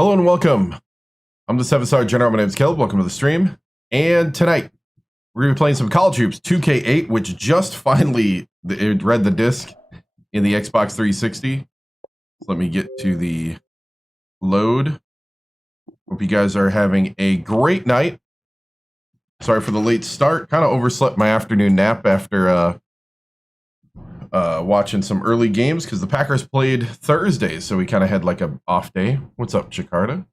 Hello and welcome. I'm the 7-star general. My name is Caleb. Welcome to the stream. And tonight, we're going to be playing some College Hoops 2K8, which just finally read the disc in the Xbox 360. Let me get to the load. Hope you guys are having a great night. Sorry for the late start. Kind of overslept my afternoon nap after watching some early games because the Packers played Thursday, so we kind of had like an off day. What's up, Jakarta?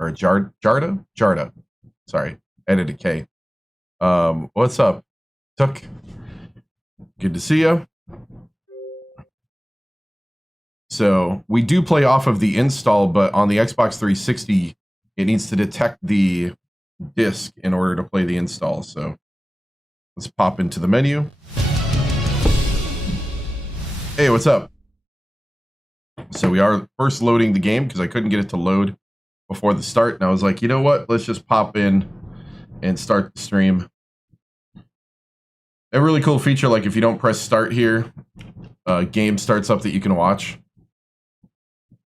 Or Jarda? Jarda. Sorry, added a K. What's up, Tuck? Good to see you. So we do play off of the install, but on the Xbox 360, it needs to detect the disc in order to play the install. So let's pop into the menu. Hey, what's up? So we are first loading the game because I couldn't get it to load before the start. And I was like, you know what? Let's just pop in and start the stream. A really cool feature, like if you don't press start here, game starts up that you can watch.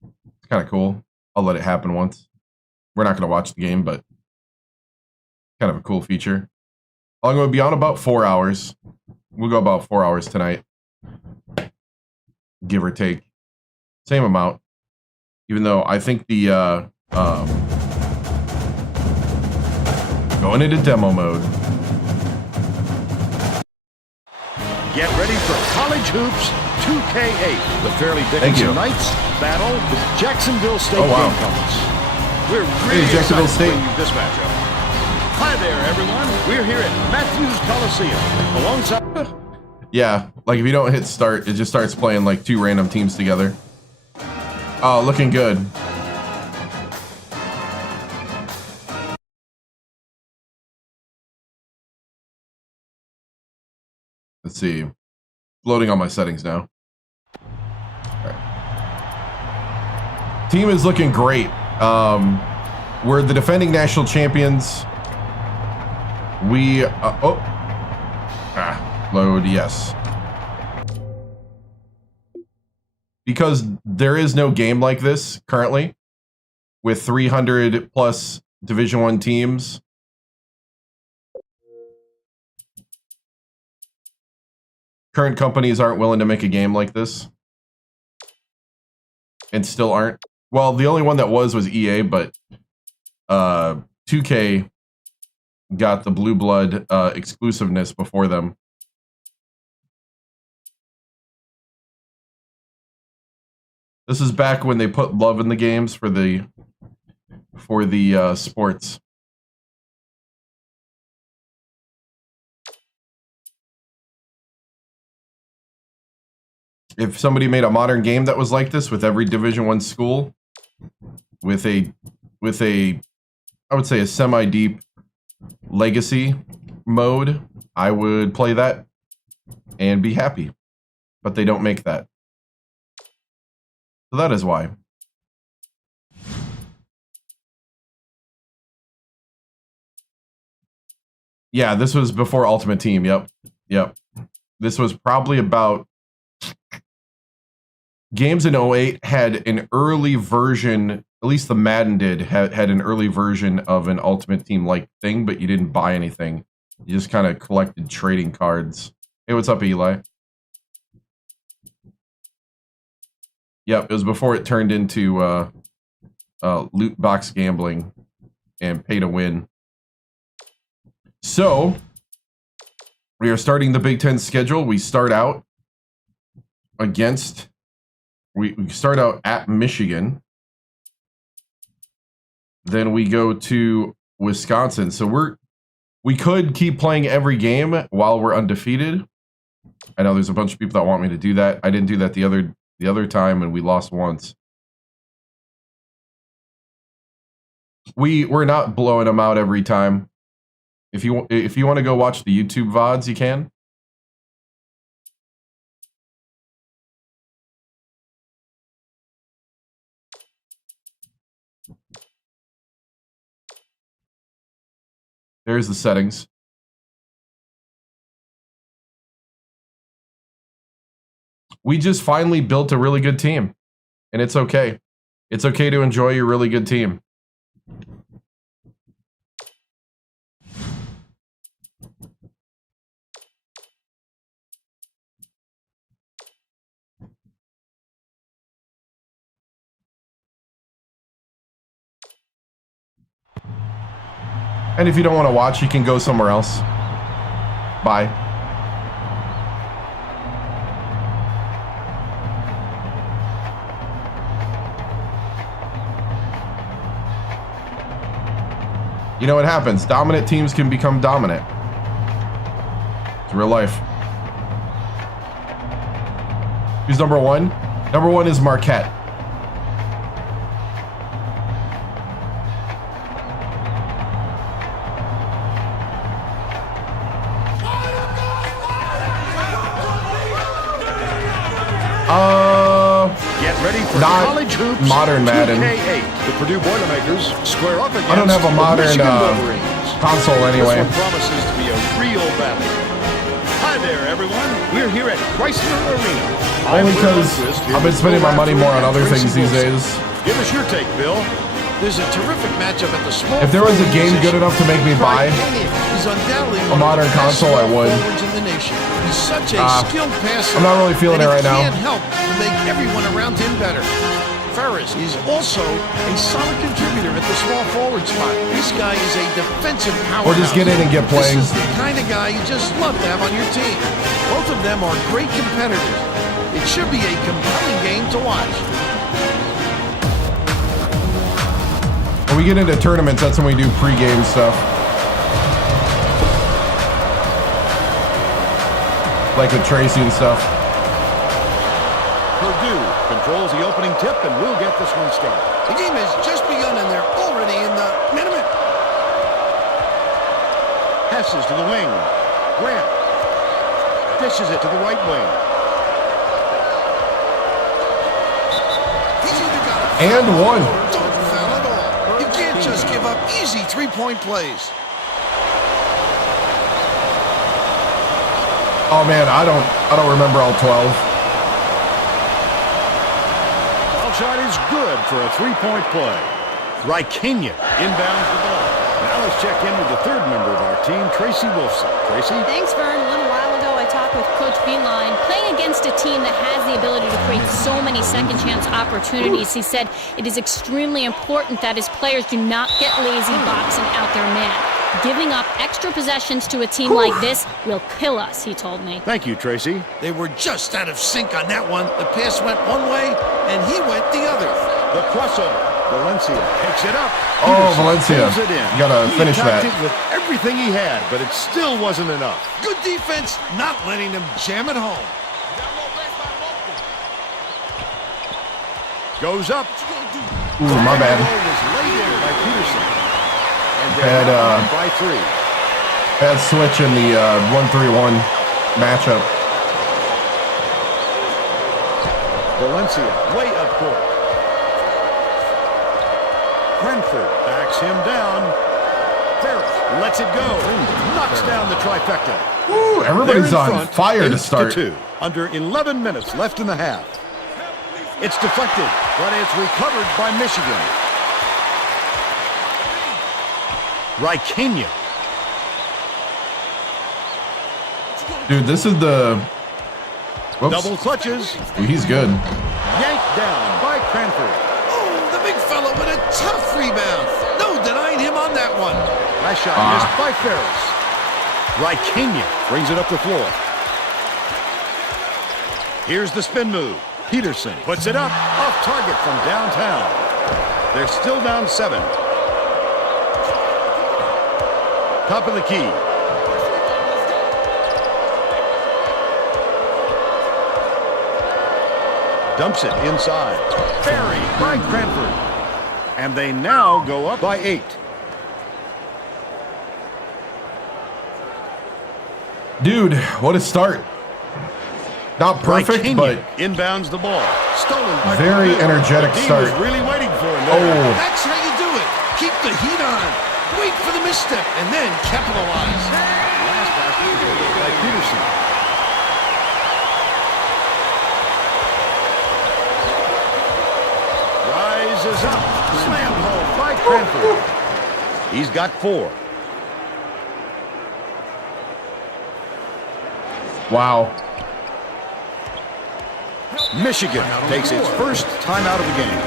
It's kind of cool. I'll let it happen once. We're not going to watch the game, but kind of a cool feature. I'm going to be on about 4 hours. We'll go about 4 hours tonight. Give or take. Same amount. Even though I think the going into demo mode. Get ready for College Hoops 2K8. The Fairleigh Dickinson Knights battle with Jacksonville State Gamecocks. We're really Jacksonville excited State. to bring you this matchup. Hi there, everyone. We're here at Matthews Coliseum alongside... Yeah, like if you don't hit start, it just starts playing like two random teams together. Oh, looking good. Let's see. Loading all my settings now. All right. Team is looking great. We're the defending national champions. We load, yes. Because there is no game like this currently with 300 plus Division I teams. Current companies aren't willing to make a game like this. And still aren't. Well, the only one that was EA, but 2K got the Blue Blood exclusiveness before them. This is back when they put love in the games for the sports. If somebody made a modern game that was like this with every Division I school, with a I would say a semi-deep legacy mode, I would play that and be happy. But they don't make that. So that is why. Yeah, this was before Ultimate Team. Yep. This was probably about... Games in 08 had an early version, at least the Madden did, had an early version of an Ultimate Team-like thing, but you didn't buy anything. You just kind of collected trading cards. Hey, what's up, Eli? Yep, it was before it turned into loot box gambling and pay to win. So, we are starting the Big Ten schedule. We start out against... We start out at Michigan. Then we go to Wisconsin. So we could keep playing every game while we're undefeated. I know there's a bunch of people that want me to do that. I didn't do that the other time, and we lost once. We're not blowing them out every time. If you want to go watch the YouTube VODs, you can. There's the settings. We just finally built a really good team, and it's okay. It's okay to enjoy your really good team. And if you don't want to watch, you can go somewhere else. Bye. You know what happens? Dominant teams can become dominant. It's real life. Who's number one? Number one is Marquette. Get ready for not college hoops. Modern Madden. 2K8. The Purdue Boilermakers square up against I don't have a modern console anyway. This one promises to be a real battle. Hi there, everyone. We're here at Chrysler Arena. Only because I've been spending my money more on other things these days. Give us your take, Bill. There's a terrific matchup at the small. If there was a game good enough to make me buy a modern console, I would. He's such a skilled passer. I'm not really feeling it right now. Can't help to make everyone around him better. Ferris is also a solid contributor at the small forward spot. This guy is a defensive powerhouse. Or just get in and get playing. This is the kind of guy you just love to have on your team. Both of them are great competitors. It should be a compelling game to watch. When we get into tournaments, that's when we do pregame stuff. Like with Tracy and stuff. Purdue controls the opening tip, and we'll get this one started. The game has just begun, and they're already in the minute. Passes to the wing. Grant dishes it to the right wing. He's either got a and one. Don't foul at all. You can't just give up easy three-point plays. Oh man, I don't remember all 12. Foul shot is good for a three-point play. Rykenia inbounds the ball. Now let's check in with the third member of our team, Tracy Wolfson. Tracy? Thanks, Vern. A little while ago, I talked with Coach Beeline. Playing against a team that has the ability to create so many second-chance opportunities, he said it is extremely important that his players do not get lazy boxing out their man. Giving up extra possessions to a team like this will kill us, he told me. Thank you, Tracy. They were just out of sync on that one. The pass went one way, and he went the other. The crossover. Valencia picks it up. Oh, Valencia. It in. You gotta finish that. It with everything he had, but it still wasn't enough. Good defense, not letting him jam it home. Goes up. Ooh, my bad. Was laid in by Peterson. By three. Bad switch in the 1-3-1 matchup. Valencia way up court. Cranford backs him down. Ferris lets it go. Knocks down the trifecta. Ooh, everybody's on fire to start. 8-2. Under 11 minutes left in the half. It's deflected, but it's recovered by Michigan. Rykenia. Dude, this is the... Whoops. Double clutches. Ooh, he's good. Yanked down by Cranford. Oh, the big fellow with a tough rebound. No denying him on that one. Last shot missed by Ferris. Rykenia brings it up the floor. Here's the spin move. Peterson puts it up off target from downtown. They're still down 7. Top of the key. Dumps it inside. Buried by Cranford. And they now go up by 8. Dude, what a start. Not perfect, but inbounds the ball. Stolen by very Purdue. energetic start. Was really waiting for him. Oh. That's how you do it. Keep the heat on. Wait for the misstep and then capitalize. Last basket was by Peterson. Rises is up. Slam home by Cranford. He's got 4. Wow. Michigan takes its first timeout of the game.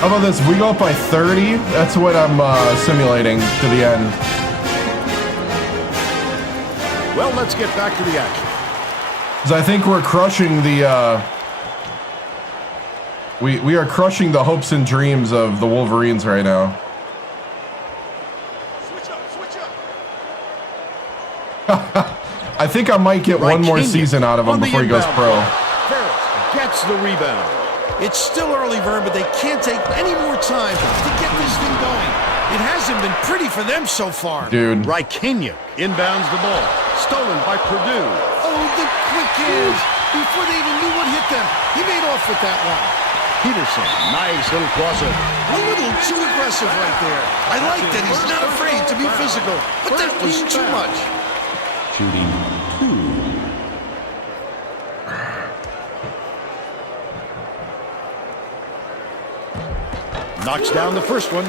How about this? If we go up by 30, that's what I'm simulating to the end. Well, let's get back to the action. Because I think we're crushing the... We are crushing the hopes and dreams of the Wolverines right now. I think I might get one more season out of him before he goes pro. Ferris gets the rebound. It's still early, Vern, but they can't take any more time to get this thing going. It hasn't been pretty for them so far. Dude. Reikinia inbounds the ball. Stolen by Purdue. Oh, the quick hands. Before they even knew what hit them, he made off with that one. Peterson, nice little crossover. A little too aggressive right there. I like that he's not afraid to be physical, but that was too much. Shooting 2. Knocks down the first one.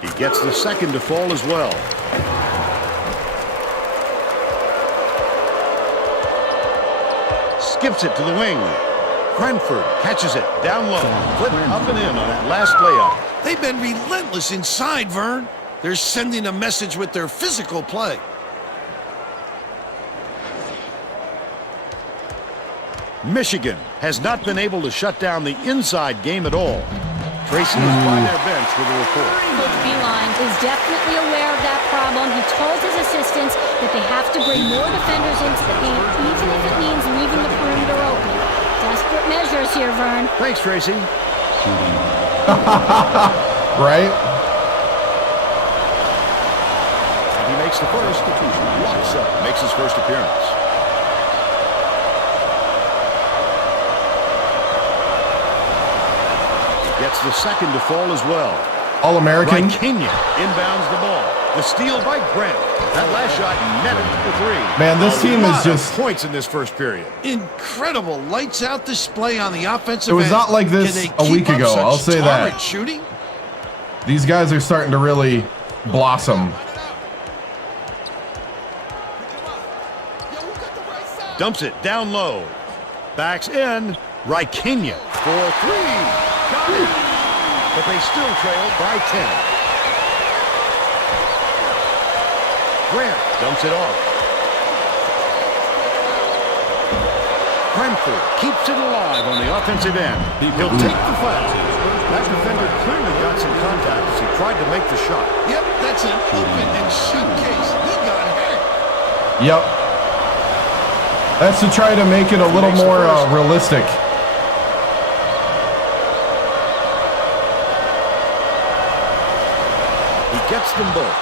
He gets the second to fall as well. Skips it to the wing. Cranford catches it down low. Flip up and in on that last layup. They've been relentless inside, Vern. They're sending a message with their physical play. Michigan has not been able to shut down the inside game at all. Tracy is by their bench with a report. Coach Beeline is definitely aware of that problem. He told his assistants that they have to bring more defenders into the paint, even if it means leaving the perimeter open. Desperate measures here, Vern. Thanks, Tracy. Right? And he makes the first. Walks up, makes his first appearance. Gets the second to fall as well. All-American. Reikinia inbounds the ball. The steal by Grant. That last shot netted for 3. Man, this team is just... points in this first period. Incredible lights-out display on the offensive It was end. not like this a week ago, I'll say that. Shooting? These guys are starting to really blossom. Dumps it down low. Backs in. Reikinia for 3. Got it. But they still trail by 10. Grant dumps it off. Cranford keeps it alive on the offensive end. He'll take the foul. That defender clearly got some contact as he tried to make the shot. Yep, that's an open and shut case. He got hurt. Yep. That's to try to make it a little more realistic. He gets them both.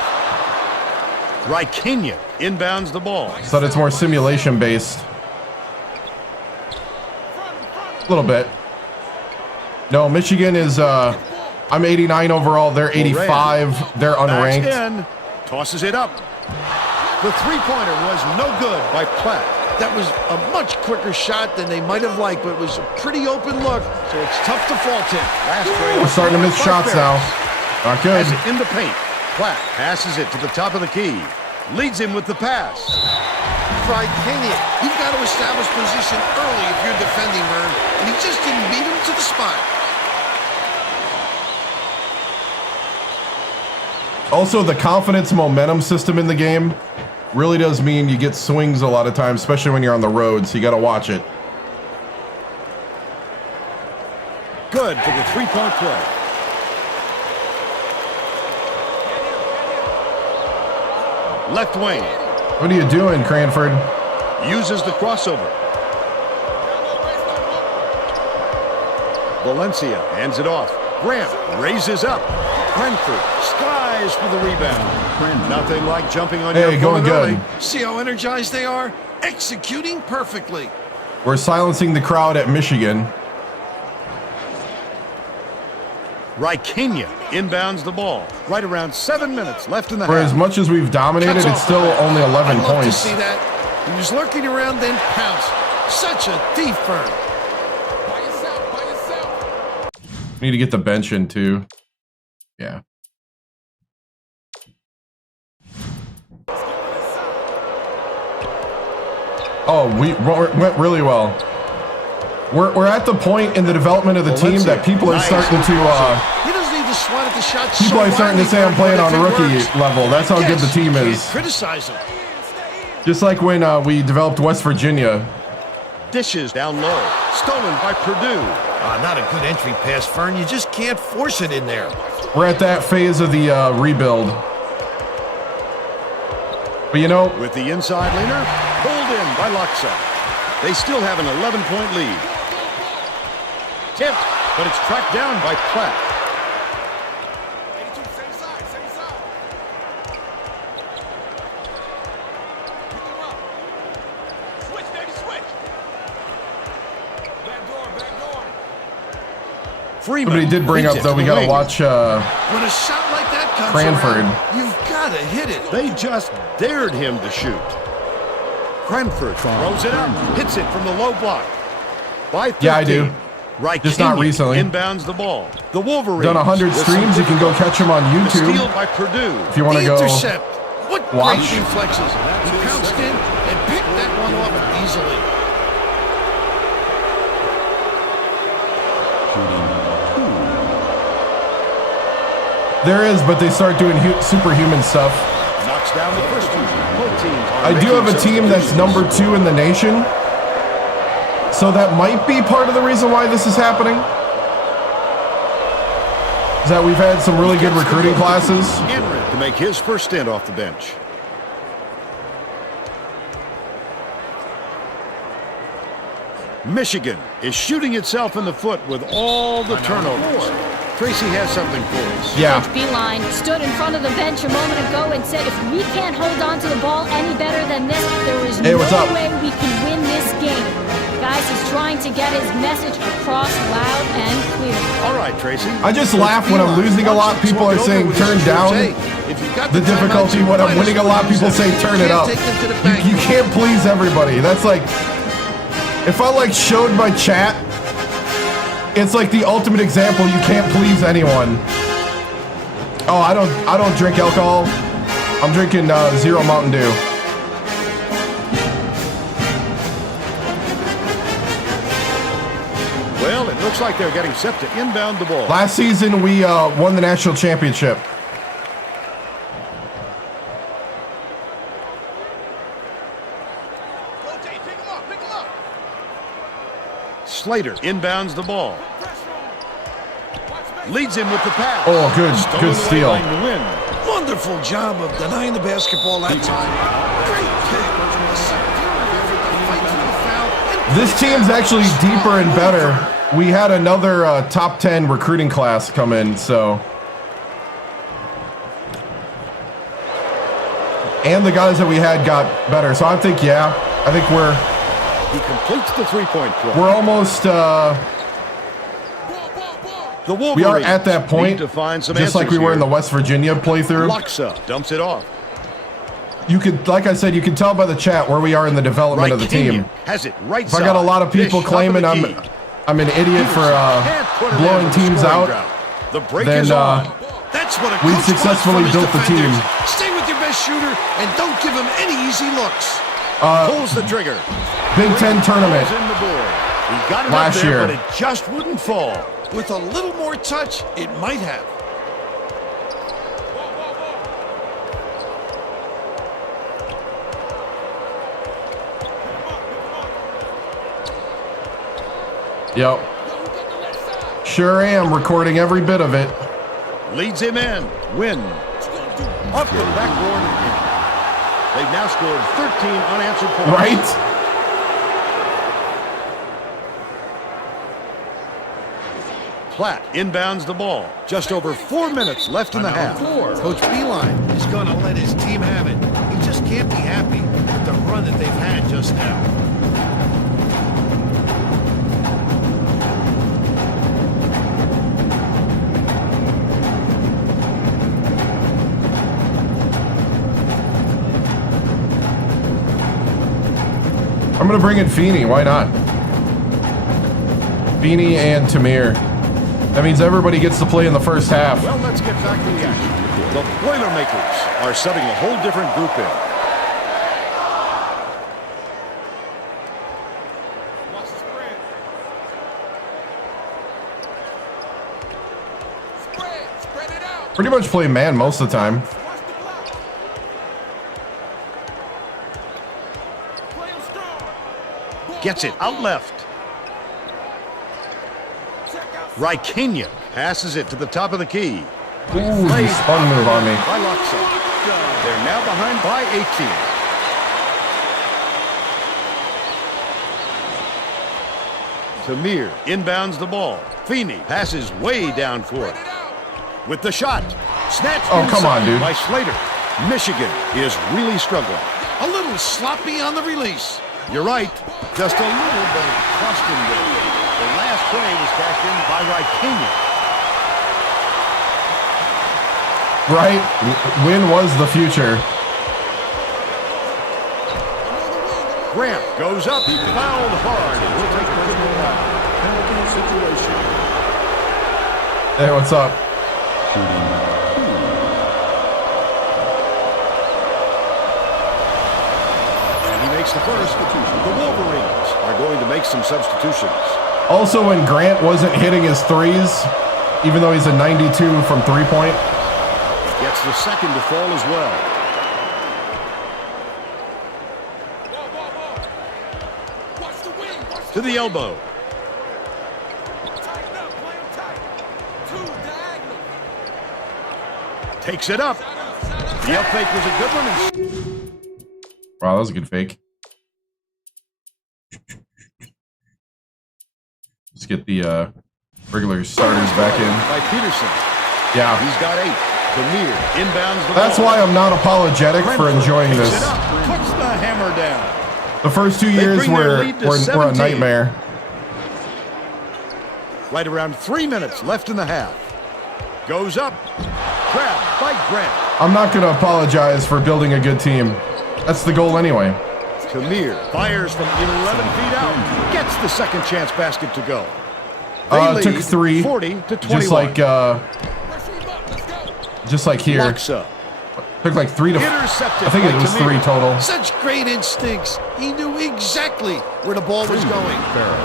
Reikinia inbounds the ball. So that it's more simulation based. A little bit. No, Michigan is I'm 89 overall, they're 85. They're unranked. In, tosses it up. The three-pointer was no good by Platt. That was a much quicker shot than they might have liked, but it was a pretty open look, so it's tough to fault him. We're starting to miss shots now. Not good. Has it in the paint. Platt passes it to the top of the key. Leads him with the pass. Reikinia, you've got to establish position early if you're defending, Vern, and he just didn't beat him to the spot. Also, the confidence momentum system in the game really does mean you get swings a lot of times, especially when you're on the road, so you got to watch it. Good for the three-point play. Left wing. What are you doing, Cranford? Uses the crossover. Valencia hands it off. Grant raises up. Cranford skies for the rebound. Nothing like jumping on your going good. early. See how energized they are? Executing perfectly. We're silencing the crowd at Michigan. Reikinya inbounds the ball. Right around 7 minutes left in the For half. as much as we've dominated, it's still only 11 I'd love to points. see that. He was lurking around, then pounced. Such a thief, Fern. Need to get the bench in too. Yeah. Oh, we went really well. We're at the point in the development of the team that people are starting to He doesn't need to swat at the shot. people are starting to say I'm playing on rookie level. That's how good the team is. Criticize him. Just like when we developed West Virginia. Dishes down low. Stolen by Purdue. Not a good entry pass, Fern. You just can't force it in there. We're at that phase of the rebuild. But you know, With the inside leaner, pulled in by Luxa. They still have an 11-point lead. Tipped, but it's tracked down by Platt. Freeman somebody did bring up leads it though, to we the gotta wing. watch When a shot like that comes Cranford. around, you've got to hit it. They just dared him to shoot. Cranford throws it up, hits it from the low block. By 13. Yeah, I do. Right, Just not recently. Inbounds the ball. The Wolverines. done 100 with streams. some You can go catch them on The steal YouTube by Purdue. if you want to The go. intercept. What watch. great reflexes. He pounced in and picked that one off easily. There is, but they start doing superhuman stuff. Knocks down the first two. Both teams are I do making have a team that's substitutions. #2 in the nation. So that might be part of the reason why this is happening. Is that we've had some really good recruiting classes. Henry to make his first stint off the bench. Michigan is shooting itself in the foot with all the turnovers. Tracy has something for us. Yeah. Coach Beeline stood in front of the bench a moment ago and said, if we can't hold on to the ball any better than this, there is Hey, no what's up? way we can win this game. Guys, he's trying to get his message across loud and clear. All right, Tracy. I just laugh when I'm losing a lot. People are saying turn down the difficulty. When I'm winning a lot, people say turn it up. You can't please everybody. That's like, if I like showed my chat, it's like the ultimate example. You can't please anyone. Oh, I don't drink alcohol. I'm drinking Zero Mountain Dew. Well, it looks like they're getting set to inbound the ball. Last season, we won the national championship. Slater inbounds the ball. Leads him with the pass. Oh, good Stolen steal. away by Nguyen. Wonderful job of denying the basketball that time. Great pick. A superior effort to fight through the foul. This team's actually deeper and better. We had another top 10 recruiting class come in, so. And the guys that we had got better. So I think, yeah, I think He completes the three-point play. we're almost, The we are Wolverines at that need point, to find some just like we answers were in the here. West Virginia playthrough. Luxa dumps it off. You could, like I said, you can tell by the chat where we are in the development of the team. Has it right If I got a lot of people claiming I'm an idiot for blowing teams out, The break then is on. That's what a we've coach successfully wants from built his the team. defenders. Stay with your best shooter and don't give him any easy looks. Pulls the trigger. Big Ten tournament. Goes in the board. He got it Last up there, year. but it just wouldn't fall. With a little more touch, it might have. Yep. Sure am recording every bit of it. Leads him in. Win. Up the backboard and in. They've now scored 13 unanswered points. Right? Platt inbounds the ball. Just over 4 minutes left in the half. Coach Beeline is going to let his team have it. He just can't be happy with the run that they've had just now. I'm going to bring in Feeney. Why not? Feeney and Tamir. That means everybody gets to play in the first half. Well, let's get back to the action. The Boilermakers are subbing a whole different group in. Watch the spread. Spread it out. Pretty much play man most of the time. Watch the block. Play him strong. Gets it out left. Raikkonen passes it to the top of the key. Ooh, he spun move on me. By Loxa. They're now behind by 18. Tamir inbounds the ball. Feeney passes way down court. With the shot. Snatched Oh, come on, inside dude. by Slater. Michigan is really struggling. A little sloppy on the release. You're right. Just a little bit of custom there. The last play was cashed in by Raikkonen. Right? Win was the future. Grant goes up. He fouled hard. We'll take personal foul. Penalty situation. Hey, what's up? And he makes the first. The Wolverines are going to make some substitutions. Also, when Grant wasn't hitting his threes, even though he's a 92 from three-point. Gets the second to fall as well. Watch the wing. Watch To the elbow. tighten up. Play him tight. Two diagonal. Takes it up. The up fake was a good one. Wow, that was a good fake. Let's get the regular starters back in. By Peterson. Yeah. He's got 8. Tamir inbounds the That's ball. why I'm not apologetic for enjoying Takes this. it up. Puts the hammer down. The first 2 They years bring their were lead to a 17. nightmare. Right around 3 minutes left in the half. Goes up. Grabbed by Grant. I'm not going to apologize for building a good team. That's the goal anyway. Tamir fires from 11 feet out. Gets the second chance basket to go. They Took lead 3, 40 to 21. just like here. Locks up. Took like 3 to. Intercepted. I think it by was Tamir. 3 total. Such great instincts. He knew exactly where the ball was going.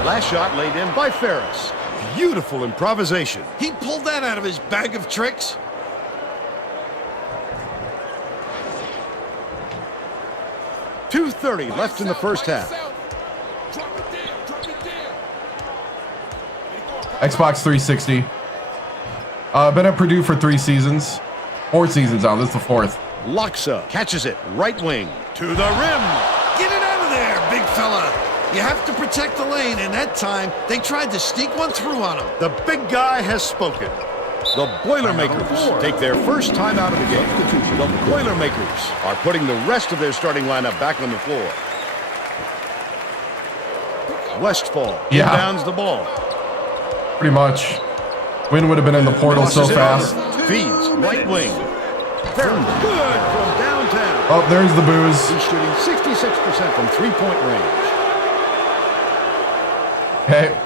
Last shot laid in by Ferris. Beautiful improvisation. He pulled that out of his bag of tricks. .230 left in the first half. Xbox 360. Been at Purdue for 3 seasons. 4 seasons now. This is the 4th. Loxa catches it. Right wing. To the rim. Get it out of there, big fella. You have to protect the lane, and that time they tried to sneak one through on him. The big guy has spoken. The Boilermakers take their first time out of the game. The Boilermakers are putting the rest of their starting lineup back on the floor. Westfall inbounds the ball. Pretty much. Win would have been in the portal so Tosses it fast. over. Feeds right wing. Very good from downtown. Oh, there's the booze. He's shooting 66% from three-point range. Hey.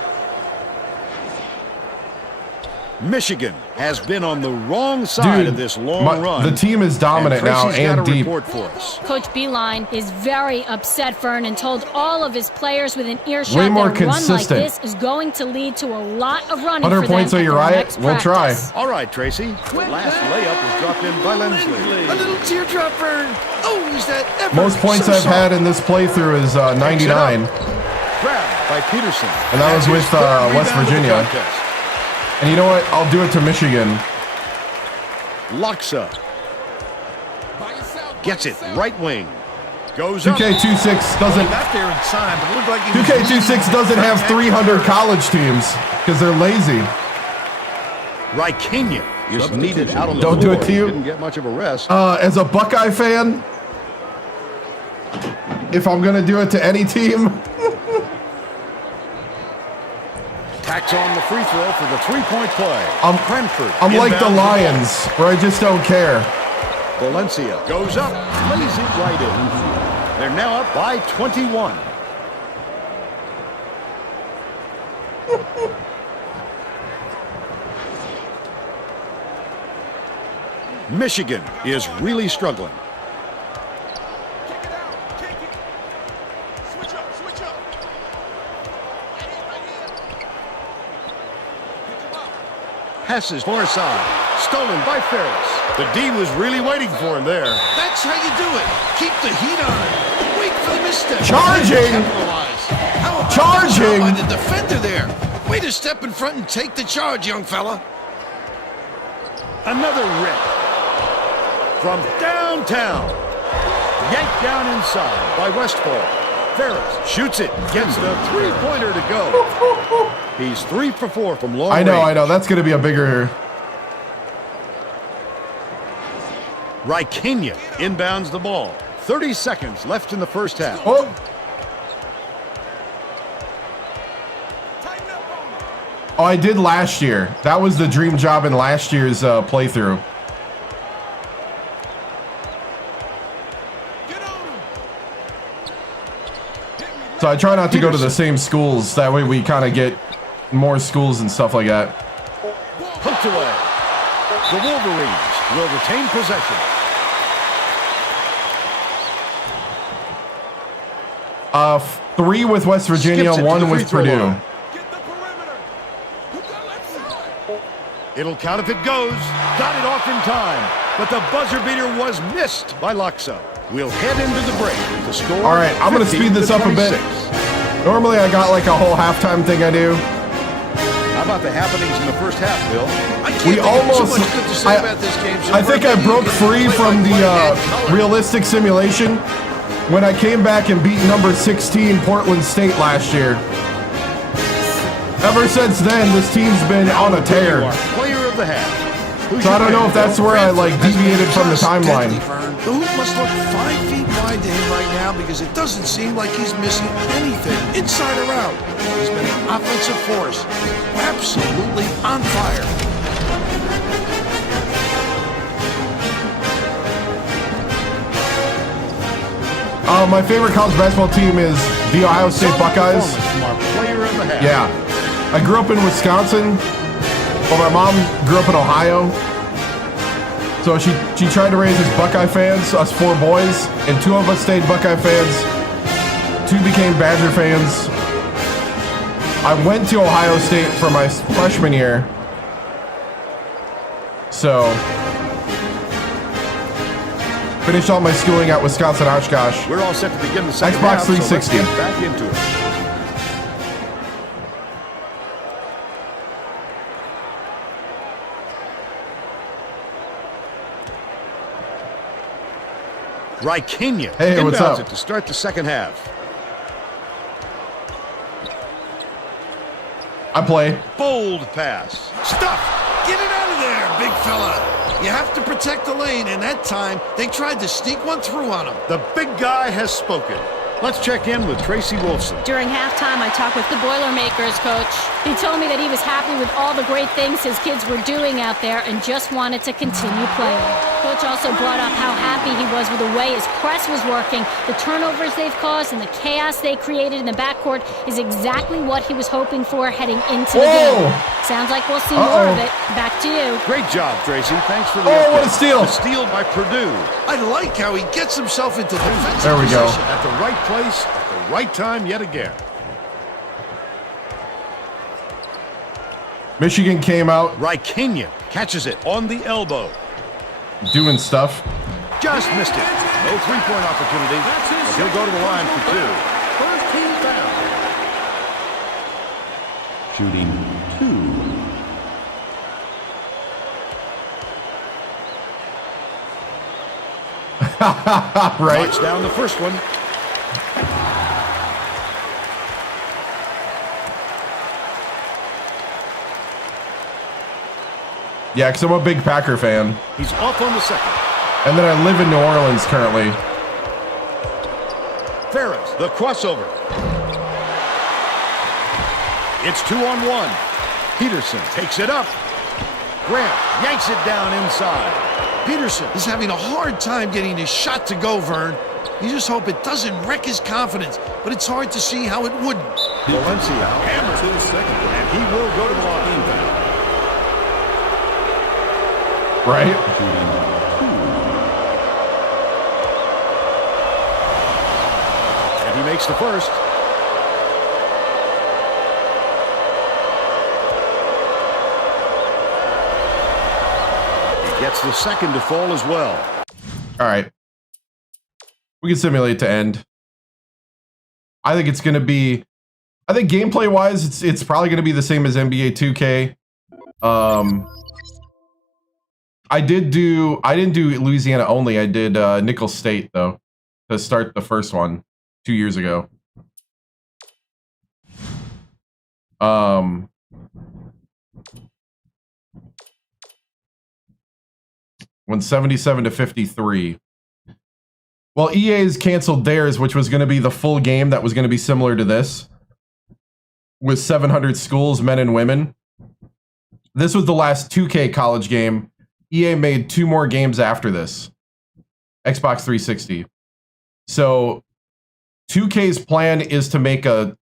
Michigan has been on the wrong side of this long run. The team is dominant now Tracy's and got a deep. report for us. Coach Beeline is very upset, Fern, and told all of his players within earshot Way more that a run like consistent. this is going to lead to a lot of running 100 for points them on your at their right. next We'll try. practice. All right, Tracy. The last layup was dropped in by Lindsley. A little teardrop burn. Oh, is that ever Most points so I've soft. had in this playthrough is 99. Grabbed by Peterson. And that was That's with, his third West rebound of the Virginia. contest. And you know what? I'll do it to Michigan. Locks up. Gets it. Right wing. Goes up. 2K26 doesn't. Got there in time, but it looked like he was 2K26 doesn't have 300 college teams because they're lazy. Raikkonen is needed out on the Don't floor. do it to you. Didn't get much of a rest. As a Buckeye fan, if I'm gonna do it to any team, Tacks on the free throw for the three-point play. Cranford I'm like the inbounds Lions, where I just don't care. Valencia goes up, lays it right in. They're now up by 21. Michigan is really struggling. Passes far side. Stolen by Ferris. The D was really waiting for him there. That's how you do it. Keep the heat on. Wait for the misstep. Charging. How about Charging. by the defender there? Way to step in front and take the charge, young fella. Another rip. From downtown. Yanked down inside by Westfall. Ferris shoots it. Gets the three-pointer to go. He's 3 for 4 from long range. I know. That's going to be a bigger... Reikinya inbounds the ball. 30 seconds left in the first half. Oh. Oh, I did last year. That was the dream job in last year's playthrough. So I try not to go to the same schools. That way we kind of get more schools and stuff like that. Hooked away. The Wolverines will retain possession. 3 with West Virginia, 1 with Purdue. It'll count if it goes. Got it off in time. But the buzzer beater was missed by Luxo. We'll head into the break. The score. All right, I'm going to speed this up a bit. Normally I got like a whole halftime thing I do. How about the happenings in the first half, Bill? We almost... I think I broke free from the realistic simulation when I came back and beat number 16 Portland State last year. Ever since then, this team's been on a tear. Player of the half. So I don't know if that's where I like deviated from the timeline. The hoop must look 5 feet wide to him right now because it doesn't seem like he's missing anything, inside or out. He's been an offensive force, absolutely on fire. My favorite college basketball team is the Ohio State Buckeyes. Yeah. I grew up in Wisconsin, but my mom grew up in Ohio. So she tried to raise us Buckeye fans, us 4 boys, and 2 of us stayed Buckeye fans. 2 became Badger fans. I went to Ohio State for my freshman year. So finished all my schooling at Wisconsin Oshkosh. We're all set to begin the second Xbox half, 360. So let's get back into it. Reikinya hey, what's up? It to start the second half. I play. Bold pass. Stop! Get it out of there, big fella. You have to protect the lane, and that time they tried to sneak one through on him. The big guy has spoken. Let's check in with Tracy Wolfson. During halftime, I talked with the Boilermakers coach. He told me that he was happy with all the great things his kids were doing out there and just wanted to continue playing. Coach also brought up how happy he was with the way his press was working. The turnovers they've caused and the chaos they created in the backcourt is exactly what he was hoping for heading into the game. Sounds like we'll see more of it. Back to you. Great job, Tracy. Thanks for the update. What a steal. A steal by Purdue. I like how he gets himself into defensive there we go. position. At the right place, at the right time yet again. Michigan came out. Reikinya catches it on the elbow. Doing stuff. Just missed it. No three-point opportunity. But he'll go to the line for 2. First team foul. Shooting 2. Right. Knocks down the first one. Yeah, because I'm a big Packer fan. He's off on the second. And then I live in New Orleans currently. Ferris, the crossover. It's 2-on-1. Peterson takes it up. Grant yanks it down inside. Peterson is having a hard time getting his shot to go, Vern. You just hope it doesn't wreck his confidence, but it's hard to see how it wouldn't. Valencia hammers to the second, and he will go to the line. Right? Shooting 2. And he makes the first. He gets the second to fall as well. All right. We can simulate to end. I think it's going to be, I think gameplay wise, it's probably going to be the same as NBA 2K. I didn't do Louisiana only. I did Nicholls State though to start the first one 2 years ago. Went 77-53. Well, EA's canceled theirs, which was going to be the full game that was going to be similar to this, with 700 schools, men and women. This was the last 2K college game. EA made 2 more games after this. Xbox 360. So 2K's plan is to make a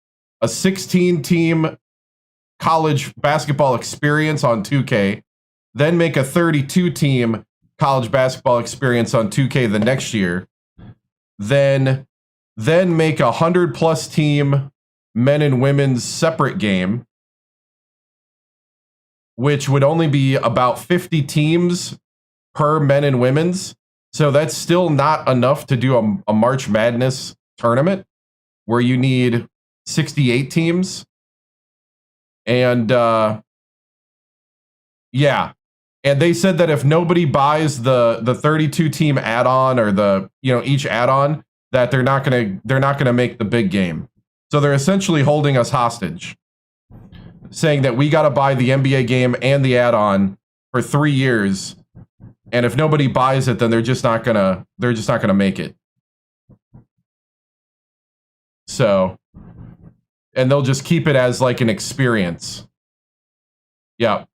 16-team college basketball experience on 2K, then make a 32-team college basketball experience on 2K the next year, then make a 100+ team men and women's separate game, which would only be about 50 teams per men and women's. So that's still not enough to do a March Madness tournament where you need 68 teams. And yeah. And they said that if nobody buys the 32 team add-on or the, each add-on, that they're not gonna make the big game. So they're essentially holding us hostage, saying that we got to buy the NBA game and the add-on for 3 years, and if nobody buys it, then they're just not gonna make it. So, and they'll just keep it as like an experience. Yeah.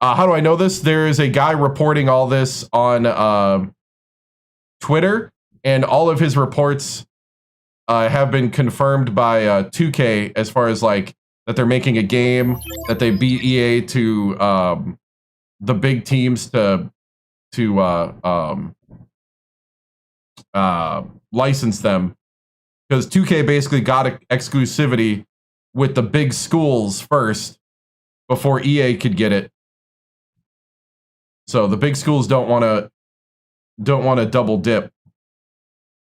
How do I know this? There is a guy reporting all this on Twitter, and all of his reports have been confirmed by 2K as far as like that they're making a game, that they beat EA to the big teams to license them, because 2K basically got exclusivity with the big schools first before EA could get it. So the big schools don't want to double dip.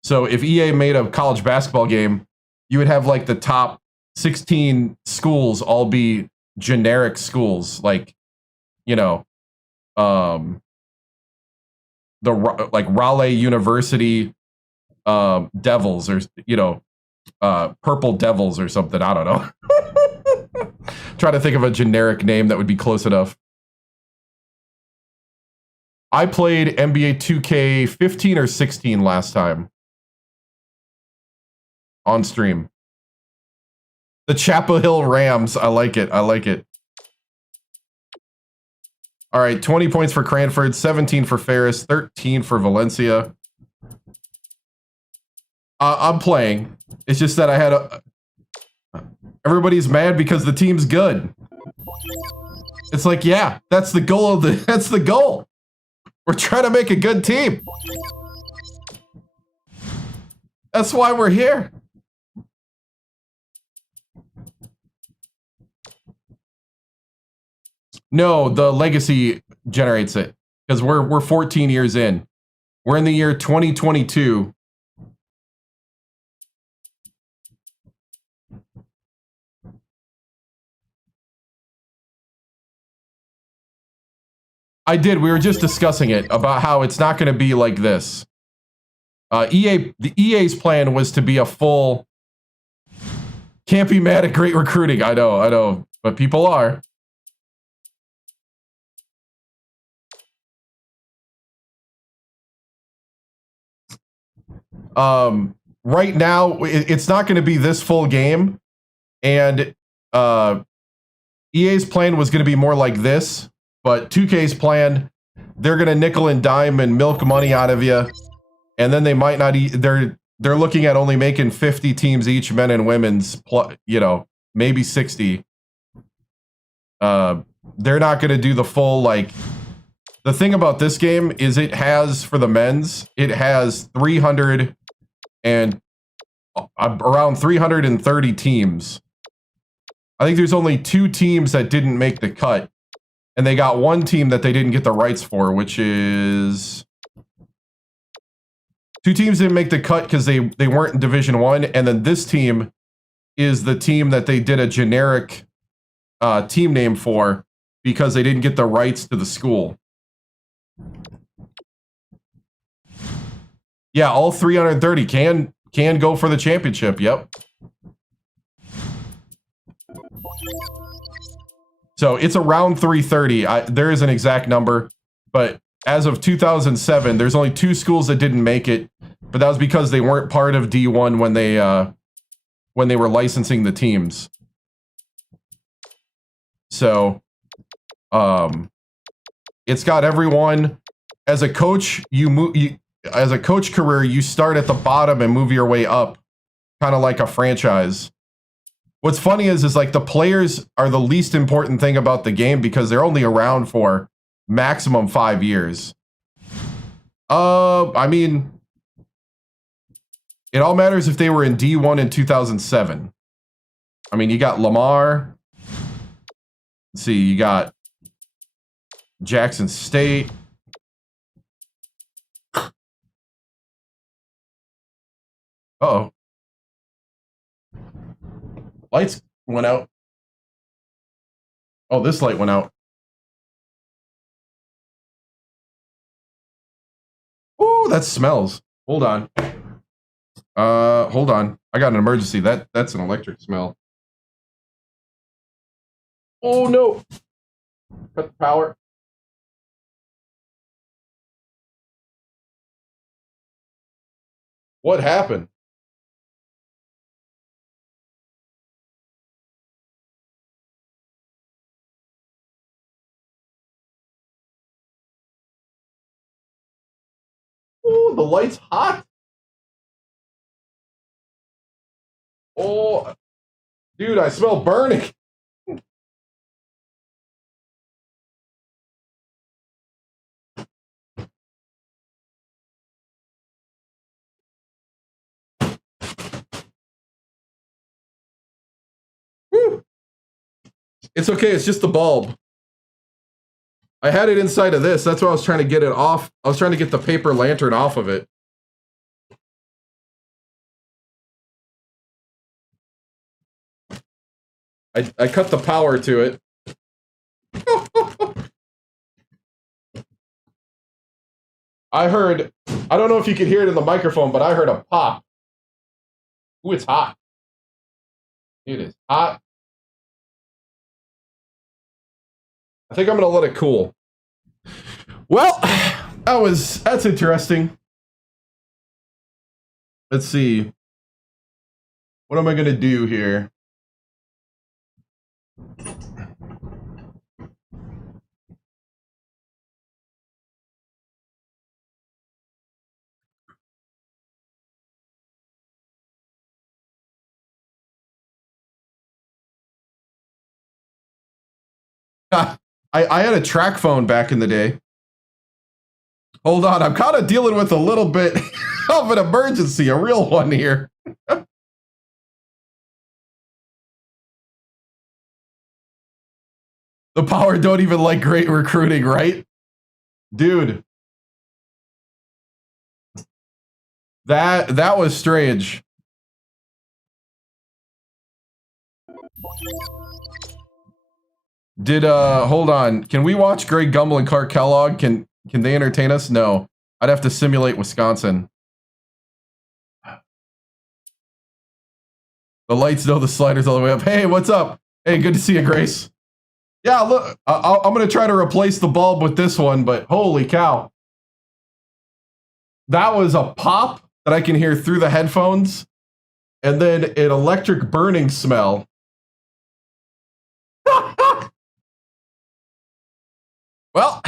So if EA made a college basketball game, you would have like the top 16 schools all be generic schools, like, the like Raleigh University Devils, or Purple Devils or something. I don't know. Try to think of a generic name that would be close enough. I played NBA 2K 15 or 16 last time on stream. The Chapel Hill Rams. I like it. All right, 20 points for Cranford, 17 for Ferris, 13 for Valencia. I'm playing. It's just that I had everybody's mad because the team's good. It's like, yeah, that's the goal that's the goal. We're trying to make a good team. That's why we're here. No, the legacy generates it, because we're 14 years in. We're in the year 2022. I did. We were just discussing it about how it's not going to be like this. The EA's plan was to be a full. Can't be mad at great recruiting. I know, but people are. Right now, it's not going to be this full game, and EA's plan was going to be more like this. But 2K's plan, they're going to nickel and dime and milk money out of you, and then they might not. They're looking at only making 50 teams each, men and women's, maybe 60. They're not going to do the full like the thing about this game is it has, for the men's, it has 300 and around 330 teams. I think there's only 2 teams that didn't make the cut. And they got 1 team that they didn't get the rights for, which is... 2 teams didn't make the cut because they weren't in Division 1. And then this team is the team that they did a generic team name for because they didn't get the rights to the school. Yeah, all 330 can go for the championship. Yep. So it's around 330. There is an exact number, but as of 2007, there's only 2 schools that didn't make it, but that was because they weren't part of D1 when they were licensing the teams. So, it's got everyone. As a coach, as a coach career, you start at the bottom and move your way up, kind of like a franchise. What's funny is like the players are the least important thing about the game because they're only around for maximum 5 years. I mean, it all matters if they were in D1 in 2007. I mean, you got Lamar. Let's see, you got Jackson State. Uh-oh. Lights went out. Oh, this light went out. Ooh, that smells. Hold on. Hold on. I got an emergency. That's an electric smell. Oh no. Cut the power. What happened? Oh, the light's hot. Oh, dude, I smell burning. Whew. It's okay, it's just the bulb. I had it inside of this. That's why I was trying to get it off. I was trying to get the paper lantern off of it. I cut the power to it. I heard, I don't know if you could hear it in the microphone, but I heard a pop. Ooh, it's hot. It is hot. I think I'm going to let it cool. Well, that's interesting. Let's see. What am I going to do here? I had a track phone back in the day. Hold on, I'm kind of dealing with a little bit of an emergency, a real one here. The power don't even like great recruiting, right? Dude. That was strange. Hold on. Can we watch Greg Gumbel and Clark Kellogg? Can they entertain us? No. I'd have to simulate Wisconsin. The lights know the sliders all the way up. Hey, what's up? Hey, good to see you, Grace. Yeah, look, I'm going to try to replace the bulb with this one, but holy cow. That was a pop that I can hear through the headphones, and then an electric burning smell. Well,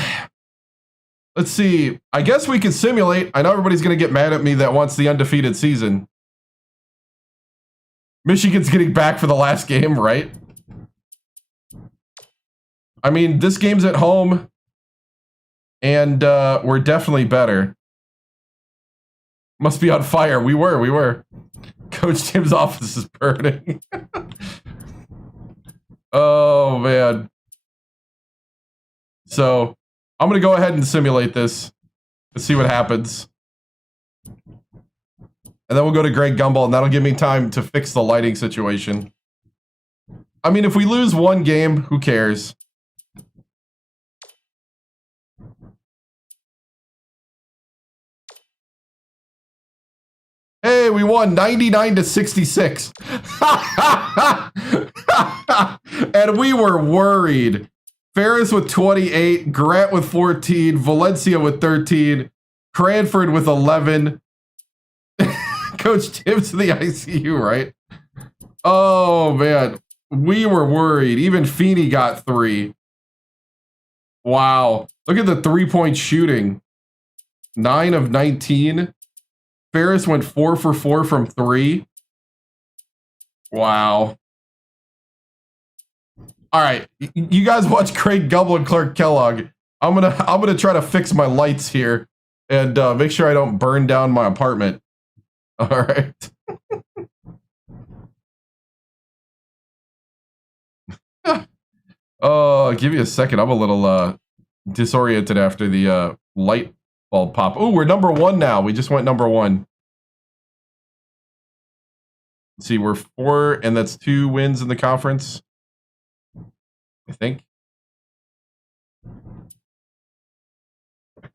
let's see. I guess we can simulate. I know everybody's going to get mad at me that wants the undefeated season. Michigan's getting back for the last game, right? I mean, this game's at home. And we're definitely better. Must be on fire. We were. Coach Tim's office is burning. Oh, man. So, I'm going to go ahead and simulate this. Let's see what happens. And then we'll go to Greg Gumbel, and that'll give me time to fix the lighting situation. I mean, if we lose one game, who cares? Hey, we won 99-66. And we were worried. Ferris with 28, Grant with 14, Valencia with 13, Cranford with 11. Coach Tim's in the ICU, right? Oh, man. We were worried. Even Feeney got 3. Wow. Look at the three-point shooting. 9 of 19. Ferris went 4 for 4 from 3. Wow. All right, you guys watch Craig Gumbel and Clark Kellogg. I'm gonna try to fix my lights here and make sure I don't burn down my apartment. All right. Oh, give me a second. I'm a little disoriented after the light bulb pop. Oh, we're number 1 now. We just went number 1. Let's see, we're 4, and that's 2 wins in the conference, I think.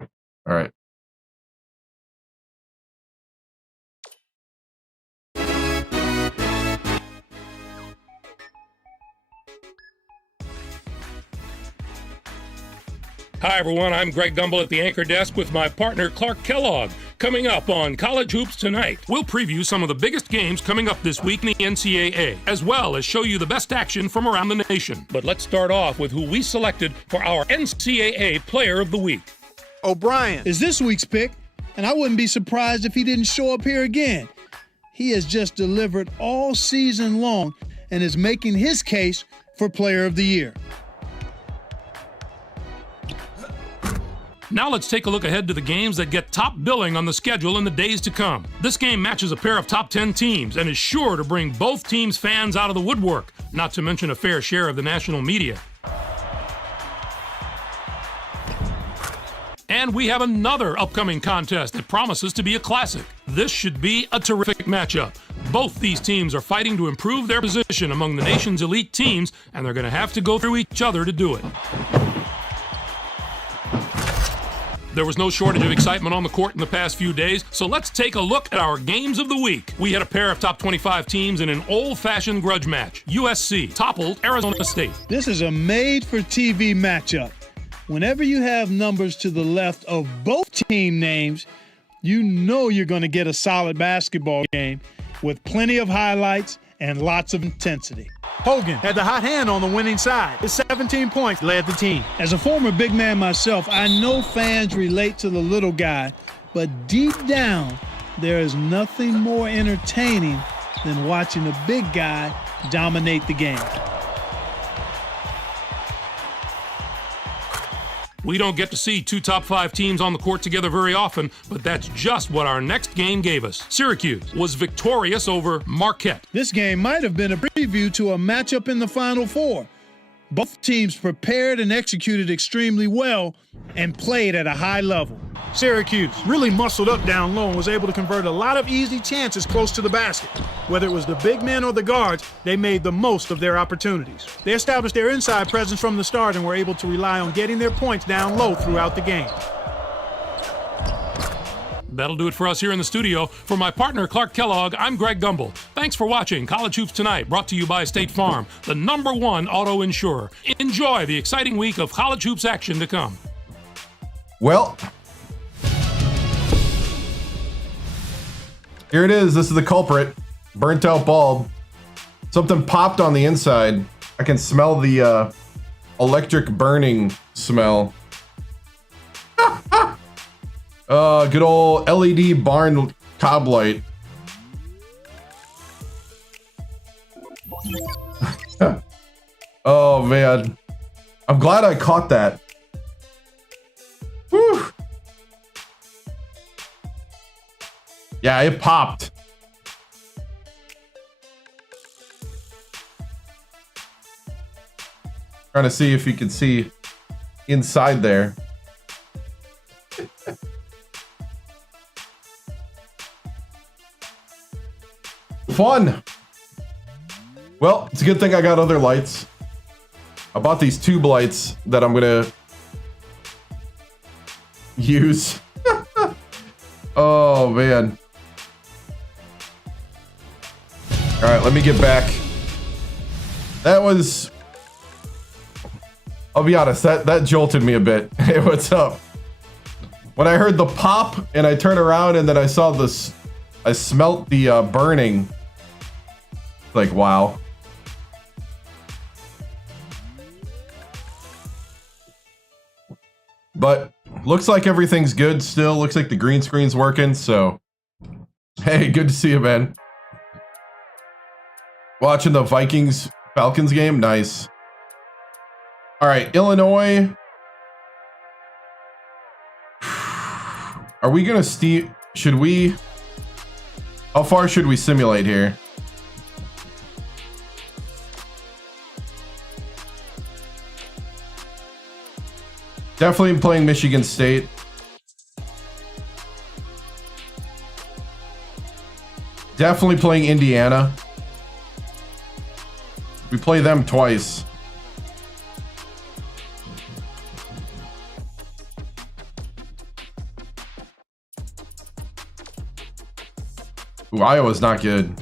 All right. Hi, everyone. I'm Greg Gumbel at the anchor desk with my partner, Clark Kellogg. Coming up on College Hoops Tonight, we'll preview some of the biggest games coming up this week in the NCAA, as well as show you the best action from around the nation. But let's start off with who we selected for our NCAA Player of the Week. O'Brien is this week's pick, and I wouldn't be surprised if he didn't show up here again. He has just delivered all season long and is making his case for Player of the Year. Now let's take a look ahead to the games that get top billing on the schedule in the days to come. This game matches a pair of top 10 teams and is sure to bring both teams' fans out of the woodwork, not to mention a fair share of the national media. And we have another upcoming contest that promises to be a classic. This should be a terrific matchup. Both these teams are fighting to improve their position among the nation's elite teams, and they're going to have to go through each other to do it. There was no shortage of excitement on the court in the past few days, so let's take a look at our games of the week. We had a pair of top 25 teams in an old-fashioned grudge match. USC toppled Arizona State. This is a made-for-TV matchup. Whenever you have numbers to the left of both team names, you know you're going to get a solid basketball game with plenty of highlights and lots of intensity. Hogan had the hot hand on the winning side. His 17 points led the team. As a former big man myself, I know fans relate to the little guy, but deep down, there is nothing more entertaining than watching a big guy dominate the game. We don't get to see 2 top 5 teams on the court together very often, but that's just what our next game gave us. Syracuse was victorious over Marquette. This game might have been a preview to a matchup in the Final Four. Both teams prepared and executed extremely well and played at a high level. Syracuse really muscled up down low and was able to convert a lot of easy chances close to the basket. Whether it was the big men or the guards, they made the most of their opportunities. They established their inside presence from the start and were able to rely on getting their points down low throughout the game. That'll do it for us here in the studio. For my partner, Clark Kellogg, I'm Greg Gumbel. Thanks for watching College Hoops Tonight, brought to you by State Farm, the #1 auto insurer. Enjoy the exciting week of college hoops action to come. Well, here it is. This is the culprit. Burnt out bulb. Something popped on the inside. I can smell the electric burning smell. Good old LED barn cob light. Oh, man. I'm glad I caught that. Woo! Yeah, it popped. Trying to see if you can see inside there. Fun. Well, it's a good thing I got other lights. I bought these tube lights that I'm gonna use. Oh man. All right, let me get back. That was, I'll be honest, that jolted me a bit. Hey, what's up? When I heard the pop and I turned around and then I saw this, I smelt the burning. Like, wow. But looks like everything's good still. Looks like the green screen's working, so hey, good to see you, man. Watching the Vikings-Falcons game? Nice. All right, Illinois. Are we gonna should we? How far should we simulate here? Definitely playing Michigan State. Definitely playing Indiana. We play them twice. Ooh, Iowa's not good.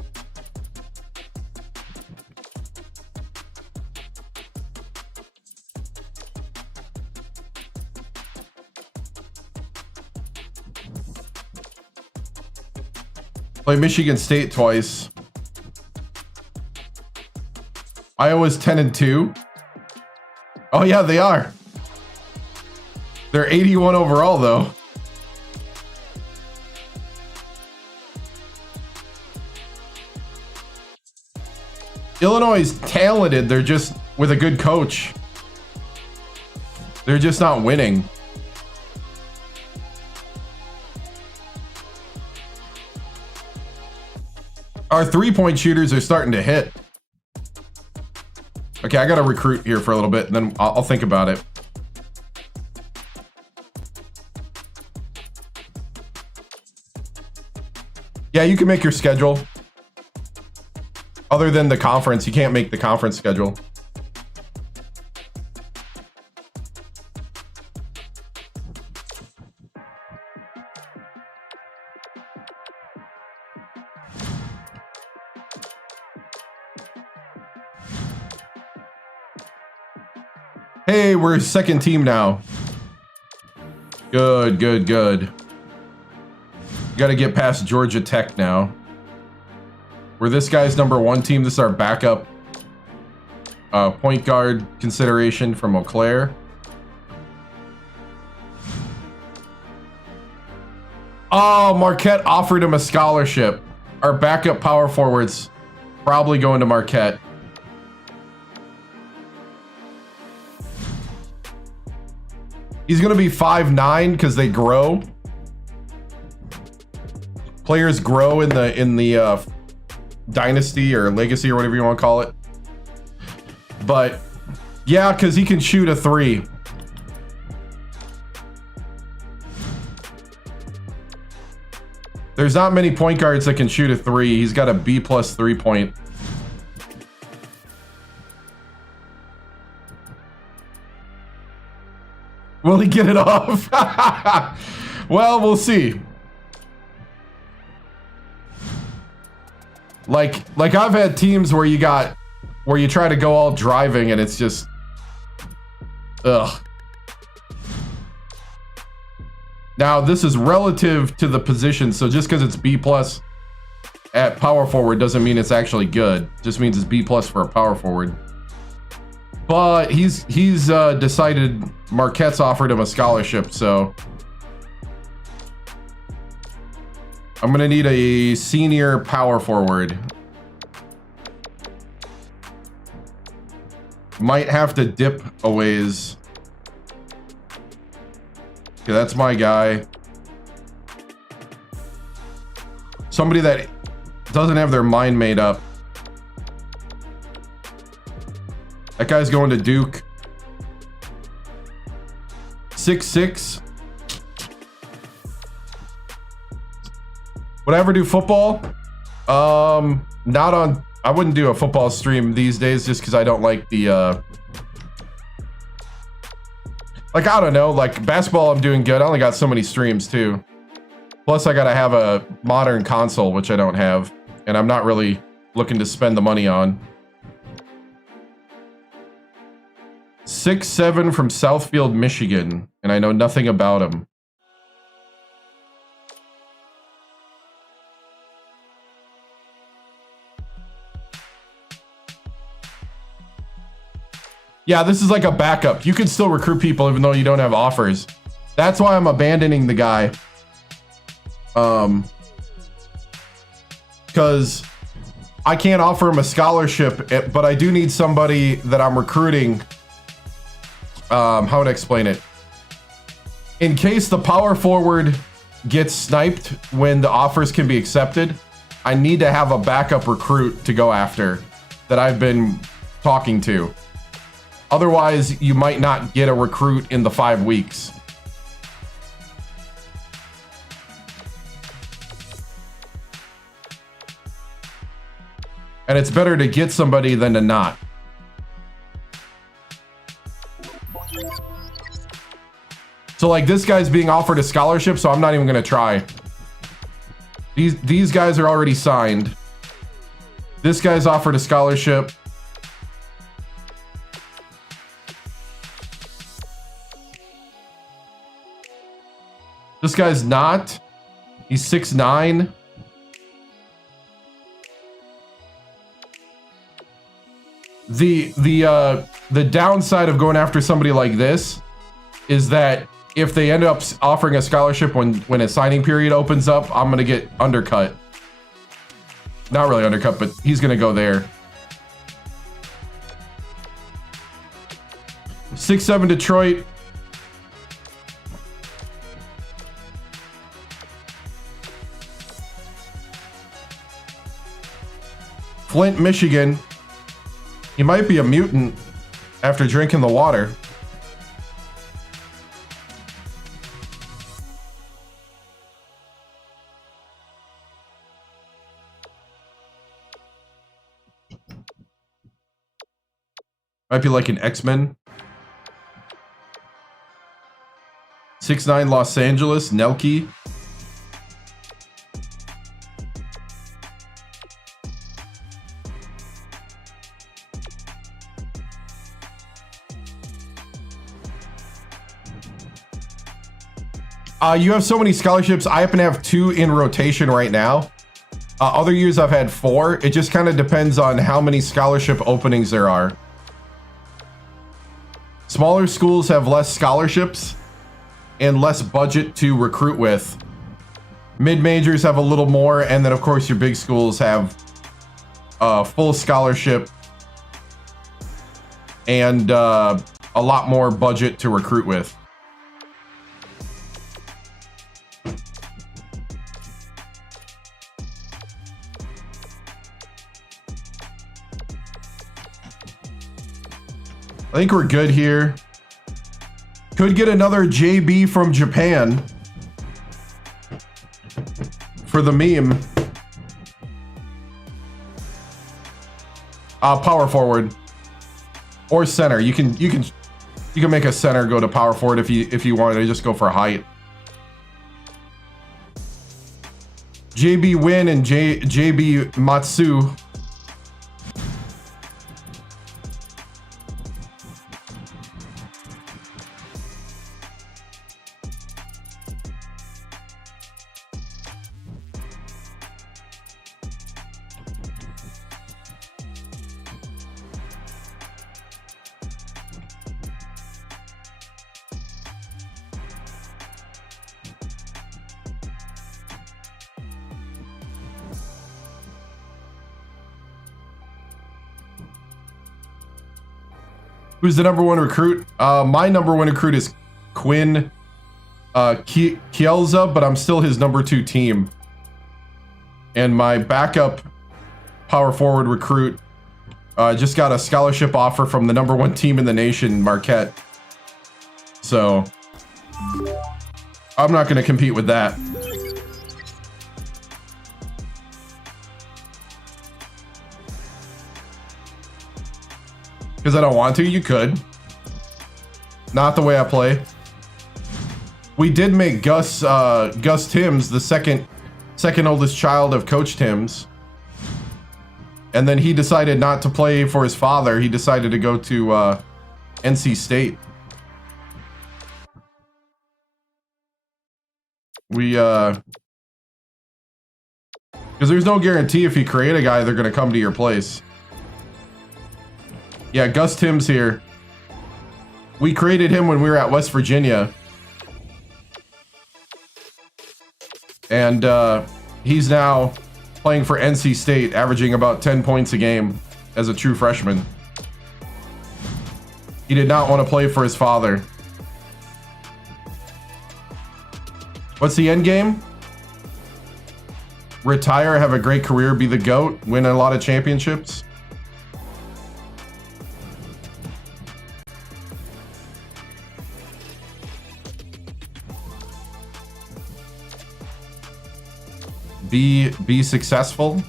Play Michigan State twice. Iowa's 10-2. Oh yeah, they are. They're 81 overall though. Illinois is talented. They're just with a good coach. They're just not winning. Our three-point shooters are starting to hit. Okay, I got to recruit here for a little bit, and then I'll think about it. Yeah, you can make your schedule. Other than the conference, you can't make the conference schedule. Hey, we're second team now. Good, good, good. You got to get past Georgia Tech now. We're this guy's #1 team. This is our backup point guard consideration from Eau Claire. Oh, Marquette offered him a scholarship. Our backup power forwards probably going to Marquette. He's going to be 5'9" because they grow. Players grow in the Dynasty or Legacy or whatever you want to call it. But yeah, because he can shoot a 3. There's not many point guards that can shoot a 3. He's got a B+ 3-point. Will he get it off? Well, we'll see. Like I've had teams where you try to go all driving and it's just ugh. Now this is relative to the position, so just because it's B+ at power forward doesn't mean it's actually good. Just means it's B+ for a power forward. But he's decided Marquette's offered him a scholarship, so I'm gonna need a senior power forward. Might have to dip a ways. Okay, that's my guy. Somebody that doesn't have their mind made up. That guy's going to Duke. 6'6". Would I ever do football? Not on. I wouldn't do a football stream these days just because I don't like the. Like, I don't know. Like, basketball, I'm doing good. I only got so many streams, too. Plus, I gotta have a modern console, which I don't have. And I'm not really looking to spend the money on. 6'7" from Southfield, Michigan. And I know nothing about him. Yeah, this is like a backup. You can still recruit people even though you don't have offers. That's why I'm abandoning the guy. Because I can't offer him a scholarship, but I do need somebody that I'm recruiting. How would I explain it? In case the power forward gets sniped when the offers can be accepted, I need to have a backup recruit to go after that I've been talking to. Otherwise, you might not get a recruit in the 5 weeks. And it's better to get somebody than to not. So like this guy's being offered a scholarship, so I'm not even gonna try. These guys are already signed. This guy's offered a scholarship. This guy's not. He's 6'9". The downside of going after somebody like this is that if they end up offering a scholarship when a signing period opens up, I'm gonna get undercut. Not really undercut, but he's gonna go there. 6'7" Detroit. Flint, Michigan. He might be a mutant after drinking the water. Might be like an X-Men. 6'9" Los Angeles, Nelke. You have so many scholarships. I happen to have 2 in rotation right now. Other years I've had 4. It just kind of depends on how many scholarship openings there are. Smaller schools have less scholarships and less budget to recruit with. Mid-majors have a little more, and then of course your big schools have full scholarship and a lot more budget to recruit with. I think we're good here. Could get another JB from Japan for the meme. Power forward or center. You can make a center go to power forward if you wanted to just go for height. JB Win and JB Matsu. Who's the number 1 recruit? My number 1 recruit is Quinn Kielza, but I'm still his number 2 team. And my backup power forward recruit just got a scholarship offer from the #1 team in the nation, Marquette. So I'm not going to compete with that. Because I don't want to. You could. Not the way I play. We did make Gus TImms the second oldest child of Coach TImms. And then he decided not to play for his father. He decided to go to NC State. Because there's no guarantee if you create a guy, they're going to come to your place. Yeah, Gus TImms here. We created him when we were at West Virginia. And he's now playing for NC State, averaging about 10 points a game as a true freshman. He did not want to play for his father. What's the end game? Retire, have a great career, be the GOAT, win a lot of championships. Be successful.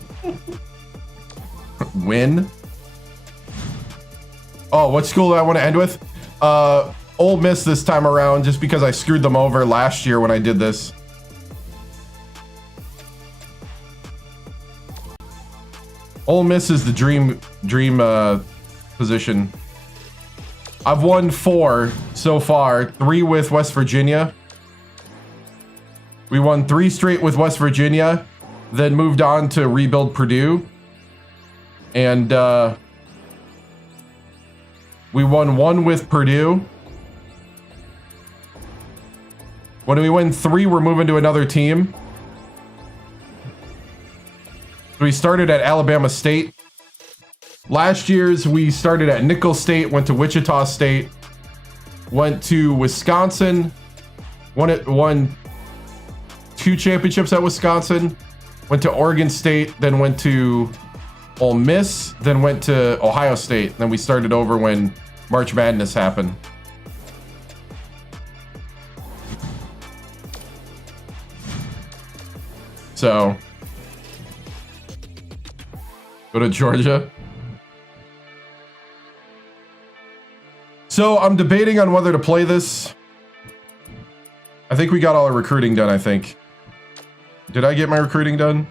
Win. Oh, what school do I want to end with? Ole Miss this time around, just because I screwed them over last year when I did this. Ole Miss is the dream position. I've won 4 so far, 3 with West Virginia. We won 3 straight with West Virginia, then moved on to rebuild Purdue. And we won 1 with Purdue. When we win 3, we're moving to another team. We started at Alabama State. Last year's, we started at Nicholls State, went to Wichita State, went to Wisconsin, won 2 championships at Wisconsin, went to Oregon State, then went to Ole Miss, then went to Ohio State. Then we started over when March Madness happened. So, go to Georgia. So I'm debating on whether to play this. I think we got all our recruiting done, I think. Did I get my recruiting done?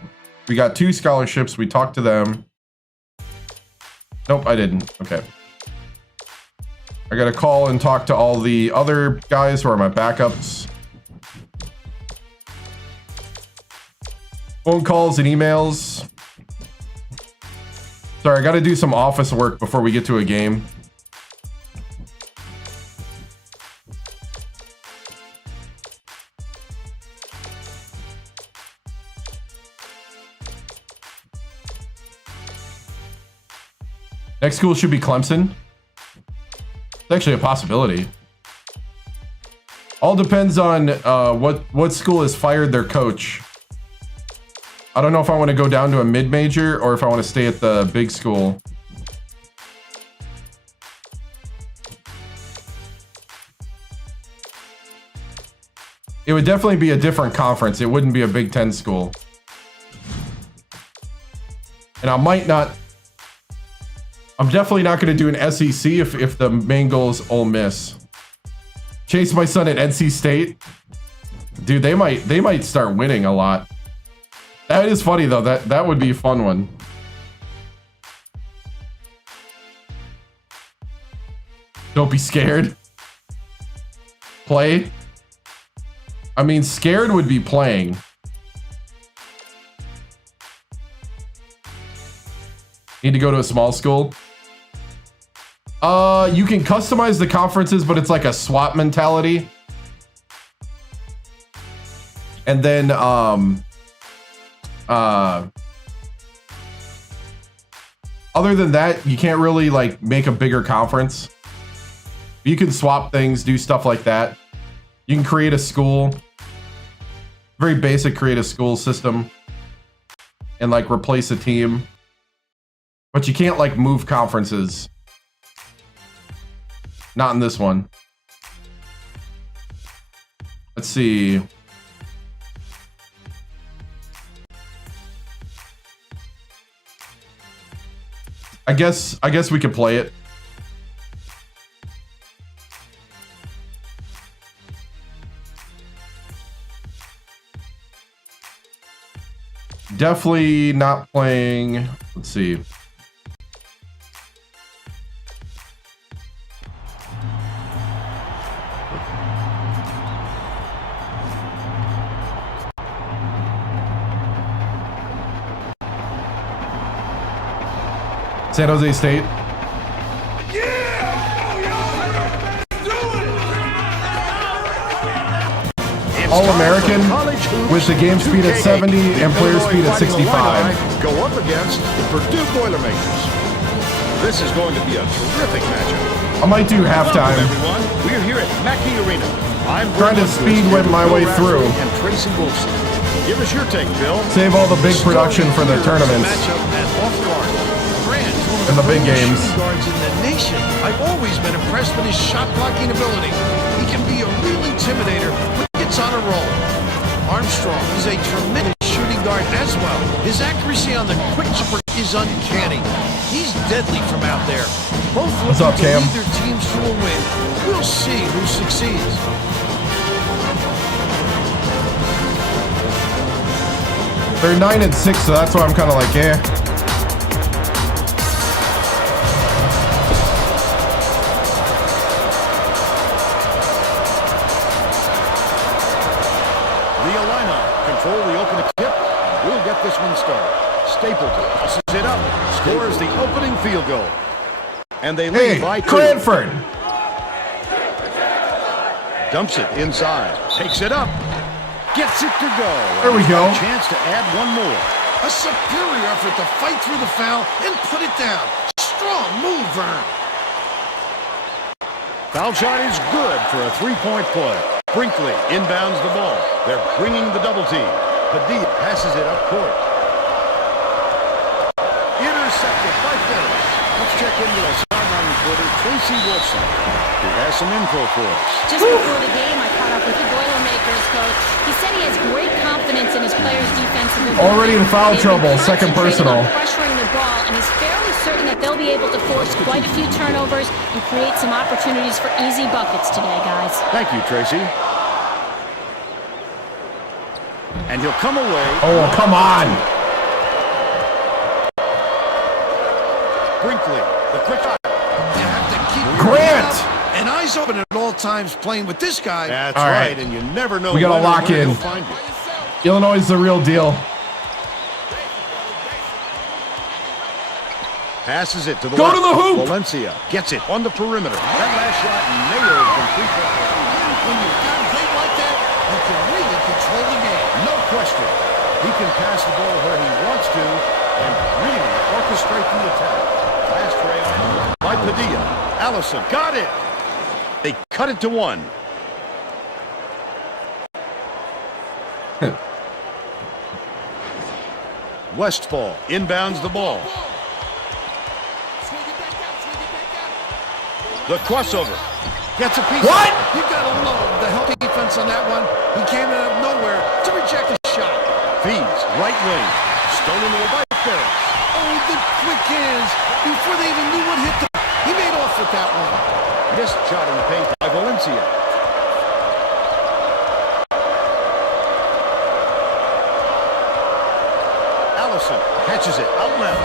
We got 2 scholarships. We talked to them. Nope, I didn't. Okay. I got to call and talk to all the other guys who are my backups. Phone calls and emails. Sorry, I got to do some office work before we get to a game. Next school should be Clemson. It's actually a possibility. All depends on what school has fired their coach. I don't know if I want to go down to a mid-major or if I want to stay at the big school. It would definitely be a different conference. It wouldn't be a Big Ten school. And I might not... I'm definitely not going to do an SEC if the main goal is Ole Miss. Chase my son at NC State. Dude, they might start winning a lot. That is funny though. That would be a fun one. Don't be scared. Play. I mean, scared would be playing. Need to go to a small school. You can customize the conferences, but it's like a swap mentality. And then, other than that, you can't really like make a bigger conference. You can swap things, do stuff like that. You can create a school. Very basic create a school system. and like replace a team, but you can't like move conferences. Not in this one. Let's see. I guess we could play it. Definitely not playing. Let's see. San Jose State. All-American with the game speed at 70 and player speed at 65. Go up against the Purdue Boilermakers. This is going to be a terrific matchup. I might do halftime. Welcome, everyone. We're here at Mackey Arena. I'm trying to speed win my way through. And Tracy Wilson. Give us your take, Bill. Save all the big production for the tournaments and the big games. Guards in the nation. I've always been impressed with his shot blocking ability. He can be a real intimidator when he gets on a roll. Armstrong is a tremendous shooting guard as well. His accuracy on the quick jumper is uncanny. He's deadly from out there. Both What's up, Cam? lead their teams to a win. We'll see who succeeds. They're 9-6, so that's why I'm kind of like, eh. Control the opening tip. We'll get this one started. Stapleton tosses it up. Scores the opening field goal. And they lead by 2. Cranford. Dumps it inside. Takes it up. Gets it to go. There we go. Chance to add one more. A superior effort to fight through the foul and put it down. Strong move, Vern. Foul shot is good for a 3-point play. Brinkley inbounds the ball. They're bringing the double team. Padilla passes it up court. Intercepted by Ferris. Let's check in with our sideline reporter, Tracy Wilson, who has some info for us. Just before the game, I caught up with the Boilermakers coach. He said he has great confidence in his players' defensive ability. Already in foul trouble, second personal. Pressuring the ball, and he's fairly certain that they'll be able to force quite a few turnovers and create some opportunities for easy buckets today, guys. Thank you, Tracy. And he'll come away. Oh, come on. Brinkley, the quick shot. You have to keep Grant! and eyes open at all times playing with this guy. That's all right, right, and you never know. We gotta when or lock where in. he'll find you. Illinois is the real deal. Passes it to the Go left. to the hoop! Valencia gets it on the perimeter. That last shot nailed from 3 points. When you've got a game like that, you can really control the game. No question. He can pass the ball where he wants to and really orchestrate the attack. Last rail by Padilla. Allison got it. They cut it to 1. Westfall inbounds the ball. The crossover. Gets a piece. What? You gotta love the help defense on that one. He came out of nowhere to reject the shot. Feeds right wing. Stolen away by Ferris. Oh, the quick hands. Before they even knew what hit them, he made off with that one. Missed shot in the paint by Valencia. Allison catches it out left.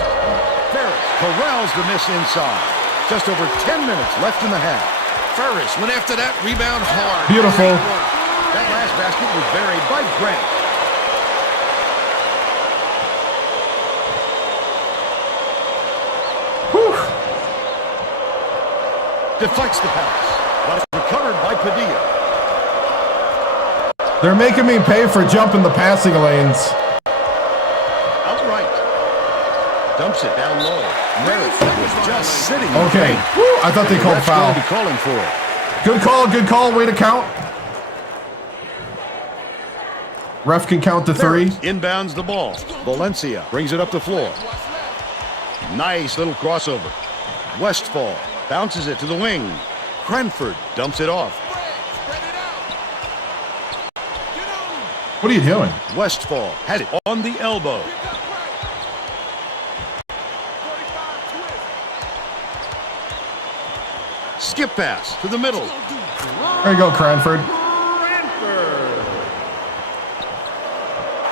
Ferris corrals the miss inside. Just over 10 minutes left in the half. Ferris went after that rebound hard. Beautiful. That last basket was buried by Grant. Whew. Deflects the pass, but it's recovered by Padilla. They're making me pay for jumping the passing lanes. Outright. Dumps it down low. Merritt was just sitting. Okay. Woo, I thought they called foul. Be calling for it. Good call, good call. Way to count. Ref can count to 3. Inbounds the ball. Valencia brings it up the floor. Nice little crossover. Westfall bounces it to the wing. Cranford dumps it off. What are you doing? Westfall has it on the elbow. Skip pass to the middle. There you go, Cranford.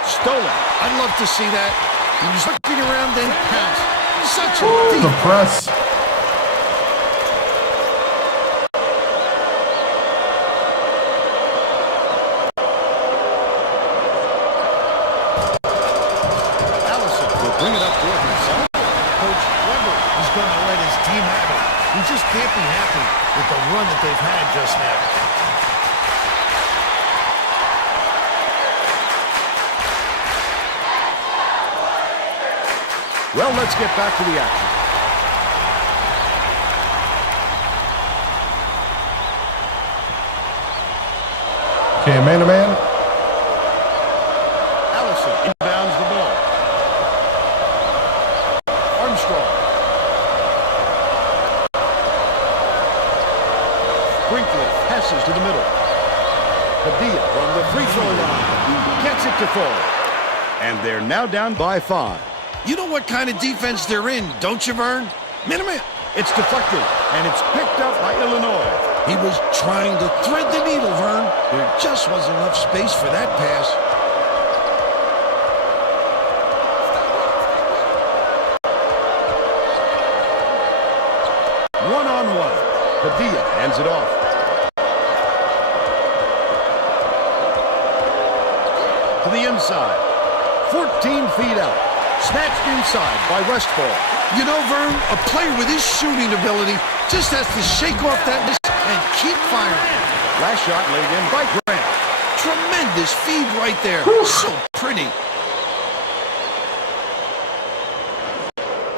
Stolen. I'd love to see that. He was looking around then pass. Such a Ooh, the deep press. Allison will bring it up for himself. Coach Weber is going to let his team have it. He just can't be happy with the run that they've had just now. Well, let's get back to the action. Okay, man-to-man. Allison inbounds the ball. Armstrong. Brinkley passes to the middle. Padilla from the free throw line. Gets it to fall. And they're now down by 5. You know what kind of defense they're in, don't you, Vern? Minute. It's deflected, and it's picked up by Illinois. He was trying to thread the needle, Vern. There just wasn't enough space for that pass. One-on-one. Padilla hands it off. To the inside. 14 feet out. Snatched inside by Westfall. You know, Vern, a player with his shooting ability just has to shake off that miss and keep firing. Last shot laid in by Grant. Tremendous feed right there. So pretty.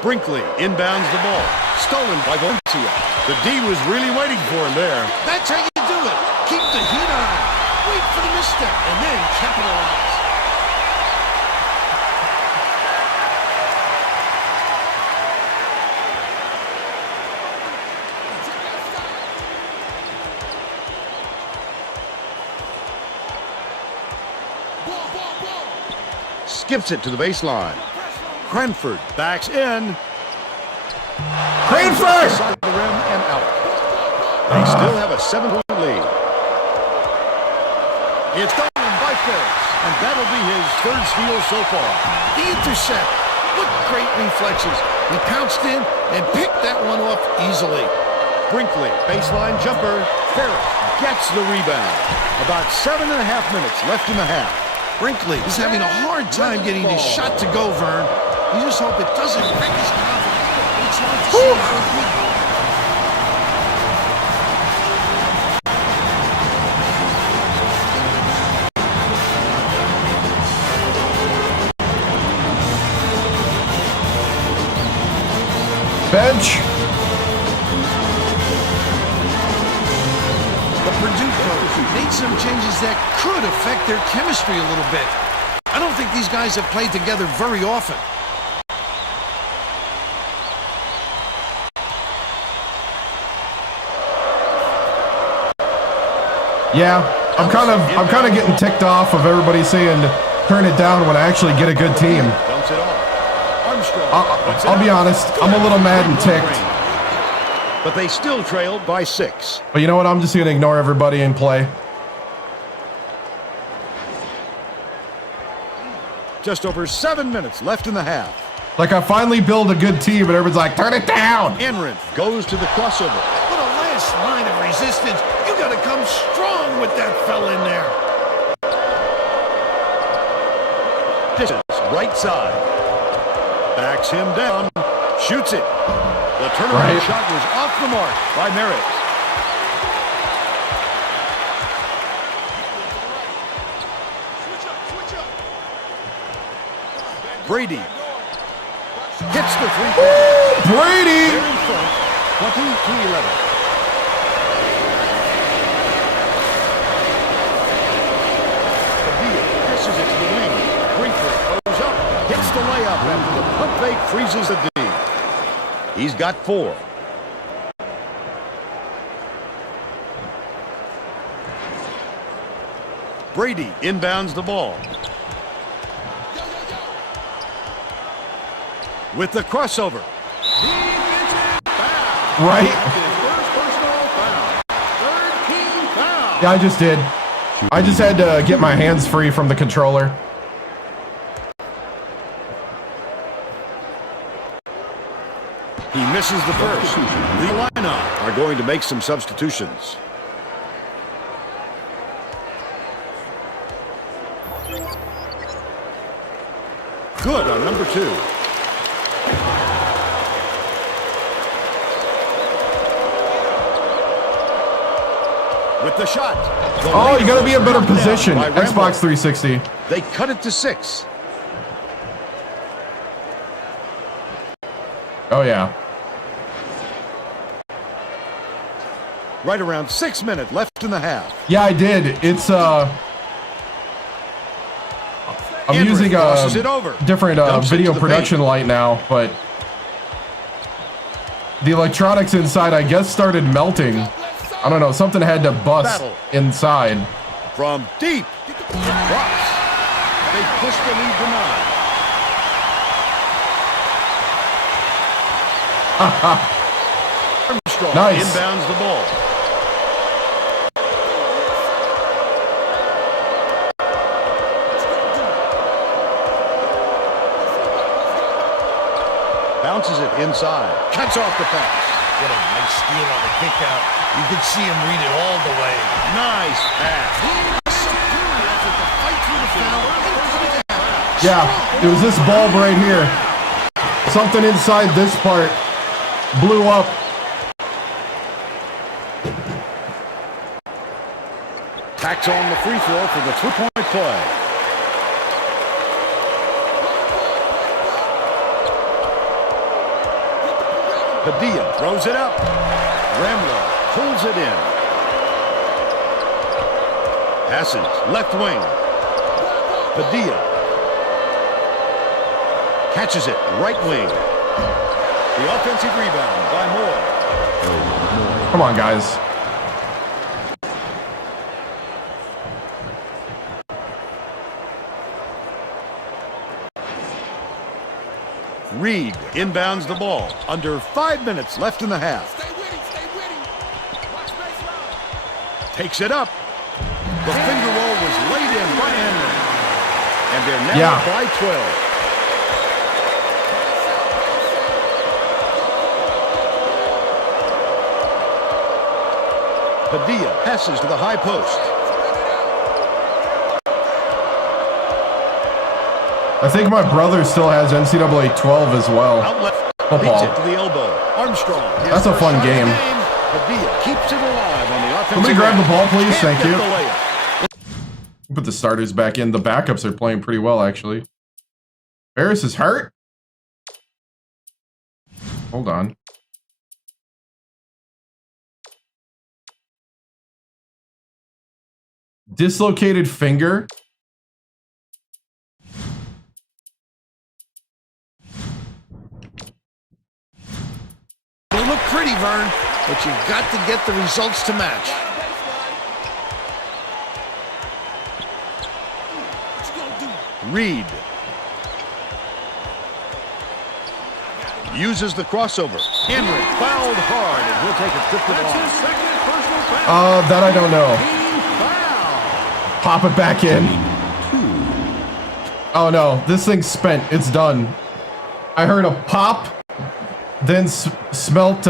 Brinkley inbounds the ball. Stolen by Valencia. The D was really waiting for him there. That's how you do it. Keep the heat on. Wait for the misstep and then capitalize. Skips it to the baseline. Cranford backs in. Cranford! Side the rim and out. They still have a 7-point lead. It's stolen by Ferris, and that'll be his 3rd steal so far. The intercept. What great reflexes. He pounced in and picked that one off easily. Brinkley, baseline jumper. Ferris gets the rebound. About 7.5 minutes left in the half. Brinkley is having a hard time getting his shot to go, Vern. You just hope it doesn't wreck his confidence. It's hard to see for a good ball. Bench. The Purdue coach made some changes that could affect their chemistry a little bit. I don't think these guys have played together very often. Yeah, I'm kind of getting ticked off of everybody saying turn it down when I actually get a good team. Dumps it off. Armstrong. I'll be honest, I'm a little mad and ticked. But they still trailed by 6. But you know what? I'm just going to ignore everybody and play. Just over 7 minutes left in the half. Like I finally build a good team, and everyone's like, turn it down. Enrin goes to the crossover. What a last line of resistance. You got to come strong with that fella in there. Dishes right side. Backs him down. Shoots it. The turnaround shot was off the mark by Merritt. Brady hits the three-pointer. Brady! They're in front, 20-11. Padilla passes it up after the pump fake freezes the D. He's got 4. Brady inbounds the ball. With the crossover. Right? Yeah, I just did. I just had to get my hands free from the controller. He misses the first. The lineup are going to make some substitutions. Good on number 2. With the shot. Oh, you got to be in a better position. Xbox 360. They cut it to 6. Oh, yeah. Right around 6 minutes left in the half. Yeah, I did. It's, I'm using a different video production light now, but the electronics inside, I guess, started melting. I don't know. Something had to bust inside. From deep. Cross. They push the lead to 9. Armstrong Nice. inbounds the ball. Bounces it inside. Cuts off the pass. What a nice steal on the kick out. You can see him read it all the way. Nice pass. Yeah, it was this bulb right here. Something inside this part blew up. Tacks on the free throw for the 2-point play. Padilla throws it up. Ramlo pulls it in. Passes left wing. Padilla catches it right wing. The offensive rebound by Moore. Come on, guys. Reed inbounds the ball. Under 5 minutes left in the half. Takes it up. The finger roll was laid in by Henry. And they're now up by 12. Padilla passes to the high post. I think my brother still has NCAA 12 as well. Outlet. Football. Beats it to the elbow. Armstrong. That's a fun game. Padilla keeps it alive on the offensive. Let me grab the ball, please. Can't Thank you. get the layup. Put the starters back in. The backups are playing pretty well, actually. Ferris is hurt? Hold on. Dislocated finger? They look pretty, Vern, but you've got to get the results to match. Reed uses the crossover. Henry fouled hard, and he'll take a trip to the line. That I don't know. Pop it back in. Oh no, this thing's spent. It's done. I heard a pop, then smelt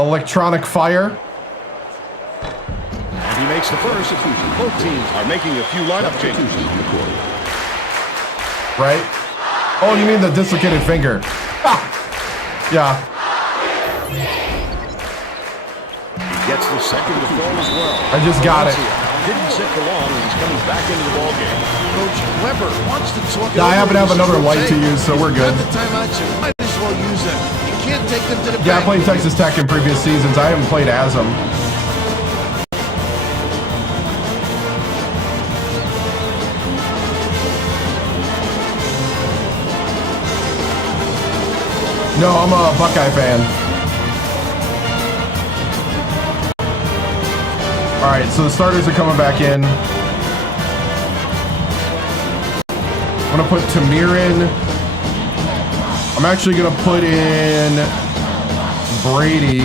electronic fire. And he makes the first. Both teams are making a few lineup changes. Right? Oh, you mean the dislocated finger? Ah! Yeah. He gets the second to fall as well. I just got it. Didn't sit for long, and he's coming back into the ball game. Coach Weber wants to talk. Yeah, I happen to have another light to use, so we're good. The timeouts, you might as well use them. You can't take them to the Yeah, I bank. played Texas Tech in previous seasons. I haven't played as them. No, I'm a Buckeye fan. All right, so the starters are coming back in. I'm gonna put Tamir in. I'm actually gonna put in Brady.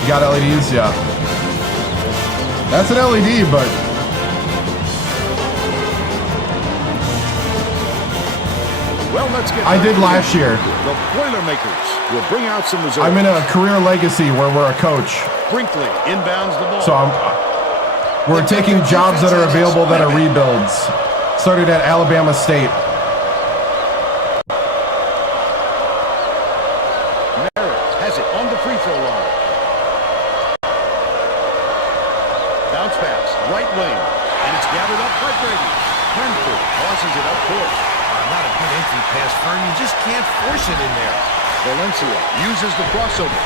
You got LEDs? Yeah. That's an LED, but Well, let's get I did last year. The Boilermakers will bring out some reserves. I'm in a career legacy where we're a coach. Brinkley inbounds the ball. So we're taking jobs that are available that are rebuilds. Started at Alabama State. Merritt has it on the free throw line. Bounce pass, right wing. And it's gathered up by Brady. Cranford tosses it up court. Not a good entry pass, Fern. You just can't force it in there. Valencia uses the crossover.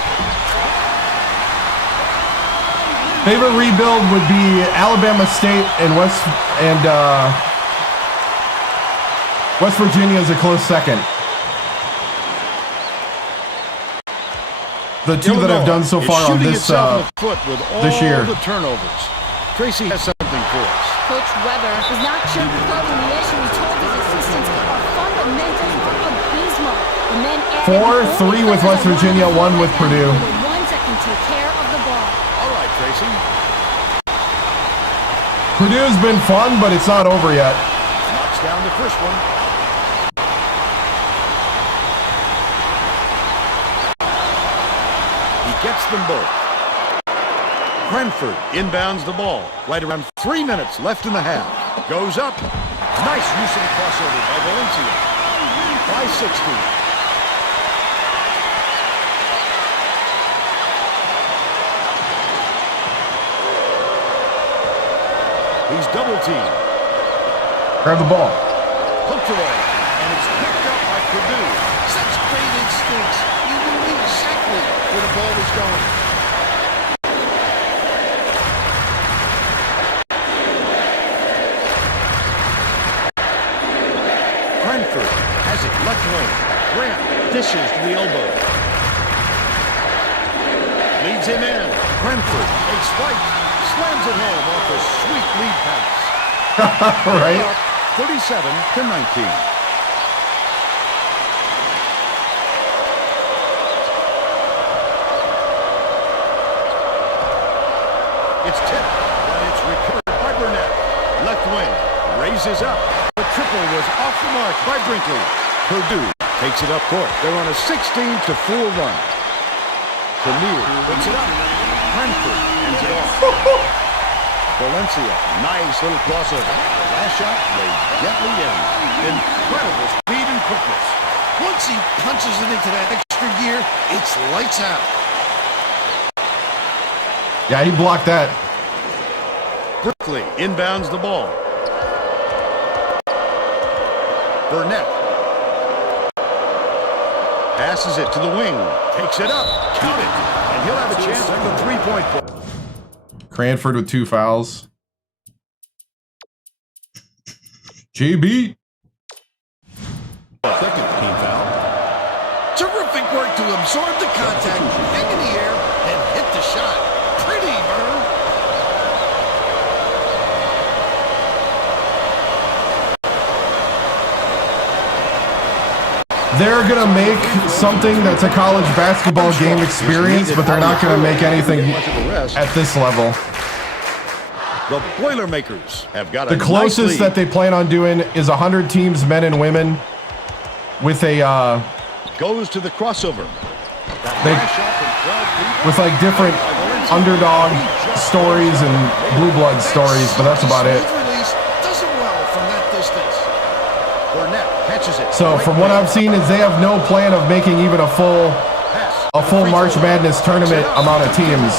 Favorite rebuild would be Alabama State and West Virginia is a close second. The two that I've done so far on this year. The turnovers. Tracy has something for us. Coach Weber is not sugarcoating the issue. He told his assistants our fundamentals are abysmal. The men added 4-3 with West Virginia, 1 with Purdue. The ones that can take care of the ball. All right, Tracy. Purdue's been fun, but it's not over yet. Knocks down the first one. He gets them both. Cranford inbounds the ball. Right around 3 minutes left in the half. Goes up. Nice use of the crossover by Valencia. By 60. He's double teamed. Grab the ball. Hooked away. And it's picked up by Purdue. Such great instincts. You knew exactly where the ball was going. Cranford has it left wing. Grant dishes to the elbow. Leads him in. Cranford takes flight. Slams it home off a sweet lead pass. Right. 37-19. It's tipped, but it's recovered by Burnett. Left wing. Raises up. The triple was off the mark by Brinkley. Purdue takes it up court. They're on a 16-4 run. Tamir puts it up. Cranford ends it off. Valencia, nice little crossover. Last shot laid gently in. Incredible speed and quickness. Once he punches it into that extra gear, it's lights out. Yeah, he blocked that. Brinkley inbounds the ball. Burnett passes it to the wing. Takes it up. Count it. And he'll have a chance at the three-point play. Cranford with 2 fouls. JB. Second team foul. Terrific work to absorb the contact, hang in the air, and hit the shot. Pretty, Vern. They're going to make something that's a college basketball game experience, but they're not going to make anything at this level. The Boilermakers have got The closest that they plan on doing is 100 teams, men and women, with a goes to the crossover. with like different underdog stories and blue blood stories, but that's about it. Does it well from that distance. Burnett catches it. So from what I've seen is they have no plan of making even a full March Madness tournament amount of teams.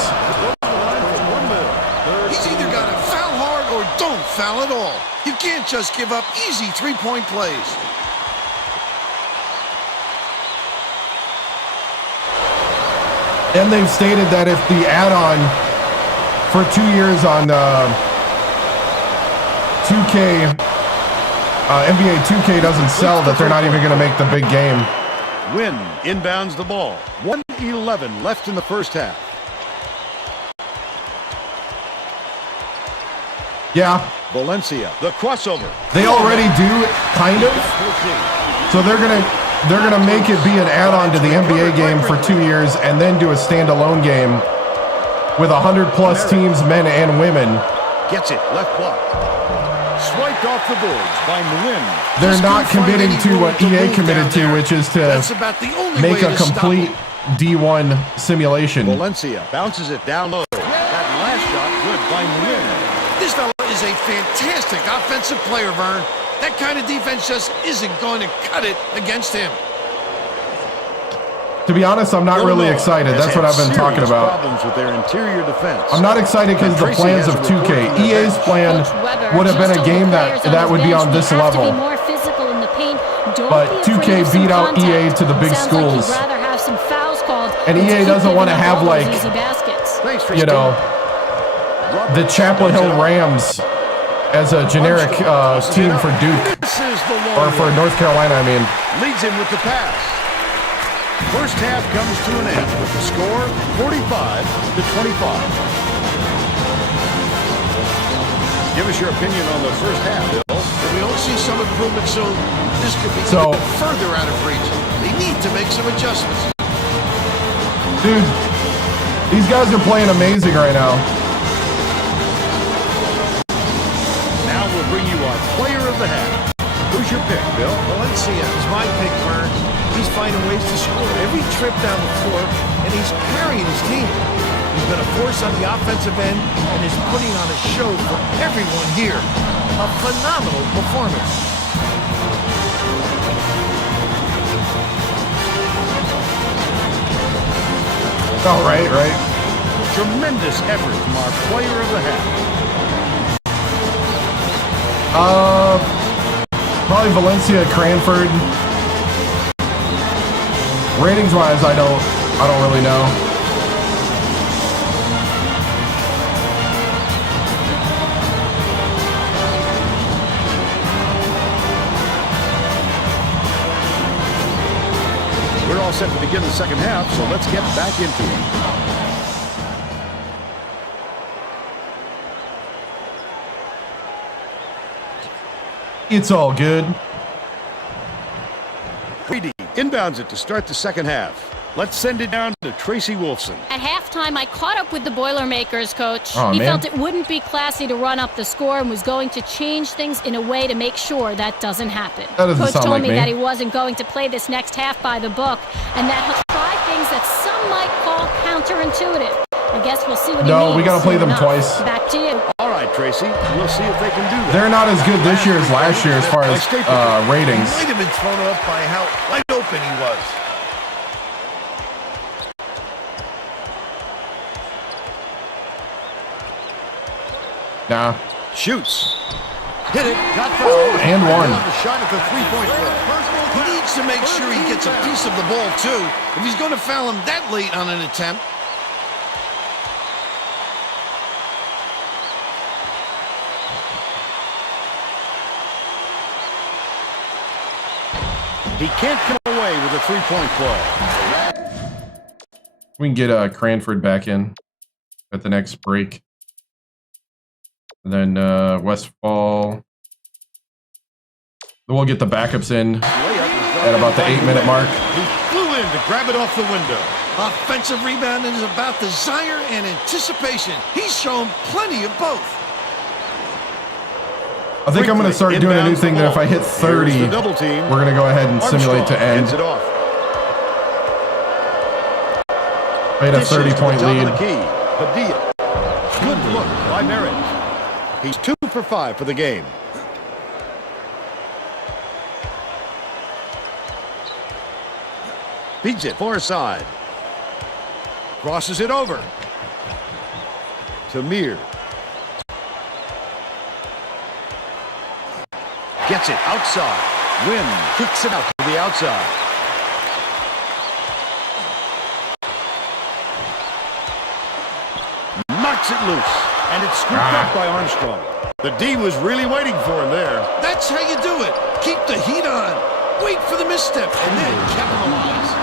He's either got to foul hard or don't foul at all. You can't just give up easy three-point plays. And they've stated that if the add-on for 2 years on 2K NBA 2K doesn't sell that they're not even going to make the big game. Win inbounds the ball. 1:11 left in the first half. Yeah. Valencia, the crossover. They already do, kind of. So they're gonna make it be an add-on to the NBA game for 2 years, and then do a standalone game with 100+ teams, men and women. Gets it, left block. Swiped off the boards by Nguyen. They're not committing to what EA committed to, which is to make a complete D1 simulation. Valencia bounces it down low. That last shot good by Nguyen. This fella is a fantastic offensive player, Vern. That kind of defense just isn't going to cut it against him. To be honest, I'm not really excited. That's what I've been talking about. Problems with their interior defense. I'm not excited because the plans of 2K. EA's plan would have been a game that would be on this level. But 2K beat out EA to the big schools. And EA doesn't want to have, like, you know, the Chapel Hill Rams as a generic team for Duke. Or for North Carolina, I mean. Leads him with the pass. First half comes to an end with the score 45-25. Give us your opinion on the first half, Bill. If we don't see some improvement soon, this could be even further out of reach. They need to make some adjustments. Dude, these guys are playing amazing right now. Now we'll bring you our player of the half. Who's your pick, Bill? Valencia is my pick, Vern. He's finding ways to score every trip down the floor, and he's carrying his team. He's been a force on the offensive end and is putting on a show for everyone here. A phenomenal performance. Oh, right. Tremendous effort from our player of the half. Probably Valencia, Cranford. Ratings-wise, I don't really know. We're all set to begin the second half, so let's get back into it. It's all good. Reedy inbounds it to start the second half. Let's send it down to Tracy Wolfson. At halftime, I caught up with the Boilermakers coach. Oh, he man. felt it wouldn't be classy to run up the score and was going to change things in a way to make sure that doesn't happen. That doesn't Coach sound told like me me. that he wasn't going to play this next half by the book and that he'll try things that some might call counterintuitive. I guess we'll see what he means. No, we got to play them soon enough. twice. Back to you. All right, Tracy. We'll see if they can do that. They're not as good this year as last year as far as ratings. He might have been thrown off by how wide open he was. Nah. Shoots. Hit it. Got fouled. And one. The shot at the three-point line. He needs to make sure he gets a piece of the ball, too, if he's going to foul him that late on an attempt. He can't come away with a three-point play. We can get Cranford back in at the next break. And then Westfall. Then we'll get the backups in at about the 8-minute mark. He flew in to grab it off the window. Offensive rebounding is about desire and anticipation. He's shown plenty of both. I think I'm going to start doing a new thing that if I hit 30, we're going to go ahead and simulate to end. Ends it off. Made a 30-point lead. Padilla. Good look by Merritt. He's 2 for 5 for the game. Feeds it far side. Crosses it over. Tamir. Gets it outside. Wynn kicks it out to the outside. Knocks it loose. And it's scooped up by Armstrong. The D was really waiting for him there. That's how you do it. Keep the heat on. Wait for the misstep and then capitalize.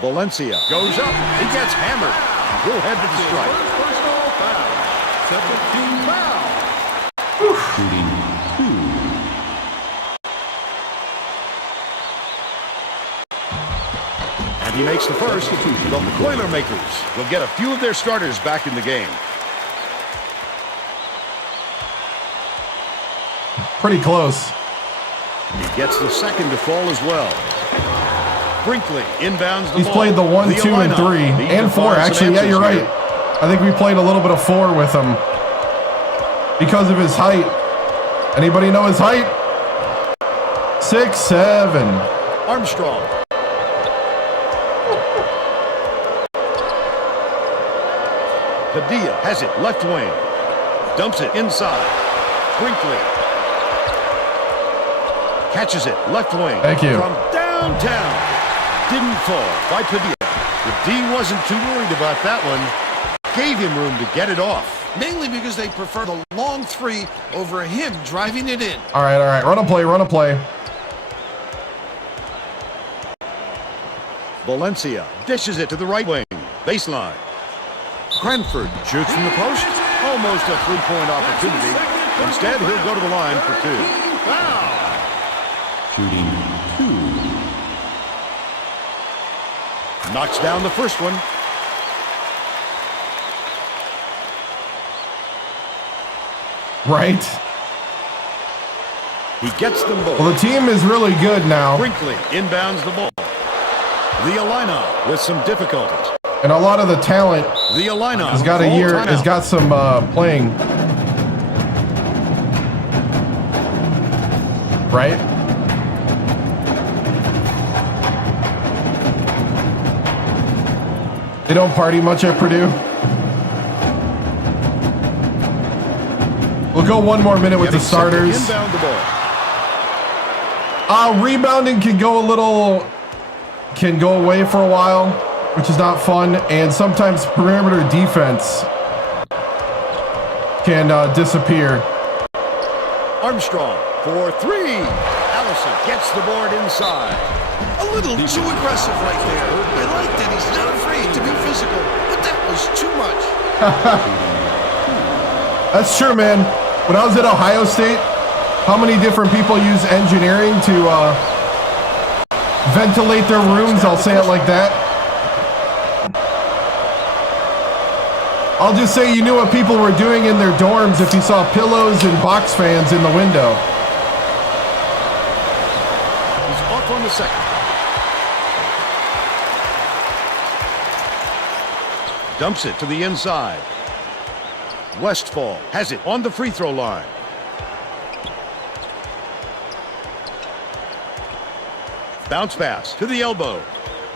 Valencia goes up. He gets hammered. We'll head to the strike. Personal foul. Second team foul. Shooting 2. And he makes the first. The Boilermakers will get a few of their starters back in the game. Pretty close. He gets the second to fall as well. Brinkley inbounds the He's ball. played the 1, 2, and 3, and 4. Actually, yeah, you're right. I think we played a little bit of 4 with him because of his height. Anybody know his height? 6'7". Armstrong. Padilla has it left wing. Dumps it inside. Brinkley catches it left wing. Thank you. From downtown. Didn't fall by Padilla. The D wasn't too worried about that one. Gave him room to get it off. Mainly because they prefer the long three over him driving it in. All right, all right. Run a play, run a play. Valencia dishes it to the right wing. Baseline. Cranford shoots from the post. Almost a three-point opportunity. Instead, he'll go to the line for 2. Shooting 2. Knocks down the first one. Right. He gets them both. Well, the team is really good now. Brinkley inbounds the ball. The Alina with some difficulties. And a lot of the talent The Alina has got has got some playing. Right? They don't party much at Purdue. We'll go one more minute with the starters. Inbound the ball. Rebounding can go away for a while, which is not fun, and sometimes perimeter defense can disappear. Armstrong for 3. Allison gets the board inside. A little too aggressive right there. I like that he's not afraid to be physical, but that was too much. That's true, man. When I was at Ohio State, how many different people use engineering to ventilate their rooms? I'll say it like that. I'll just say you knew what people were doing in their dorms if you saw pillows and box fans in the window. He's off on the second. Dumps it to the inside. Westfall has it on the free throw line. Bounce pass to the elbow.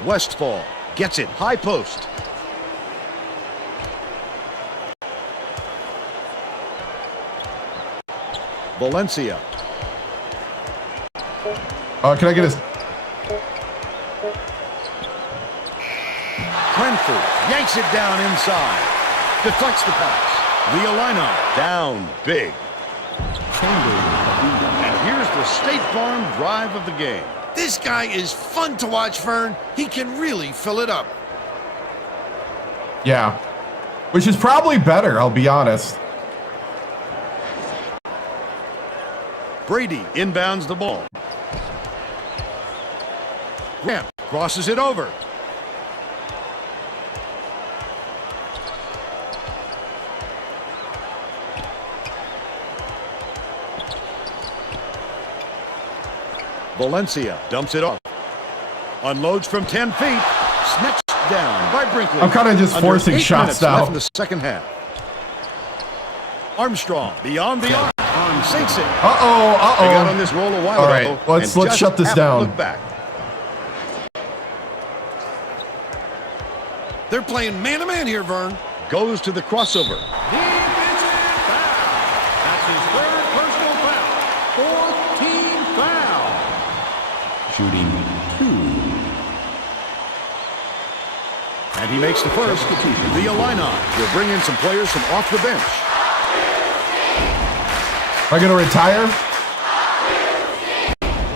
Westfall gets it high post. Valencia. Can I get his... Cranford yanks it down inside. Deflects the pass. The Alina down big. And here's the State Farm drive of the game. This guy is fun to watch, Vern. He can really fill it up. Yeah. Which is probably better, I'll be honest. Brady inbounds the ball. Graham crosses it over. Valencia dumps it off. Unloads from 10 feet. Snatched down by Brinkley. I'm kind of just forcing shots now. Left in the second half. Armstrong beyond the arc. Sinks it. Uh-oh. They got on this roll a while All ago. right, let's shut this down. Look back. They're playing man-to-man here, Vern. Goes to the crossover. Defensive foul. That's his third personal foul. 4th team foul. Shooting 2. And he makes the first. The Illini will bring in some players from off the bench. Am I going to retire?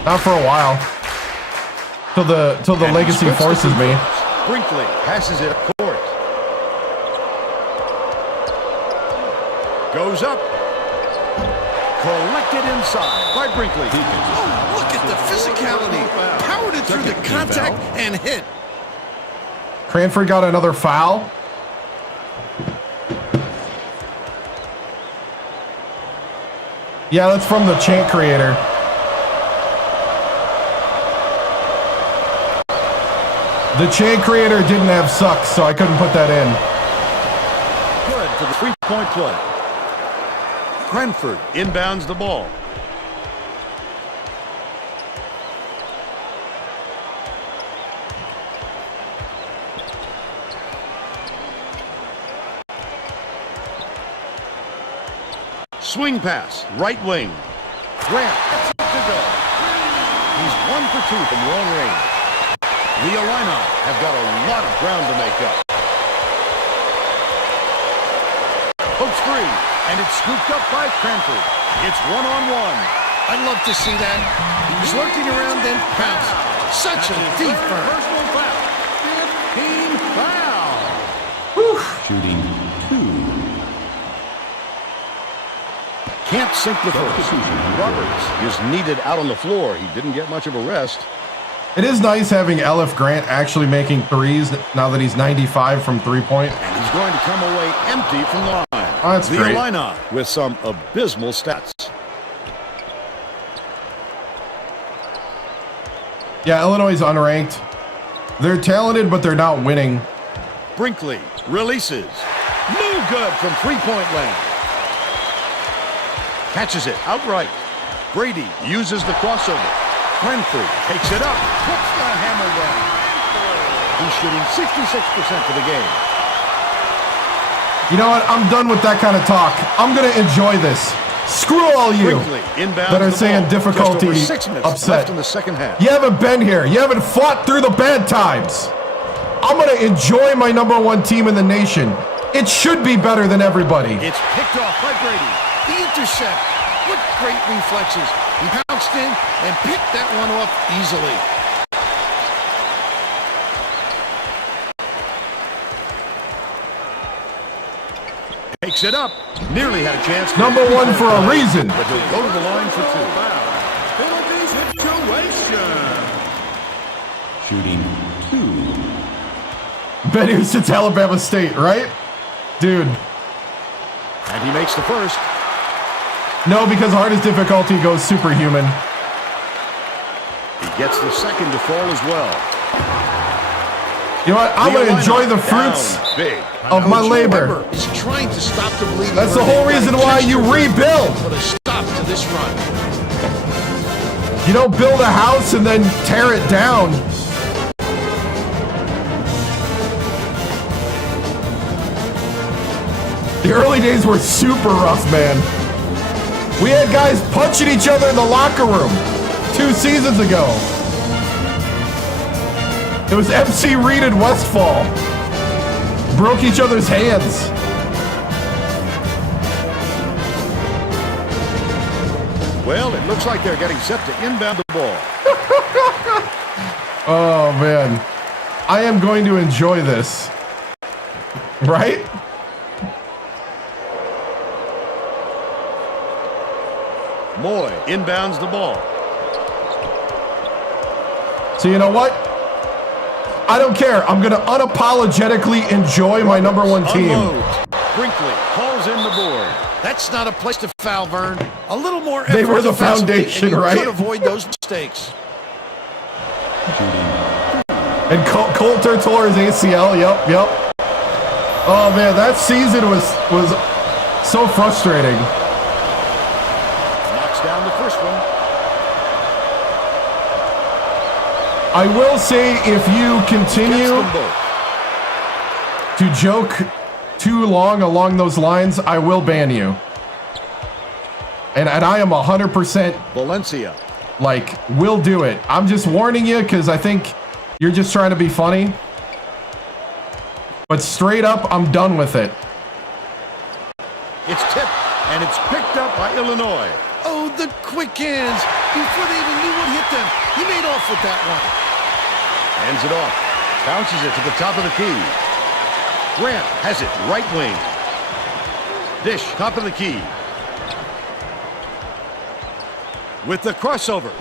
Not for a while. Till the legacy forces me. Brinkley passes it up court. Goes up. Collected inside by Brinkley. Oh, look at the physicality. Powered it through the contact and hit. Cranford got another foul. Yeah, that's from the chant creator. The chant creator didn't have sucks, so I couldn't put that in. Good for the three-point play. Cranford inbounds the ball. Swing pass, right wing. Grant to go. He's 1 for 2 from long range. The Illini have got a lot of ground to make up. Hooks free, and it's scooped up by Cranford. It's one-on-one. I'd love to see that. He was lurking around, then pounced. Such a deep burn. Personal foul. 15 foul. Shooting 2. Can't sink the first. Roberts is needed out on the floor. He didn't get much of a rest. It is nice having Elif Grant actually making threes now that he's 95 from three-point. And he's going to come away empty from the line. Oh, that's the great. Illini with some abysmal stats. Yeah, Illinois is unranked. They're talented, but they're not winning. Brinkley releases. No good from three-point land. Catches it outright. Brady uses the crossover. Cranford takes it up. Puts the hammer down. He's shooting 66% for the game. You know what? I'm done with that kind of talk. I'm going to enjoy this. Screw all you that are saying difficulty upset. Left in the second half. You haven't been here. You haven't fought through the bad times. I'm going to enjoy my #1 team in the nation. It should be better than everybody. It's picked off by Brady. The intercept. What great reflexes. He pounced in and picked that one off easily. Takes it up. Nearly had a chance. #1 for a reason. But he'll go to the line for 2. Penalty situation. Shooting 2. Bet he was to Alabama State, right? Dude. And he makes the first. No, because hardest difficulty goes superhuman. He gets the second to fall as well. You know what? I'm going to enjoy the fruits of my labor. He's trying to stop the bleeding. That's the whole reason why you rebuild. Put a stop to this run. You don't build a house and then tear it down. The early days were super rough, man. We had guys punching each other in the locker room 2 seasons ago. It was MC Reed and Westfall. Broke each other's hands. Well, it looks like they're getting set to inbound the ball. Oh, man. I am going to enjoy this. Right? Moy inbounds the ball. So you know what? I don't care. I'm going to unapologetically enjoy my #1 team. Brinkley calls in the board. That's not a place to foul, Vern. A little more effort. They were the defensively, foundation, and you right? could avoid those mistakes. And Coulter tore his ACL. Yep. Oh man, that season was so frustrating. Knocks down the first one. I will say, if you continue to joke too long along those lines, I will ban you. And I am 100%. Valencia like, we'll do it. I'm just warning you because I think you're just trying to be funny. But straight up, I'm done with it. It's tipped, and it's picked up by Illinois. Oh, the quick hands. Before they even knew what hit them, he made off with that one. Hands it off. Bounces it to the top of the key. Grant has it right wing. Dish, top of the key. With the crossover.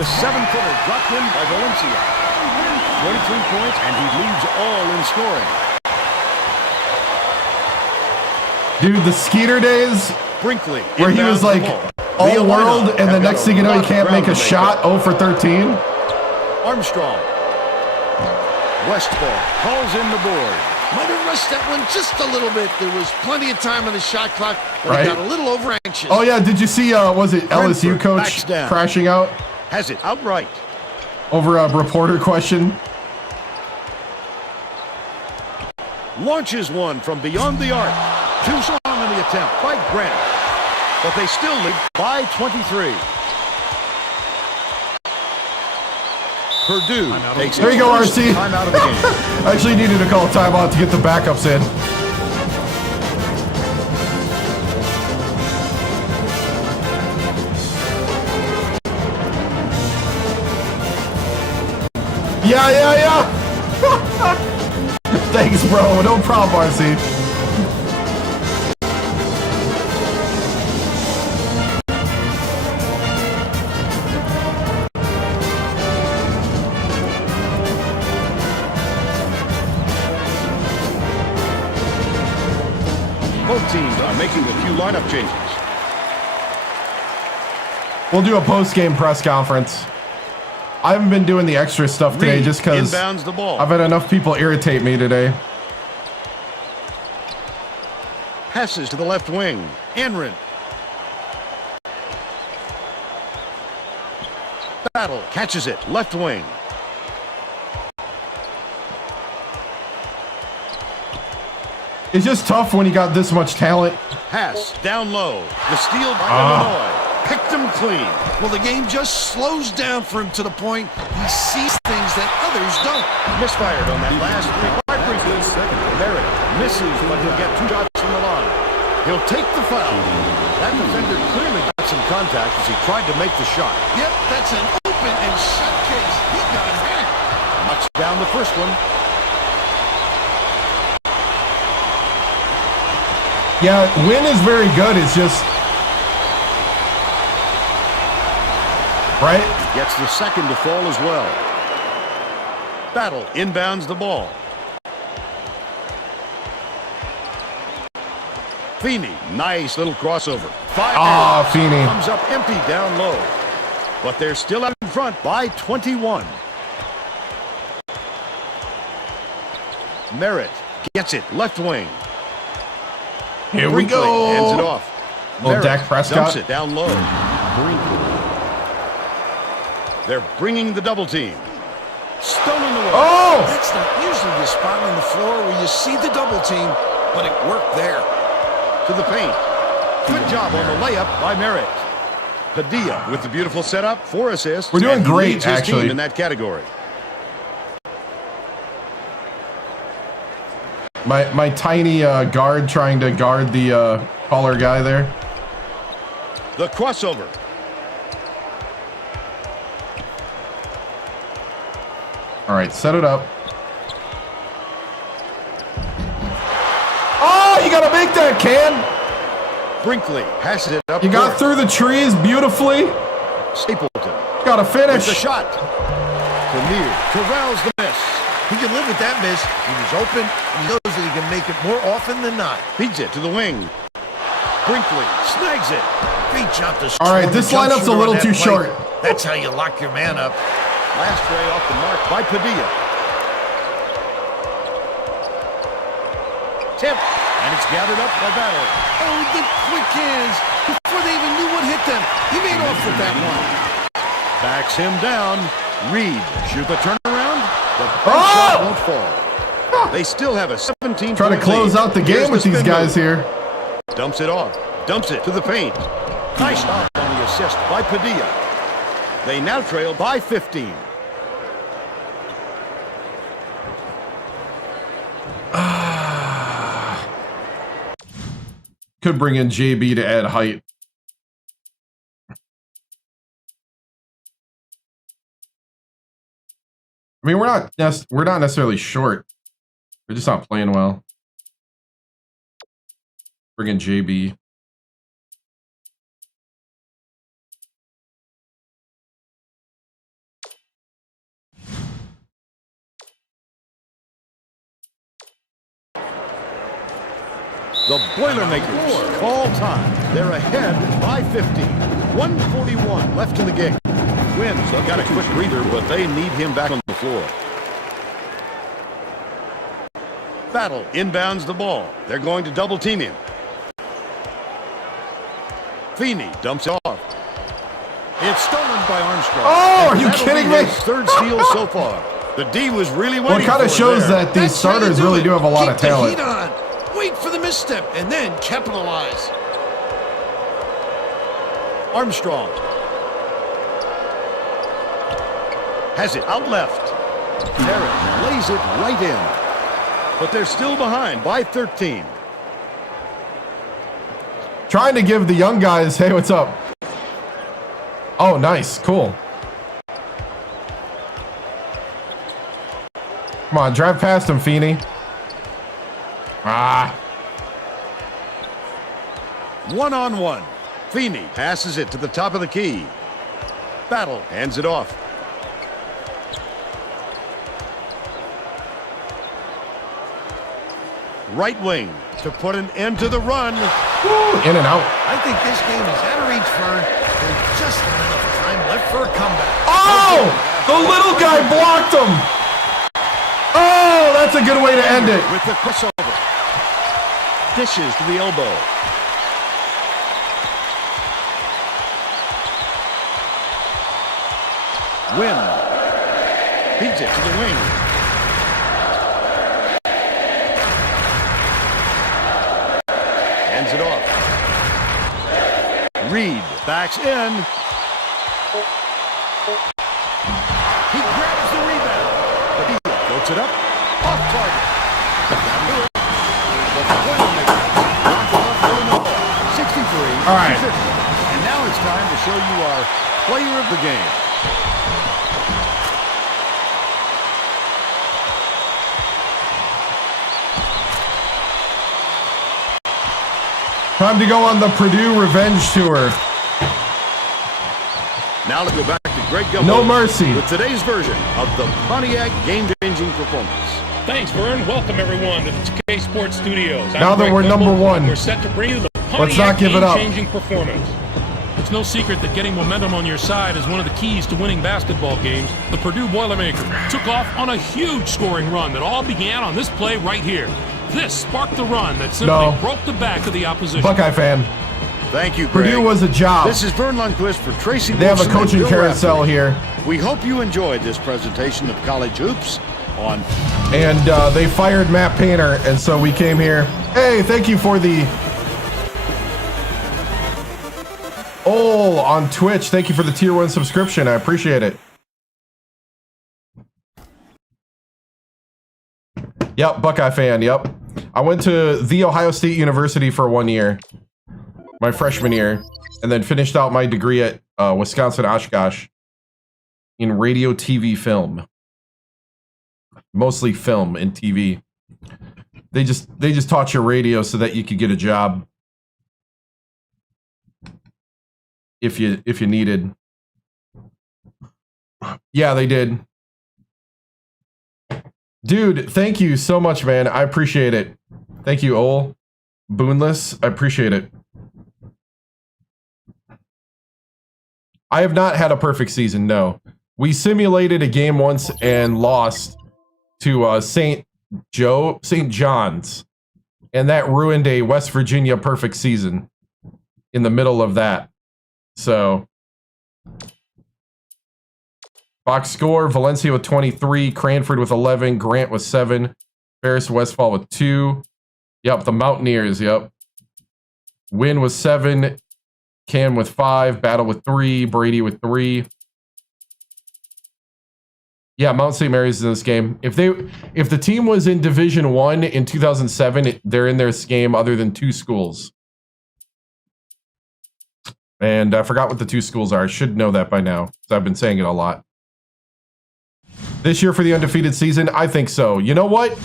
The 7-footer dropped in by Valencia. 23 points, and he leads all in scoring. Dude, the Skeeter days Brinkley, where he was like all world, and the next thing you know, he can't make a shot. 0 for 13. Armstrong. Westball calls in the board. Might have rushed that one just a little bit. There was plenty of time on the shot clock, but he got a little over anxious. Oh yeah, did you see? Was it LSU coach crashing out? Has it outright. Over a reporter question. Launches one from beyond the arc. Too strong in the attempt by Grant. But they still lead by 23. Purdue takes there you go, RC. Time out of the game. I actually needed to call a timeout to get the backups in. Yeah. Thanks, bro. No problem, RC. Both teams are making a few lineup changes. We'll do a post-game press conference. I haven't been doing the extra stuff today just because inbounds the ball. I've had enough people irritate me today. Passes to the left wing. Anrin. Battle catches it. Left wing. It's just tough when you got this much talent. Pass down low. The steal by Illinois. Picked him clean. Well, the game just slows down for him to the point he sees things that others don't. Misfired on that last three. Merritt misses, but he'll get 2 shots from the line. He'll take the foul. That defender clearly got some contact as he tried to make the shot. Yep, that's an open and shut case. He got hacked. Knocks down the first one. Yeah, win is very good. It's just... right? Gets the second to fall as well. Battle inbounds the ball. Feeney, nice little crossover. Feeney. Comes up empty down low. But they're still out in front by 21. Merritt gets it, left wing. Here we go. Hands it off. Little Dak Prescott. Dumps it down low. They're bringing the double team. Stolen away. Oh! That's not usually the spot on the floor where you see the double team, but it worked there. To the paint. Good job on the layup by Merritt. Padilla with the beautiful setup, 4 assists. We're doing and he great, leads his actually. team in that category. My tiny guard trying to guard the taller guy there. The crossover. All right, set it up. Oh, you got to make that, Can. Brinkley passes it up. You got through the trees beautifully. Stapleton. Got to finish. With the shot. Premier corrals the miss. He can live with that miss. He was open. He knows that he can make it more often than not. Feeds it to the wing. Brinkley snags it. Great job to all right, this lineup's a little too short. That's how you lock your man up. Last ray off the mark by Padilla. Tip. And it's gathered up by Battle. Oh, the quick hands. Before they even knew what hit them, he made off with that one. Backs him down. Reed. Shoot the turnaround. The shot won't fall. They still have a 17-point Trying to close out the game with these guys here. Dumps it off. Dumps it to the paint. Nice stop on the assist by Padilla. They now trail by 15. Could bring in JB to add height. I mean, we're not necessarily short. We're just not playing well. Bring in JB. The Boilermakers call time. They're ahead by 50. 1:41 left in the game. Wins got a quick breather, but they need him back on the floor. Battle inbounds the ball. They're going to double team him. Feeney dumps it off. It's stolen by Armstrong. Oh, are you kidding me? Third steal so far. The D was really waiting. Well, it kind of shows that these starters really do have a lot of talent. Keep the heat on. Wait for the misstep and then capitalize. Armstrong has it out left. Derek lays it right in. But they're still behind by 13. Trying to give the young guys, hey, what's up? Oh, nice. Cool. Come on, drive past him, Feeney. Ah. 1-on-1. Feeney passes it to the top of the key. Battle hands it off. Right wing to put an end to the run. Woo, in and out. I think this game is out of reach, Fern. There's just not enough time left for a comeback. Oh! The little guy blocked him. Oh, that's a good way to end it. With the crossover. Dishes to the elbow. Win. Feeds it to the wing. Hands it off. Reed backs in. He grabs the rebound. But he floats it up. Off target. The Boilermakers knock off Illinois. 63. All right. And now it's time to show you our player of the game. Time to go on the Purdue Revenge Tour. Now let's go back to Greg Gumbel. No mercy. With today's version of the Pontiac game-changing performance. Thanks, Vern. Welcome, everyone, to the 2K Sports Studios. Now that we're number one, we're set to bring you the let's not Pontiac give it up. game-changing performance. It's no secret that getting momentum on your side is one of the keys to winning basketball games. The Purdue Boilermakers took off on a huge scoring run that all began on this play right here. This sparked the run that simply broke the back of the opposition. Buckeye fan. Thank you, Greg. Purdue was a job. This is Vern Lundquist for Tracy They have a Wilson and coaching Bill carousel Rafferty. here. We hope you enjoyed this presentation of College Hoops on... And they fired Matt Painter, and so we came here. Hey, thank you for the... Oh, on Twitch, thank you for the Tier 1 subscription. I appreciate it. Yep, Buckeye fan, yep. I went to The Ohio State University for 1 year, my freshman year, and then finished out my degree at Wisconsin Oshkosh in radio, TV, film. Mostly film and TV. They just taught you radio so that you could get a job if you needed. Yeah, they did. Dude, thank you so much, man. I appreciate it. Thank you, Ol. Boonless. I appreciate it. I have not had a perfect season, no. We simulated a game once and lost to St. John's. And that ruined a West Virginia perfect season in the middle of that. So, box score, Valencia with 23, Cranford with 11, Grant with 7, Ferris Westfall with 2. Yep, the Mountaineers, yep. Win with 7, Cam with 5, Battle with 3, Brady with 3. Yeah, Mount St. Mary's is in this game. If the team was in Division 1 in 2007, they're in this game other than 2 schools. And I forgot what the 2 schools are. I should know that by now, because I've been saying it a lot. This year for the undefeated season, I think so. You know what?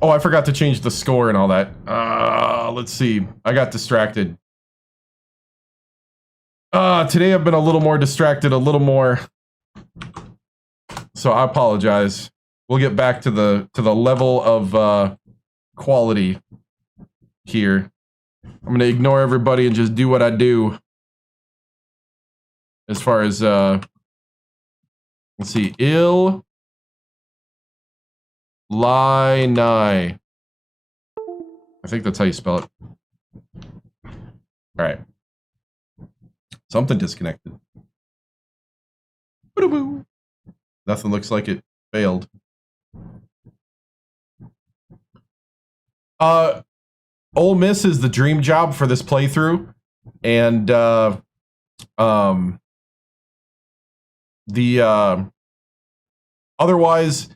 Oh, I forgot to change the score and all that. Let's see. I got distracted. Today I've been a little more distracted, a little more. So I apologize. We'll get back to the level of quality here. I'm going to ignore everybody and just do what I do. As far as, let's see, Illini. I think that's how you spell it. All right. Something disconnected. Nothing looks like it failed. Ole Miss is the dream job for this playthrough, and otherwise,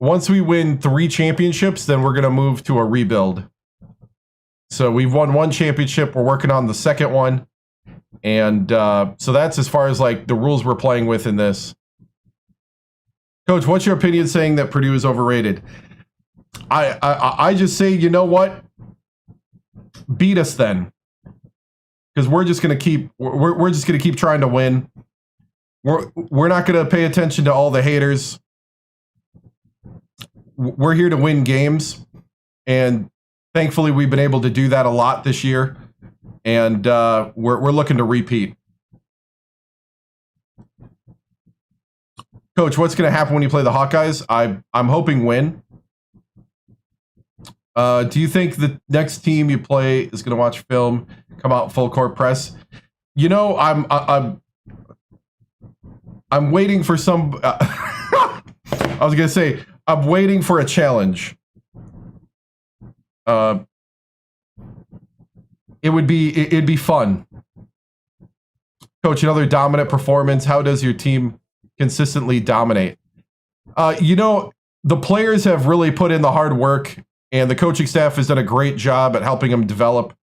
once we win 3 championships, then we're gonna move to a rebuild. So we've won 1 championship. We're working on the second one, and so that's as far as like the rules we're playing with in this. Coach, what's your opinion saying that Purdue is overrated? I just say, you know what? Beat us then, because we're just gonna keep trying to win. We're not gonna pay attention to all the haters. We're here to win games, and thankfully we've been able to do that a lot this year, and we're looking to repeat. Coach, what's going to happen when you play the Hawkeyes? I'm hoping win. Do you think the next team you play is going to watch film, come out full court press? You know, I'm waiting for some. I was going to say I'm waiting for a challenge. It'd be fun. Coach, another dominant performance. How does your team consistently dominate? You know, the players have really put in the hard work, and the coaching staff has done a great job at helping them develop.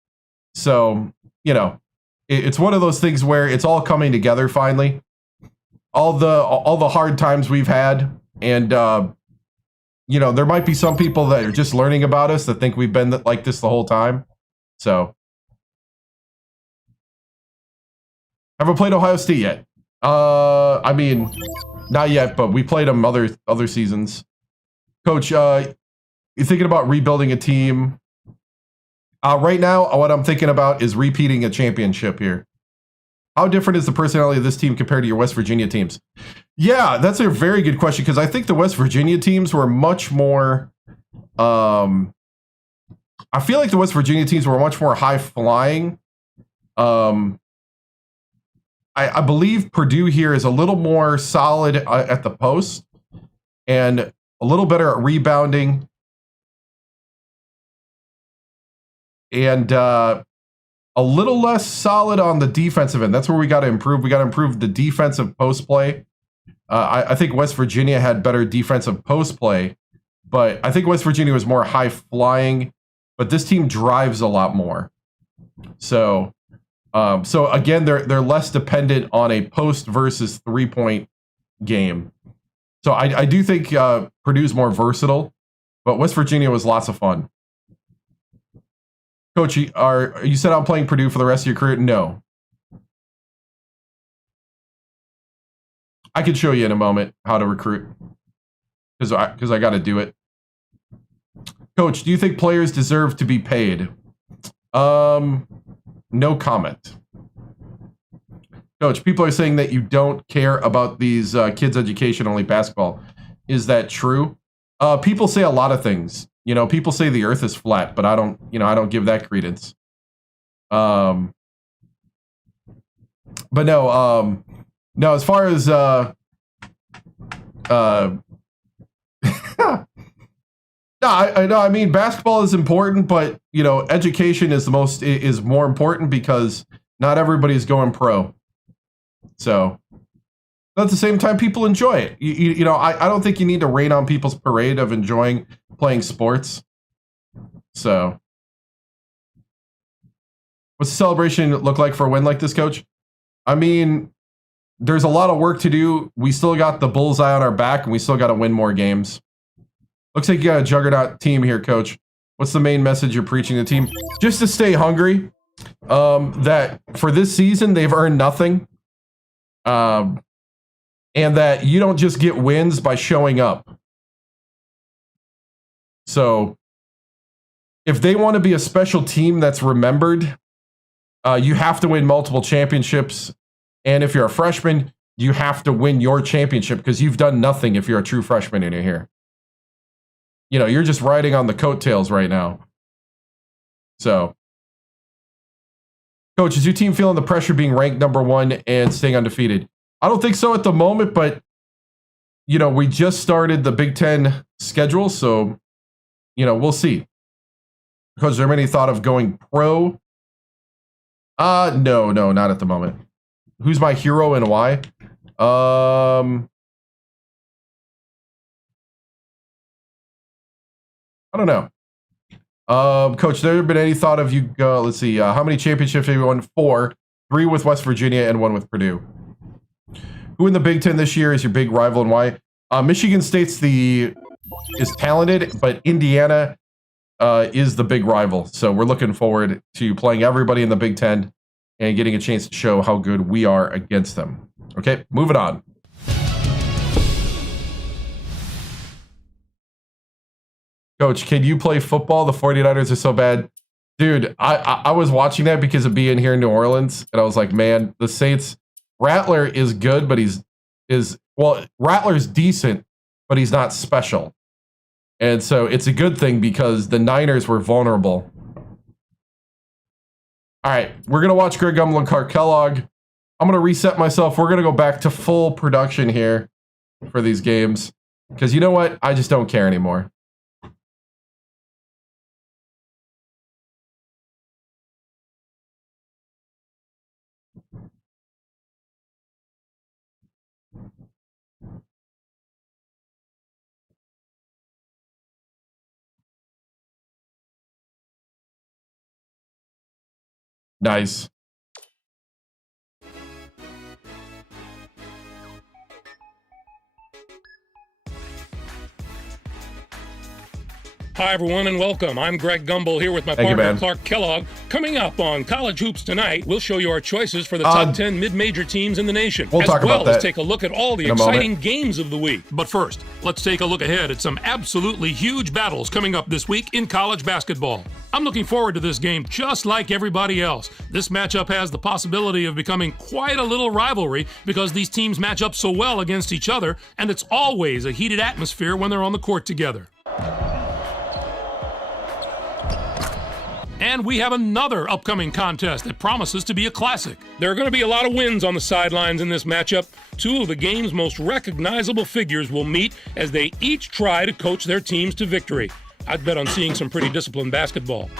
So, you know, it's one of those things where it's all coming together finally. All the hard times we've had, and you know, there might be some people that are just learning about us that think we've been like this the whole time. So, haven't played Ohio State yet. I mean, not yet, but we played them other seasons. Coach, you thinking about rebuilding a team? Right now, what I'm thinking about is repeating a championship here. How different is the personality of this team compared to your West Virginia teams? Yeah, that's a very good question, because I think the West Virginia teams were much more... I feel like the West Virginia teams were much more high-flying. I believe Purdue here is a little more solid at the post and a little better at rebounding, and a little less solid on the defensive end. That's where we got to improve. We got to improve the defensive post play. I think West Virginia had better defensive post play, but I think West Virginia was more high flying, but this team drives a lot more. So again, they're less dependent on a post versus 3-point game. So I do think Purdue's more versatile, but West Virginia was lots of fun. Coach, are you set on playing Purdue for the rest of your career? No. I could show you in a moment how to recruit, because I got to do it. Coach, do you think players deserve to be paid? No comment. Coach, people are saying that you don't care about these kids' education, only basketball. Is that true? People say a lot of things. You know, people say the earth is flat, but I don't give that credence. But no, as far as no, I mean, basketball is important, but you know, education is more important, because Not everybody's going pro. So, but at the same time, people enjoy it. You know, I don't think you need to rain on people's parade of enjoying playing sports. So, what's the celebration look like for a win like this, Coach? I mean, there's a lot of work to do. We still got the bullseye on our back, and we still got to win more games. Looks like you got a juggernaut team here, Coach. What's the main message you're preaching to the team? Just to stay hungry. That for this season, they've earned nothing. And that you don't just get wins by showing up. So, if they want to be a special team that's remembered, you have to win multiple championships. And if you're a freshman, you have to win your championship because you've done nothing if you're a true freshman in here. You know, you're just riding on the coattails right now. So, Coach, is your team feeling the pressure being ranked number 1 and staying undefeated? I don't think so at the moment, but, you know, we just started the Big Ten schedule, so, you know, we'll see. Coach, is there any thought of going pro? No, not at the moment. Who's my hero and why? I don't know. Coach, there been any thought of you? Let's see. How many championships have you won? 4, 3 with West Virginia and 1 with Purdue. Who in the Big Ten this year is your big rival and why? Michigan State's is talented, but Indiana is the big rival. So we're looking forward to playing everybody in the Big Ten and getting a chance to show how good we are against them. Okay, moving on. Coach, can you play football? The 49ers are so bad. Dude, I was watching that because of being here in New Orleans, and I was like, man, the Saints, Rattler is good, but Rattler's decent, but he's not special. And so it's a good thing because the Niners were vulnerable. All right, we're going to watch Greg Gumbel and Clark Kellogg. I'm going to reset myself. We're going to go back to full production here for these games because you know what? I just don't care anymore. Nice. Hi, everyone, and welcome. I'm Greg Gumbel here with my partner, Clark Kellogg. Coming up on College Hoops tonight, we'll show you our choices for the top 10 mid-major teams in the nation, we'll talk about that as take a look at all the exciting games of the week. But first, let's take a look ahead at some absolutely huge battles coming up this week in college basketball. I'm looking forward to this game just like everybody else. This matchup has the possibility of becoming quite a little rivalry because these teams match up so well against each other, and it's always a heated atmosphere when they're on the court together. And we have another upcoming contest that promises to be a classic. There are going to be a lot of wins on the sidelines in this matchup. 2 of the game's most recognizable figures will meet as they each try to coach their teams to victory. I'd bet on seeing some pretty disciplined basketball.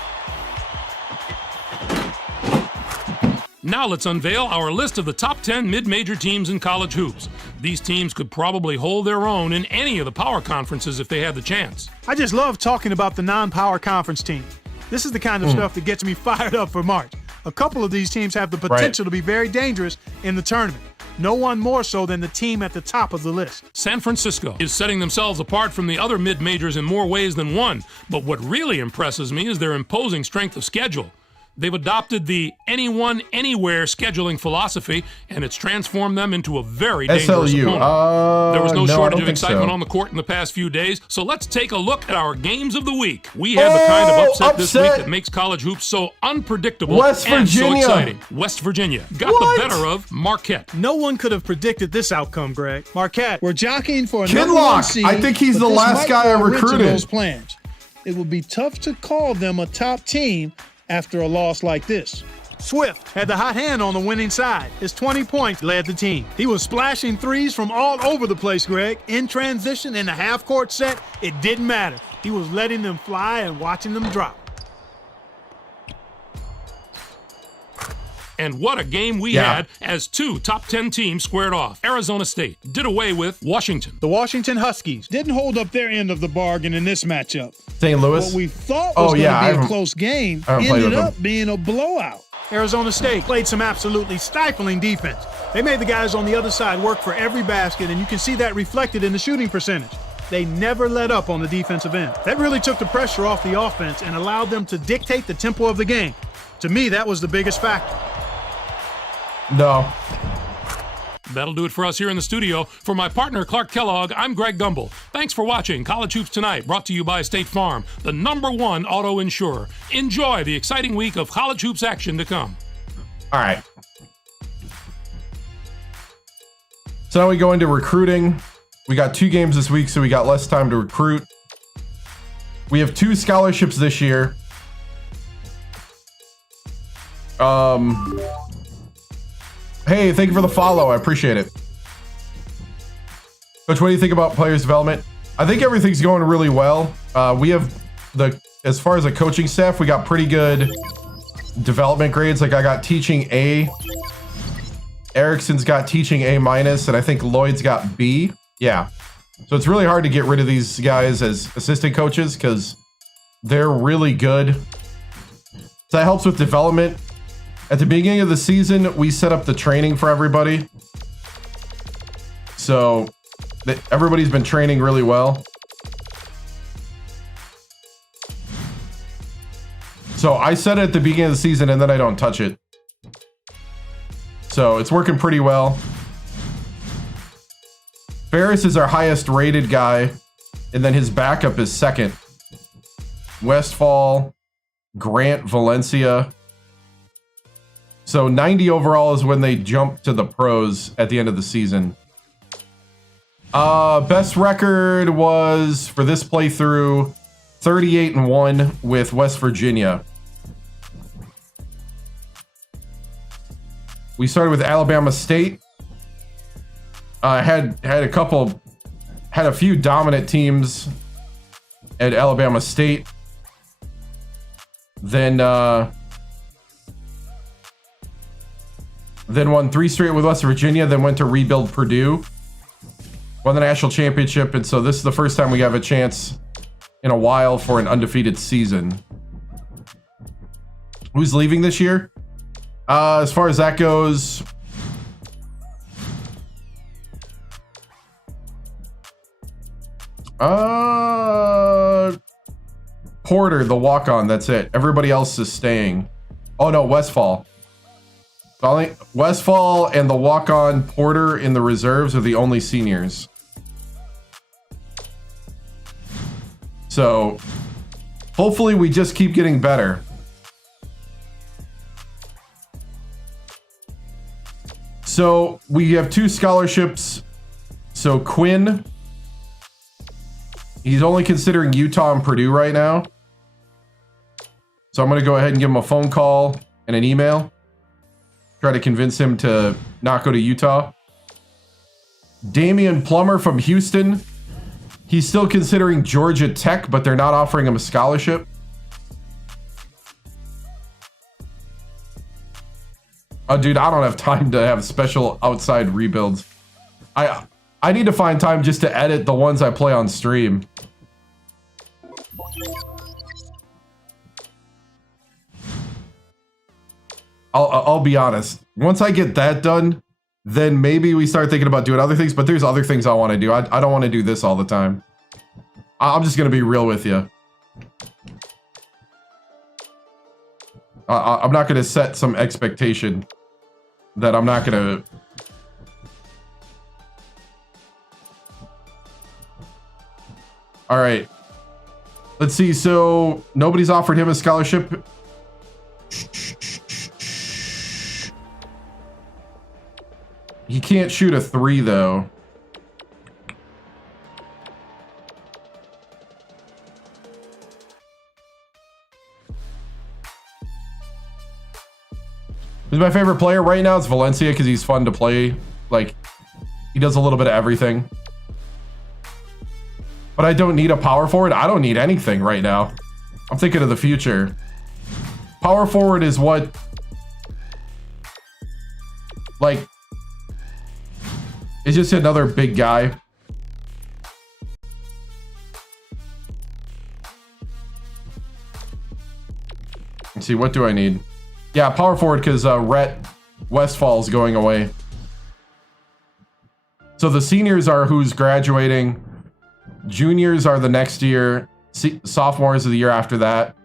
Now let's unveil our list of the top 10 mid-major teams in college hoops. These teams could probably hold their own in any of the power conferences if they had the chance. I just love talking about the non-power conference teams. This is the kind of stuff that gets me fired up for March. A couple of these teams have the potential to be very dangerous in the tournament. No one more so than the team at the top of the list. San Francisco is setting themselves apart from the other mid-majors in more ways than one, but what really impresses me is their imposing strength of schedule. They've adopted the anyone, anywhere scheduling philosophy, and it's transformed them into a very dangerous opponent. There was no shortage of excitement on the court in the past few days, so let's take a look at our games of the week. We have the kind of upset this week that makes college hoops so unpredictable and so exciting. West Virginia got the better of Marquette. No one could have predicted this outcome, Greg. Marquette. We're jockeying for a number 1 seed. I think he's the last guy I recruited. Those plans. It would be tough to call them a top team after a loss like this. Swift had the hot hand on the winning side. His 20 points led the team. He was splashing threes from all over the place, Greg. In transition, in the half-court set, it didn't matter. He was letting them fly and watching them drop. And what a game we had as 2 top 10 teams squared off. Arizona State did away with Washington. The Washington Huskies didn't hold up their end of the bargain in this matchup. St. Louis. What we thought was going to be a close game ended up being a blowout. Arizona State played some absolutely stifling defense. They made the guys on the other side work for every basket, and you can see that reflected in the shooting percentage. They never let up on the defensive end. That really took the pressure off the offense and allowed them to dictate the tempo of the game. To me, that was the biggest factor. No. That'll do it for us here in the studio. For my partner, Clark Kellogg, I'm Greg Gumbel. Thanks for watching College Hoops Tonight, brought to you by State Farm, the #1 auto insurer. Enjoy the exciting week of college hoops action to come. All right. So now we go into recruiting. We got 2 games this week, so we got less time to recruit. We have 2 scholarships this year. Hey, thank you for the follow. I appreciate it. Coach, what do you think about players' development? I think everything's going really well. We have as far as the coaching staff, we got pretty good development grades. Like I got teaching A. Erickson's got teaching A-, and I think Lloyd's got B. Yeah. So it's really hard to get rid of these guys as assistant coaches because they're really good. So that helps with development. At the beginning of the season, we set up the training for everybody. So everybody's been training really well. So I set it at the beginning of the season and then I don't touch it. So it's working pretty well. Ferris is our highest rated guy, and then his backup is second. Westfall, Grant, Valencia. So 90 overall is when they jump to the pros at the end of the season. Best record was, for this playthrough, 38-1 with West Virginia. We started with Alabama State. Had a few dominant teams at Alabama State. Then won 3 straight with West Virginia. Then went to rebuild Purdue. Won the national championship, and so this is the first time we have a chance in a while for an undefeated season. Who's leaving this year? As far as that goes, Porter, the walk-on, that's it. Everybody else is staying. Oh no, Westfall. Westfall and the walk-on Porter in the reserves are the only seniors. So hopefully we just keep getting better. So we have 2 scholarships. So Quinn, he's only considering Utah and Purdue right now. So I'm going to go ahead and give him a phone call and an email. Try to convince him to not go to Utah. Damian Plummer from Houston. He's still considering Georgia Tech, but they're not offering him a scholarship. Oh, dude, I don't have time to have special outside rebuilds. I need to find time just to edit the ones I play on stream. I'll be honest. Once I get that done, then maybe we start thinking about doing other things, but there's other things I want to do. I don't want to do this all the time. I'm just going to be real with you. I'm not going to set some expectation that I'm not going to... All right. Let's see. So nobody's offered him a scholarship. He can't shoot a 3 though. Who's my favorite player right now? It's Valencia because he's fun to play. Like, he does a little bit of everything. But I don't need a power forward. I don't need anything right now. I'm thinking of the future. Power forward is what Like, it's just another big guy. Let's see, what do I need? Yeah, power forward, because Rhett Westfall's going away. So the seniors are who's graduating. Juniors are the next year. Sophomores are the year after that.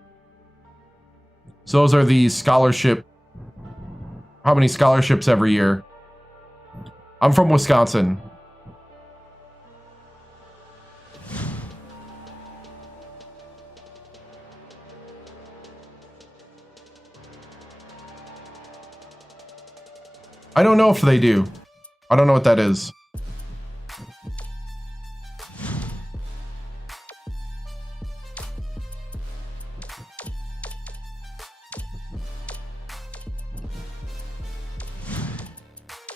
So those are the scholarship. How many scholarships every year? I'm from Wisconsin. I don't know if they do. I don't know what that is.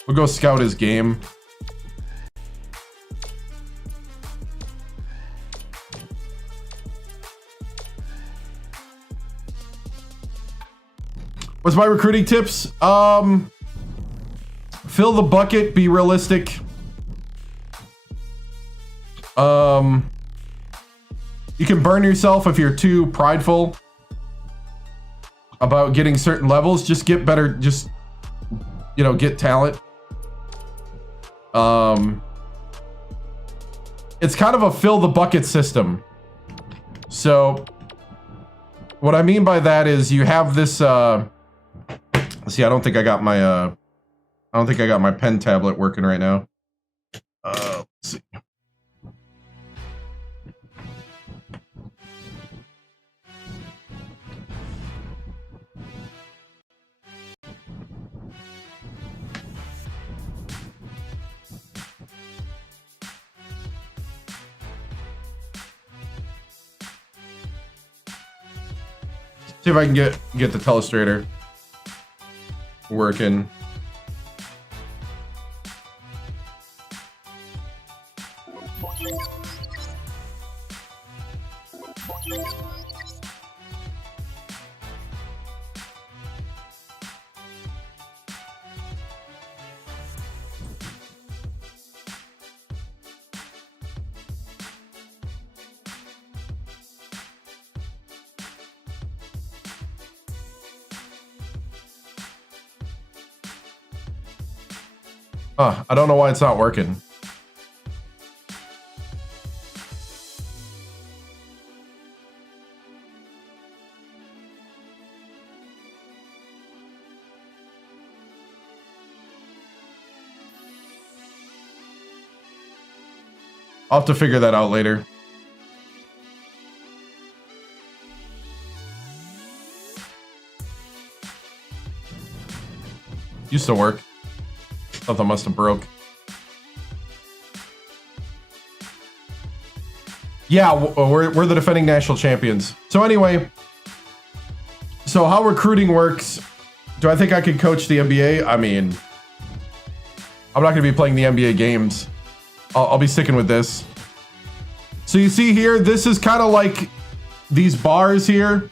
We'll go scout his game. What's my recruiting tips? Fill the bucket, be realistic. You can burn yourself if you're too prideful about getting certain levels. Just get better, just, you know, get talent. It's kind of a fill the bucket system. So what I mean by that is you have this, see, I don't think I got my, pen tablet working right now. Let's see. See if I can get the telestrator working. I don't know why it's not working. I'll have to figure that out later. Used to work. Something must have broke. Yeah, we're the defending national champions. So anyway, so how recruiting works, do I think I could coach the NBA? I mean, I'm not going to be playing the NBA games. I'll be sticking with this. So you see here, this is kind of like these bars here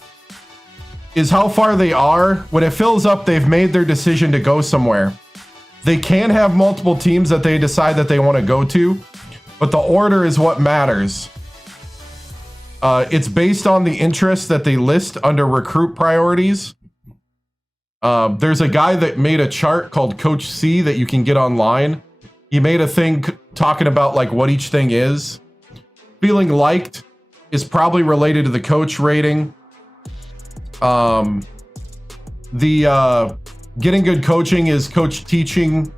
is how far they are. When it fills up, they've made their decision to go somewhere. They can have multiple teams that they decide that they want to go to, but the order is what matters. It's based on the interest that they list under recruit priorities. There's a guy that made a chart called Coach C that you can get online. He made a thing talking about like what each thing is. Feeling liked is probably related to the coach rating. Getting good coaching is coach teaching,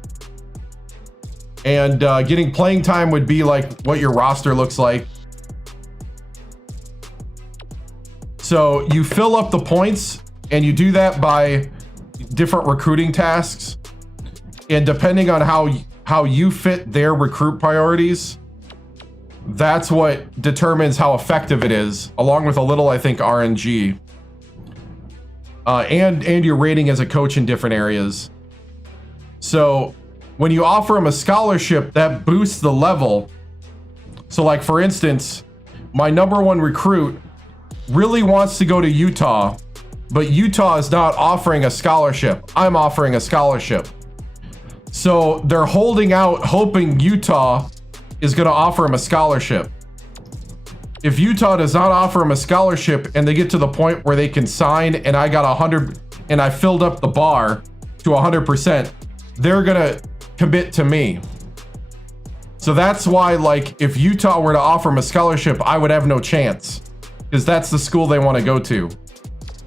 and getting playing time would be like what your roster looks like. So you fill up the points, and you do that by different recruiting tasks, and depending on how you fit their recruit priorities, that's what determines how effective it is, along with a little, I think, RNG. And your rating as a coach in different areas. So when you offer them a scholarship, that boosts the level. So like, for instance, my #1 recruit really wants to go to Utah, but Utah is not offering a scholarship. I'm offering a scholarship. So they're holding out, hoping Utah is going to offer him a scholarship. If Utah does not offer him a scholarship and they get to the point where they can sign and I got 100 and I filled up the bar to 100%, they're going to commit to me. So that's why, like, if Utah were to offer him a scholarship, I would have no chance because that's the school they want to go to.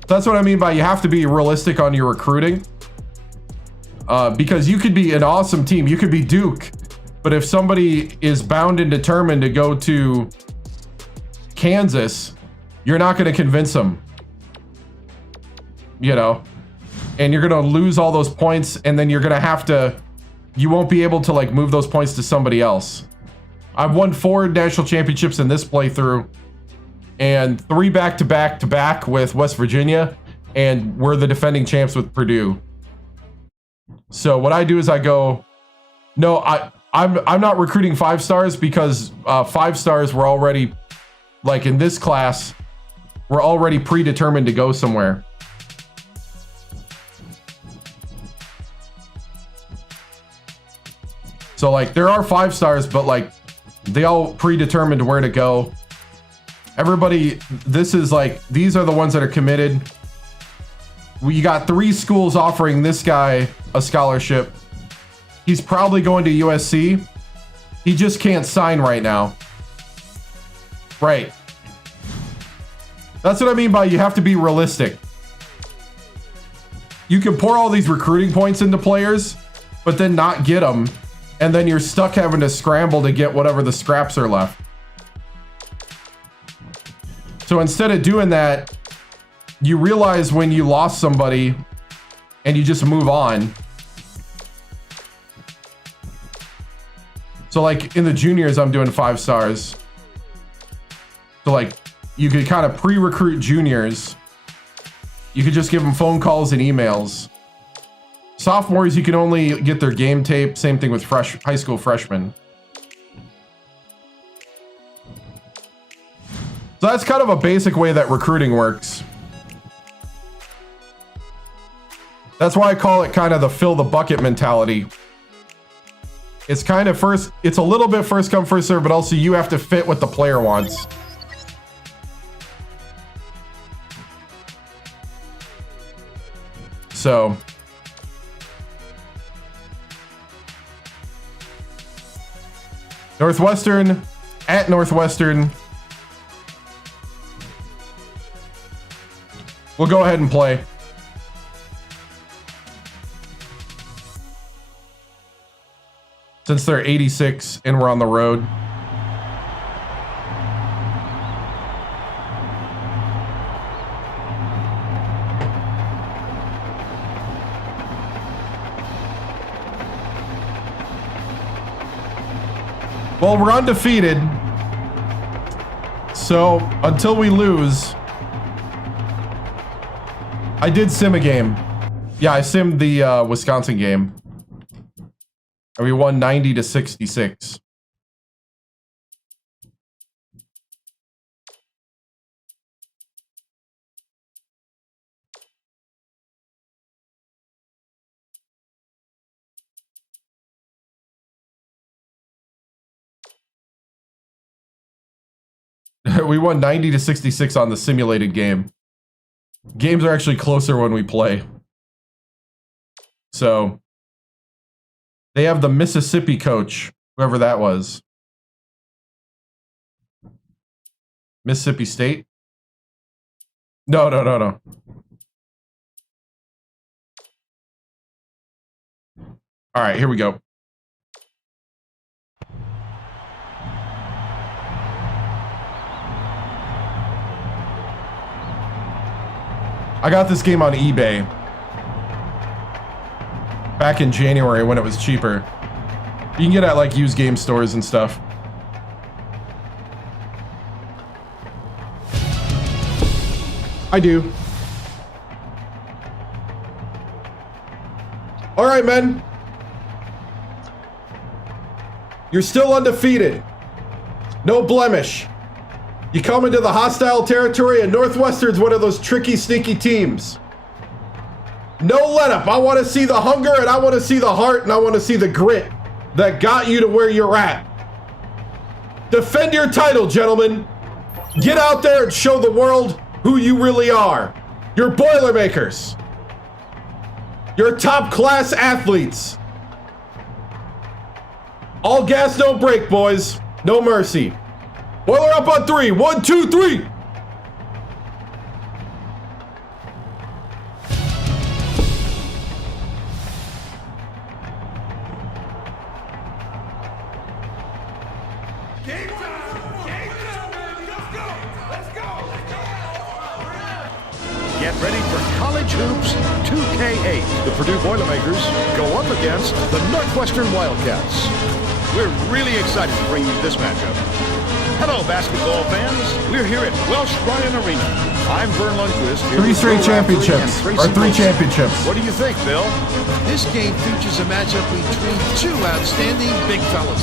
That's what I mean by you have to be realistic on your recruiting. Because you could be an awesome team. You could be Duke. But if somebody is bound and determined to go to Kansas, you're not going to convince them. You know? And you're going to lose all those points, and then you're going to have to... You won't be able to, like, move those points to somebody else. I've won 4 national championships in this playthrough, and 3 back-to-back-to-back with West Virginia, and we're the defending champs with Purdue. So what I do is I go, no, I'm not recruiting 5 stars because 5 stars were already, like in this class, we're already predetermined to go somewhere. So like there are 5 stars, but like they all predetermined where to go. Everybody, this is like, these are the ones that are committed. We got 3 schools offering this guy a scholarship. He's probably going to USC. He just can't sign right now. Right. That's what I mean by you have to be realistic. You can pour all these recruiting points into players, but then not get them. And then you're stuck having to scramble to get whatever the scraps are left. So instead of doing that, you realize when you lost somebody and you just move on. So like in the juniors, I'm doing 5 stars. So like you could kind of pre-recruit juniors. You could just give them phone calls and emails. Sophomores, you can only get their game tape. Same thing with high school freshmen. So that's kind of a basic way that recruiting works. That's why I call it kind of the fill the bucket mentality. It's kind of it's a little bit first come, first serve, but also you have to fit what the player wants. So Northwestern at Northwestern. We'll go ahead and play. Since they're 86 and we're on the road. Well, we're undefeated. So until we lose, I did sim a game. Yeah, I simmed the Wisconsin game. And we won 90-66. We won 90-66 on the simulated game. Games are actually closer when we play. So they have the Mississippi coach, whoever that was. Mississippi State? No. All right, here we go. I got this game on eBay back in January when it was cheaper. You can get it at like used game stores and stuff. I do. All right, men. You're still undefeated. No blemish. You come into the hostile territory, and Northwestern's one of those tricky, sneaky teams. No let-up. I want to see the hunger, and I want to see the heart, and I want to see the grit that got you to where you're at. Defend your title, gentlemen. Get out there and show the world who you really are. You're Boilermakers. You're top-class athletes. All gas, no brake, boys. No mercy. Boiler up on 3. 1, 2, 3. Get ready for College Hoops 2K8. The Purdue Boilermakers go up against the Northwestern Wildcats. We're really excited to bring you this matchup. Hello, basketball fans. We're here at Welsh Ryan Arena. I'm Vern Lundquist. 3 straight championships. Or 3 championships. What do you think, Bill? This game features a matchup between two outstanding big fellas.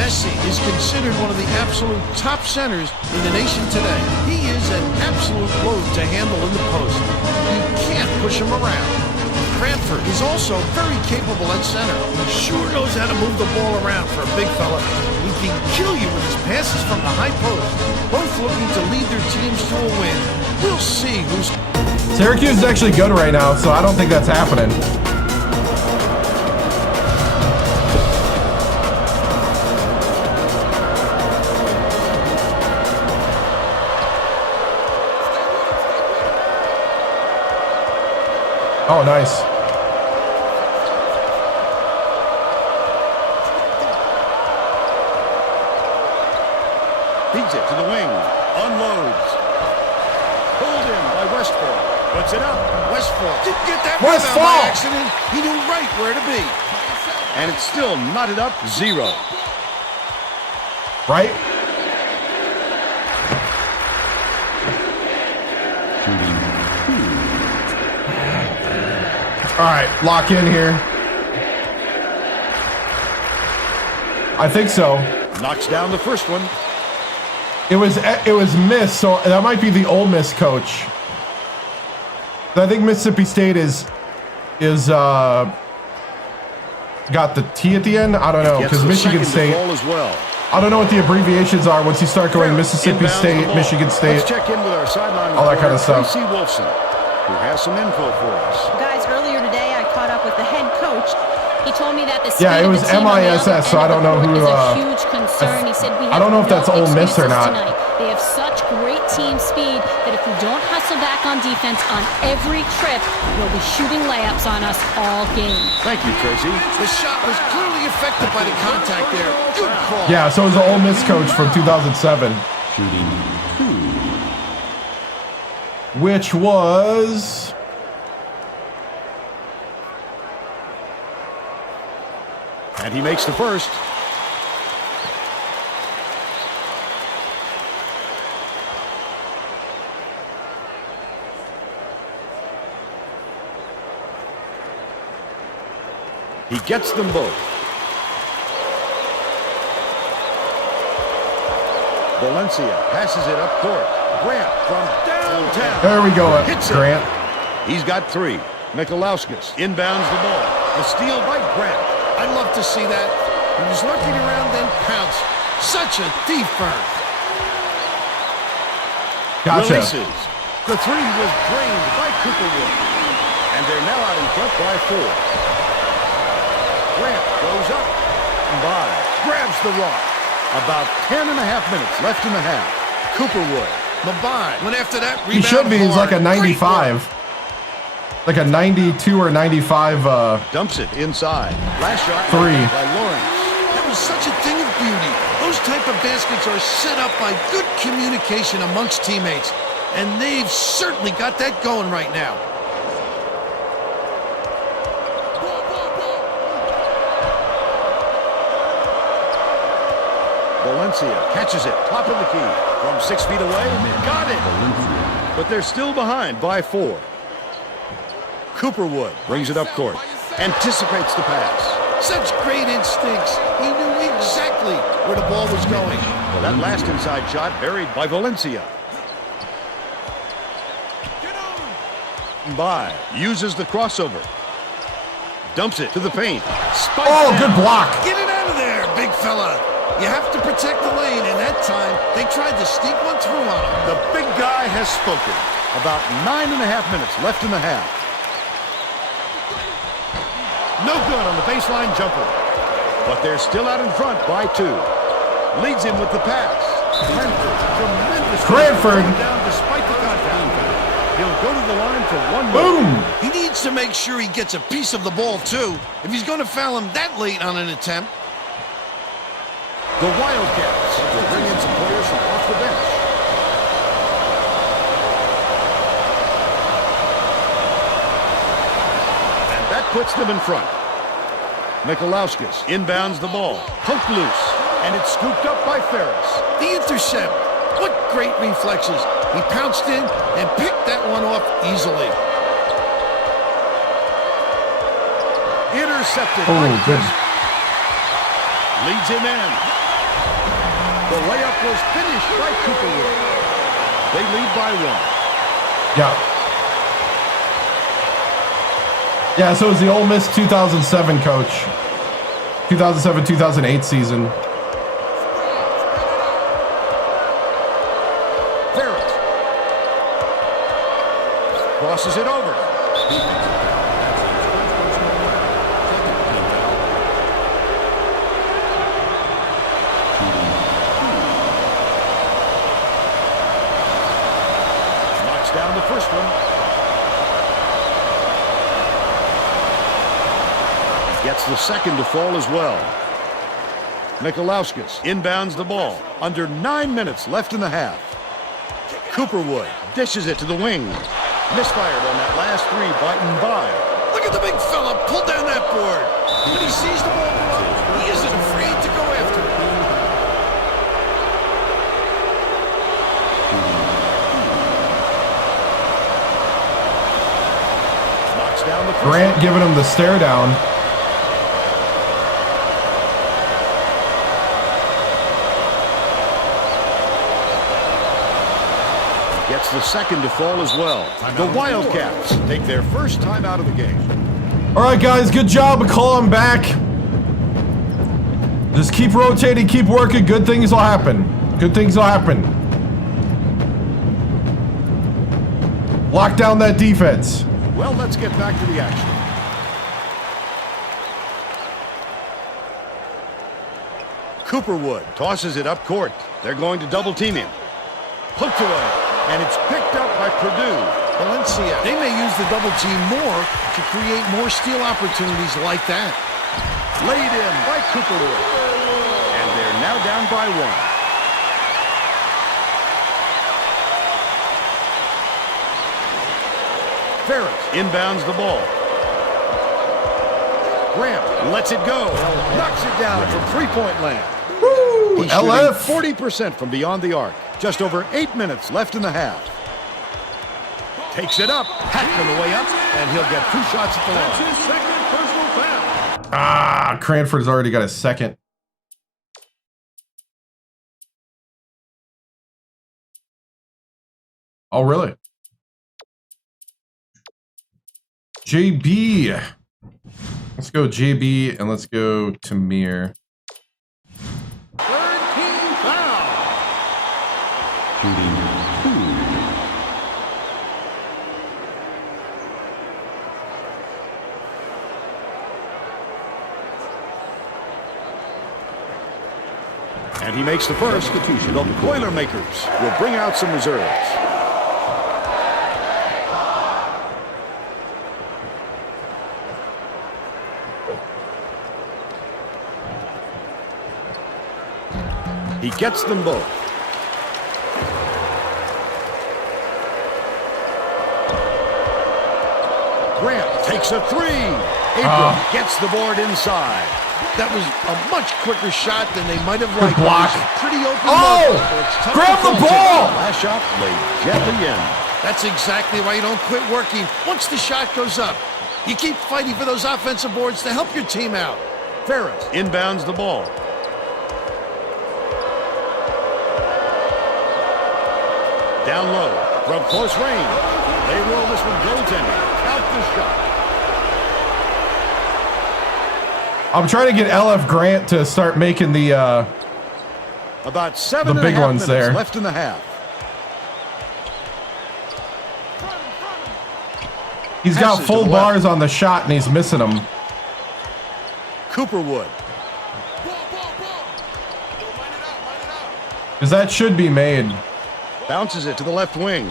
Messi is considered one of the absolute top centers in the nation today. He is an absolute load to handle in the post. You can't push him around. Cranford is also very capable at center. He sure knows how to move the ball around for a big fella. He can kill you with his passes from the high post. Both looking to lead their teams to a win. We'll see who's... Syracuse is actually good right now, so I don't think that's happening. Oh, nice. Feeds it to the wing. Unloads. Pulled in by Westfall. Puts it up. Westfall didn't get that Westfall! rebound by accident. He knew right where to be. And it's still knotted up 0. Right? All right, lock in here. I think so. Knocks down the first one. It was Miss, so that might be the Ole Miss coach. I think Mississippi State is got the T at the end. I don't know, because Michigan State. As well. I don't know what the abbreviations are once you start going Mississippi State, Michigan State, Let's check in with our sideline all that kind of stuff. Tracy Wolfson, who has some info for us. Guys, earlier today I caught up with the head coach. He told me that the speed Yeah, it of was the team on the MISS, other so I end don't of know the who, court is a huge concern. He said we have I don't know if that's Ole Miss or not. Tonight. They have such great team speed that if we don't hustle back on defense on every trip, they'll be shooting layups on us all game. Thank you, Tracy. The shot was clearly affected by the contact there. Good call. Yeah, so it was the Ole Miss coach from 2007, Shooting 2. which was And he makes the first. He gets them both. Valencia passes it up court. Grant from downtown. there we go, Hits it. Grant. He's got 3. Mikalauskis inbounds the ball. A steal by Grant. I'd love to see that. He was lurking around, then pounced. Such a thief burn. Gotcha. Releases. The 3 was drained by Cooperwood. And they're now out in front by 4. Grant goes up and by. Grabs the rock. About 10.5 minutes left in the half. Cooperwood. Mabai went after that rebound. He should be. He's like a hard. Great 95. Like a 92 or 95. Dumps it inside. Last shot 3. by Lawrence. That was such a thing of beauty. Those type of baskets are set up by good communication amongst teammates. And they've certainly got that going right now. Valencia catches it. Top of the key. From 6 feet away. Got it. But they're still behind by 4. Cooperwood brings it up court. Anticipates the pass. Such great instincts. He knew exactly where the ball was going. Well, that last inside shot buried by Valencia. Getting by. Uses the crossover. Dumps it to the paint. Spikes Oh, down. good block. Get it out of there, big fella. You have to protect the lane, and that time they tried to sneak one through on him. The big guy has spoken. About 9.5 minutes left in the half. No good on the baseline jumper. But they're still out in front by 2. Leads him with the pass. Cranford. Down despite the contact. He'll go to the line for one Boom. more. He needs to make sure he gets a piece of the ball, too, if he's going to foul him that late on an attempt. The Wildcats will bring in some players from off the bench. And that puts them in front. Mikalauskis inbounds the ball. Poked loose. And it's scooped up by Ferris. The intercept. What great reflexes. He pounced in and picked that one off easily. Intercepted. Oh, good. Leads him in. The layup was finished by Cooperwood. They lead by 1. Yeah. Yeah, so it was the Ole Miss 2007 coach. 2007-2008 season. Ferris crosses it over. Knocks down the first one. Gets the second to fall as well. Mikalauskis inbounds the ball. Under 9 minutes left in the half. Cooperwood dishes it to the wing. Misfired on that last 3 biting by. Look at the big fella pull down that board. When he sees the ball go up, he isn't afraid to go after it. Knocks down the first Grant one. giving him the stare down. Gets the second to fall as well. The Wildcats take their first time out of the game. All right, guys, good job. Call him back. Just keep rotating, keep working. Good things will happen. Good things will happen. Lock down that defense. Well, let's get back to the action. Cooperwood tosses it up court. They're going to double team him. Hooked away, and it's picked up by Purdue. Valencia, they may use the double team more to create more steal opportunities like that. Laid in by Cooperwood. And they're now down by 1. Ferris inbounds the ball. Grant lets it go. Knocks it down from three-point land. Woo! He's LF. shooting 40% from beyond the arc. Just over 8 minutes left in the half. Takes it up. Hacked on the way up, and he'll get 2 shots at the That's line. his second personal foul. Ah, Cranford's already got a second. Oh, really? JB. Let's go JB and let's go Tamir. Third team foul. Shooting 2. And he makes the first. The Boilermakers will bring out some reserves. He gets them both. Grant takes a 3. Abram gets the board inside. That was a much quicker shot than they might have liked. block. It was a pretty open Oh! look, so it's tough Grab to the fault him. ball! Last shot laid gently in. That's exactly why you don't quit working once the shot goes up. You keep fighting for those offensive boards to help your team out. Ferris inbounds the ball. Down low from close range. They roll this one goaltending. Count the shot. I'm trying to get LF Grant to start making the about 7 big ones there. Left in the half. He's got full bars on the shot and he's missing them. Cooperwood. Because that should be made. Bounces it to the left wing.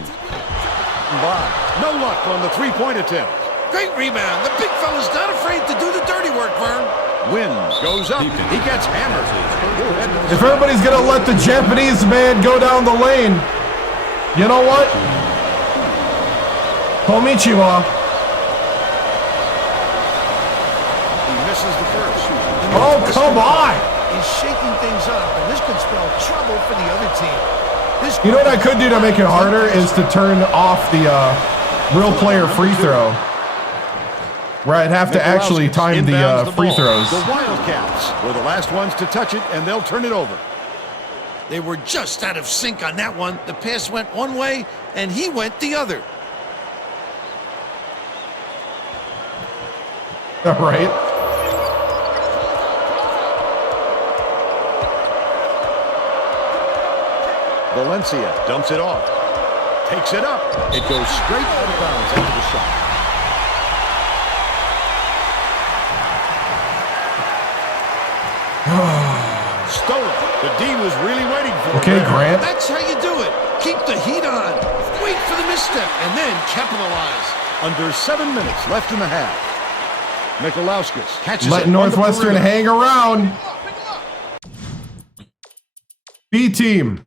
No luck on the three-point attempt. Great rebound. The big fella's not afraid to do the dirty work, Vern. Wins, goes up, he gets hammered. If everybody's going to let the Japanese man go down the lane, you know what? Konnichiwa. He misses the first. Oh, come on. He's shaking things up, and this could spell trouble for the other team. You know what I could do to make it harder is to turn off the real player free throw. Where I'd have to actually time the free throws. The Wildcats were the last ones to touch it, and they'll turn it over. They were just out of sync on that one. The pass went one way, and he went the other. All right. Valencia dumps it off. Takes it up. It goes straight out of bounds after the shot. Stolen. The D was really waiting for it. Okay, Grant. That's how you do it. Keep the heat on. Wait for the misstep and then capitalize. Under 7 minutes left in the half. Mikalauskis catches Let it. Northwestern hang around. B team.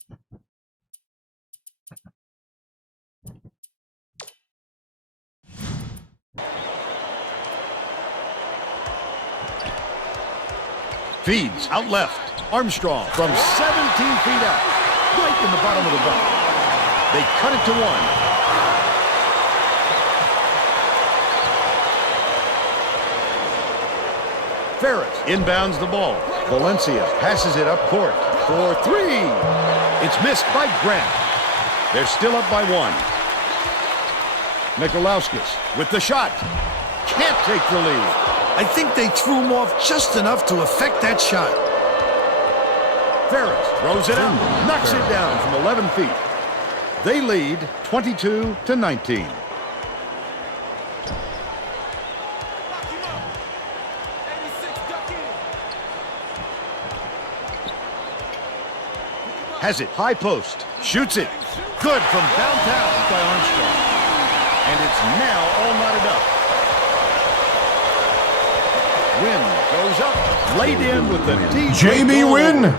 Feeds out left. Armstrong from 17 feet out. Right in the bottom of the bucket. They cut it to one. Ferris inbounds the ball. Valencia passes it up court for three. It's missed by Grant. They're still up by one. Mikalauskis with the shot. Can't take the lead. I think they threw him off just enough to affect that shot. Ferris throws it out, knocks it down from 11 feet. They lead 22-19. Has it, high post, shoots it. Good from downtown by Armstrong. And it's now all knotted up. Wynn goes up, laid in with the deep. Jamie Wynn.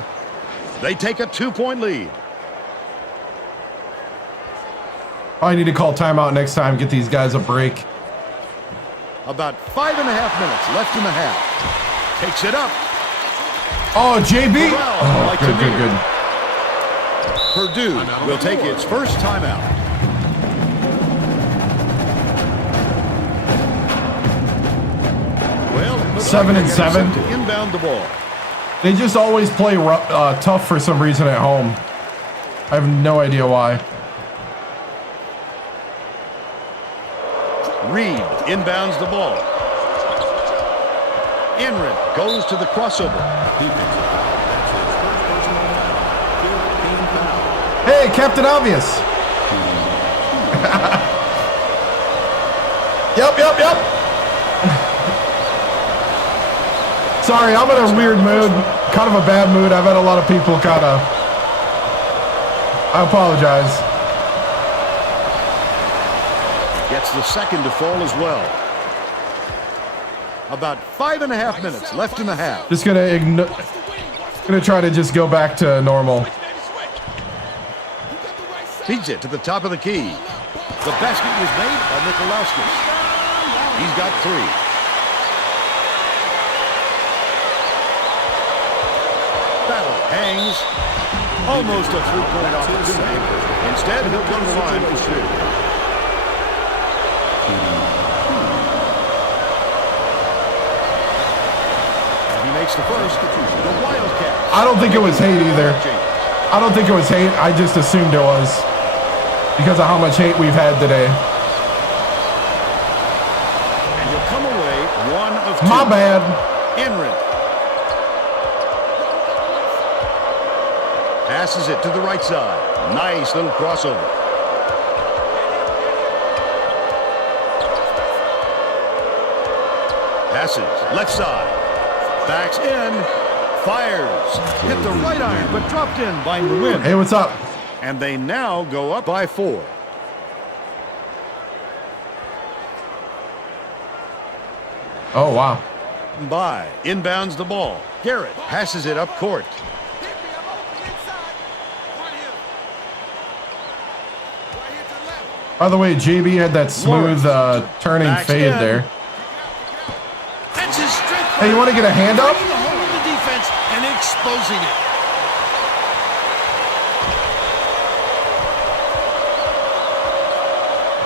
They take a 2-point lead. I need to call timeout next time. Get these guys a break. About 5.5 minutes left in the half. Takes it up. Oh, JB. Oh, good. Purdue will take its first timeout. 7-7. To inbound the ball. They just always play tough for some reason at home. I have no idea why. Reed inbounds the ball. Enrin goes to the crossover. Hey, Captain Obvious. Yep. Sorry, I'm in a weird mood. Kind of a bad mood. I've had a lot of people I apologize. Gets the second to fall as well. About 5.5 minutes left in the half. Just gonna try to just go back to normal. Feeds it to the top of the key. The basket was made by Mikalauskis. He's got 3. Battle hangs. Almost a 3-point opportunity. Instead, he'll go to the line for 2. And he makes the first. The Wildcats. I don't think it was hate either. I don't think it was hate. I just assumed it was because of how much hate we've had today. come away 1 of 2. My bad. Enrin passes it to the right side. Nice little crossover. Passes left side. Backs in. Fires. Hit the right iron, but dropped in by Nguyen. Hey, what's up? And they now go up by 4. Oh, wow. By inbounds the ball. Garrett passes it up court. By the way, JB had that smooth turning Backs fade in. there. That's his strength. Hey, you want to get a hand up? Breaking the hole in the defense and exposing it.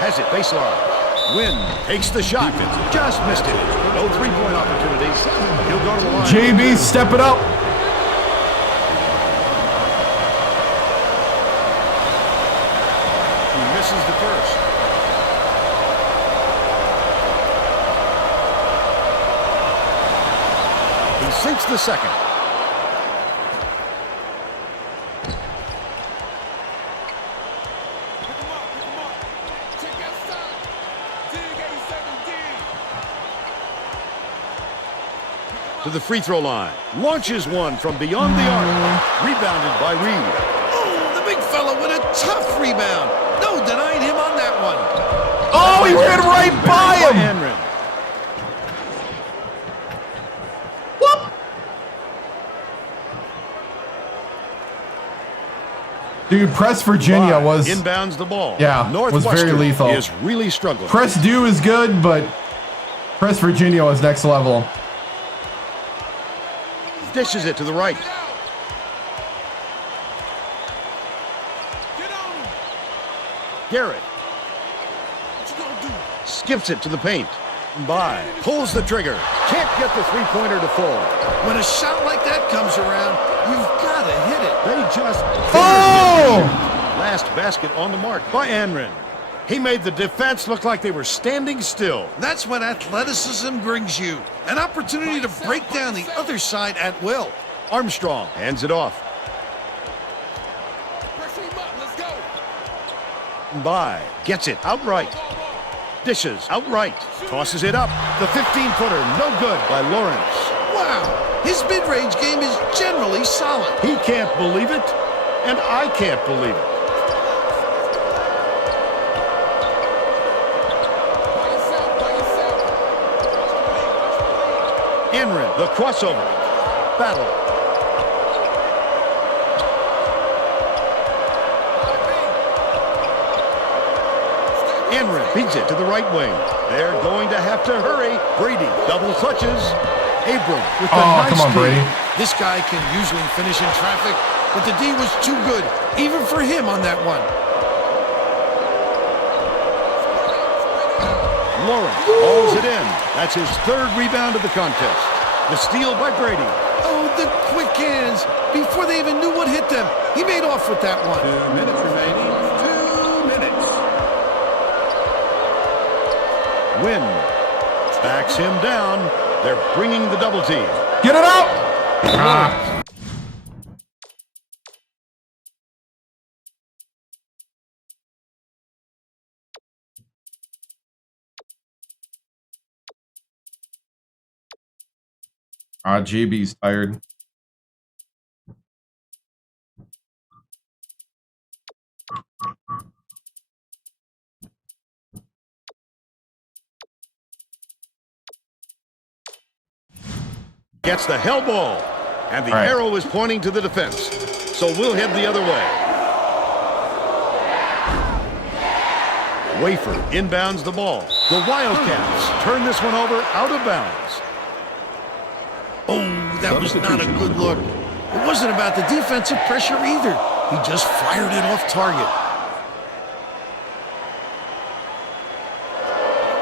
Has it baseline. Wynn takes the shot. Just missed it. No three-point opportunities. He'll go to the line. JB, step it up. He misses the first. He sinks the second. To the free throw line. Launches one from beyond the arc. Rebounded by Reed. Oh, the big fella with a tough rebound. No denying him on that one. Oh, he ran right by him. Henry. Whoop. Dude, Press Virginia was inbounds the ball. Yeah, was Northwestern very lethal. Is really struggling. Press Dew is good, but Press Virginia was next level. Dishes it to the right. Garrett skips it to the paint. By pulls the trigger. Can't get the three-pointer to fall. When a shot like that comes around, you've got to hit it. They just last basket on the mark by Anrin. He made the defense look like they were standing still. That's what athleticism brings you. An opportunity to break down the other side at will. Armstrong hands it off. By gets it outright. Dishes outright. Tosses it up. The 15-footer no good by Lawrence. Wow, his mid-range game is generally solid. He can't believe it, and I can't believe it. Enrin, the crossover. Battle. Enrin beats it to the right wing. They're going to have to hurry. Brady double clutches. Abram with the nice come on, steal. Brady. This guy can usually finish in traffic, but the D was too good, even for him on that one. Lawrence hauls it in. That's his third rebound of the contest. The steal by Brady. Oh, the quick hands. Before they even knew what hit them, he made off with that one. 2 minutes remaining. 2 minutes. Wynn backs him down. They're bringing the double team. Get it out. JB's tired. Gets the hell ball. And the arrow is pointing to the defense. So we'll head the other way. Wafer inbounds the ball. The Wildcats turn this one over out of bounds. Oh, that was not a good look. It wasn't about the defensive pressure either. He just fired it off target.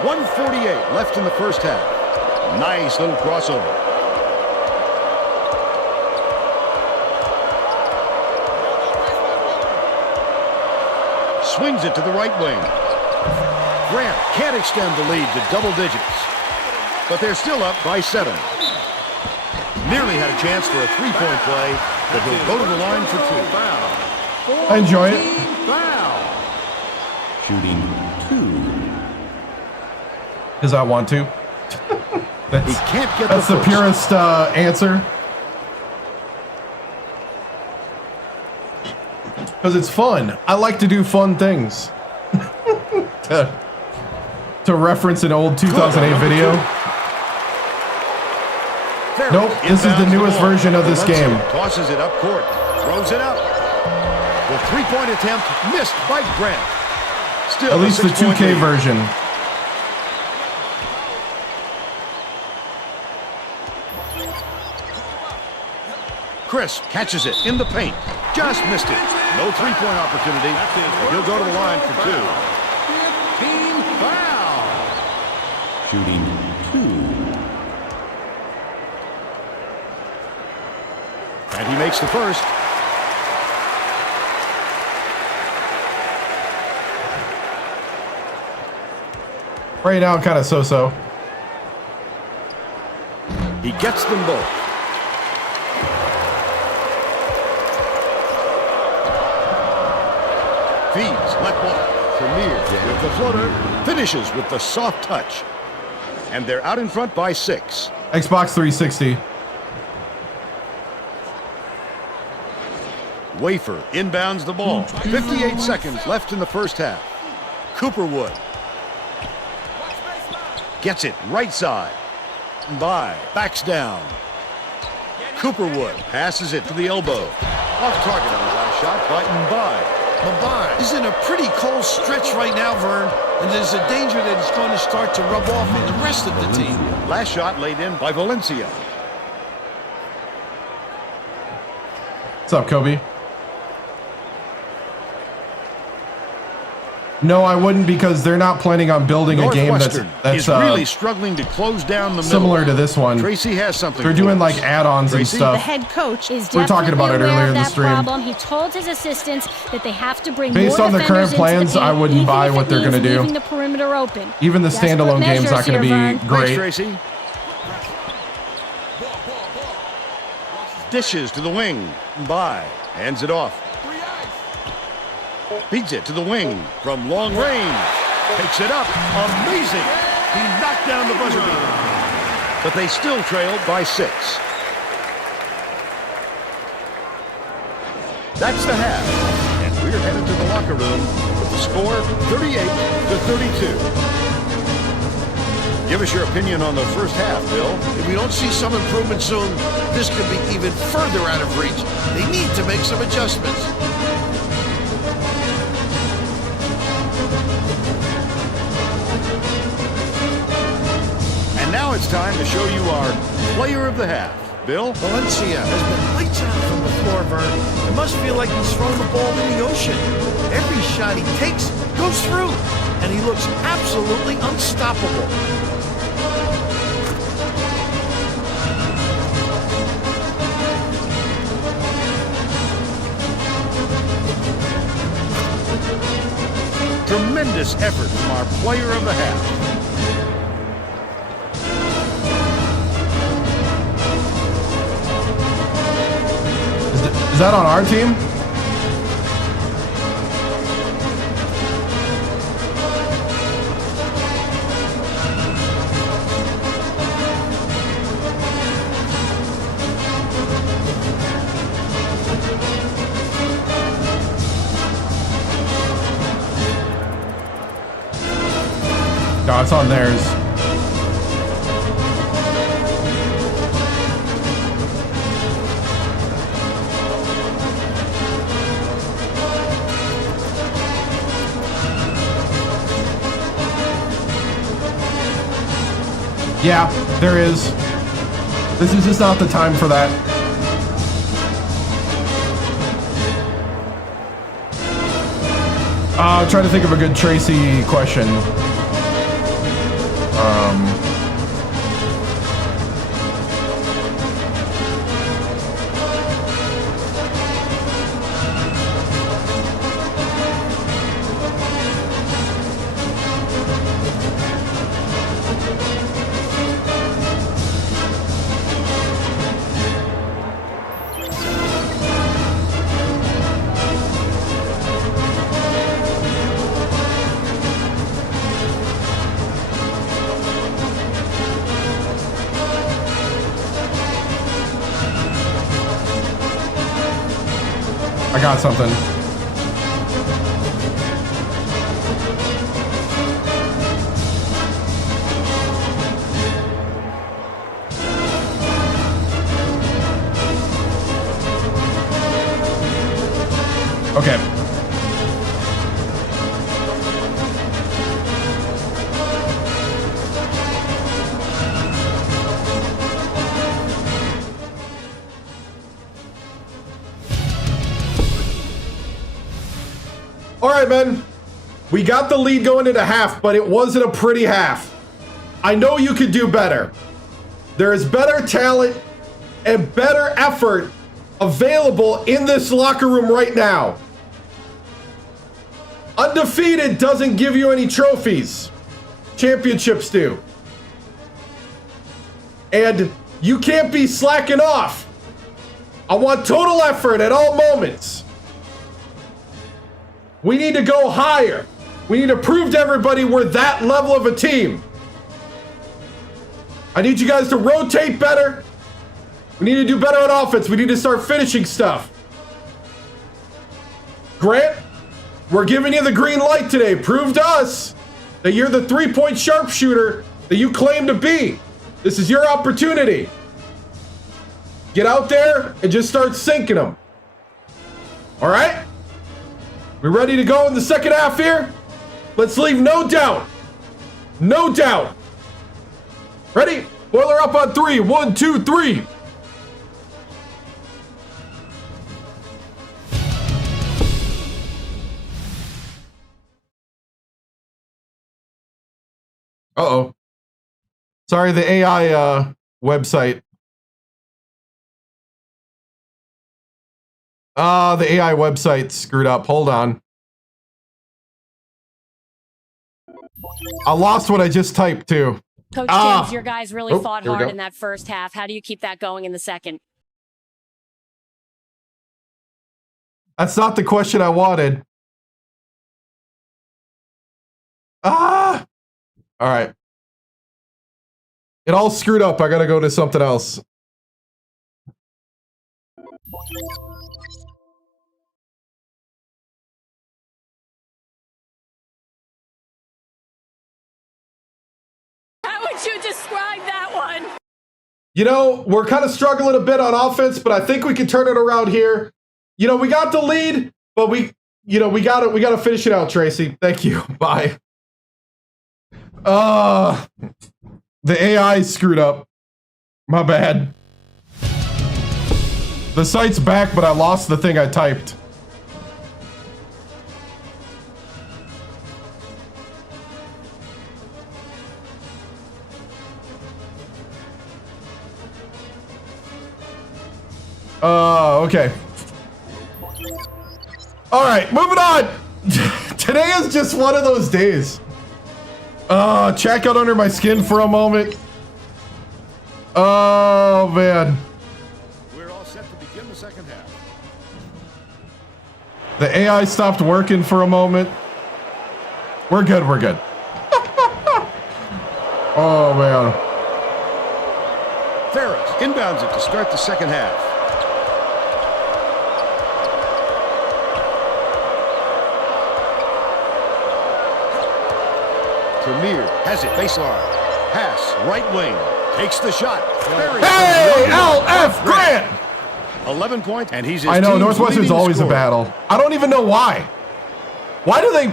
1:48 left in the first half. Nice little crossover. Swings it to the right wing. Grant can't extend the lead to double digits. but they're still up by 7. Nearly had a chance for a three-point play, but he'll go to the line for 2. I enjoy it. Shooting 2. Because I want to. He can't get that's the purest answer. Because it's fun. I like to do fun things. to reference an old 2008 video. Nope, this is the newest version of this game. Tosses it up court, throws it up. The three-point attempt missed by Grant. Still at least the 2K version. Chris catches it in the paint. Just missed it. No three-point opportunity. He'll go to the line for 2. Team foul. Shooting 2. And he makes the first. Right now, kind of so-so. He gets them both. Feeds, let ball. Premier with the floater. Finishes with the soft touch. And they're out in front by 6. Xbox 360. Wafer inbounds the ball. 58 seconds left in the first half. Cooperwood gets it right side. By backs down. Cooperwood passes it to the elbow. Off target on the last shot by Mbai. Mbai is in a pretty cold stretch right now, Vern, and there's a danger that it's going to start to rub off on the rest of the team. Last shot laid in by Valencia. What's up, Kobe? No, I wouldn't, because they're not planning on building a game that's really struggling to close down the similar to this one. Tracy has something. They're doing like add-ons and stuff. The head coach is We're talking about it earlier in the stream. Problem. He told his assistants that they have to bring based more on the current plans, I wouldn't buy what they're going to do. The perimeter open. Even the standalone game's not going to be great. Thanks, Tracy. Dishes to the wing. By hands it off. Beats it to the wing from long range. Takes it up. Amazing. He knocked down the buzzer beater. But they still trailed by 6. That's the half. And we're headed to the locker room with the score 38-32. Give us your opinion on the first half, Bill. If we don't see some improvement soon, this could be even further out of reach. They need to make some adjustments. And now it's time to show you our player of the half. Bill? Valencia has been lights out from the floor, Vern. It must feel like he's throwing the ball in the ocean. Every shot he takes goes through, and he looks absolutely unstoppable. Tremendous effort from our player of the half. Is that on our team? No, it's on theirs. Yeah, there is. This is just not the time for that. Trying to think of a good Tracy question. I got something. Okay. All right, men. We got the lead going into half, but it wasn't a pretty half. I know you could do better. There is better talent and better effort available in this locker room right now. Undefeated doesn't give you any trophies. Championships do. And you can't be slacking off. I want total effort at all moments. We need to go higher. We need to prove to everybody we're that level of a team. I need you guys to rotate better. We need to do better on offense. We need to start finishing stuff. Grant, we're giving you the green light today. Prove to us that you're the three-point sharpshooter that you claim to be. This is your opportunity. Get out there and just start sinking them. All right? We ready to go in the second half here? Let's leave no doubt. No doubt. Ready? Boiler up on 3. 1, 2, 3. Uh-oh. Sorry, the AI website. The AI website screwed up. Hold on. I lost what I just typed too. Coach TImms, your guys really fought here we hard go. in that first half. How do you keep that going in the second? That's not the question I wanted. All right. It all screwed up. I gotta go to something else. How would you describe that one? You know, we're kind of struggling a bit on offense, but I think we can turn it around here. You know, we got the lead, but we gotta finish it out, Tracy. Thank you. Bye. The AI screwed up. My bad. The site's back, but I lost the thing I typed. Okay. All right, moving on. Today is just one of those days. Check out under my skin for a moment. Oh, man. We're all set to begin the second half. The AI stopped working for a moment. We're good, we're good. Oh, man. Ferris inbounds it to start the second half. Premier has it baseline. Pass right wing. Takes the shot. Hey, LF Grant! 11 points, and he's his I know, team's Northwestern's leading always scorer. a battle. I don't even know why. Why do they...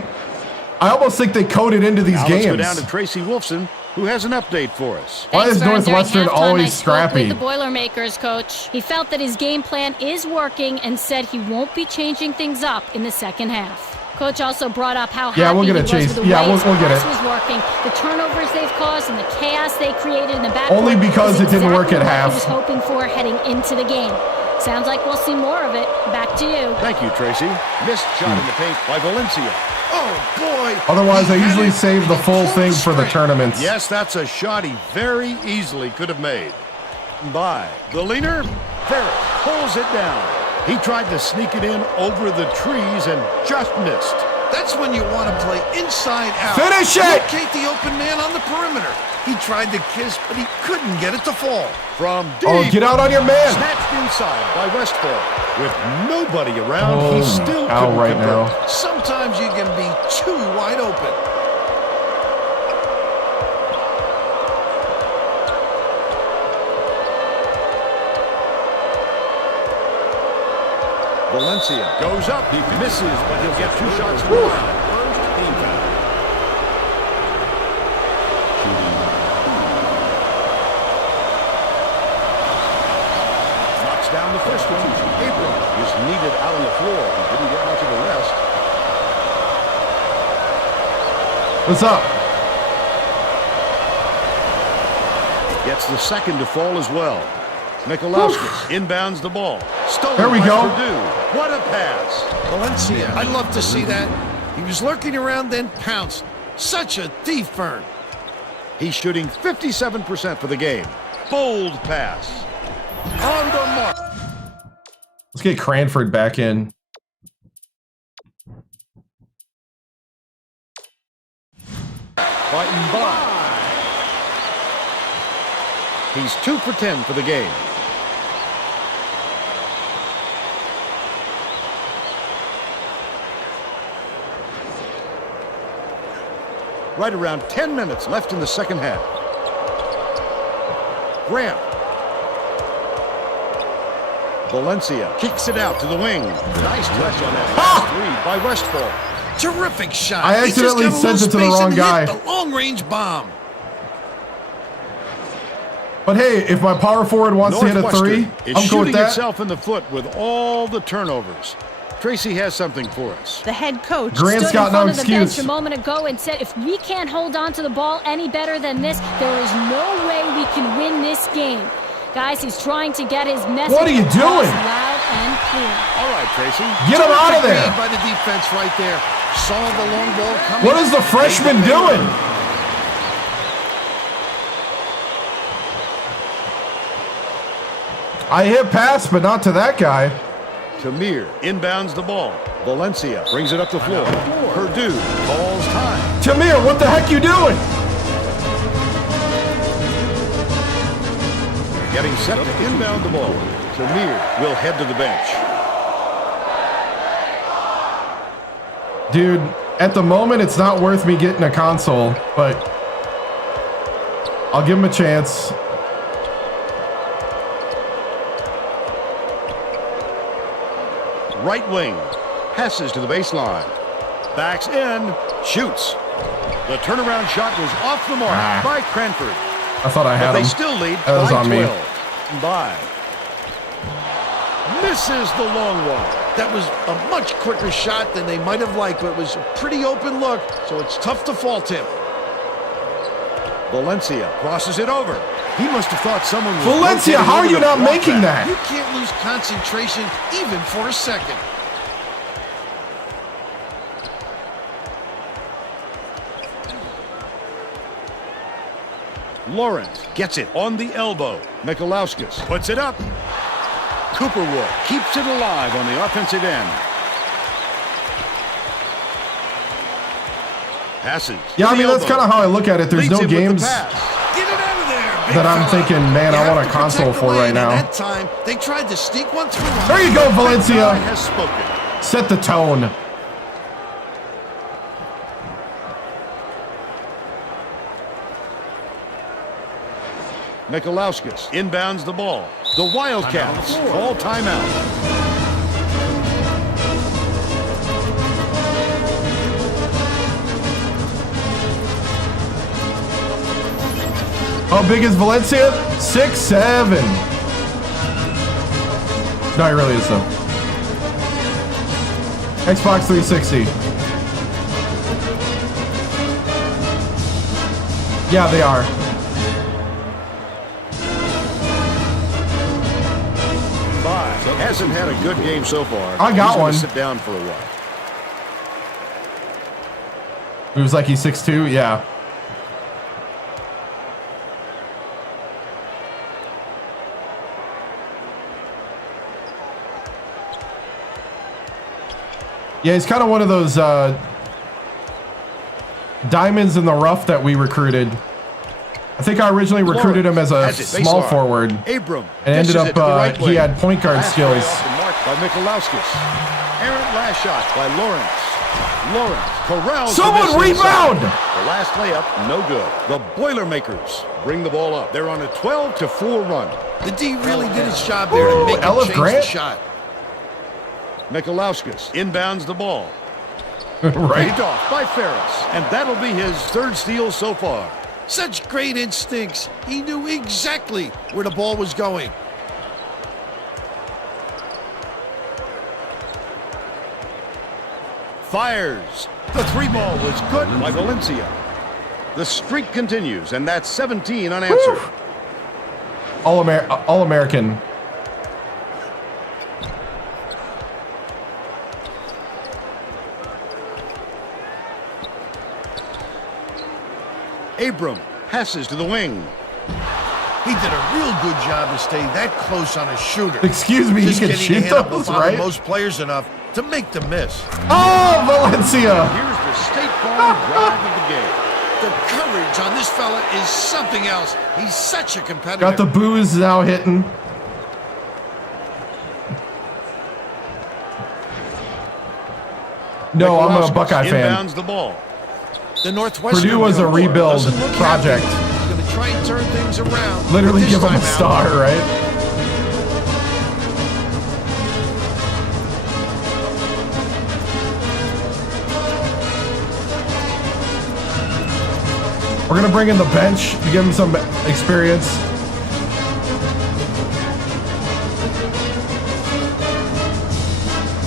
I almost think they coded into these Now games. let's go down to Tracy Wolfson, who has an update for us. Why is Thanks, Vern. Northwestern During halftime, always I spoke scrappy? with the Boilermakers coach. He felt that his game plan is working and said he won't be changing things up in the second half. Coach also brought up how Yeah, happy we'll get he it, was Chase. with the Yeah, way we'll his get press it. was working, the turnovers they've caused, and the chaos they created in the back. Only because it didn't work at half. He was hoping for heading into the game. Sounds like we'll see more of it. Back to you. Thank you, Tracy. Missed shot in the paint by Valencia. Oh, boy. Otherwise, I He had usually it save the in full full thing for the strength. tournaments. Yes, that's a shot he very easily could have made. By the leaner, Ferris pulls it down. He tried to sneak it in over the trees and just missed. That's when you want to play inside out. Finish it! Locate the open man on the perimeter. He tried to kiss, but he couldn't get it to fall. From deep. Oh, get out on your man. Snatched inside by Westfall. With nobody around, he still out couldn't right convert. now. Sometimes you can be too wide open. Valencia goes up. He misses, but he'll get 2 shots from the line. First team foul. Knocks down the first one. April is needed out on the floor. He didn't get much of a rest. What's up? Gets the second to fall as well. Mikulowskis inbounds the ball. Stolen There we by go. Purdue. What a pass. Valencia, I'd love to see that. He was lurking around, then pounced. Such a thief burn. He's shooting 57% for the game. Bold pass. On the mark. Let's get Cranford back in. Fighting by. He's 2 for 10 for the game. Right around 10 minutes left in the second half. Grant. Valencia kicks it out to the wing. Nice touch on that last three by Westfall. Terrific shot. I accidentally He just got a sent it to the little wrong space guy. and hit the long-range bomb. But hey, if my power forward wants to hit a three, is I'm cool with shooting that. itself in the foot with all the turnovers. Tracy has something for us. The head coach Grant's stood got in no front of the bench excuse. a moment ago and said, if we can't hold on to the ball any better than this, there is no way we can win this game. Guys, he's trying to get his message What are you across doing? loud and clear. All right, Tracy. Get him out of Terrific there. read by the defense right there. Saw the long ball coming. What is the freshman doing? I hit pass, but not to that guy. Tamir inbounds the ball. Valencia brings it up the floor. Purdue calls time. Tamir, what the heck you doing? Getting set to inbound the ball. Tamir will head to the bench. Dude, at the moment, it's not worth me getting a console, but I'll give him a chance. Right wing. Passes to the baseline. Backs in. Shoots. The turnaround shot was off the mark by Cranford. I thought I had But him. they still lead That was by on me. 12. By. Misses the long one. That was a much quicker shot than they might have liked, but it was a pretty open look, so it's tough to fault him. Valencia crosses it over. He must have thought someone was Valencia, rotating how are over you to not block making that? You can't lose concentration even for a second. Lawrence gets it on the elbow. Mikulowskis puts it up. Cooperwood keeps it alive on the offensive end. Passes. Yeah, I to the mean, that's elbow. kind of how I look at it. There's Leads no him with the games pass. Get it out of there, big that I'm fella. thinking, man, You I have want a to console protect for the right lane, now. and that time, they tried to sneak one through on There you go, The guy Valencia. has spoken. Set the tone. Mikulowskis inbounds the ball. The Wildcats call timeout. How big is Valencia? 6'7". No, he really is though. Xbox 360. Yeah, they are. Hasn't had a good game so far. I got He's gonna one. Sit down for a while. It was like he's 6'2". Yeah. Yeah, he's kind of one of those diamonds in the rough that we recruited. I think I originally recruited him as a small forward, Abram and ended up he had point guard skills. By Mikalowskis. Errant last shot by Lawrence. Lawrence corrals. Someone rebound! The last layup, no good. The Boilermakers bring the ball up. They're on a 12-4 run. The D really did his job there to make him change the shot. Mikalowskis inbounds the ball. Right. Picked off by Ferris, and that'll be his third steal so far. Such great instincts. He knew exactly where the ball was going. Fires. The three ball was good by Valencia. The streak continues, and that's 17 unanswered. All-American. Abram passes to the wing. He did a real good job to stay that close on a shooter. Excuse me, Just he can shoot those, right? Most players enough to make them miss. Oh, Valencia! Here's the State Farm drive of the game. The courage on this fella is something else. He's such a competitor. Got the booze now hitting. No, I'm a Buckeye fan. Inbounds the ball. The Northwestern Purdue was a rebuild project. He's going to try and turn things around. Literally give him a star, right? We're going to bring in the bench to give him some experience.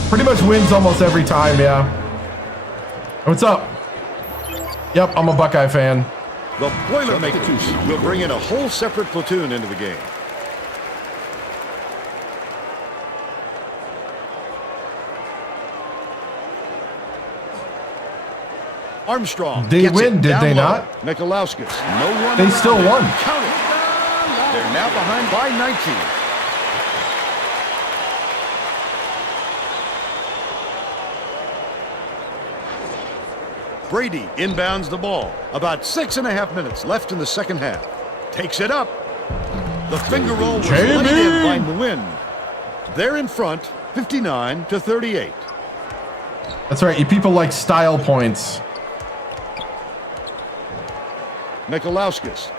Pretty much wins almost every time, yeah. What's up? Yep, I'm a Buckeye fan. The Boilermakers will bring in a whole separate platoon into the game. Armstrong. They win, did they not? Mikalowskis. No one. They still won. Count it. They're now behind by 19. Brady inbounds the ball. About 6.5 minutes left in the second half. Takes it up. The finger roll was laid in by Nguyen. They're in front, 59-38. That's right. You people like style points. Mikalowskis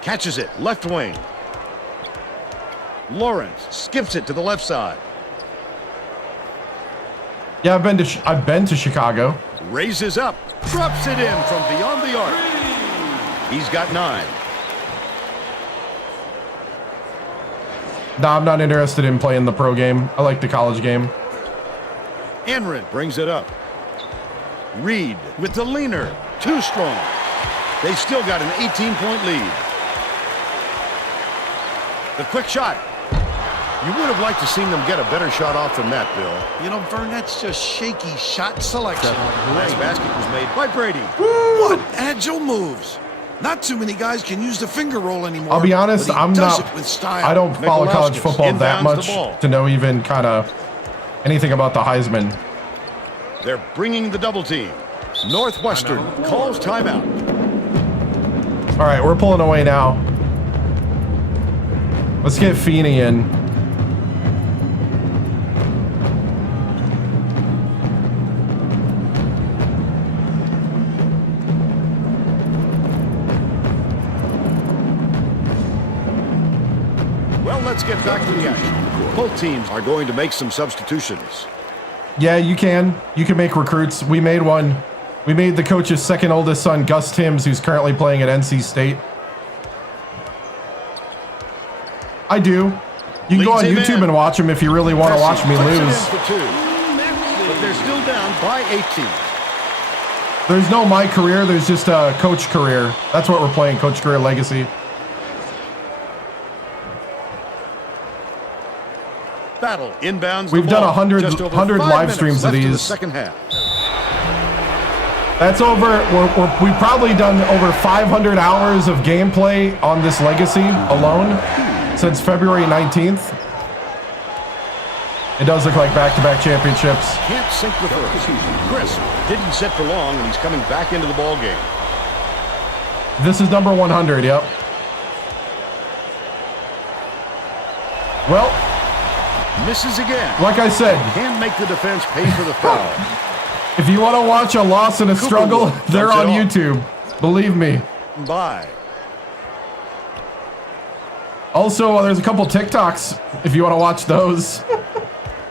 catches it, left wing. Lawrence skips it to the left side. Yeah, I've been to Chicago. Raises up, drops it in from beyond the arc. He's got 9. Nah, I'm not interested in playing the pro game. I like the college game. Enrin brings it up. Reed with the leaner, too strong. They've still got an 18-point lead. The quick shot. You would have liked to seen them get a better shot off than that, Bill. You know, Vern, that's just shaky shot selection. The next basket was made by Brady. What agile moves. Not too many guys can use the finger roll anymore. I'll be honest, I don't follow college football that much to know even kind of anything about the Heisman. They're bringing the double team. Northwestern calls timeout. All right, we're pulling away now. Let's get Feeney in. Well, let's get back to the action. Both teams are going to make some substitutions. Yeah, you can. You can make recruits. We made one. We made the coach's second oldest son, Gus TImms, who's currently playing at NC State. I do. You can go on YouTube and watch him if you really want to watch me lose. But they're still down by 18. There's no my career. There's just a coach career. That's what we're playing, coach career legacy. Battle inbounds. We've done 100 live streams of these. Second half. That's over. We've probably done over 500 hours of gameplay on this legacy alone since February 19th. It does look like back-to-back championships. Can't sink the first. Chris didn't sit for long, and he's coming back into the ball game. This is number 100, yep. Well, misses again. Like I said, Can't make the defense pay for the foul. if you want to watch a loss and a struggle, they're on YouTube. Believe me. Bye. Also, there's a couple TikToks if you want to watch those.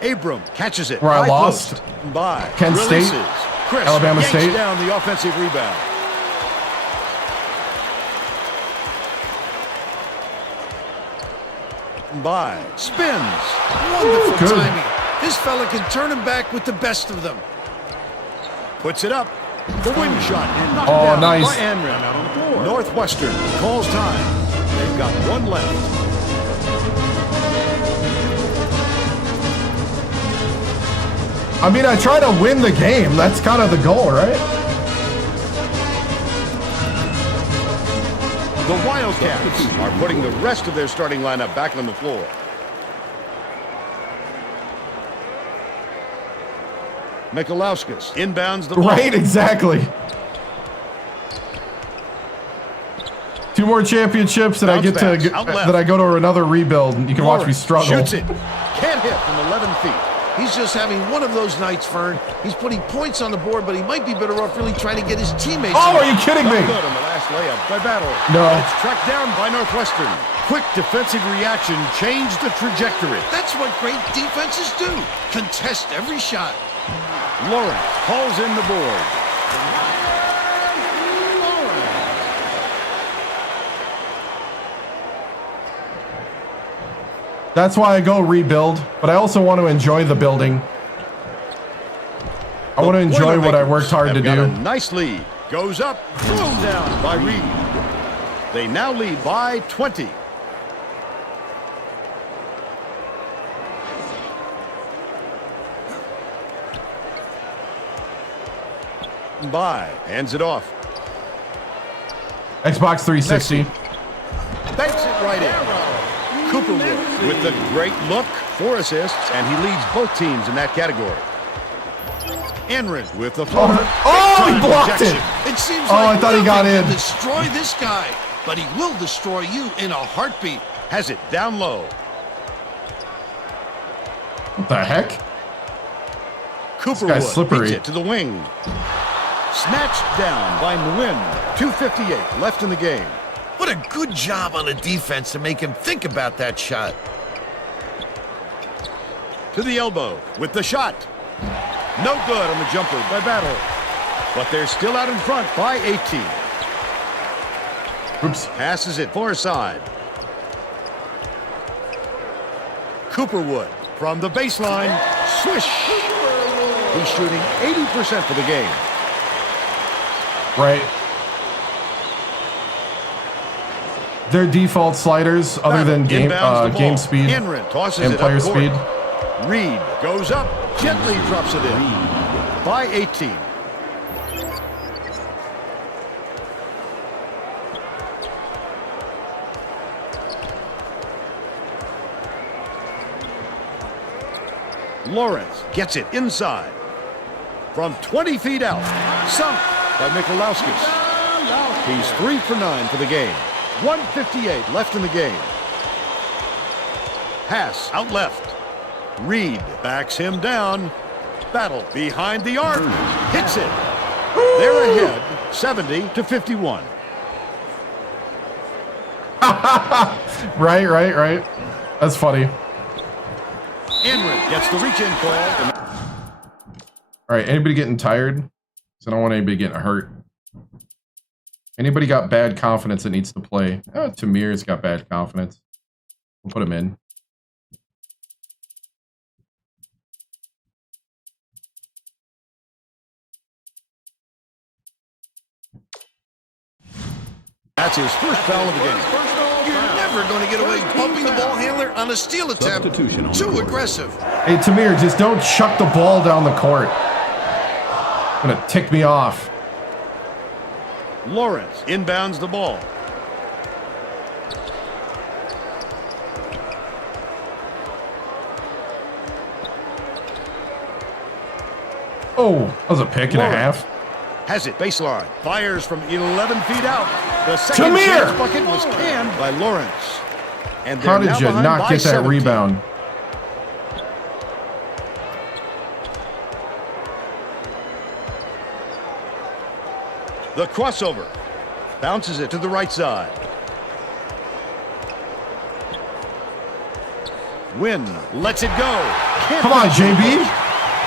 Abram catches it. Where I High lost. post. By Kent State, releases. Chris Alabama yanks State. down the offensive rebound. By spins. Wonderful Good. timing. This fella can turn him back with the best of them. Puts it up. The wing shot. And knocked Oh, down nice. by Anrin. Northwestern calls time. They've got one left. I mean, I try to win the game. That's kind of the goal, right? The Wildcats are putting the rest of their starting lineup back on the floor. Mikalauskis inbounds the ball. Right, exactly. 2 more championships, and I Bounce get to backs, out left. that I go to another rebuild. And you can watch me Lawrence struggle. Shoots it. Can't hit from 11 feet. He's just having one of those nights, Fern. He's putting points on the board, but he might be better off really trying to get his teammates. Oh, are you kidding me? Not good on the last layup by Battle. No. It's tracked down by Northwestern. Quick defensive reaction changed the trajectory. That's what great defenses do. Contest every shot. Lawrence hauls in the board. That's why I go rebuild, but I also want to enjoy the building. I want to enjoy what I worked hard to Got do. a nice lead. Goes up, thrown down by Reed. They now lead by 20. By hands it off. Xbox 360. Banks it right in. Cooperwood with the great look, 4 assists, and he leads both teams in that category. Enrin with the floater. Oh, he blocked it. It seems Oh, like I thought he got nothing in. can destroy this guy, but he will destroy you in a heartbeat. Has it down low. What the heck? Cooperwood guy's slippery. beats it to the wing. Snatched down by Nguyen. 2:58 left in the game. What a good job on the defense to make him think about that shot. To the elbow with the shot. No good on the jumper by Battle. But they're still out in front by 18. Oops. Passes it far side. Cooperwood from the baseline. Swish. He's shooting 80% for the game. Right. Their default sliders, other than game speed Enrin tosses and it player up court. speed. Reed goes up, gently drops it in. By 18. Lawrence gets it inside. From 20 feet out. Sunk by Mikalauskis. He's 3 for 9 for the game. 1:58 left in the game. Pass out left. Reed backs him down. Battle behind the arc. Hits it. They're ahead 70-51. Right. That's funny. Enrin gets the reach-in call. All right, anybody getting tired? Because I don't want anybody getting hurt. Anybody got bad confidence that needs to play? Oh, Tamir's got bad confidence. We'll put him in. That's his first foul of the game. You're never going to get away bumping the ball handler on a steal attempt. Too aggressive. Hey, Tamir, just don't chuck the ball down the court. Gonna tick me off. Lawrence inbounds the ball. Oh, that was a pick and a half. Has it, baseline. Fires from 11 feet out. The second Tamir! chance bucket was canned by Lawrence. And How did you not get that 17. rebound? The crossover. Bounces it to the right side. Wynn lets it go. Come on, JB.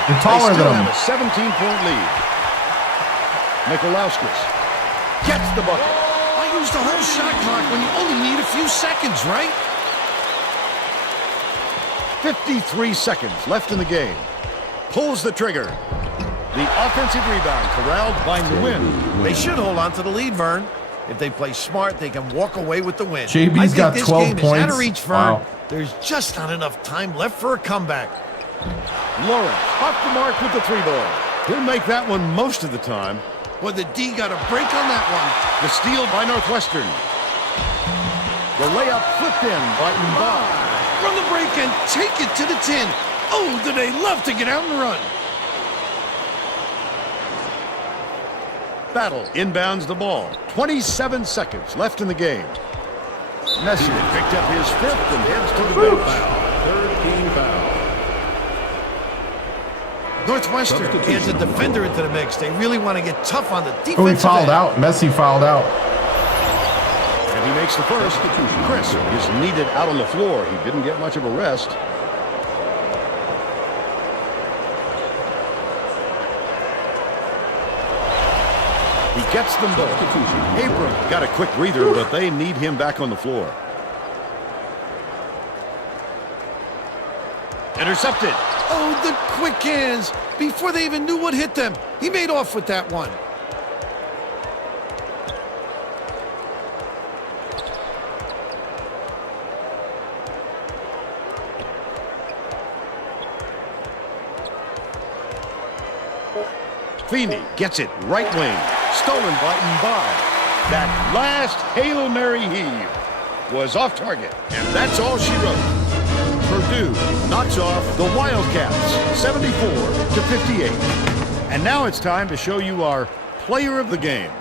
You're taller they than still him. have a 17-point lead. Mikolauskis gets the bucket. I used the whole shot clock when you only need a few seconds, right? 53 seconds left in the game. Pulls the trigger. The offensive rebound corralled by Nguyen. They should hold on to the lead, Vern. If they play smart, they can walk away with the win. JB's got 12 Is out points. of reach, Vern. Wow. There's just not enough time left for a comeback. Lawrence off the mark with the 3-ball. He'll make that one most of the time. Well, the D got a break on that one. The steal by Northwestern. The layup flipped in by Mba. Run the break and take it to the 10. Oh, do they love to get out and run. Battle inbounds the ball. 27 seconds left in the game. Messi picked up his 5th and heads to the bench. Third team foul. Northwestern adds a defender into the mix. They really want to get tough on the defensive Oh, he fouled end. out. Messi fouled out. And he makes the first. Chris is needed out on the floor. He didn't get much of a rest. He gets them both. Abram got a quick breather, but they need him back on the floor. Intercepted. Oh, the quick hands. Before they even knew what hit them. He made off with that one. Feeney gets it right wing. Stolen by Mba. That last Hail Mary heave was off target. And that's all she wrote. Purdue knocks off the Wildcats 74-58. And now it's time to show you our player of the game.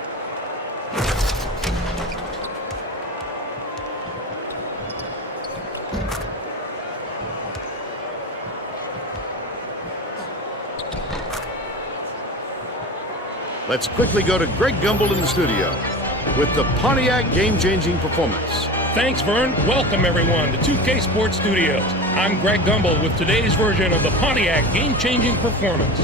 Let's quickly go to Greg Gumbel in the studio with the Pontiac game-changing performance. Thanks, Vern. Welcome, everyone, to 2K Sports Studios. I'm Greg Gumbel with today's version of the Pontiac game-changing performance.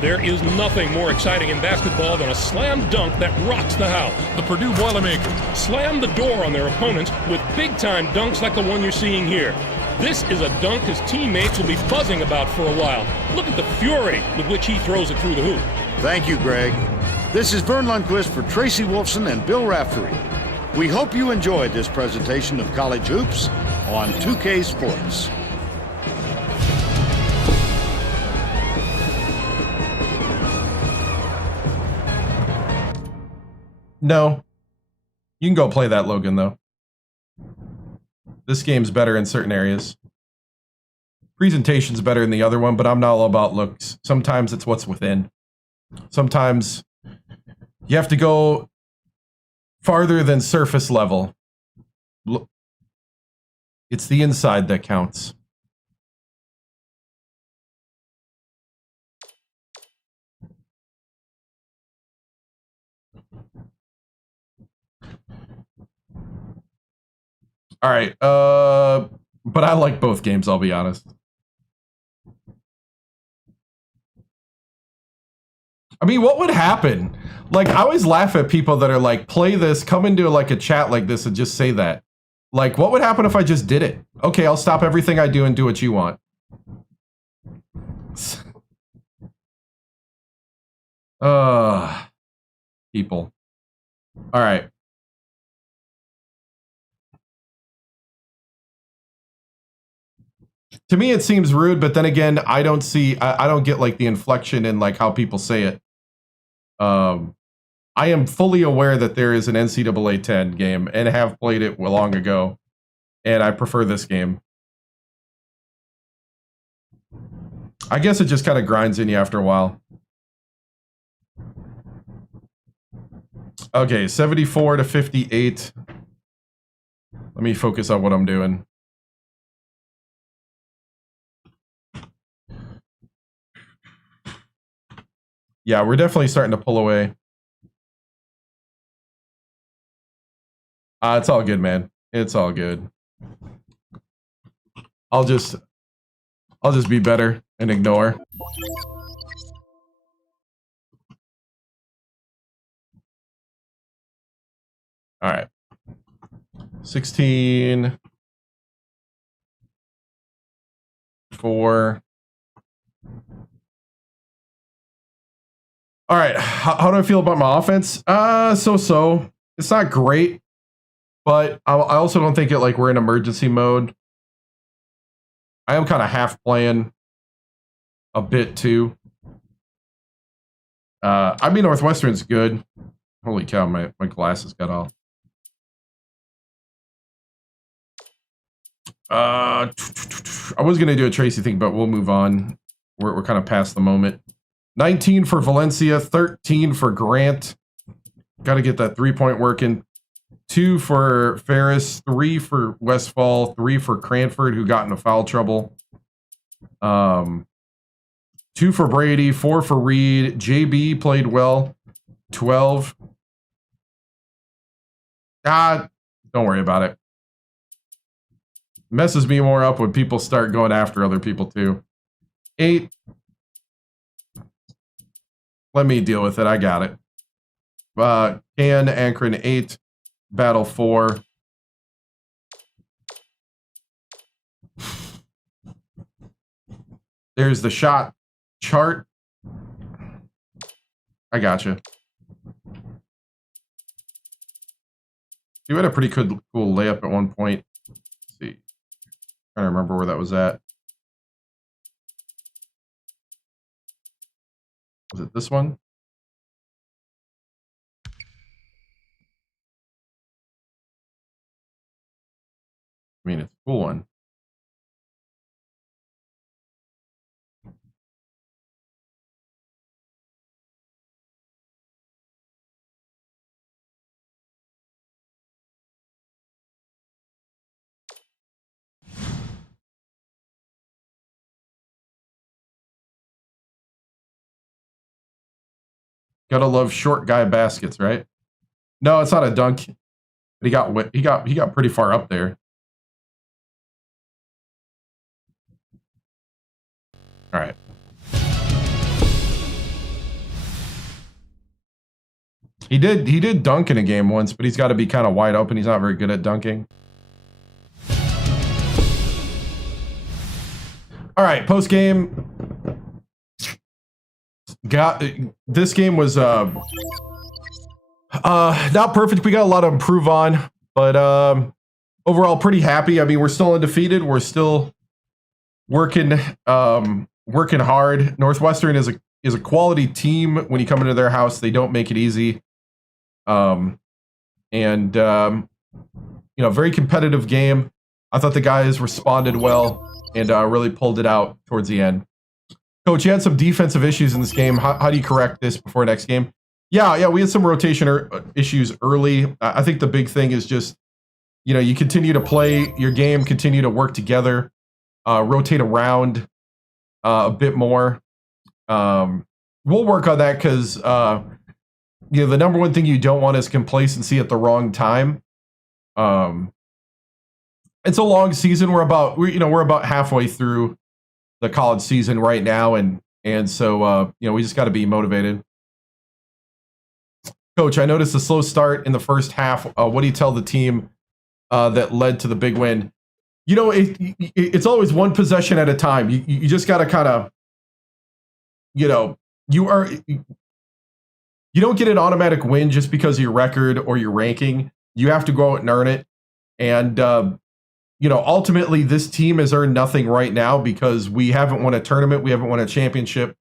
There is nothing more exciting in basketball than a slam dunk that rocks the house. The Purdue Boilermakers slam the door on their opponents with big-time dunks like the one you're seeing here. This is a dunk his teammates will be buzzing about for a while. Look at the fury with which he throws it through the hoop. Thank you, Greg. This is Vern Lundquist for Tracy Wolfson and Bill Raftery. We hope you enjoyed this presentation of College Hoops on 2K Sports. No. You can go play that, Logan, though. This game's better in certain areas. Presentation's better in the other one, but I'm not all about looks. Sometimes it's what's within. Sometimes you have to go farther than surface level. It's the inside that counts. All right, but I like both games, I'll be honest. I mean, what would happen? Like, I always laugh at people that are like, play this, come into like a chat like this and just say that. Like, what would happen if I just did it? Okay, I'll stop everything I do and do what you want. People. All right. To me, it seems rude, but then again, I don't get like the inflection in like how people say it. I am fully aware that there is an NCAA 10 game and have played it long ago, and I prefer this game. I guess it just kind of grinds in you after a while. Okay, 74 to 58. Let me focus on what I'm doing. Yeah, we're definitely starting to pull away. It's all good, man. It's all good. I'll just be better and ignore. All right. 16. 4. All right. How do I feel about my offense? So. It's not great, but I also don't think it like we're in emergency mode. I am kind of half playing a bit too. I mean, Northwestern's good. Holy cow, my glasses got off. I was going to do a Tracy thing, but we'll move on. We're kind of past the moment. 19 for Valencia, 13 for Grant. Got to get that 3-point working. 2 for Ferris, 3 for Westfall, 3 for Cranford, who got into foul trouble. 2 for Brady, 4 for Reed. JB played well. 12. Don't worry about it. Messes me more up when people start going after other people too. 8. Let me deal with it. I got it. Can, Akron 8. Battle 4. There's the shot chart. I gotcha. You had a pretty cool layup at one point. Let's see. Trying to remember where that was at. Was it this one? I mean, it's a cool one. Gotta love short guy baskets, right? No, it's not a dunk. He got pretty far up there. All right. He did dunk in a game once, but he's got to be kind of wide open. He's not very good at dunking. All right, post game. This game was not perfect. We got a lot to improve on, but overall pretty happy. I mean, we're still undefeated. We're still working hard. Northwestern is a quality team. When you come into their house, they don't make it easy. Very competitive game. I thought the guys responded well and really pulled it out towards the end. Coach, you had some defensive issues in this game. How do you correct this before next game? Yeah, we had some rotation issues early. I think the big thing is just, you continue to play your game, continue to work together, rotate around a bit more. We'll work on that because, the number one thing you don't want is complacency at the wrong time. It's a long season. We're about halfway through the college season right now, and so we just got to be motivated. Coach, I noticed a slow start in the first half. What do you tell the team that led to the big win? It's always one possession at a time. You just got to kind of, you don't get an automatic win just because of your record or your ranking. You have to go out and earn it. And ultimately, this team has earned nothing right now because we haven't won a tournament. We haven't won a championship.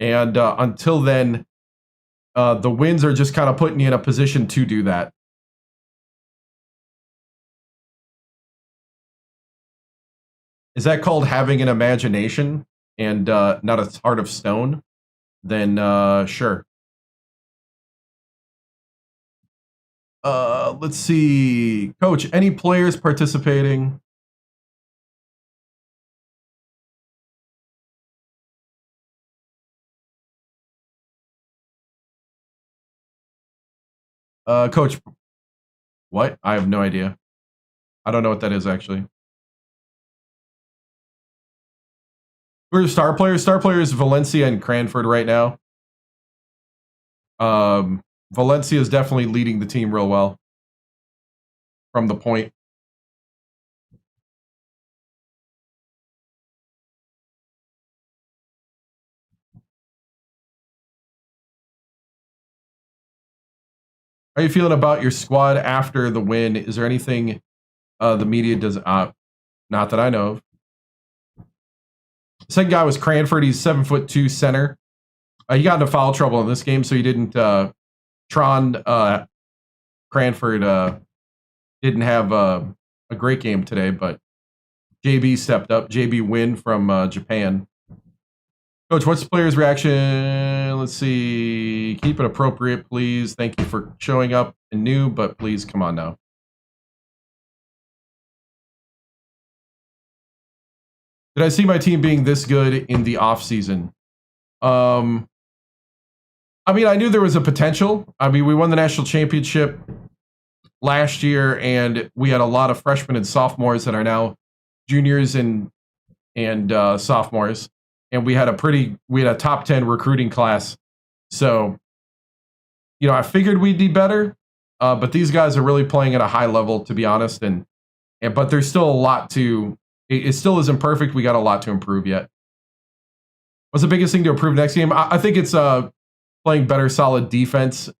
And until then, the wins are just kind of putting you in a position to do that. Is that called having an imagination and not a heart of stone? Then sure. Let's see. Coach, any players participating? Coach, what? I have no idea. I don't know what that is, actually. Who are star players? Star players, Valencia and Cranford right now. Valencia is definitely leading the team real well from the point. How are you feeling about your squad after the win? Is there anything the media does? Not that I know of. The second guy was Cranford. He's 7'2" center. He got into foul trouble in this game, so he didn't. Cranford didn't have a great game today, but JB stepped up. JB win from Japan. Coach, what's the player's reaction? Let's see. Keep it appropriate, please. Thank you for showing up and new, but please come on now. Did I see my team being this good in the offseason? I mean, I knew there was a potential. I mean, we won the national championship last year, and we had a lot of freshmen and sophomores that are now juniors and sophomores. And we had a top 10 recruiting class. So, I figured we'd be better. But these guys are really playing at a high level, to be honest. But there's still a lot it still isn't perfect. We got a lot to improve yet. What's the biggest thing to improve next game? I think it's playing better, solid defense.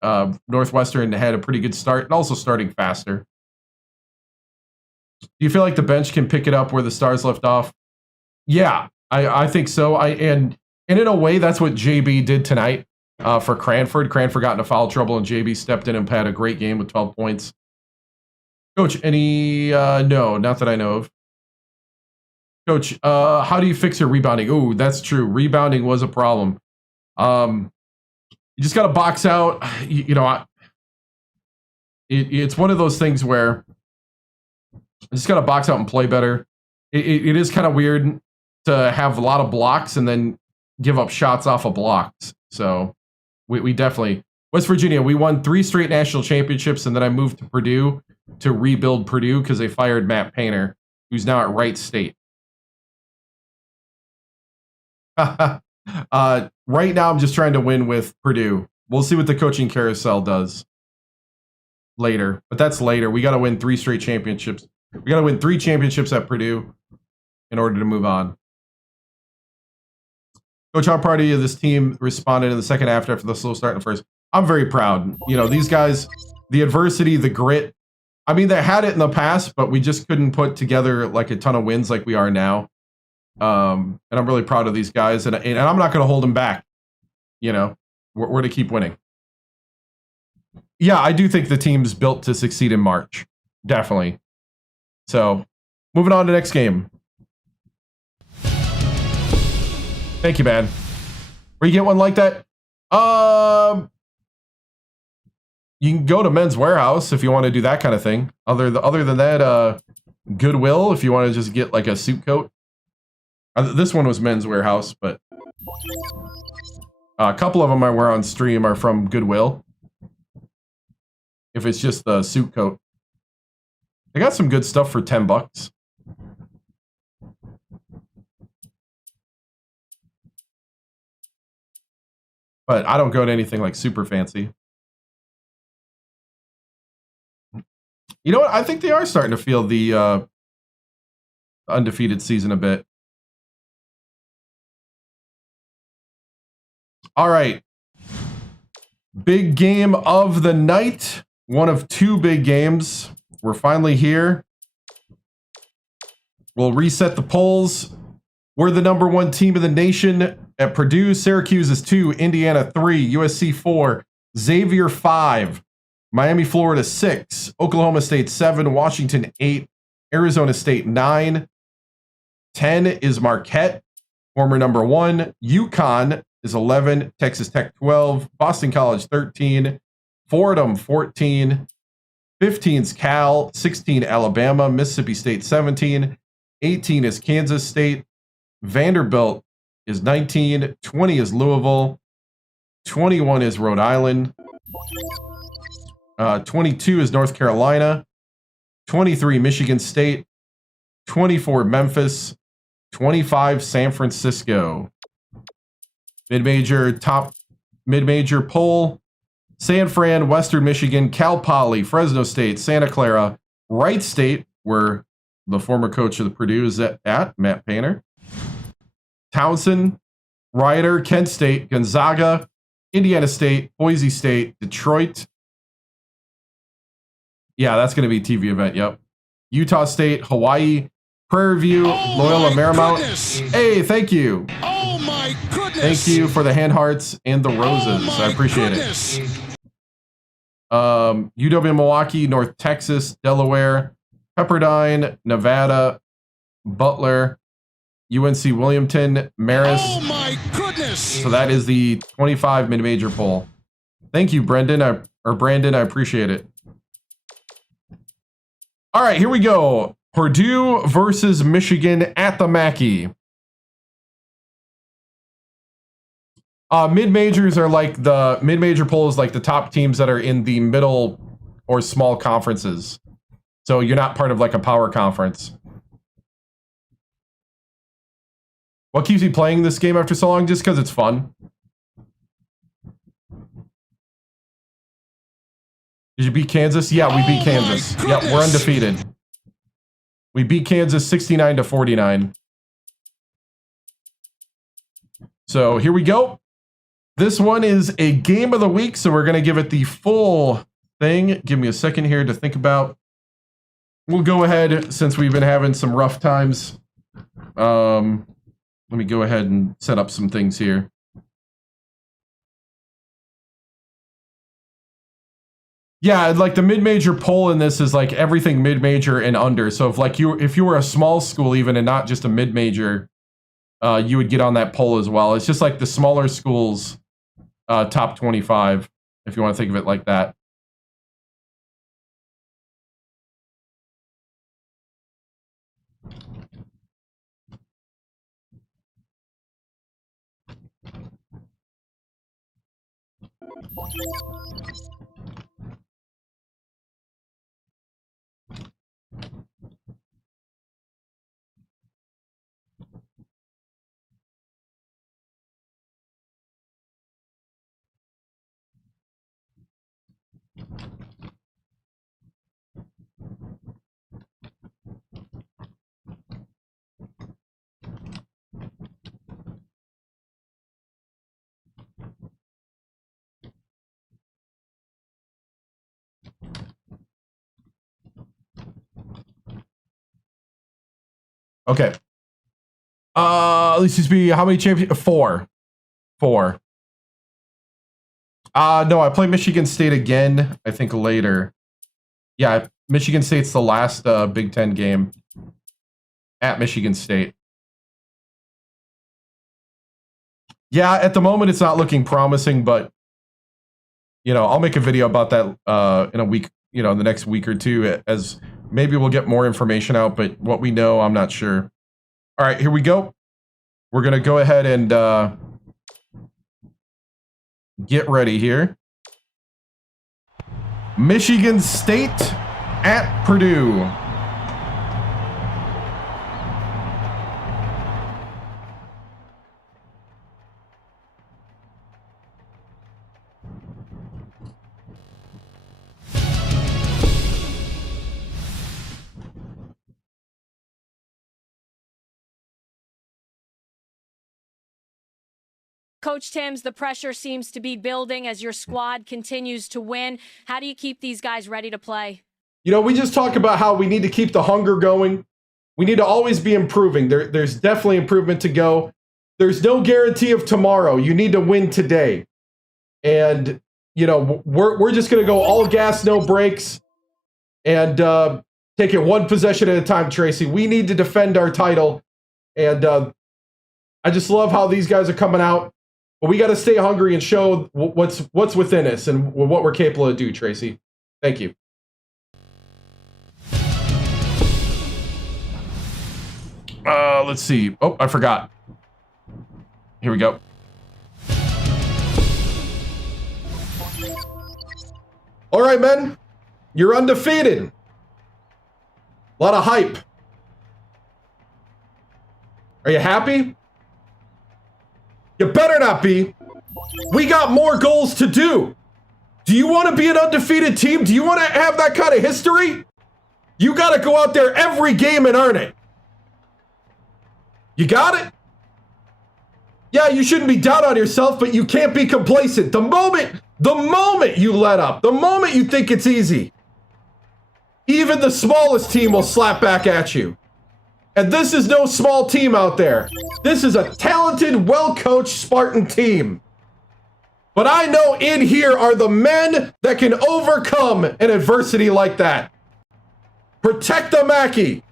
Northwestern had a pretty good start and also starting faster. Do you feel like the bench can pick it up where the Stars left off? Yeah. I think so. And in a way, that's what JB did tonight for Cranford. Cranford got into foul trouble, and JB stepped in and had a great game with 12 points. Coach, any... no, not that I know of. Coach, how do you fix your rebounding? Ooh, that's true. Rebounding was a problem. You just got to box out. It's one of those things where you just got to box out and play better. It is kind of weird to have a lot of blocks and then give up shots off of blocks. So we definitely... West Virginia, we won 3 straight national championships, and then I moved to Purdue to rebuild Purdue because they fired Matt Painter, who's now at Wright State. Right now, I'm just trying to win with Purdue. We'll see what the coaching carousel does later, but that's later. We got to win 3 straight championships. We got to win 3 championships at Purdue in order to move on. Coach, how proud of this team responded in the second half after the slow start in the first? I'm very proud. These guys, the adversity, the grit. I mean, they had it in the past, but we just couldn't put together like a ton of wins like we are now. And I'm really proud of these guys, and I'm not going to hold them back. We're to keep winning. Yeah, I do think the team's built to succeed in March. Definitely. So, moving on to next game. Thank you, man. Where you get one like that? You can go to Men's Warehouse if you want to do that kind of thing. Other than that, Goodwill if you want to just get like a suit coat. This one was Men's Warehouse, but a couple of them I wear on stream are from Goodwill. If it's just the suit coat. They got some good stuff for $10. But I don't go to anything like super fancy. You know what? I think they are starting to feel the undefeated season a bit. All right. Big game of the night. One of 2 big games. We're finally here. We'll reset the polls. We're the #1 team in the nation at Purdue. Syracuse is 2, Indiana 3, USC 4, Xavier 5, Miami, Florida 6, Oklahoma State 7, Washington 8, Arizona State 9, 10 is Marquette, former #1, UConn is 11, Texas Tech 12, Boston College 13, Fordham 14, 15 is Cal, 16 Alabama, Mississippi State 17, 18 is Kansas State, Vanderbilt is 19, 20 is Louisville, 21 is Rhode Island, 22 is North Carolina, 23 Michigan State, 24 Memphis, 25 San Francisco. Top mid-major poll: San Fran, Western Michigan, Cal Poly, Fresno State, Santa Clara, Wright State, where the former coach of the Purdue is at Matt Painter, Townsend, Rider, Kent State, Gonzaga, Indiana State, Boise State, Detroit. Yeah, that's going to be a TV event. Yep. Utah State, Hawaii, Prairie View, Loyola Marymount. Goodness. Hey, thank you. Oh my goodness. Thank you for the hand hearts and the roses. I appreciate it. UW Milwaukee, North Texas, Delaware, Pepperdine, Nevada, Butler, UNC Wilmington, Marist. Oh my goodness. So that is the 25 mid-major poll. Thank you, Brandon. I appreciate it. All right, here we go. Purdue versus Michigan at the Mackey. Mid-majors are like the mid-major poll is like the top teams that are in the middle or small conferences. So you're not part of like a power conference. What keeps me playing this game after so long? Just because it's fun. Did you beat Kansas? Yeah, we beat Kansas. Yep, we're undefeated. We beat Kansas 69-49. So here we go. This one is a game of the week, so we're going to give it the full thing. Give me a second here to think about. We'll go ahead, since we've been having some rough times. Let me go ahead and set up some things here. Yeah, like the mid-major poll in this is like everything mid-major and under. So if you were a small school even and not just a mid-major, you would get on that poll as well. It's just like the smaller schools top 25, if you want to think of it like that. Okay. Let's just be how many champions? Four. No, I play Michigan State again, I think later. Yeah, Michigan State's the last Big Ten game at Michigan State. Yeah, at the moment it's not looking promising, but you know, I'll make a video about that in a week, you know, in the next week or two, as maybe we'll get more information out, but what we know, I'm not sure. All right, here we go. We're going to go ahead and get ready here. Michigan State at Purdue. Coach TImms, the pressure seems to be building as your squad continues to win. How do you keep these guys ready to play? You know, we just talk about how we need to keep the hunger going. We need to always be improving. There's definitely improvement to go. There's no guarantee of tomorrow. You need to win today. And, you know, we're just going to go all gas, no brakes, and take it one possession at a time, Tracy. We need to defend our title. And I just love how these guys are coming out. But we got to stay hungry and show what's within us and what we're capable of doing, Tracy. Thank you. Let's see. Oh, I forgot. Here we go. All right, men. You're undefeated. A lot of hype. Are you happy? You better not be. We got more goals to do. Do you want to be an undefeated team? Do you want to have that kind of history? You got to go out there every game and earn it. You got it? Yeah, you shouldn't be down on yourself, but you can't be complacent. The moment you let up, the moment you think it's easy, even the smallest team will slap back at you. And this is no small team out there. This is a talented, well-coached Spartan team. But I know in here are the men that can overcome an adversity like that. Protect the Mackey.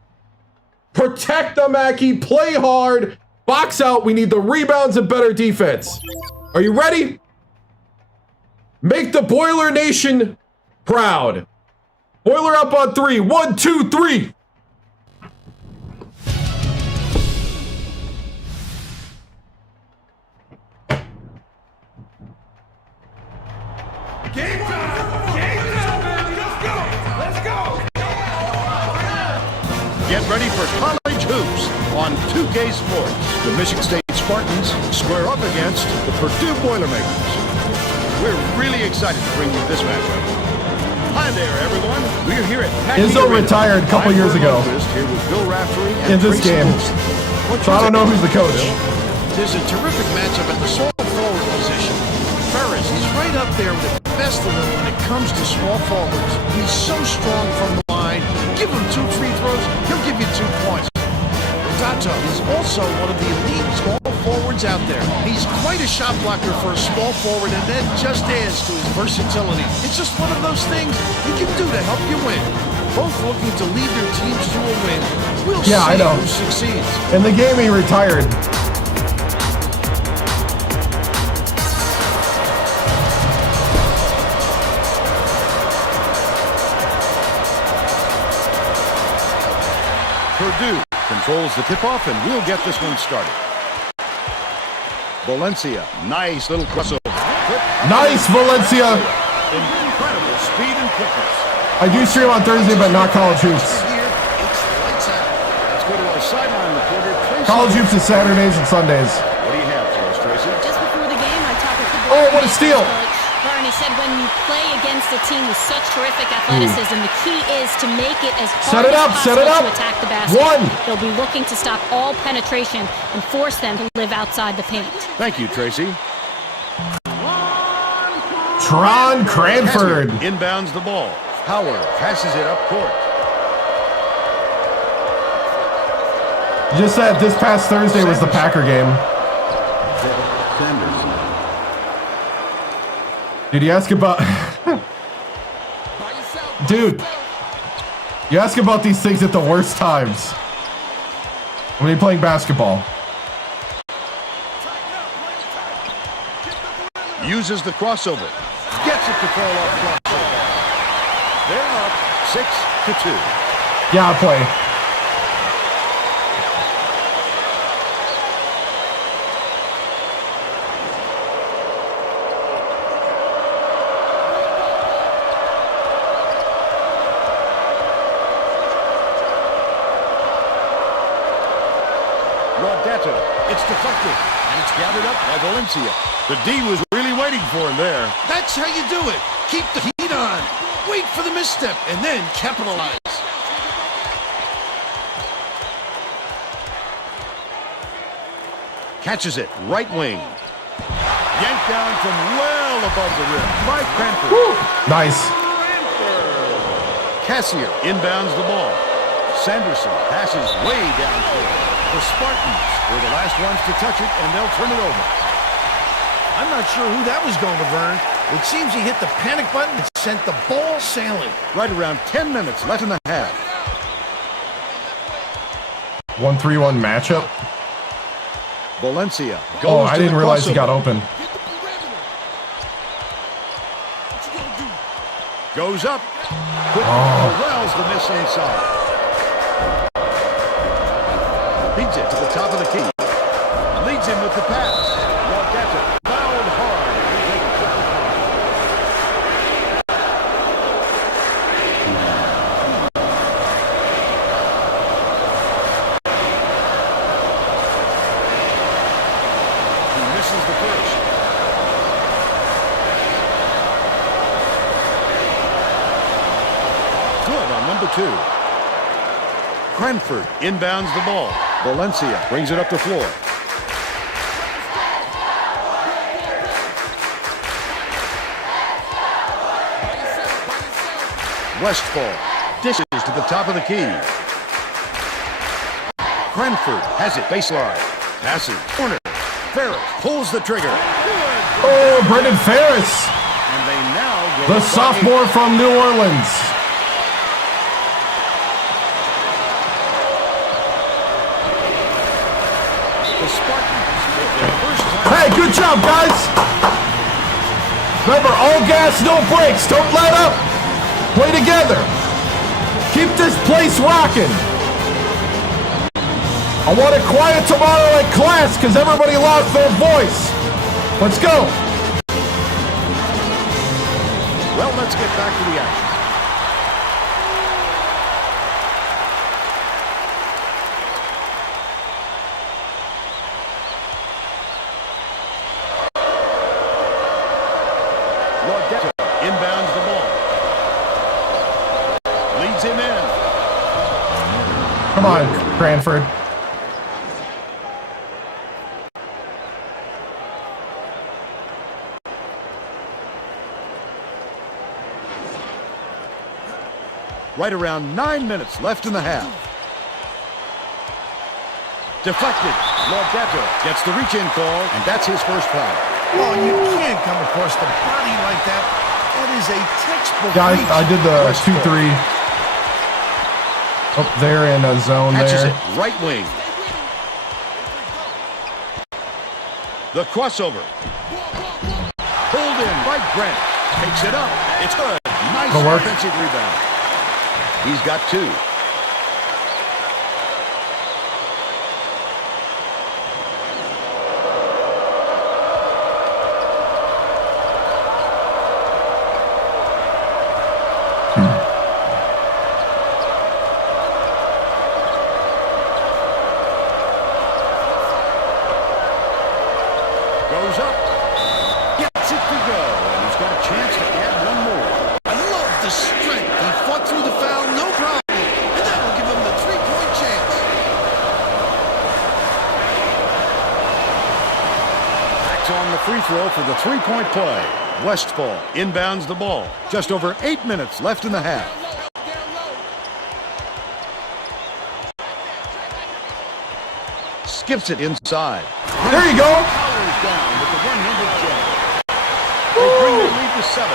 Protect the Mackey. Play hard. Box out. We need the rebounds and better defense. Are you ready? Make the Boiler Nation proud. Boiler up on 3. 1, 2, 3. Game time! Game time, man! Let's go! Let's go! Get ready for college hoops on 2K Sports. The Michigan State Spartans square up against the Purdue Boilermakers. We're really excited to bring you this matchup. Hi there, everyone. We're here at Izzo retired a couple years ago here with Bill Raftery and in this game. So I don't know who's the coach. There's a terrific matchup at the small forward position. Ferris, he's right up there with the best of them when it comes to small forwards. He's so strong from the line. Give him 2 free throws, he'll give you 2 points. Dato is also one of the elite small forwards out there. He's quite a shot blocker for a small forward, and that just adds to his versatility. It's just one of those things you can do to help you win. Both looking to lead their teams to a win. We'll see who succeeds. In the game, he retired. Purdue controls the tip-off, and we'll get this one started. Valencia, nice little crossover. Nice, Valencia. Incredible speed and quickness. I do stream on Thursday, but not college hoops. Let's go to our sideline reporter, Tracy. College hoops is Saturdays and Sundays. What do you have for us, Tracy? Just before the game, I talked with the Oh, what a steal. Barney said when you play against a team with such terrific athleticism, the key is to make it as hard as possible to attack the basket. They'll be looking to stop all penetration and force them to live outside the paint. Thank you, Tracy. Tron Cranford inbounds the ball. Howard passes it up court. Just said this past Thursday was the Packer game. Dude, you ask about... Dude, you ask about these things at the worst times. When you're playing basketball. Uses the crossover. Gets it to fall off crossover. They're up 6-2. Yeah, I'll play. It's deflected, and it's gathered up by Valencia. The D was really waiting for him there. That's how you do it. Keep the heat on. Wait for the misstep, and then capitalize. Catches it, right wing. Yanked down from well above the rim by Cranford. Nice. Cassier inbounds the ball. Sanderson passes way downfield. The Spartans were the last ones to touch it, and they'll turn it over. I'm not sure who that was going to burn. It seems he hit the panic button and sent the ball sailing. Right around 10 minutes left in the half. 1-3-1 matchup. Valencia goes Oh, I didn't realize he got open. Goes up. Corrals the miss inside. Feeds it to the top of the key. Leads him with the pass. Laudetta fouled hard. He misses the first. Good on number 2. Cranford inbounds the ball. Valencia brings it up the floor. Westfall dishes to the top of the key. Cranford has it baseline. Passes. Corner. Ferris pulls the trigger. Oh, Brendan Ferris, And they now go the sophomore from New Orleans. The Spartans get their first time. Hey, good job, guys. Remember, all gas, no brakes. Don't let up. Play together. Keep this place rocking. I want it quiet tomorrow at class because everybody lost their voice. Let's go. Well, let's get back to the action. Laudetta inbounds the ball. Leads him in. Come on, Cranford. Right around 9 minutes left in the half. Deflected. Laudetta gets the reach-in call, and that's his first foul. Oh, you can't come across the body like that. That is a textbook Yeah, reach. I did the 2-3 up there in a zone Catches there. it right wing. The crossover. Pulled in by Grant. Takes it up. It's good. Nice Good work. defensive rebound. He's got 2. Goes up. Gets it to go. And he's got a chance to add one more. I love the strength. He fought through the foul, no problem. And that will give him the three-point chance. Backs on the free throw for the three-point play. Westfall inbounds the ball. Just over 8 minutes left in the half. Skips it inside. There you go. Powers down with the one-handed jam. They bring their lead to 7.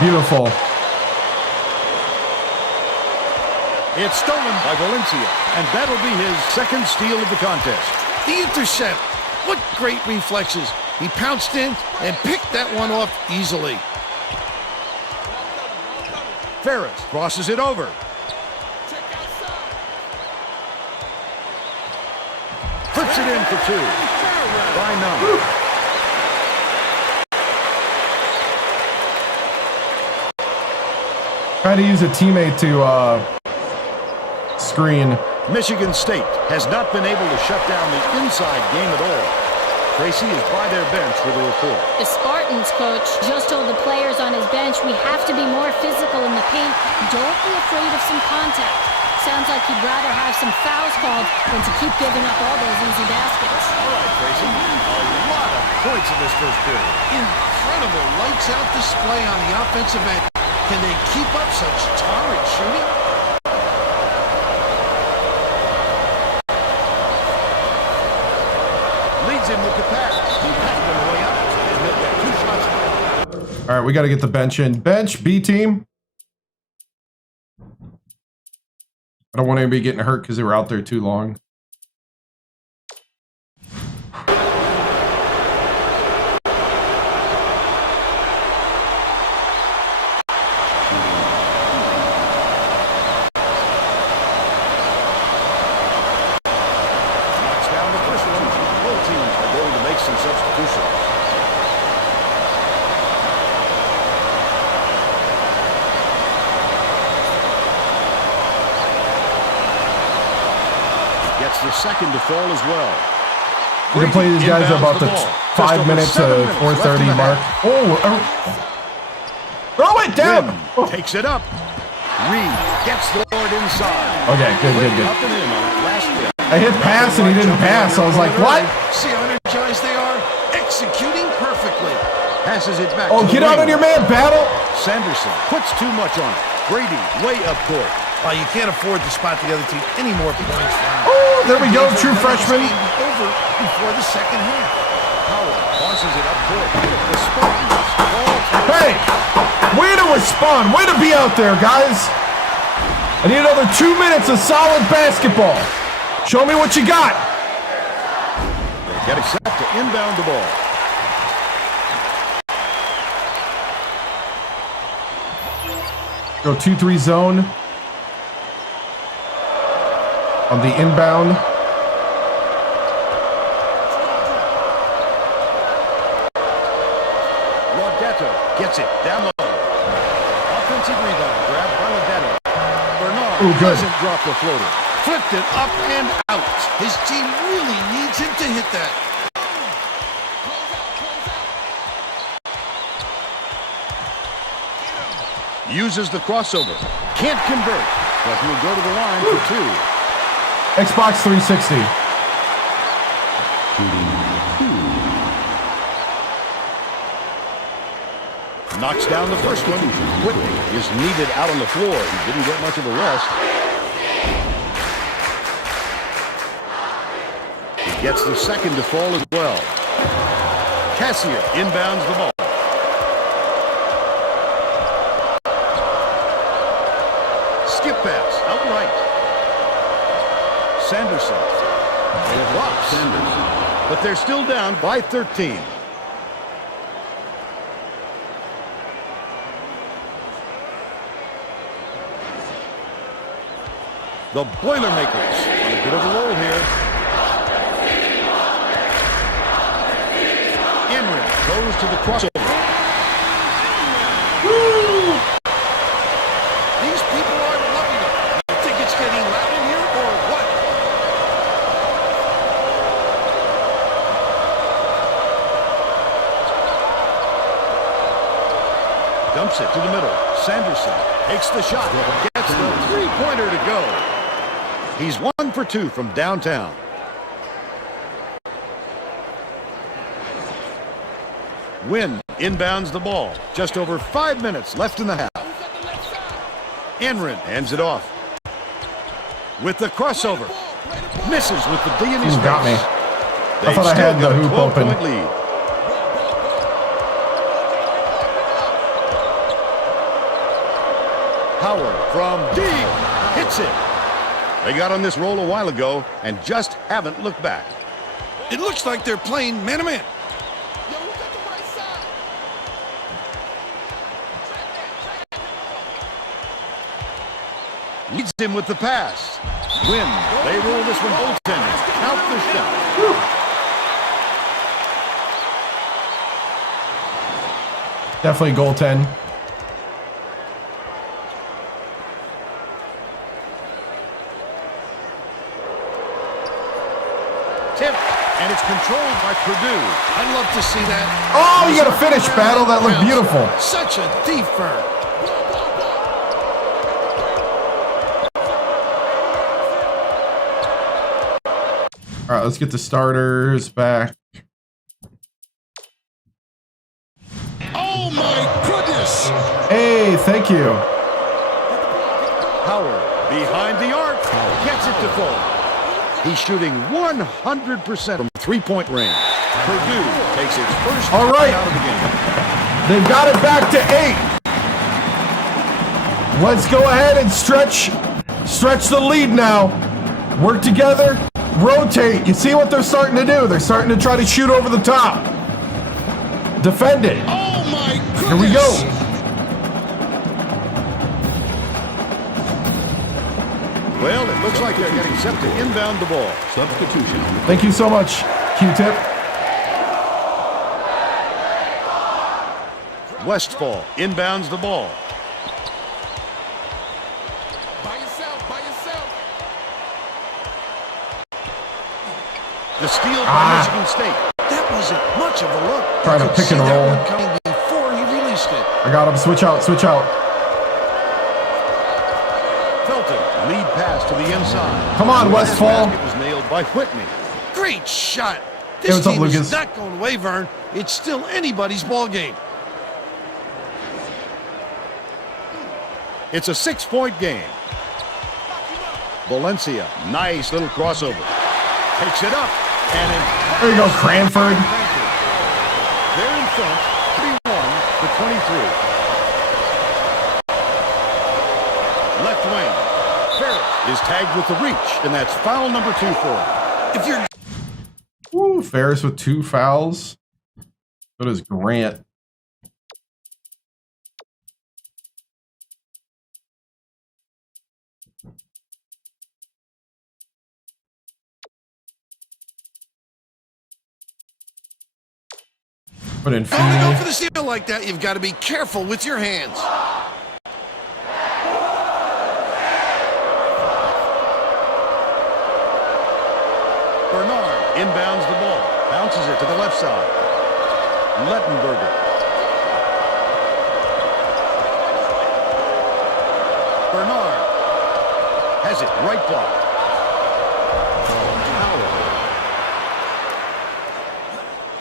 Beautiful. It's stolen by Valencia, and that'll be his second steal of the contest. The intercept. What great reflexes. He pounced in and picked that one off easily. Ferris crosses it over. Puts it in for 2. By 9. Trying to use a teammate to screen. Michigan State has not been able to shut down the inside game at all. Tracy is by their bench with a report. The Spartans coach just told the players on his bench, we have to be more physical in the paint. Don't be afraid of some contact. Sounds like he'd rather have some fouls called than to keep giving up all those easy baskets. All right, Tracy. A lot of points in this first period. Incredible lights-out display on the offensive end. Can they keep up such torrid shooting? Leads him with the pass. He passed him way up, and he'll get 2 shots. All right, we got to get the bench in. Bench, B team. I don't want anybody getting hurt because they were out there too long. Gets the second to fall as well. We can play these guys at about the 5 minute to 4:30 mark. Throw it down! Oh. Takes it up. Reed gets the board inside. Okay, good. Up and in on that last hit. I hit pass and he didn't pass. I was like, what? See how energized they are? Executing perfectly. Passes it back. Oh, get out on your man, Battle. Sanderson puts too much on it. Brady way up court. You can't afford to spot the other team any more points. Oh, there we go, true freshman. Over before the second half. Howard tosses it up court. The Spartans fall through. Hey, way to respond. Way to be out there, guys. I need another 2 minutes of solid basketball. Show me what you got. They get it set to inbound the ball. Go 2-3 zone on the inbound. Laudetto gets it down low. Offensive rebound grab by Laudetto. Bernard doesn't drop the floater. Flipped it up and out. His team really needs him to hit that. Uses the crossover. Can't convert, but he'll go to the line for two. Xbox 360. Knocks down the first one. Whitney is needed out on the floor. He didn't get much of a rest. He gets the second to fall as well. Cassier inbounds the ball. Skip pass outright. Sanderson. And it blocks. But they're still down by 13. The Boilermakers on a bit of a roll here. Inman goes to the crossover. Woo! These people are loving it. You think it's getting loud in here or what? Dumps it to the middle. Sanderson takes the shot. Gets the three-pointer to go. He's 1 for 2 from downtown. Wynn inbounds the ball. Just over 5 minutes left in the half. Enrin hands it off. With the crossover. Misses with the D in his face. Got me. I thought I had the hoop open. Lead. Howard from deep hits it. They got on this roll a while ago and just haven't looked back. It looks like they're playing man-to-man. Leads him with the pass. Win. They roll this one goaltending. Count the shot. Definitely goaltend. Tip, and it's controlled by Purdue. I'd love to see that. Oh, you got a finish, Battle. That looked beautiful. Such a deep burn. All right, let's get the starters back. Oh, my goodness. Hey, thank you. Howard behind the arc. Gets it to fall. He's shooting 100% from three-point range. Purdue takes its first All right. out of the game. They've got it back to 8. Let's go ahead and stretch the lead now. Work together, rotate. You see what they're starting to do? They're starting to try to shoot over the top. Defend it. Oh, my goodness. Here we go. Well, it looks like they're getting set to inbound the ball. Substitution. Thank you so much, Q-Tip. Westfall inbounds the ball. By yourself. The steal by Michigan State. That wasn't much of a look. Trying to pick and roll. Coming before he released it. I got him. Switch out. Switch out. Felton, lead pass to the inside. Come on, Westfall. It was nailed by Whitney. Great shot. Hey, This what's up, team Lucas? is not going away, Vern. It's still anybody's ball game. It's a 6-point game. Valencia, nice little crossover. Takes it up. And There you go, Cranford. they're in front, 31-23. Left wing. Ferris is tagged with the reach, and that's foul number 2 for him. If you're Woo, Ferris with 2 fouls. So does Grant. Put in to go for the steal like that, you've got to be careful with your hands. Bernard inbounds the ball, bounces it to the left side. Lettenberger. Bernard has it right block.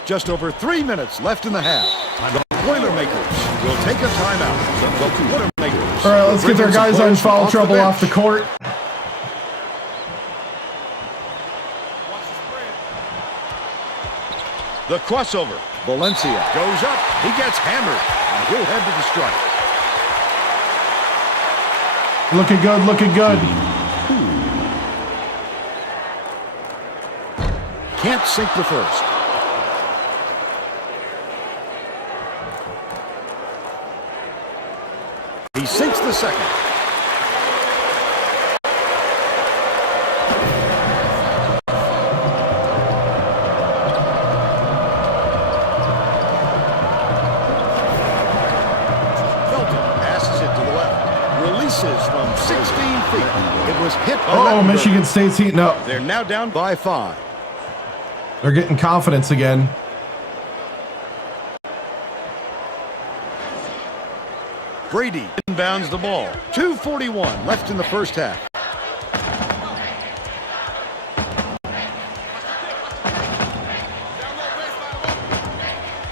Just over 3 minutes left in the half. The Boilermakers will take a timeout. The Boilermakers. All right, let's get their guys on foul trouble off the court. The crossover. Valencia goes up. He gets hammered. And he'll head to the strike. Looking good, looking good. Can't sink the first. He sinks the second. Felton passes it to the left. Releases from 16 feet. It was hit by Oh, Lettenberger. Michigan State's heating up. They're now down by 5. They're getting confidence again. Brady inbounds the ball. 2:41 left in the first half.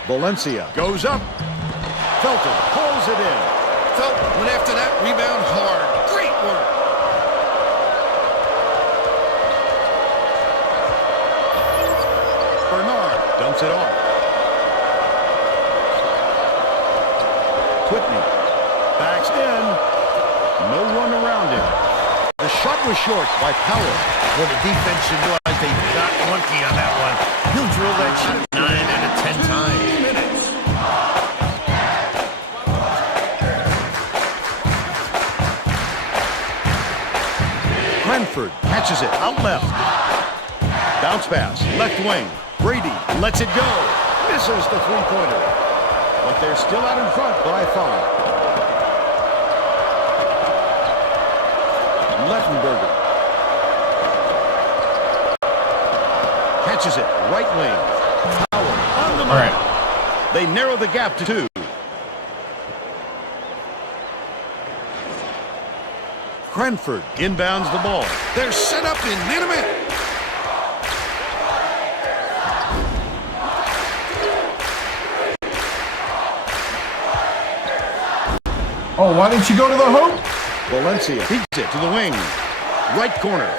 Valencia goes up. Felton pulls it in. Felton went after that rebound hard. Great work. Bernard dumps it off. Whitney backs in. No run around him. The shot was short by Powell. Well, the defense should realize they got lucky on that one. He'll drill that shot 9 out of 10 times. Cranford catches it out left. Bounce pass, left wing. Brady lets it go. Misses the three-pointer. But they're still out in front by 5. Lettenberger catches it, right wing. Power on the mark. right. They narrow the gap to 2. Cranford inbounds the ball. They're set up in minute. Oh, why didn't you go to the hoop? Valencia feeds it to the wing. Right corner.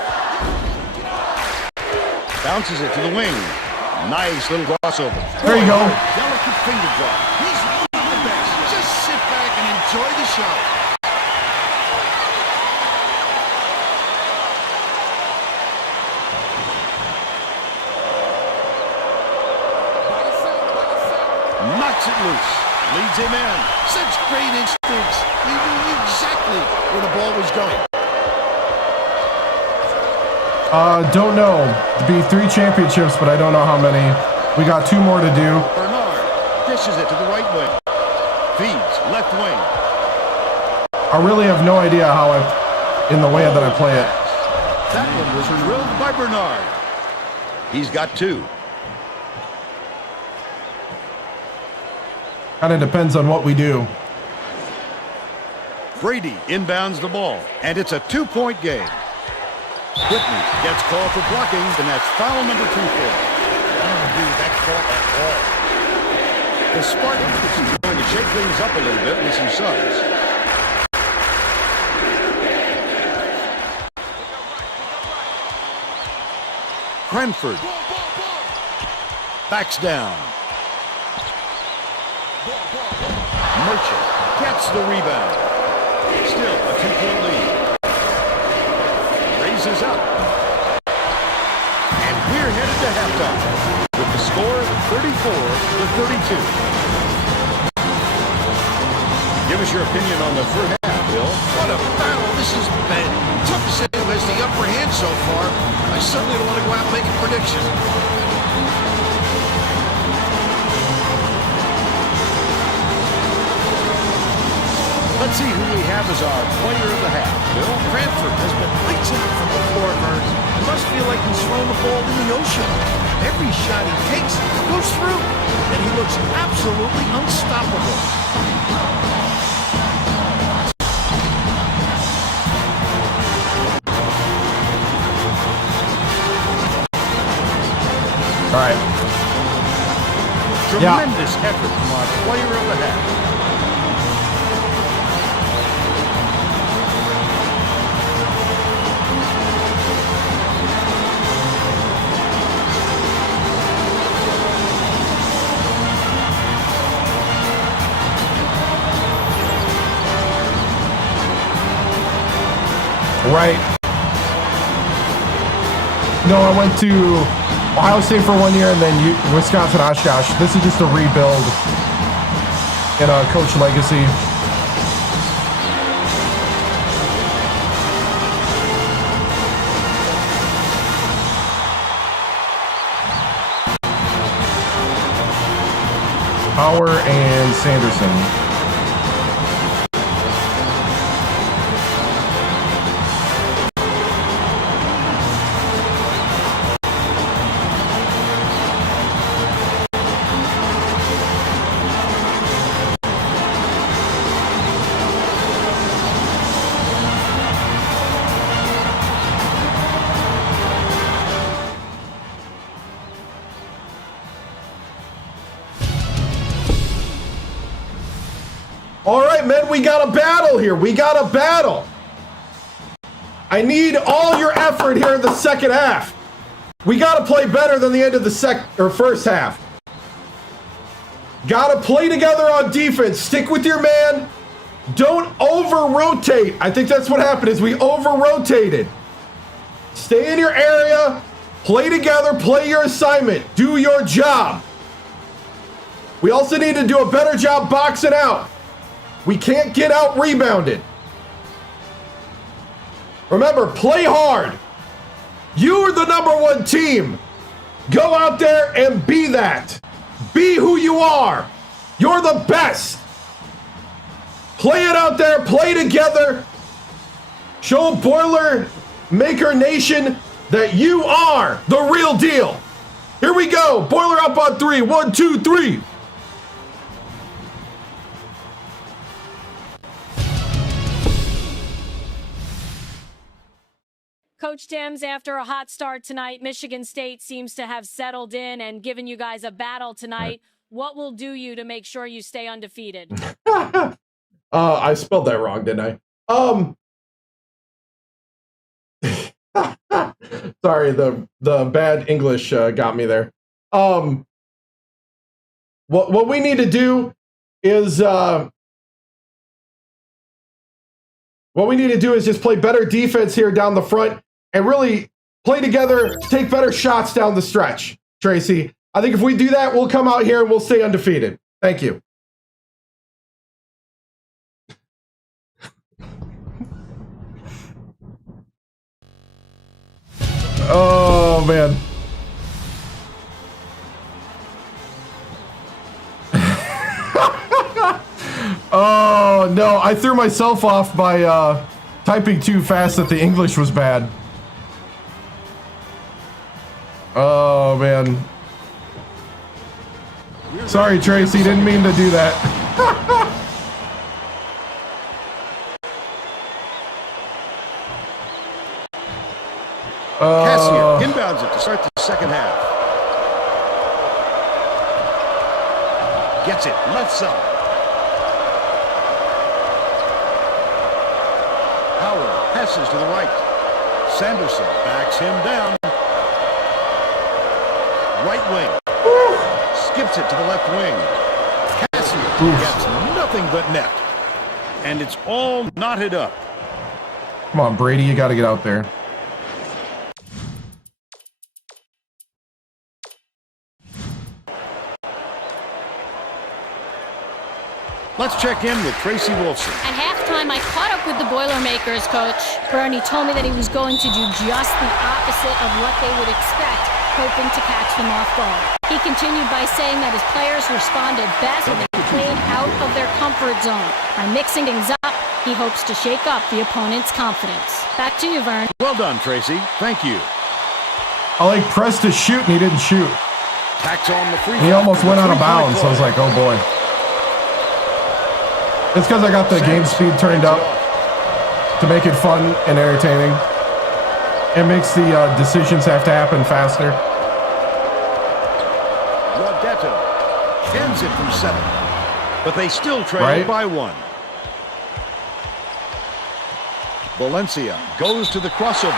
Bounces it to the wing. Nice little crossover. There you go. Delicate finger drop. He's one of the best. Just sit back and enjoy the show. Knocks it loose. Leads him in. Such great instincts. He knew exactly where the ball was going. Don't know. It'd be 3 championships, but I don't know how many. We got 2 more to do. Bernard dishes it to the right wing. Feeds left wing. I really have no idea how in the way that I play it. That one was drilled by Bernard. He's got 2. Kind of depends on what we do. Brady inbounds the ball, and it's a 2-point game. Whitney gets called for blocking, and that's foul number 2 for him. I don't agree with that call at all. The Spartans are going to shake things up a little bit with some subs. Cranford backs down. Merchant gets the rebound. Still a 2-point lead. Raises up. And we're headed to halftime with the score 34-32. Give us your opinion on the first half, Bill. What a battle this has been. Tough to say who has the upper hand so far. I certainly don't want to go out and make a prediction. Let's see who we have as our player of the half. Bill? Cranford has been lights out from the floor, Vern. It must feel like he's throwing the ball in the ocean. Every shot he takes goes through, and he looks absolutely unstoppable. All right. Tremendous effort from our player of the half. Right. No, I went to Ohio State for 1 year and then Wisconsin Oshkosh. This is just a rebuild in a coach legacy. Power and Sanderson. All right, men, we got a battle here. We got a battle. I need all your effort here in the second half. We got to play better than the end of the first half. Got to play together on defense. Stick with your man. Don't over-rotate. I think that's what happened is we over-rotated. Stay in your area. Play together. Play your assignment. Do your job. We also need to do a better job boxing out. We can't get out rebounded. Remember, play hard. You are the #1 team. Go out there and be that. Be who you are. You're the best. Play it out there. Play together. Show Boilermaker Nation that you are the real deal. Here we go. Boiler up on 3. 1, 2, 3. Coach Timms, after a hot start tonight, Michigan State seems to have settled in and given you guys a battle tonight. What will do you to make sure you stay undefeated? I spelled that wrong, didn't I? Sorry, the bad English got me there. What we need to do is just play better defense here down the front and really play together, take better shots down the stretch, Tracy. I think if we do that, we'll come out here and we'll stay undefeated. Thank you. Oh, man. Oh, no. I threw myself off by typing too fast that the English was bad. Oh. Oh, man. Sorry, Tracy. Didn't mean to do that. Cassier inbounds it to start the second half. Gets it left side. Howard passes to the right. Sanderson backs him down. Right wing. Skips it to the left wing. Cassier gets nothing but net. And it's all knotted up. Come on, Brady. You got to get out there. Let's check in with Tracy Wolfson. At halftime, I caught up with the Boilermakers coach. Bernie told me that he was going to do just the opposite of what they would expect, hoping to catch them off guard. He continued by saying that his players responded best when they played out of their comfort zone. By mixing things up, he hopes to shake up the opponent's confidence. Back to you, Vern. Well done, Tracy. Thank you. I like pressed to shoot and he didn't shoot. Tacks on the free. He almost went out of bounds, so I was like, oh boy. It's because I got the game speed turned up to make it fun and entertaining. It makes the decisions have to happen faster. Rodetto ends it from 7. But they still trail by 1. Valencia goes to the crossover.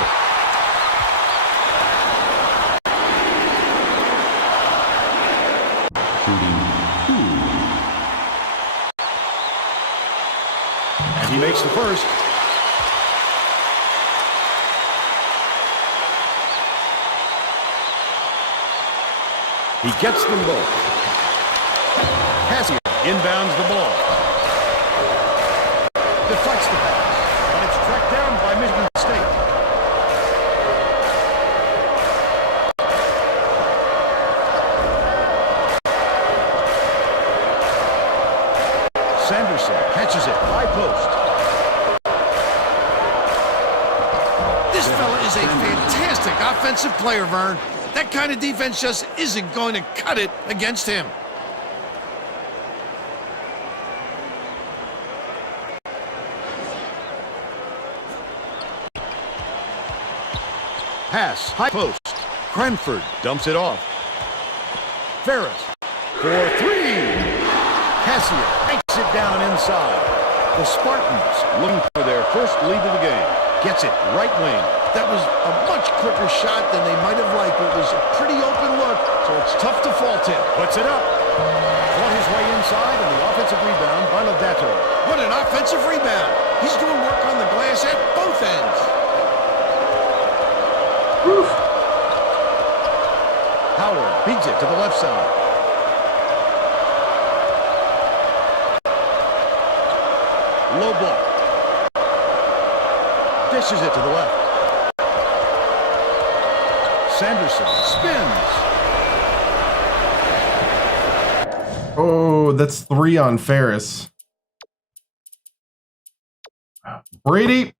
And he makes the first. He gets them both. Cassier inbounds the ball. Deflects the pass. And it's tracked down by Michigan State. Sanderson catches it. High post. This fella is a fantastic offensive player, Vern. That kind of defense just isn't going to cut it against him. Pass, high post. Cranford dumps it off. Ferris for 3. Cassier banks it down inside. The Spartans looking for their first lead of the game. Gets it right wing. That was a much quicker shot than they might have liked. It was a pretty open look, so it's tough to fault him. Puts it up. Fought his way inside, and the offensive rebound by Lodato. What an offensive rebound. He's doing work on the glass at both ends. Oof. Howard beats it to the left side. Low block. Dishes it to the left. Sanderson spins. Oh, that's 3 on Ferris. Brady.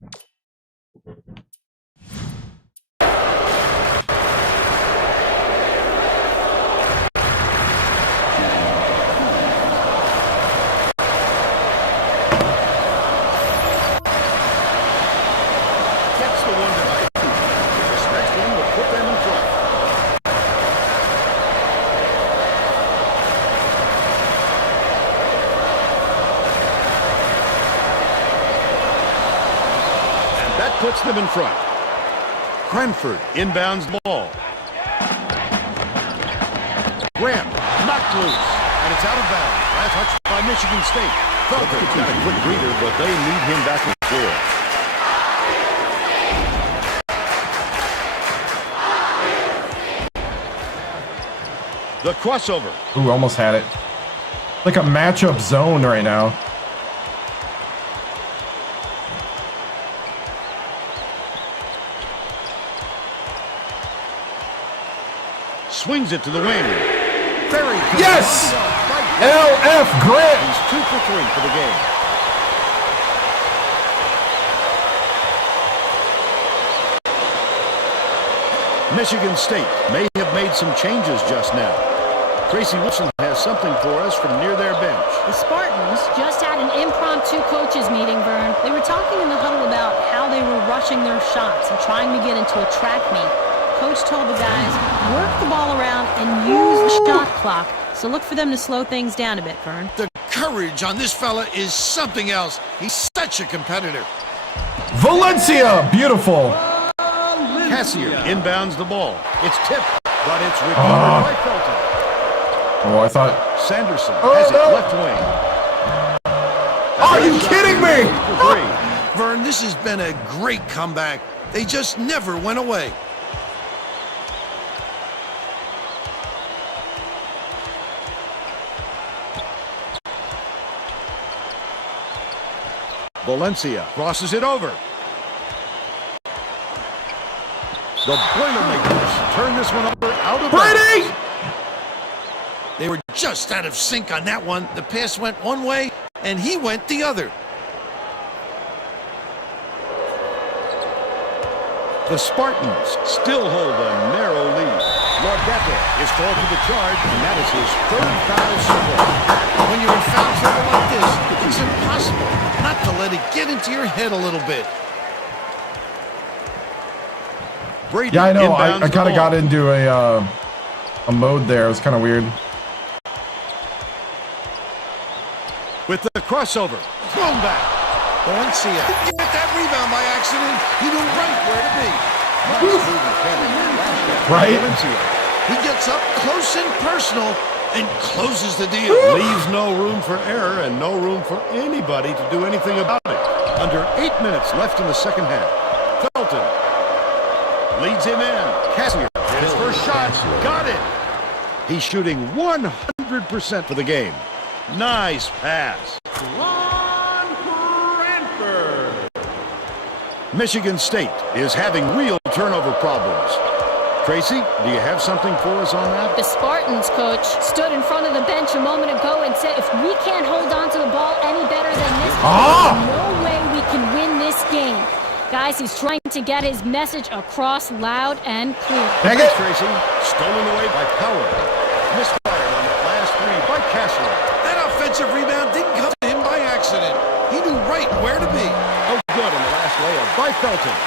Puts them in front. Cranford inbounds the ball. Graham knocked loose, and it's out of bounds. Last touch by Michigan State. Falcons got a quick breather, but they need him back on the floor. The crossover. Ooh, almost had it. Like a matchup zone right now. Swings it to the wing. Ferry. Yes! LF Grant. He's 2 for 3 for the game. Michigan State may have made some changes just now. Tracy Wilson has something for us from near their bench. The Spartans just had an impromptu coaches meeting, Vern. They were talking in the huddle about how they were rushing their shots and trying to get into a track meet. Coach told the guys, work the ball around and use the shot clock. So look for them to slow things down a bit, Vern. The courage on this fella is something else. He's such a competitor. Valencia, beautiful. Cassier inbounds the ball. It's tipped, but it's recovered by Felton. Oh, I thought. Sanderson has it left wing. Are you kidding me? Vern, this has been a great comeback. They just never went away. Valencia crosses it over. The Boilermakers turn this one over out of Brady! They were just out of sync on that one. The pass went one way, and he went the other. The Spartans still hold a narrow lead. Laudetta is called to the charge, and that is his third foul support. When you're in foul trouble like this, it's impossible not to let it get into your head a little bit. Brady Yeah, I know. I inbounds kind the of got ball. into a mode there. It was kind of weird. With the crossover, thrown back. Valencia didn't get that rebound by accident. He knew right where to be. Right? Valencia He gets up close and personal and closes the deal. leaves no room for error and no room for anybody to do anything about it. Under 8 minutes left in the second half. Felton leads him in. Cassier, his first shot, got it. He's shooting 100% for the game. Nice pass. Michigan State is having real turnover problems. Tracy, do you have something for us on that? The Spartans coach stood in front of the bench a moment ago and said, if we can't hold on to the ball any better than this, there's no way we can win this game. Guys, he's trying to get his message across loud and clear. Dang it. Tracy, stolen away by Power. Misfired on that last three by Kessler. That offensive rebound didn't come to him by accident. He knew right where to be. Oh, good on the last layup by Felton.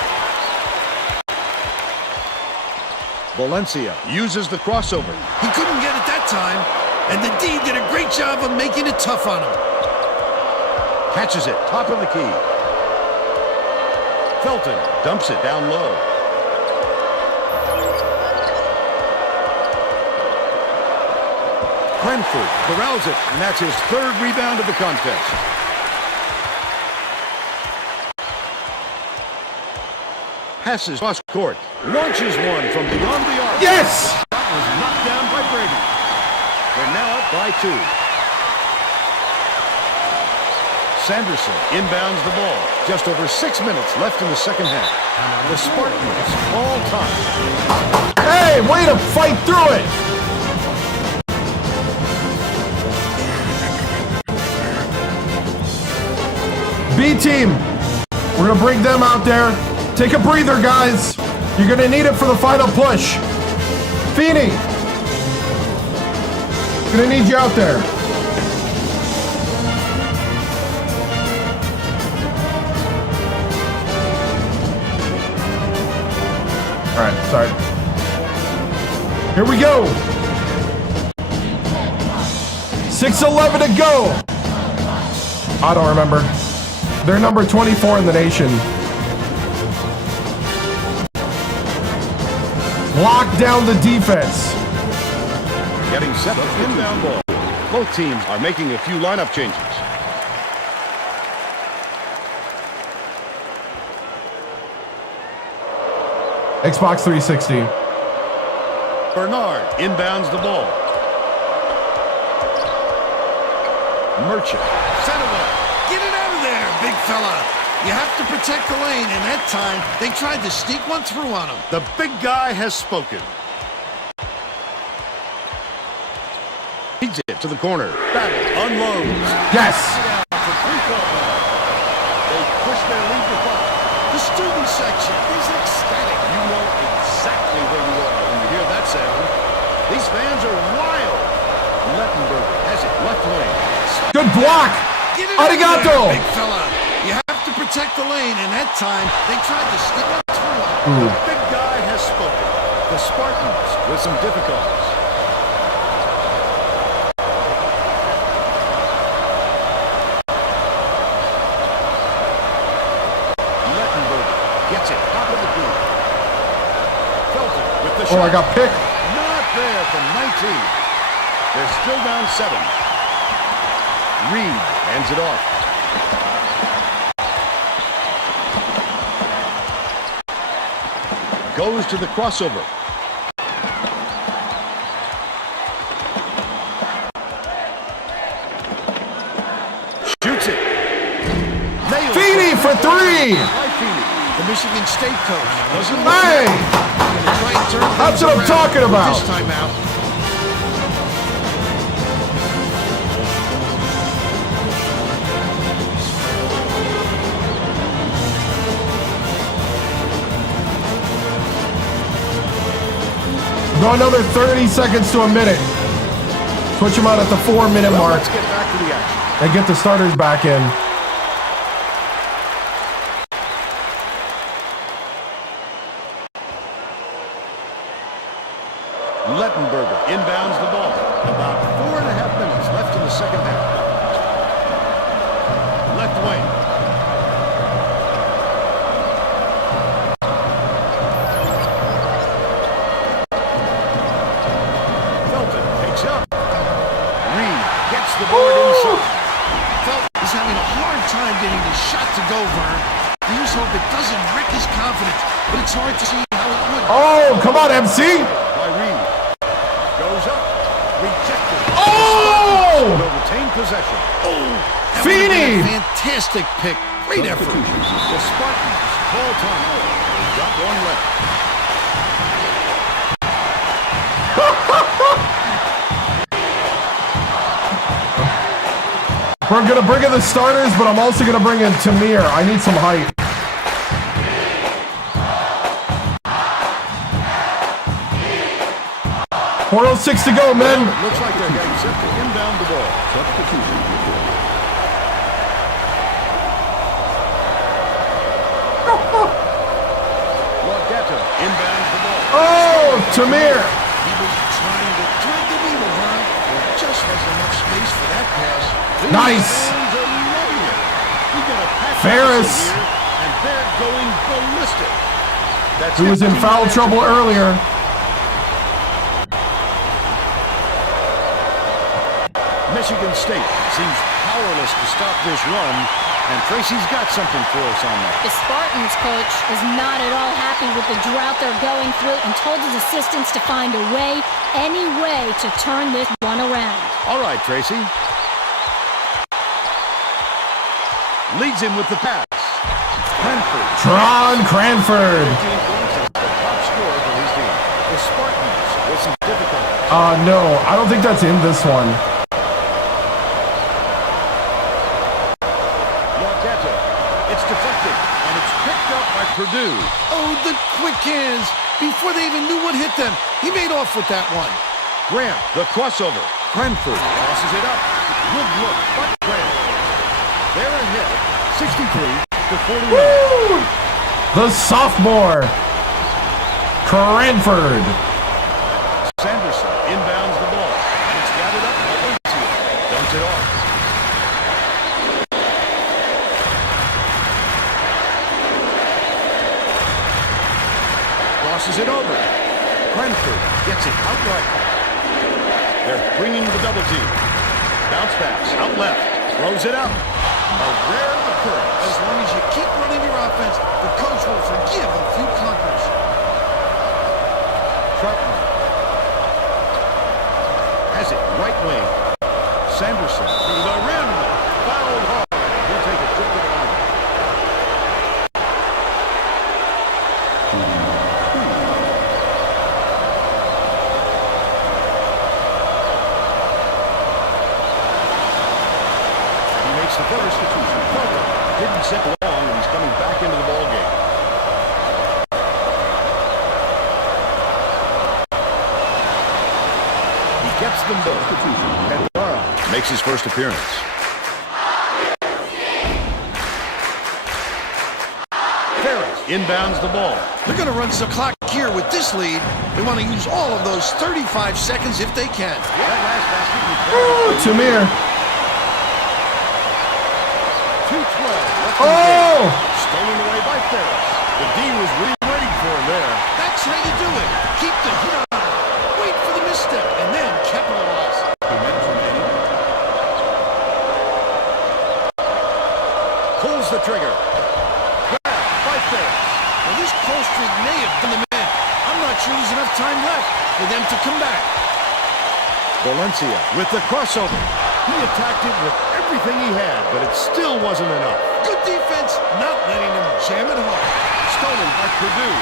Valencia uses the crossover. He couldn't get it that time, and the D did a great job of making it tough on him. Catches it, top of the key. Felton dumps it down low. Cranford corrals it, and that's his third rebound of the contest. Passes cross court, launches one from beyond the arc. Yes! That was knocked down by Brady. They're now up by 2. Sanderson inbounds the ball. Just over 6 minutes left in the second half. The Spartans all time. Hey, way to fight through it! B team, we're gonna bring them out there. Take a breather, guys. You're gonna need it for the final push. Feeney, gonna need you out there. All right, sorry. Here we go. 6:11 to go. I don't remember. They're number 24 in the nation. Lock down the defense. Getting set up inbound ball. Both teams are making a few lineup changes. Xbox 360. Bernard inbounds the ball. Merchant. Fenaway, get it out of there, big fella. You have to protect the lane, and that time, they tried to sneak one through on him. The big guy has spoken. Feeds it to the corner. Battle unloads. Yes. They push their lead to 5. The student section is ecstatic. You know exactly where you are when you hear that sound. Good block. Arigato. Big fella. You have to protect the lane, and that time they tried to slip up through. The big guy has spoken. The Spartans with some difficulties. Gets it, top of the group. Felton with the shot. Oh, I got picked. Not there from 19. They're still down 7. Reed hands it off. Goes to the crossover. Shoots it. Nails Feeney for 3. The Michigan State coach doesn't look Hey! try and turn That's things what I'm around talking with about. This time out. Go another 30 seconds to a minute. Switch them out at the 4-minute mark. Let's get back to the action. And get the starters back in. Lettenberger inbounds the ball. About 4.5 minutes left in the second half. Left wing. Felton takes up. Reed gets the board inside. Felton is having a hard time getting his shot to go, Vern. He just hope it doesn't wreck his confidence, but it's hard to see how it would. Oh, come on, MC. By Reed. Goes up. Rejected. Oh! Will retain possession. That Feeney! would've been a fantastic pick. Great effort. The Spartans call time. They've got one left. We're going to bring in the starters, but I'm also going to bring in Tamir. I need some height. .406 to go, man. Looks like they're getting set to inbound the ball. Logetta inbounds the ball. Oh, Tamir. He was trying to thread the needle, Vern. There just wasn't enough space for that pass. Nice. Ferris. And they're going ballistic. That's Who was in foul trouble earlier. Michigan State seems powerless to stop this run, and Tracy's got something for us on that. The Spartans coach is not at all happy with the drought they're going through and told his assistants to find a way, any way, to turn this one around. All right, Tracy. Leads him with the pass. Cranford. Tron Cranford. 15 points is the top scorer for his team. The Spartans with some difficulty. No, I don't think that's in this one. Logetta. It's deflected, and it's picked up by Purdue. Oh, the quick hands. Before they even knew what hit them, he made off with that one. Graham, the crossover. Cranford tosses it up. Good look by Graham. They're ahead, 63-49. Woo! The sophomore, Cranford. Sanderson inbounds the ball. It's gathered up by Lindsay. Dumps it off. Crosses it over. Cranford gets it outright. They're bringing the double team. Bounce pass out left. Throws it up. A rare occurrence. As long as you keep running your offense, the coach will forgive a few clunkers. Troutman has it right wing. Sanderson to the rim. Fouled hard. He'll take a trip to the line. He makes the first. Didn't sit long, and he's coming back into the ball game. He gets them both. Pandara makes his first appearance. inbounds the ball. They're going to run some clock here with this lead. They want to use all of those 35 seconds if they can. That last basket was Tamir. 2-12. Oh! Stolen away by Ferris. The D was really waiting for him there. That's how you do it. Keep the heat on. Wait for the misstep and then capitalize. Pulls the trigger. Grabbed by Ferris. Well, this close streak may have done them in. I'm not sure there's enough time left for them to come back. Valencia with the crossover. He attacked it with everything he had, but it still wasn't enough. Good defense, not letting him jam it home. Stolen by Purdue.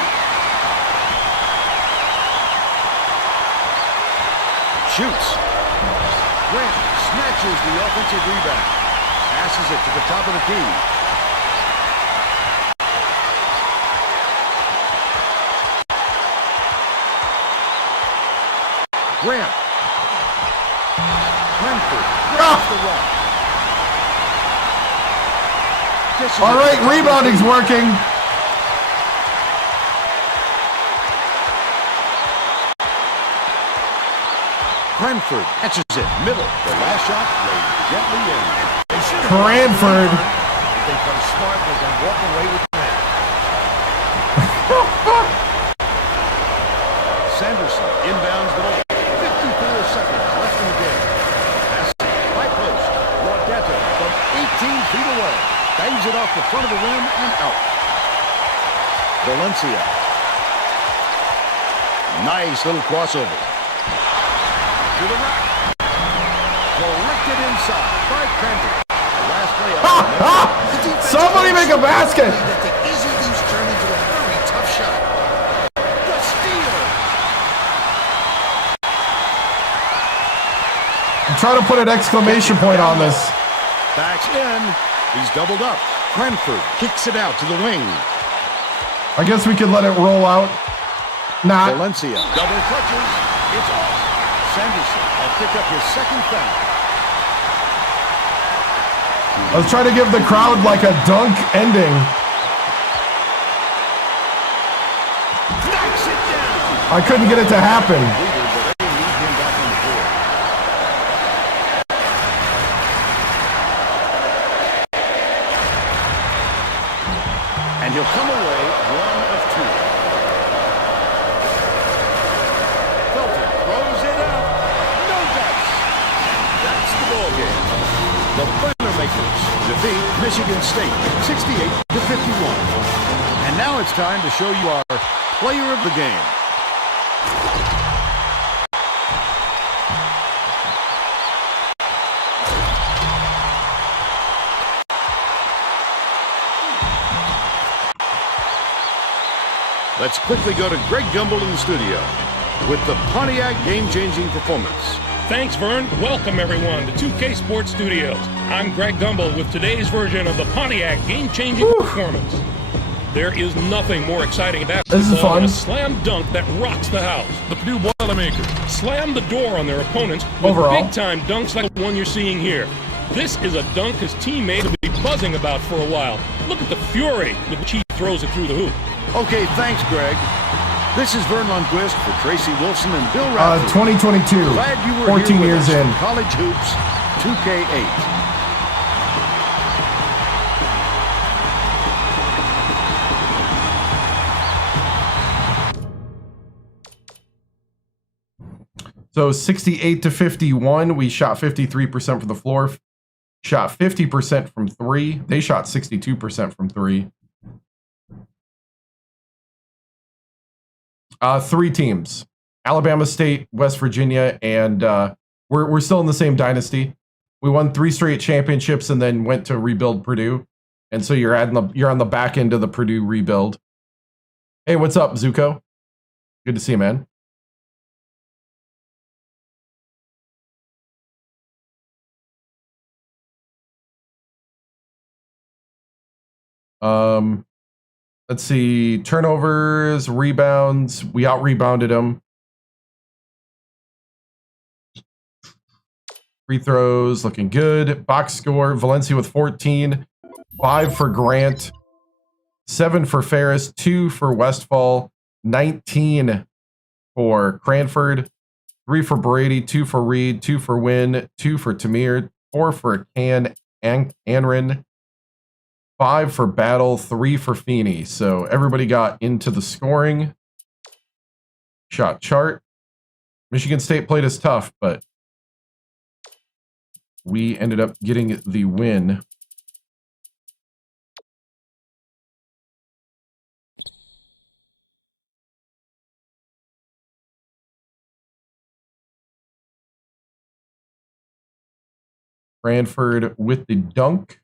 Shoots. Grant snatches the offensive rebound. Passes it to the top of the key. Grant. Brentford grabs the rock. All right, rebounding's working. Brentford catches it. Middle. The last shot laid gently in. Cranford. If they play smart, they can walk away with the win. Sanderson inbounds the ball. 54 seconds left in the game. Pass by post. Rodetta from 18 feet away. Bangs it off the front of the rim and out. Valencia. Nice little crossover. To the rack. Collected inside by Cranford. Last play up. Somebody make a basket. That the easy loose turned into a very tough shot. The steal. I'm trying to put an exclamation point on this. Backs in. He's doubled up. Cranford kicks it out to the wing. I guess we could let it roll out. Not. Valencia double clutches. It's off. Sanderson will pick up his second foul. I was trying to give the crowd like a dunk ending. Knocks it down. I couldn't get it to happen. And he'll come away one of two. Felton throws it out. No dice. That's the ball game. The Boilermakers defeat Michigan State 68-51. And now it's time to show you our player of the game. Let's quickly go to Greg Gumbel in the studio with the Pontiac game-changing performance. Thanks, Vern. Welcome, everyone, to 2K Sports Studios. I'm Greg Gumbel with today's version of the Pontiac game-changing performance. There is nothing more exciting about basketball than a slam dunk that rocks the house. The Purdue Boilermakers slam the door on their opponents with big-time dunks like the one you're seeing here. This is a dunk his teammates will be buzzing about for a while. Look at the fury with which he throws it through the hoop. Okay, thanks, Greg. This is Vern Lundquist for Tracy Wilson and Bill Radford. 2022. Glad you were 14 here with years us in. for College Hoops 2K8. So 68-51. We shot 53% from the floor. Shot 50% from three. They shot 62% from three. Three teams: Alabama State, West Virginia, and we're still in the same dynasty. We won 3 straight championships and then went to rebuild Purdue, and so you're on the back end of the Purdue rebuild. Hey, what's up, Zuko? Good to see you, man. Let's see, turnovers, rebounds. We out-rebounded them. Free throws, looking good. Box score, Valencia with 14. 5 for Grant. 7 for Ferris, 2 for Westfall, 19 for Cranford, 3 for Brady, 2 for Reed, 2 for Wynn, 2 for Tamir, 4 for Anrin, 5 for Battle, 3 for Feeney. So everybody got into the scoring shot chart. Michigan State played us tough, but we ended up getting the win. Cranford with the dunk.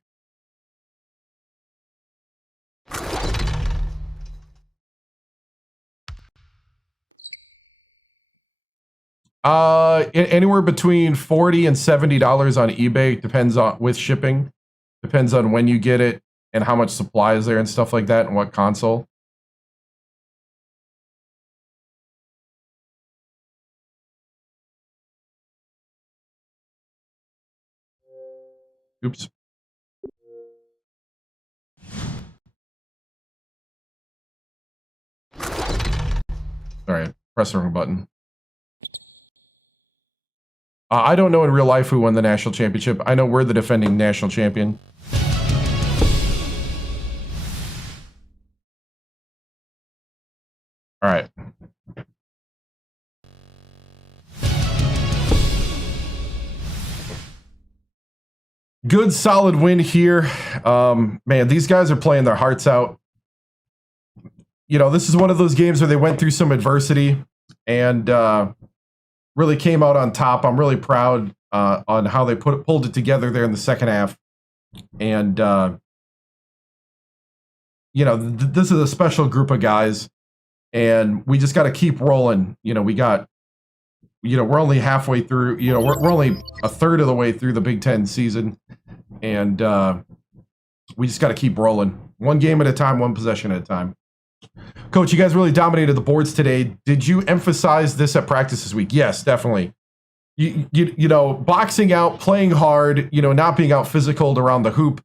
Anywhere between $40 and $70 on eBay. Depends on with shipping. Depends on when you get it and how much supply is there and stuff like that and what console. Oops. All right, press the wrong button. I don't know in real life who won the national championship. I know we're the defending national champion. All right. Good, solid win here. Man, these guys are playing their hearts out. You know, this is one of those games where they went through some adversity and really came out on top. I'm really proud on how they pulled it together there in the second half. And, you know, this is a special group of guys, and we just got to keep rolling. You know, we're only halfway through, we're only a third of the way through the Big Ten season, and we just got to keep rolling. One game at a time, one possession at a time. Coach, you guys really dominated the boards today. Did you emphasize this at practice this week? Yes, definitely. You know, boxing out, playing hard, not being out physicaled around the hoop.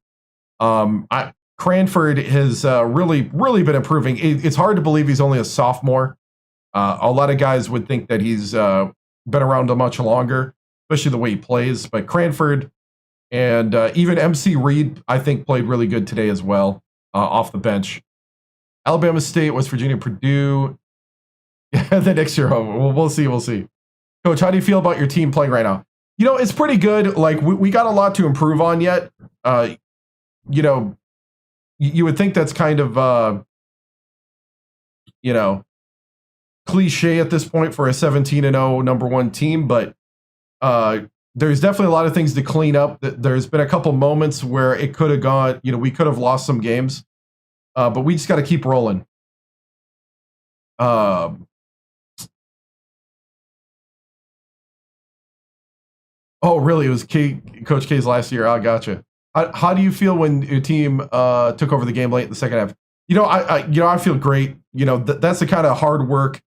Cranford has really been improving. It's hard to believe he's only a sophomore. A lot of guys would think that he's been around much longer, especially the way he plays. But Cranford and even MC Reed, I think, played really good today as well off the bench. Alabama State, West Virginia, Purdue. The next year, we'll see. Coach, how do you feel about your team playing right now? It's pretty good. Like, we got a lot to improve on yet. You would think that's kind of, cliche at this point for a 17-0 #1 team, but there's definitely a lot of things to clean up. There's been a couple moments where it could have gone, we could have lost some games, but we just got to keep rolling. Oh, really? It was Coach K's last year. I gotcha. How do you feel when your team took over the game late in the second half? I feel great. That's the kind of hard work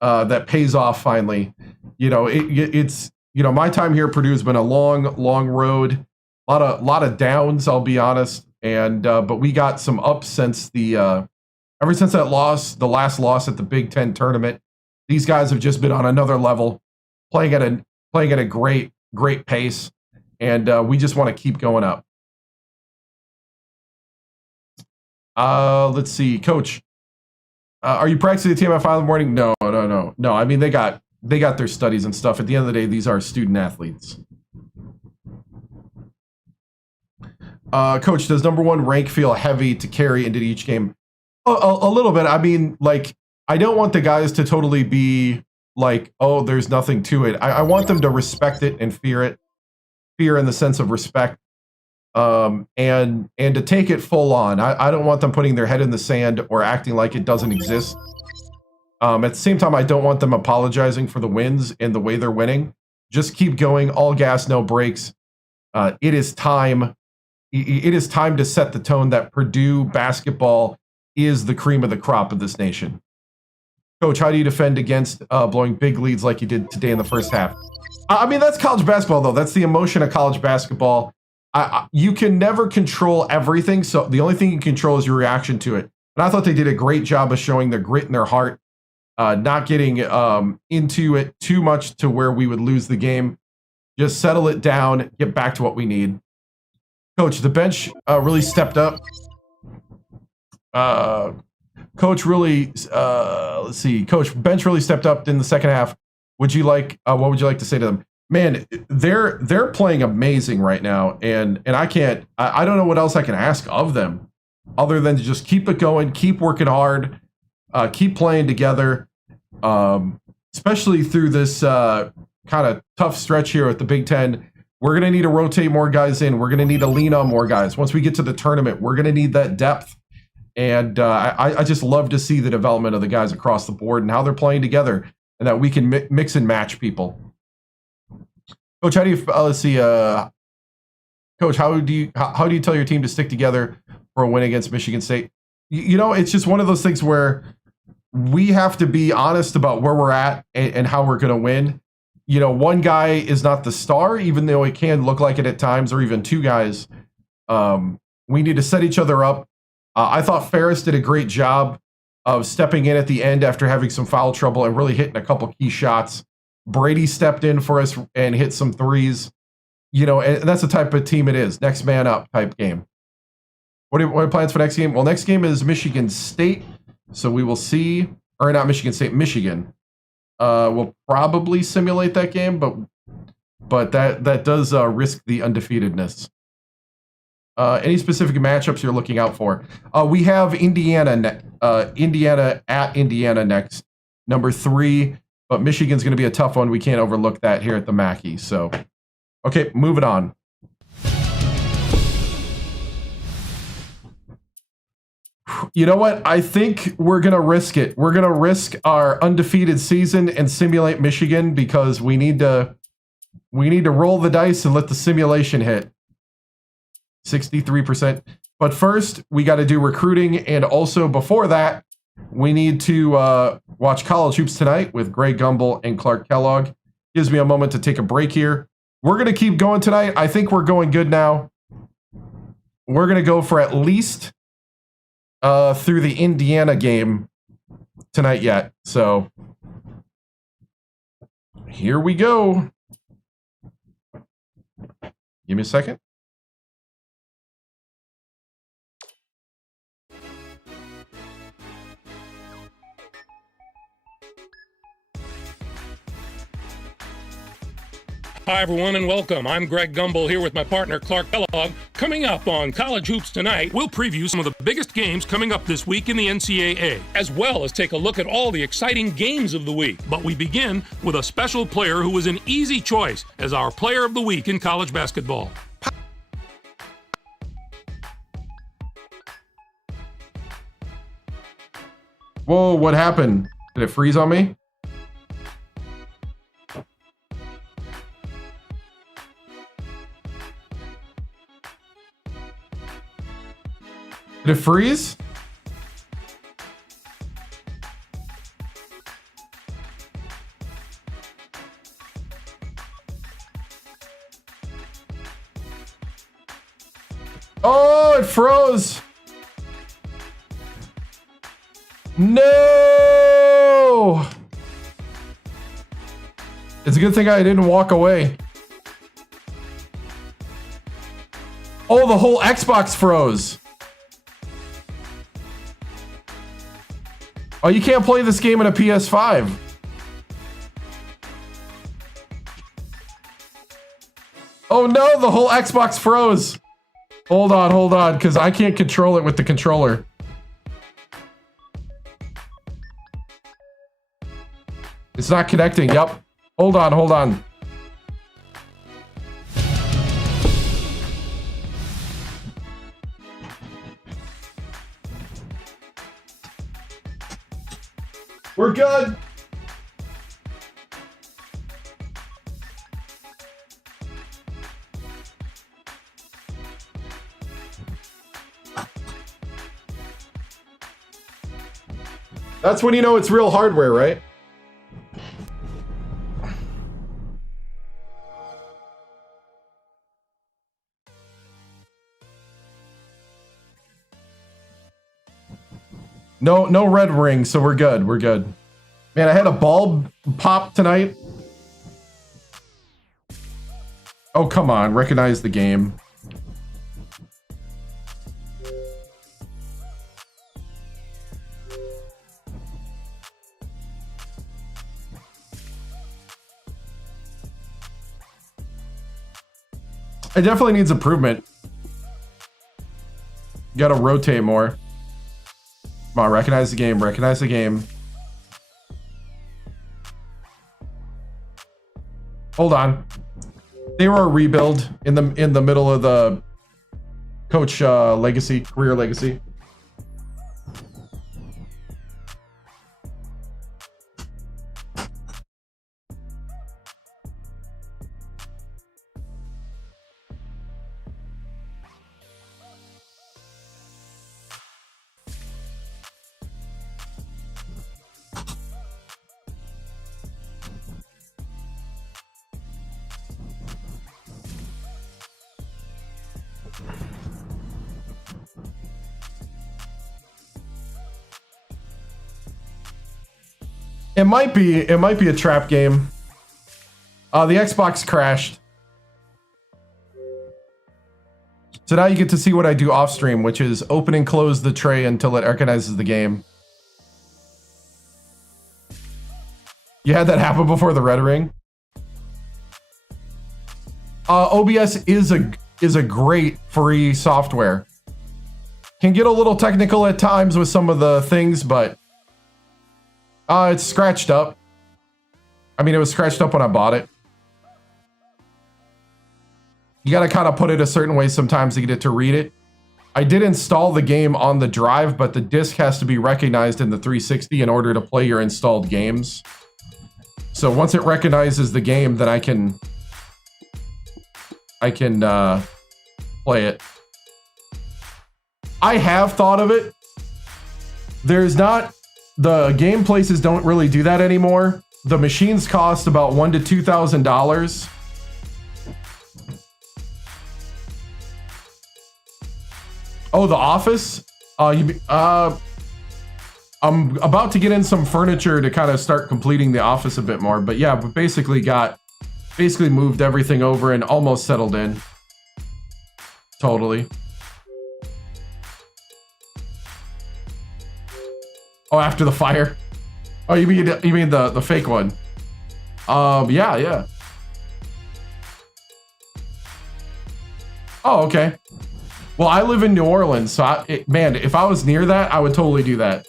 that pays off finally. It's my time here at Purdue has been a long road, a lot of downs, I'll be honest, and but we got some ups since ever since the last loss at the Big Ten tournament. These guys have just been on another level, playing at a great pace, and we just want to keep going up. Let's see, Coach. Are you practicing the team at 5 in the morning? No. I mean, they got their studies and stuff. At the end of the day, these are student athletes. Coach, does #1 rank feel heavy to carry into each game? A little bit. I mean, like, I don't want the guys to totally be like, oh, there's nothing to it. I want them to respect it and fear it. Fear in the sense of respect. And to take it full on. I don't want them putting their head in the sand or acting like it doesn't exist. At the same time, I don't want them apologizing for the wins and the way they're winning. Just keep going, all gas, no brakes. It is time. It is time to set the tone that Purdue basketball is the cream of the crop of this nation. Coach, how do you defend against blowing big leads like you did today in the first half? I mean, that's college basketball, though. That's the emotion of college basketball. You can never control everything. So the only thing you can control is your reaction to it. And I thought they did a great job of showing their grit in their heart, not getting into it too much to where we would lose the game. Just settle it down, get back to what we need. Coach, the bench really stepped up. Coach really, let's see. Coach, bench really stepped up in the second half. What would you like to say to them? Man, they're playing amazing right now, and I don't know what else I can ask of them other than to just keep it going, keep working hard, keep playing together, especially through this kind of tough stretch here at the Big Ten. We're going to need to rotate more guys in. We're going to need to lean on more guys. Once we get to the tournament, we're going to need that depth. And I just love to see the development of the guys across the board and how they're playing together, and that we can mix and match people. Coach, how do you let's see, Coach, how do you tell your team to stick together for a win against Michigan State? You know, it's just one of those things where we have to be honest about where we're at and how we're going to win. You know, one guy is not the star, even though it can look like it at times, or even two guys. We need to set each other up. I thought Ferris did a great job of stepping in at the end after having some foul trouble and really hitting a couple key shots. Brady stepped in for us and hit some threes. You know, and that's the type of team it is. Next man up type game. What are plans for next game? Well, next game is Michigan State. So we will see, or not Michigan State, Michigan. We'll probably simulate that game, but that does risk the undefeatedness. Any specific matchups you're looking out for? We have Indiana at Indiana next, number 3. But Michigan's going to be a tough one. We can't overlook that here at the Mackey. So, okay, moving on. You know what? I think we're going to risk it. We're going to risk our undefeated season and simulate Michigan because we need to roll the dice and let the simulation hit. 63%. But first, we got to do recruiting, and also before that, we need to watch College Hoops Tonight with Greg Gumbel and Clark Kellogg. Gives me a moment to take a break here. We're going to keep going tonight. I think we're going good now. We're going to go for at least through the Indiana game tonight yet. So here we go. Give me a second. Hi, everyone, and welcome. I'm Greg Gumbel here with my partner, Clark Kellogg. Coming up on College Hoops Tonight, we'll preview some of the biggest games coming up this week in the NCAA, as well as take a look at all the exciting games of the week. But we begin with a special player who was an easy choice as our player of the week in college basketball. Whoa, what happened? Did it freeze on me? Did it freeze? Oh, it froze. No. It's a good thing I didn't walk away. Oh, the whole Xbox froze. Oh, you can't play this game on a PS5. Oh no, the whole Xbox froze. Hold on, because I can't control it with the controller. It's not connecting, yep. Hold on. We're good. That's when you know it's real hardware, right? No red ring, so we're good. We're good. Man, I had a bulb pop tonight. Oh, come on. Recognize the game. It definitely needs improvement. You gotta rotate more. Come on, recognize the game. Recognize the game. Hold on. They were a rebuild in the middle of the coach legacy, career legacy. It might be a trap game. The Xbox crashed. So now you get to see what I do off stream, which is open and close the tray until it recognizes the game. You had that happen before the red ring? OBS is a great free software. Can get a little technical at times with some of the things, but it's scratched up. I mean, it was scratched up when I bought it. You gotta kind of put it a certain way sometimes to get it to read it. I did install the game on the drive, but the disc has to be recognized in the 360 in order to play your installed games. So once it recognizes the game, then I can play it. I have thought of it. There's not... The game places don't really do that anymore. The machines cost about $1,000 to $2,000. Oh, the office? I'm about to get in some furniture to kind of start completing the office a bit more. But yeah, we basically moved everything over and almost settled in. Totally. Oh, after the fire? Oh, you mean the fake one? Yeah. Oh, okay. Well, I live in New Orleans, so man, if I was near that, I would totally do that.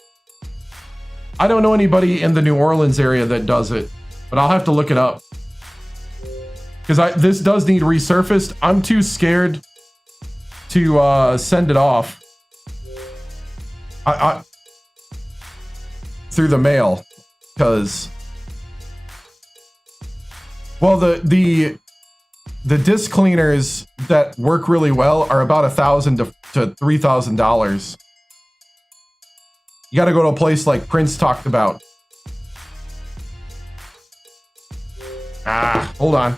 I don't know anybody in the New Orleans area that does it, but I'll have to look it up. Because this does need resurfaced. I'm too scared to send it off. Through the mail, because well, the disc cleaners that work really well are about $1,000 to $3,000. You got to go to a place like Prince talked about. Hold on.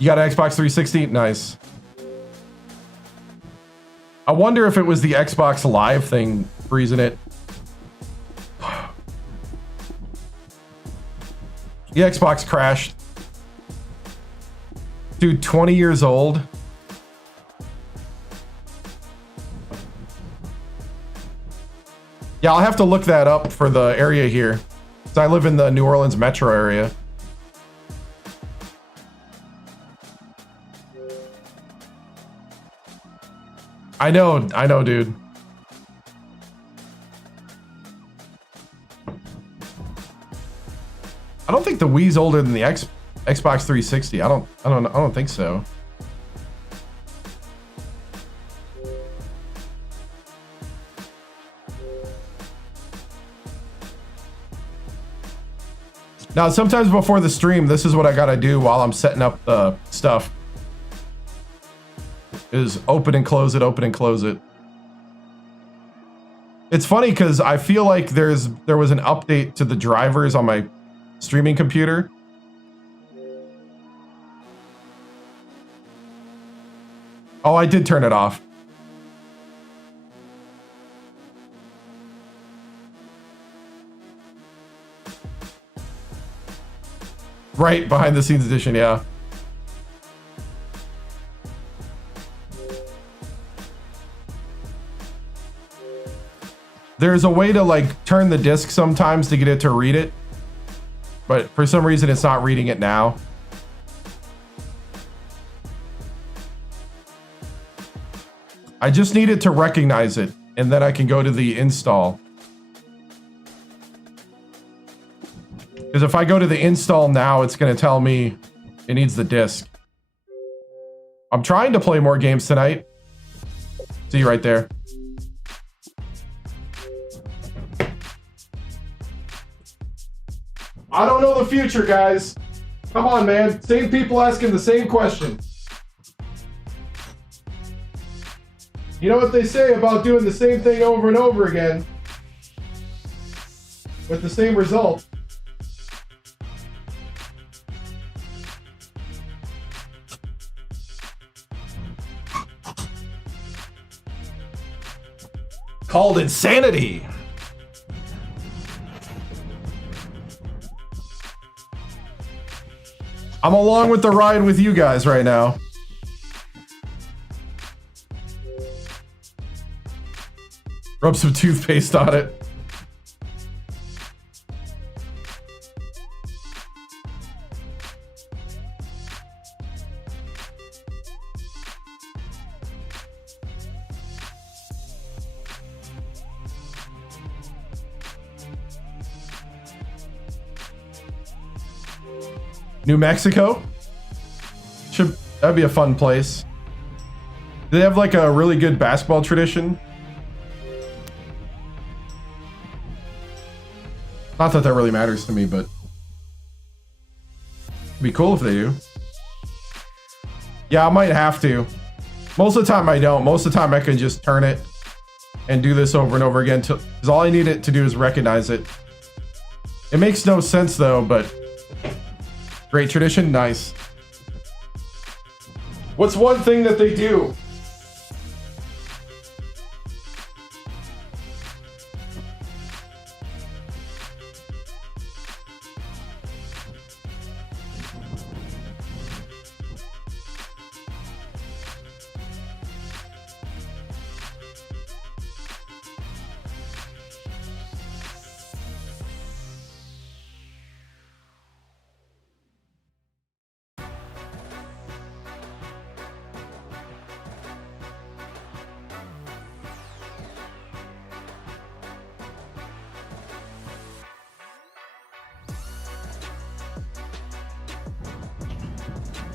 You got an Xbox 360? Nice. I wonder if it was the Xbox Live thing freezing it. The Xbox crashed. Dude, 20 years old. Yeah, I'll have to look that up for the area here. So I live in the New Orleans metro area. I know, dude. I don't think the Wii's older than the Xbox 360. I don't think so. Now, sometimes before the stream, this is what I gotta do while I'm setting up the stuff. Is open and close it, open and close it. It's funny because I feel like there was an update to the drivers on my streaming computer. Oh, I did turn it off. Right, behind the scenes edition, yeah. There's a way to like turn the disc sometimes to get it to read it, but for some reason it's not reading it now. I just need it to recognize it, and then I can go to the install. Because if I go to the install now, it's going to tell me it needs the disc. I'm trying to play more games tonight. See you right there. I don't know the future, guys. Come on, man. Same people asking the same question. You know what they say about doing the same thing over and over again with the same result? Called insanity. I'm along with the ride with you guys right now. Rub some toothpaste on it. New Mexico? That'd be a fun place. Do they have like a really good basketball tradition? Not that that really matters to me, but it'd be cool if they do. Yeah, I might have to. Most of the time I don't. Most of the time I can just turn it and do this over and over again because all I need it to do is recognize it. It makes no sense though, but great tradition, nice. What's one thing that they do?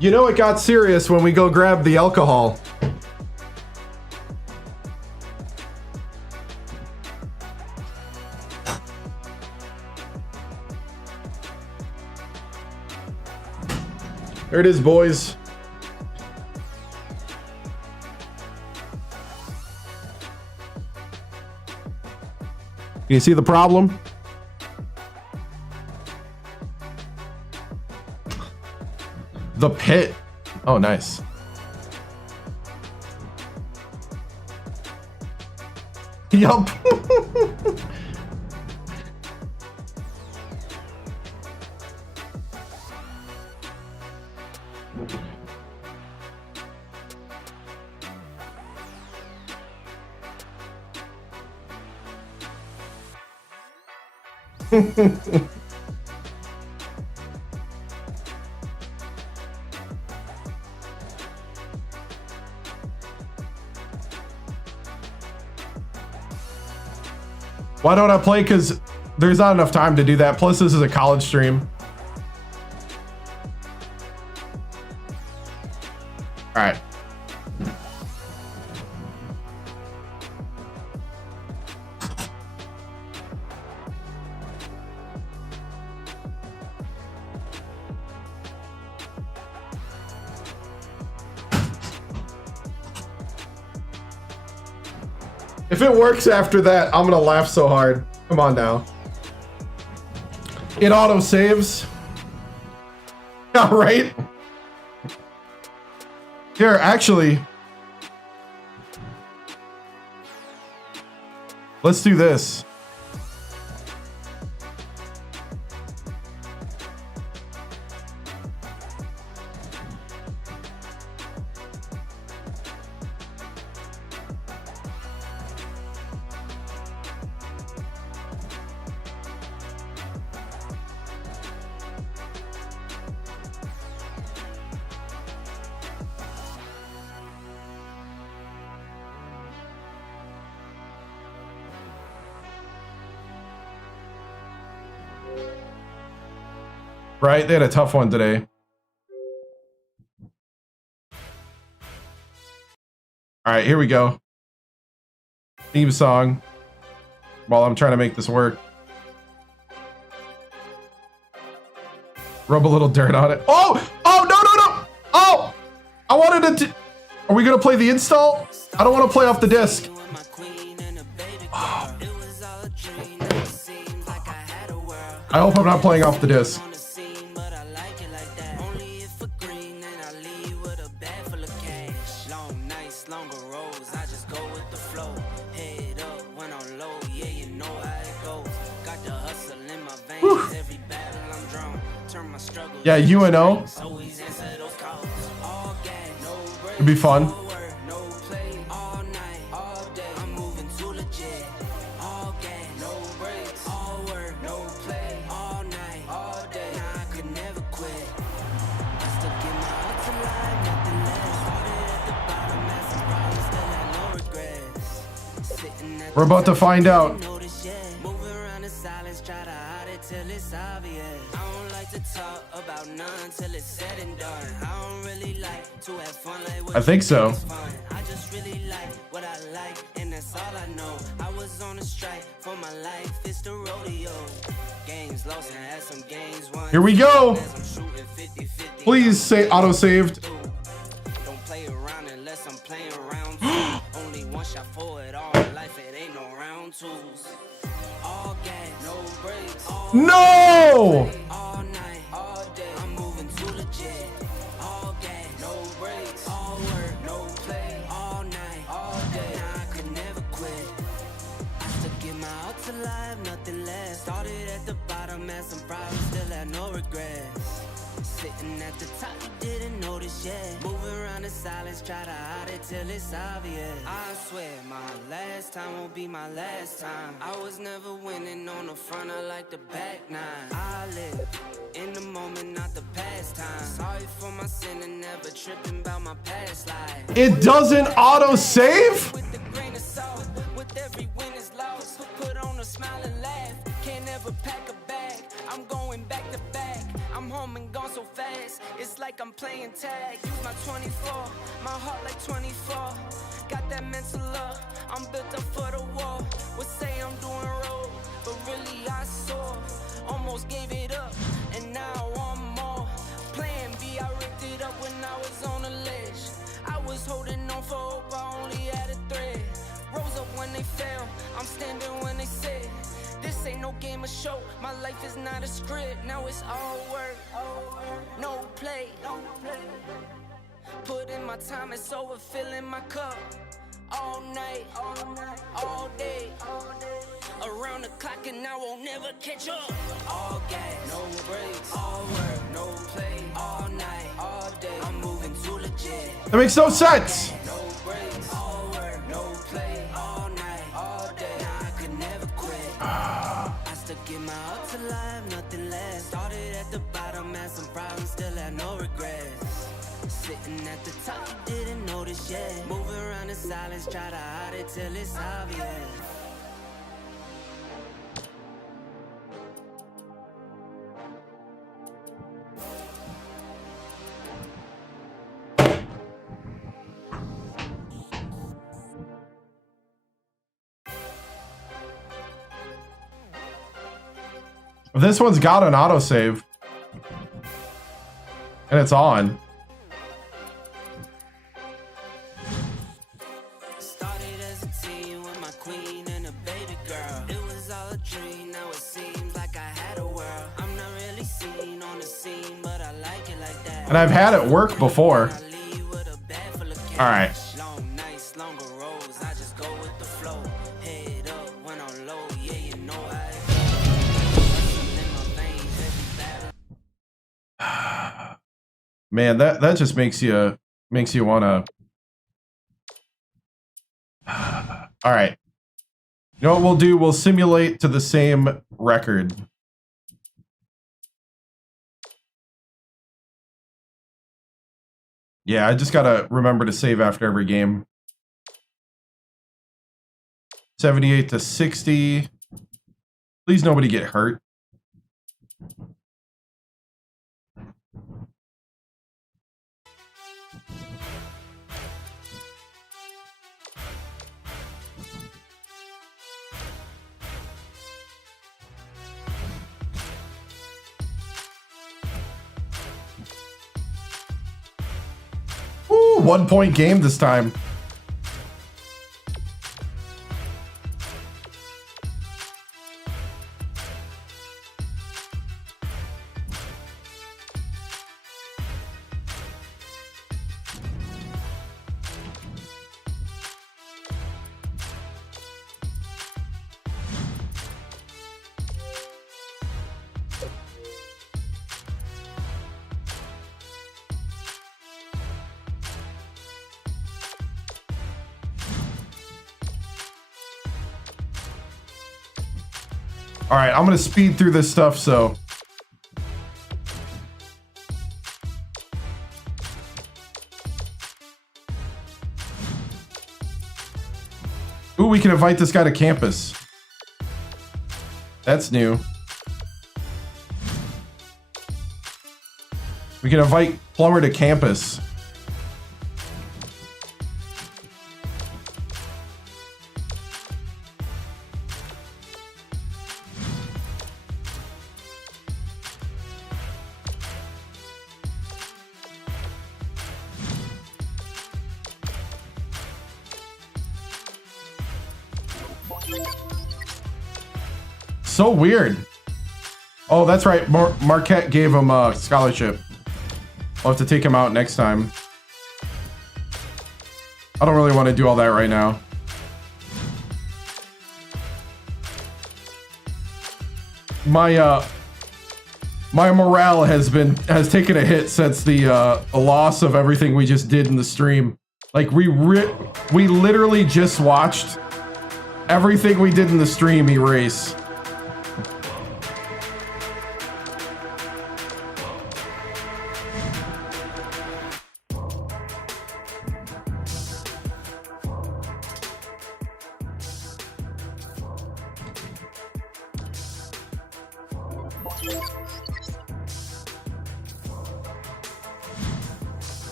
You know it got serious when we go grab the alcohol. There it is, boys. Can you see the problem? The pit. Oh, nice. Yup. Why don't I play? Because there's not enough time to do that. Plus, this is a college stream. All right. If it works after that, I'm gonna laugh so hard. Come on now. It auto saves. Yeah, right? Here, actually, let's do this. Right? They had a tough one today. All right, here we go. Theme song. While I'm trying to make this work. Rub a little dirt on it. Oh! Oh, no, no, no! Oh! I wanted to... Are we going to play the install? I don't want to play off the disc. Oh. I hope I'm not playing off the disc. Yeah, UNO. It'd be fun. We're about to find out. I think so. I just really like what I like, and that's all I know. I was on a strike for my life, it's the rodeo. Games lost and had some games won. Here we go. Please say auto saved. Don't play around unless I'm playing around. Only one shot for it all life, it ain't no round twos. All gas, no brakes. No! All night, all day, I'm moving to the jet. All gas, no brakes. All work, no play. All night, all day, I could never quit. I still give my all to life, nothing less. Started at the bottom, had some problems, still had no regrets. Sitting at the top, you didn't notice yet. Moving around in silence, try to hide it till it's obvious. I swear my last time won't be my last time. I was never winning on the front, I like the back nine. I live in the moment, not the past time. Sorry for my sin and never tripping about my past life. It doesn't auto save? With the grain of salt, with every win is lost. Put on a smile and laugh. Can't ever pack a bag. I'm going back to back. I'm home and gone so fast. It's like I'm playing tag. Use my 24, my heart like 24. Got that mental up. I'm built up for the war. Would say I'm doing road, but really I saw. Almost gave it up, and now I want more. Plan B, I ripped it up when I was on the ledge. I was holding on for hope, I only had a thread. Rose up when they fell, I'm standing when they said. This ain't no game of show, my life is not a script. Now it's all work, no play. Put in my time, it's over, filling my cup. All night, all day. Around the clock and I won't never catch up. All gas, no brakes. All work, no play. All night, all day. I'm moving to legit. That makes no sense. No brakes. All work, no play. All night, all day. Nah, I could never quit. I still give my all to life, nothing less. Started at the bottom, had some problems, still had no regrets. Sitting at the top, you didn't notice yet. Moving around in silence, try to hide it till it's obvious. This one's got an autosave. And it's on. Started as a team with my queen And I've had it work before. All right. Man, that just makes you wanna. All right. You know what we'll do? We'll simulate to the same record. Yeah, I just gotta remember to save after every game. 78 to 60. Please nobody get hurt. Ooh, 1 point game this time. All right, I'm gonna speed through this stuff, so. Ooh, we can invite this guy to campus. That's new. We can invite Plumber to campus. So weird. Oh, that's right. Marquette gave him a scholarship. I'll have to take him out next time. I don't really want to do all that right now. My morale has taken a hit since the loss of everything we just did in the stream. Like we literally just watched everything we did in the stream erase.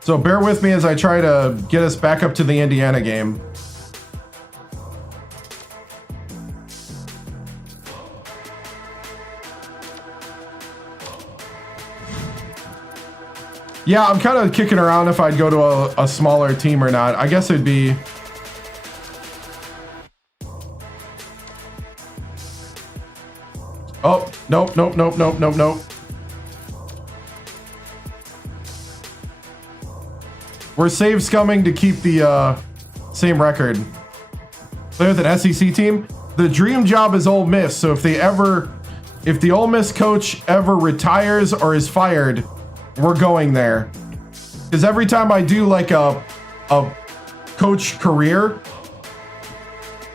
So bear with me as I try to get us back up to the Indiana game. Yeah, I'm kind of kicking around if I'd go to a smaller team or not. I guess it'd be... Oh, nope. We're save scumming to keep the same record. They're the SEC team. The dream job is Ole Miss. So if the Ole Miss coach ever retires or is fired, we're going there. Because every time I do like a coach career,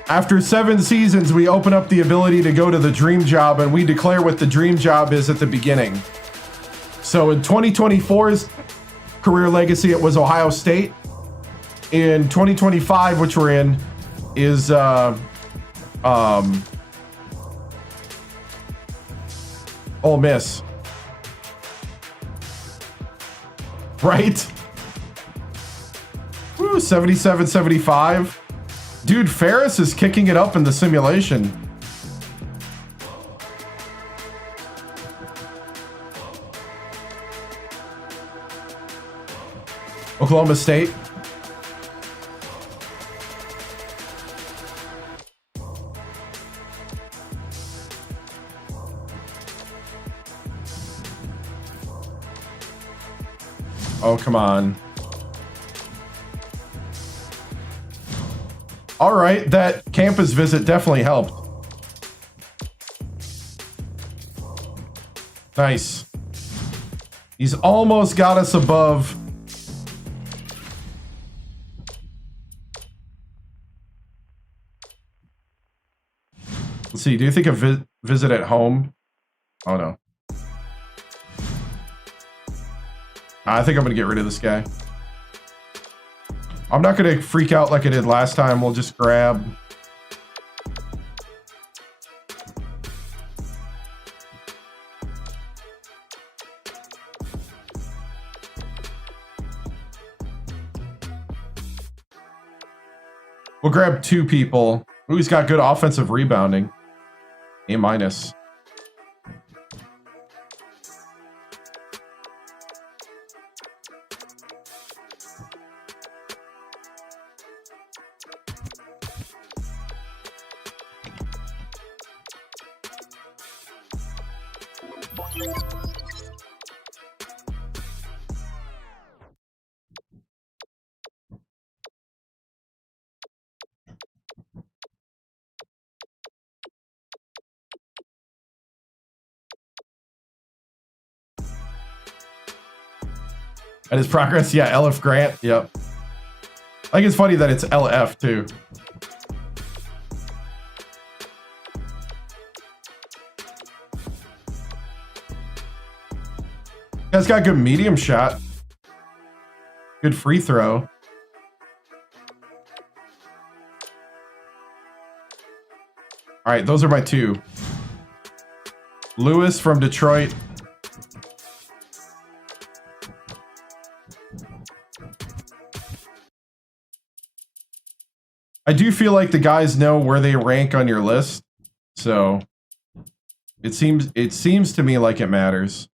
after 7 seasons, we open up the ability to go to the dream job and we declare what the dream job is at the beginning. So in 2024's career legacy, it was Ohio State. In 2025, which we're in, is Ole Miss. Right? Woo, 77-75. Dude, Ferris is kicking it up in the simulation. Oklahoma State. Oh, come on. All right, that campus visit definitely helped. Nice. He's almost got us above. Let's see. Do you think a visit at home? Oh, no. I think I'm going to get rid of this guy. I'm not going to freak out like I did last time. We'll just grab. We'll grab 2 people. Ooh, he's got good offensive rebounding. A-. And his progress, yeah, LF Grant, yep. I think it's funny that it's LF too. Guy's got good medium shot. Good free throw. All right, those are my 2. Lewis from Detroit. I do feel like the guys know where they rank on your list, so it seems to me like it matters.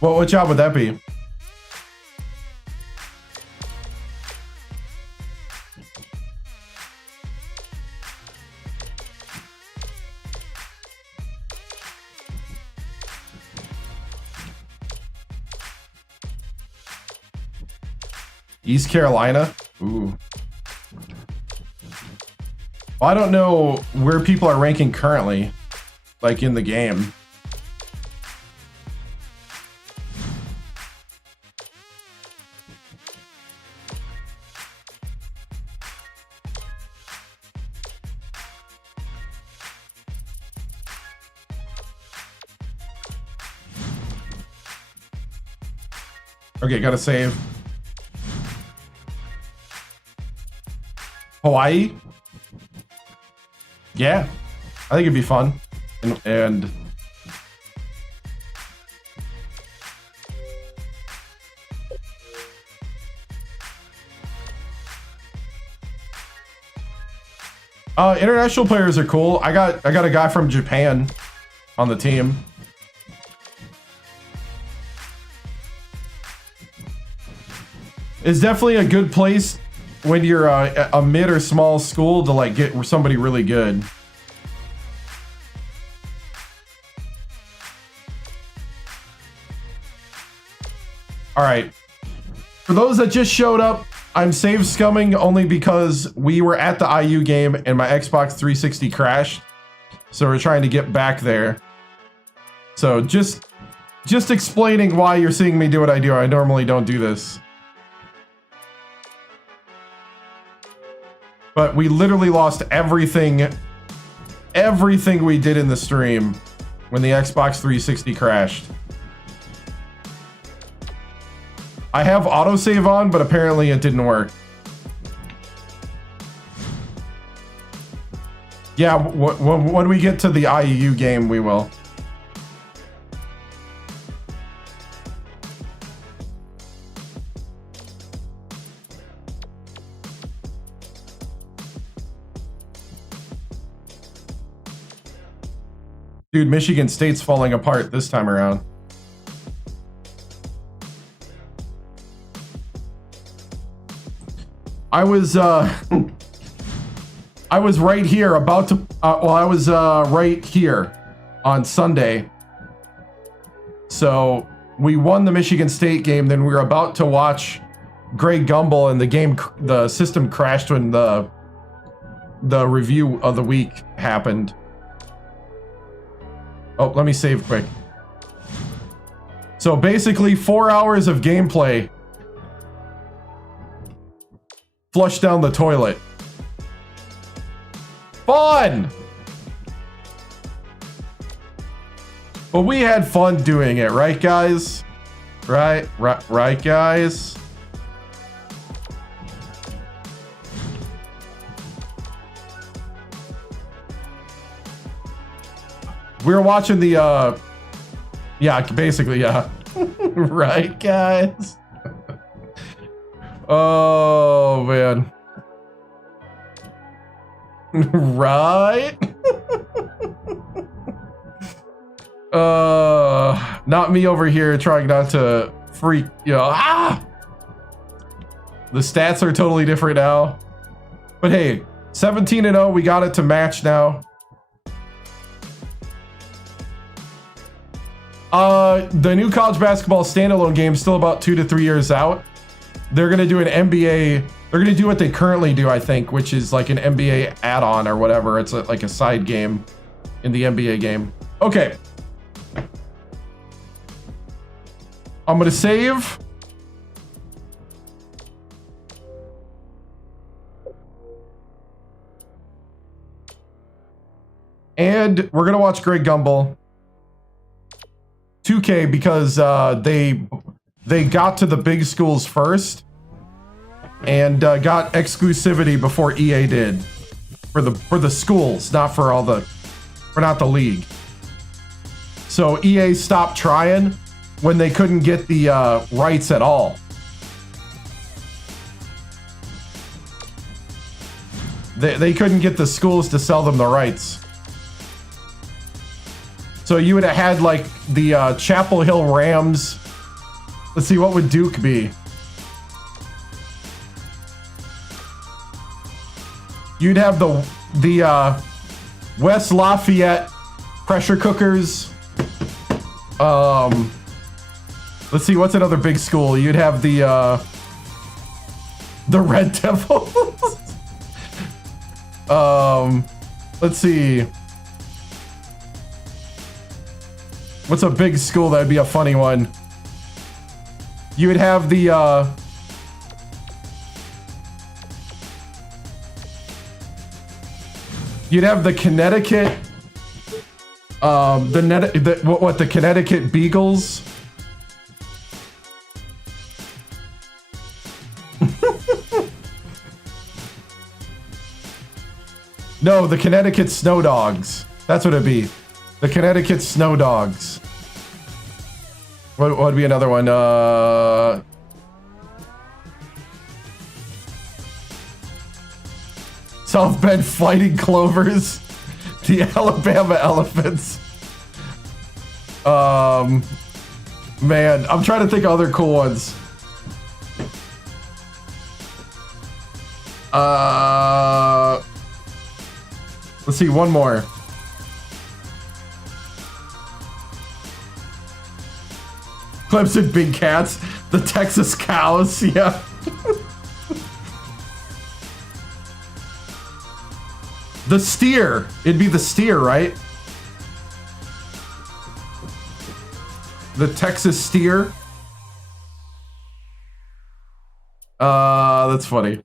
Well, what job would that be? East Carolina? Ooh. Well, I don't know where people are ranking currently, like in the game. Okay, gotta save. Hawaii? Yeah, I think it'd be fun. And international players are cool. I got a guy from Japan on the team. It's definitely a good place when you're a mid or small school to like get somebody really good. All right. For those that just showed up, I'm save scumming only because we were at the IU game and my Xbox 360 crashed. So we're trying to get back there. So just explaining why you're seeing me do what I do. I normally don't do this. But we literally lost everything we did in the stream when the Xbox 360 crashed. I have autosave on, but apparently it didn't work. Yeah, when we get to the IU game, we will. Dude, Michigan State's falling apart this time around. I was right here about to I was right here on Sunday. So we won the Michigan State game, then we were about to watch Greg Gumbel, and the system crashed when the review of the week happened. Oh, let me save quick. So basically 4 hours of gameplay flushed down the toilet. Fun! But we had fun doing it, right guys? Right guys? We were watching the, yeah, basically, yeah. Right, guys? Oh, man. Right? Not me over here trying not to freak, you know, The stats are totally different now. But hey, 17-0, we got it to match now. The new college basketball standalone game is still about 2 to 3 years out. They're going to do an NBA. They're going to do what they currently do, I think, which is like an NBA add-on or whatever. It's like a side game in the NBA game. Okay. I'm going to save. And we're going to watch Greg Gumbel. 2K because they got to the big schools first and got exclusivity before EA did for the schools, not the league. So EA stopped trying when they couldn't get the rights at all. They couldn't get the schools to sell them the rights. So you would have had like the Chapel Hill Rams. Let's see, what would Duke be? You'd have the West Lafayette pressure cookers. Let's see, what's another big school? You'd have the Red Devils. Let's see. What's a big school that would be a funny one? You would have the you'd have the Connecticut the Connecticut Beagles. No, the Connecticut Snow Dogs. That's what it'd be. The Connecticut Snow Dogs. What would be another one? South Bend Fighting Clovers. The Alabama Elephants. Man, I'm trying to think of other cool ones. Let's see, one more. Clemson Big Cats, the Texas Cows, yeah. The Steer, it'd be the Steer, right? The Texas Steer. That's funny.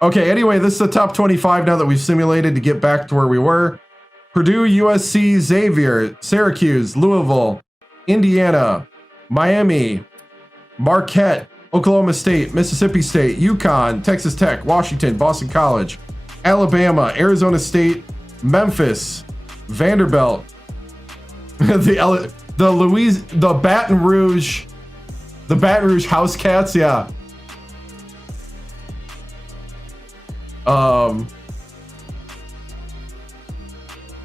Okay, anyway, this is the top 25 now that we've simulated to get back to where we were. Purdue, USC, Xavier, Syracuse, Louisville, Indiana, Miami, Marquette, Oklahoma State, Mississippi State, UConn, Texas Tech, Washington, Boston College, Alabama, Arizona State, Memphis, Vanderbilt, the Baton Rouge House Cats, yeah.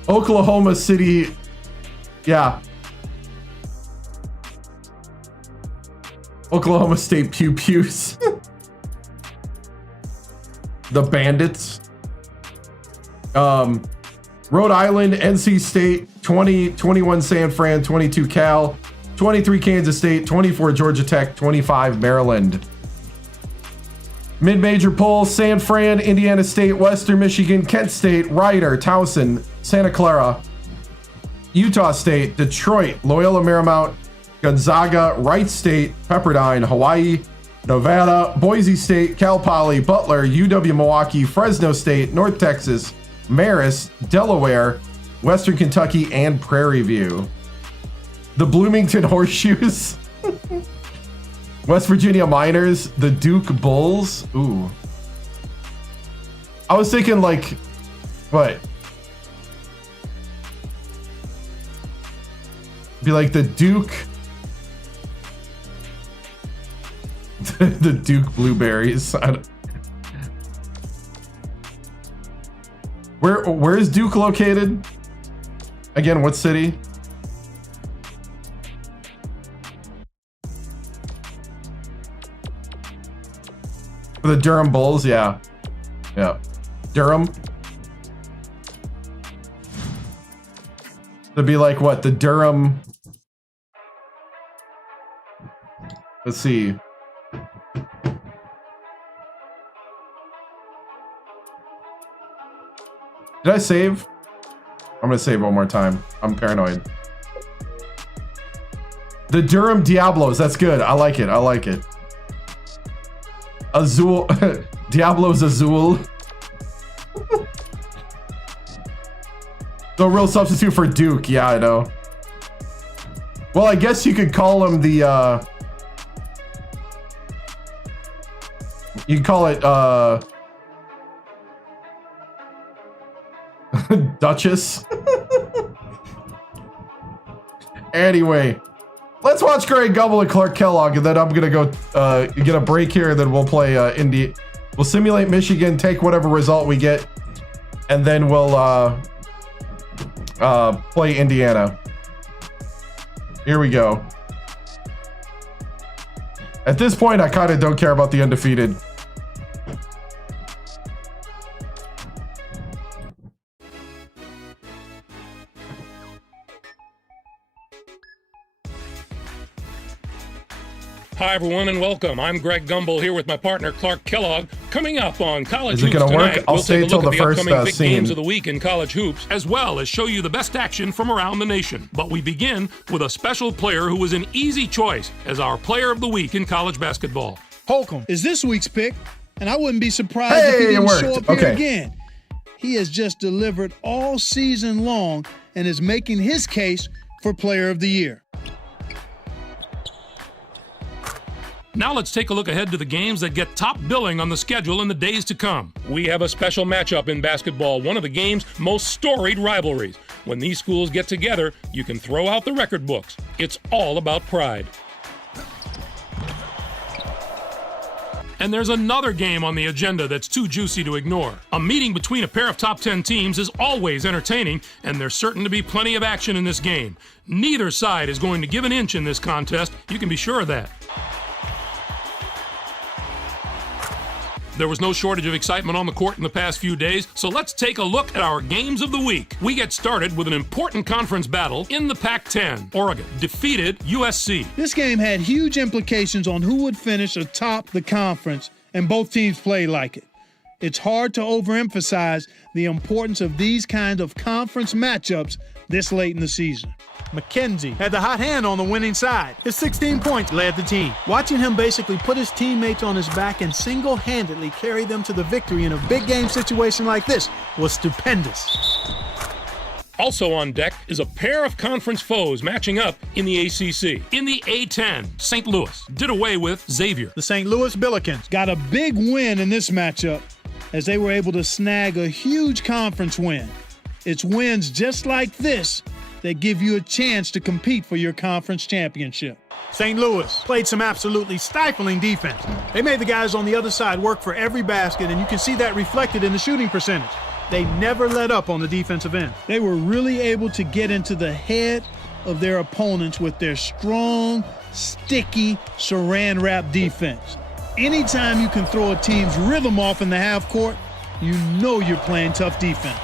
Oklahoma City Yeah. Oklahoma State Pew Pews. The Bandits. Rhode Island, NC State, 20, 21 San Fran, 22 Cal, 23 Kansas State, 24 Georgia Tech, 25 Maryland. Mid-major polls: San Fran, Indiana State, Western Michigan, Kent State, Rider, Towson, Santa Clara, Utah State, Detroit, Loyola Marymount, Gonzaga, Wright State, Pepperdine, Hawaii, Nevada, Boise State, Cal Poly, Butler, UW Milwaukee, Fresno State, North Texas, Marist, Delaware, Western Kentucky, and Prairie View. The Bloomington Horseshoes. West Virginia Miners, the Duke Bulls. Ooh. I was thinking like, what? Be like the Duke. The Duke Blueberries. Where is Duke located? Again, what city? The Durham Bulls, yeah. Yeah. Durham. It'd be like what? The Durham. Let's see. Did I save? I'm gonna save one more time. I'm paranoid. The Durham Diablos. That's good. I like it. I like it. Azul. Diablos Azul. No real substitute for Duke. Yeah, I know. Well, I guess you could call him the, you can call it, Duchess. Anyway, let's watch Greg Gumbel and Clark Kellogg, and then I'm gonna go get a break here, and then we'll play we'll simulate Michigan, take whatever result we get, and then we'll play Indiana. Here we go. At this point, I kind of don't care about the undefeated. Hi, everyone, and welcome. I'm Greg Gumbel here with my partner, Clark Kellogg. Coming up on College Is it Hoops gonna work? tonight, I'll we'll stay take a look till at the the first, upcoming big scene. games of the week in college hoops, as well as show you the best action from around the nation. But we begin with a special player who was an easy choice as our player of the week in college basketball. Holcomb is this week's pick, and I wouldn't be surprised if he didn't show up here again. He has just delivered all season long and is making his case for player of the year. Now let's take a look ahead to the games that get top billing on the schedule in the days to come. We have a special matchup in basketball, one of the game's most storied rivalries. When these schools get together, you can throw out the record books. It's all about pride. And there's another game on the agenda that's too juicy to ignore. A meeting between a pair of top 10 teams is always entertaining, and there's certain to be plenty of action in this game. Neither side is going to give an inch in this contest, you can be sure of that. There was no shortage of excitement on the court in the past few days, so let's take a look at our games of the week. We get started with an important conference battle in the Pac-10. Oregon defeated USC. This game had huge implications on who would finish atop the conference, and both teams played like it. It's hard to overemphasize the importance of these kind of conference matchups this late in the season. McKenzie had the hot hand on the winning side. His 16 points led the team. Watching him basically put his teammates on his back and single-handedly carry them to the victory in a big game situation like this was stupendous. Also on deck is a pair of conference foes matching up in the ACC. In the A-10, St. Louis did away with Xavier. The St. Louis Billikens got a big win in this matchup as they were able to snag a huge conference win. It's wins just like this that give you a chance to compete for your conference championship. St. Louis played some absolutely stifling defense. They made the guys on the other side work for every basket, and you can see that reflected in the shooting percentage. They never let up on the defensive end. They were really able to get into the head of their opponents with their strong, sticky, saran wrap defense. Anytime you can throw a team's rhythm off in the half court, you know you're playing tough defense.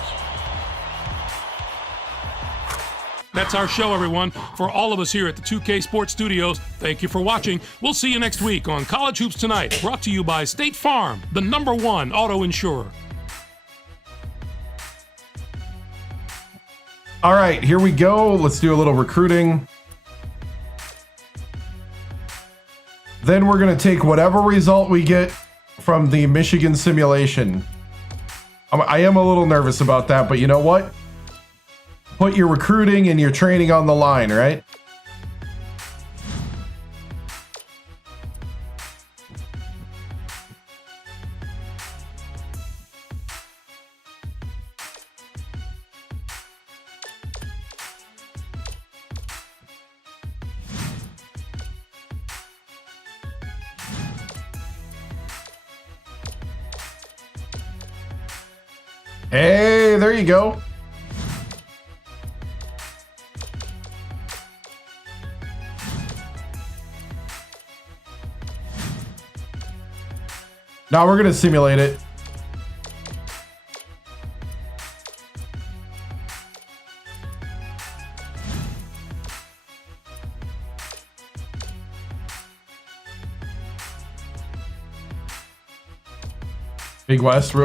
That's our show, everyone. For all of us here at the 2K Sports Studios, thank you for watching. We'll see you next week on College Hoops Tonight, brought to you by State Farm, the #1 auto insurer. All right, here we go. Let's do a little recruiting. Then we're going to take whatever result we get from the Michigan simulation. I am a little nervous about that, but you know what? Put your recruiting and your training on the line, right? Hey, there you go. Now we're going to simulate it. Big West.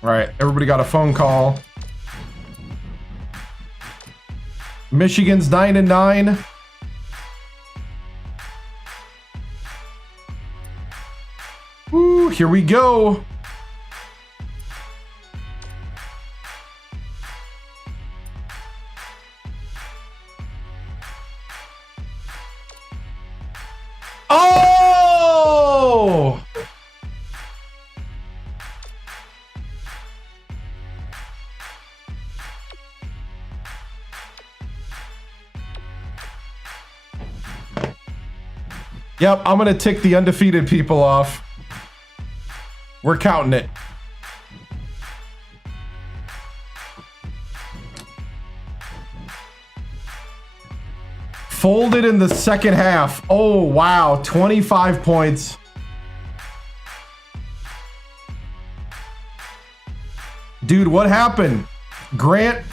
All right, everybody got a phone call. Michigan's 9-9. Woo, here we go. Oh! Yep, I'm going to tick the undefeated people off. We're counting it. Folded in the second half. Oh, wow. 25 points. Dude, what happened? Grant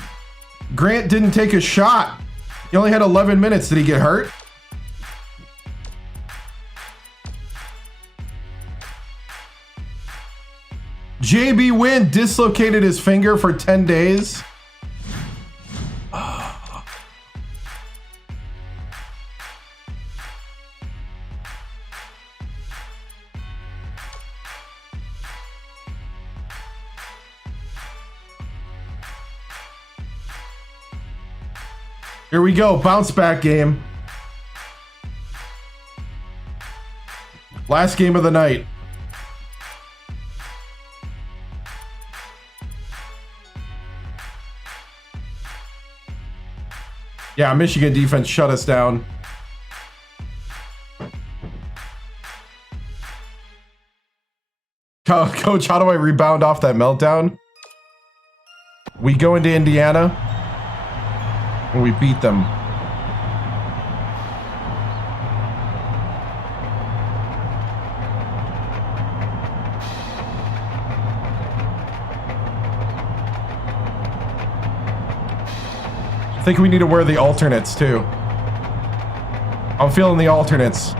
didn't take a shot. He only had 11 minutes. Did he get hurt? JB Wynn dislocated his finger for 10 days. Here we go, bounce back game. Last game of the night. Yeah, Michigan defense shut us down. Coach, how do I rebound off that meltdown? We go into Indiana and we beat them. I think we need to wear the alternates too. I'm feeling the alternates.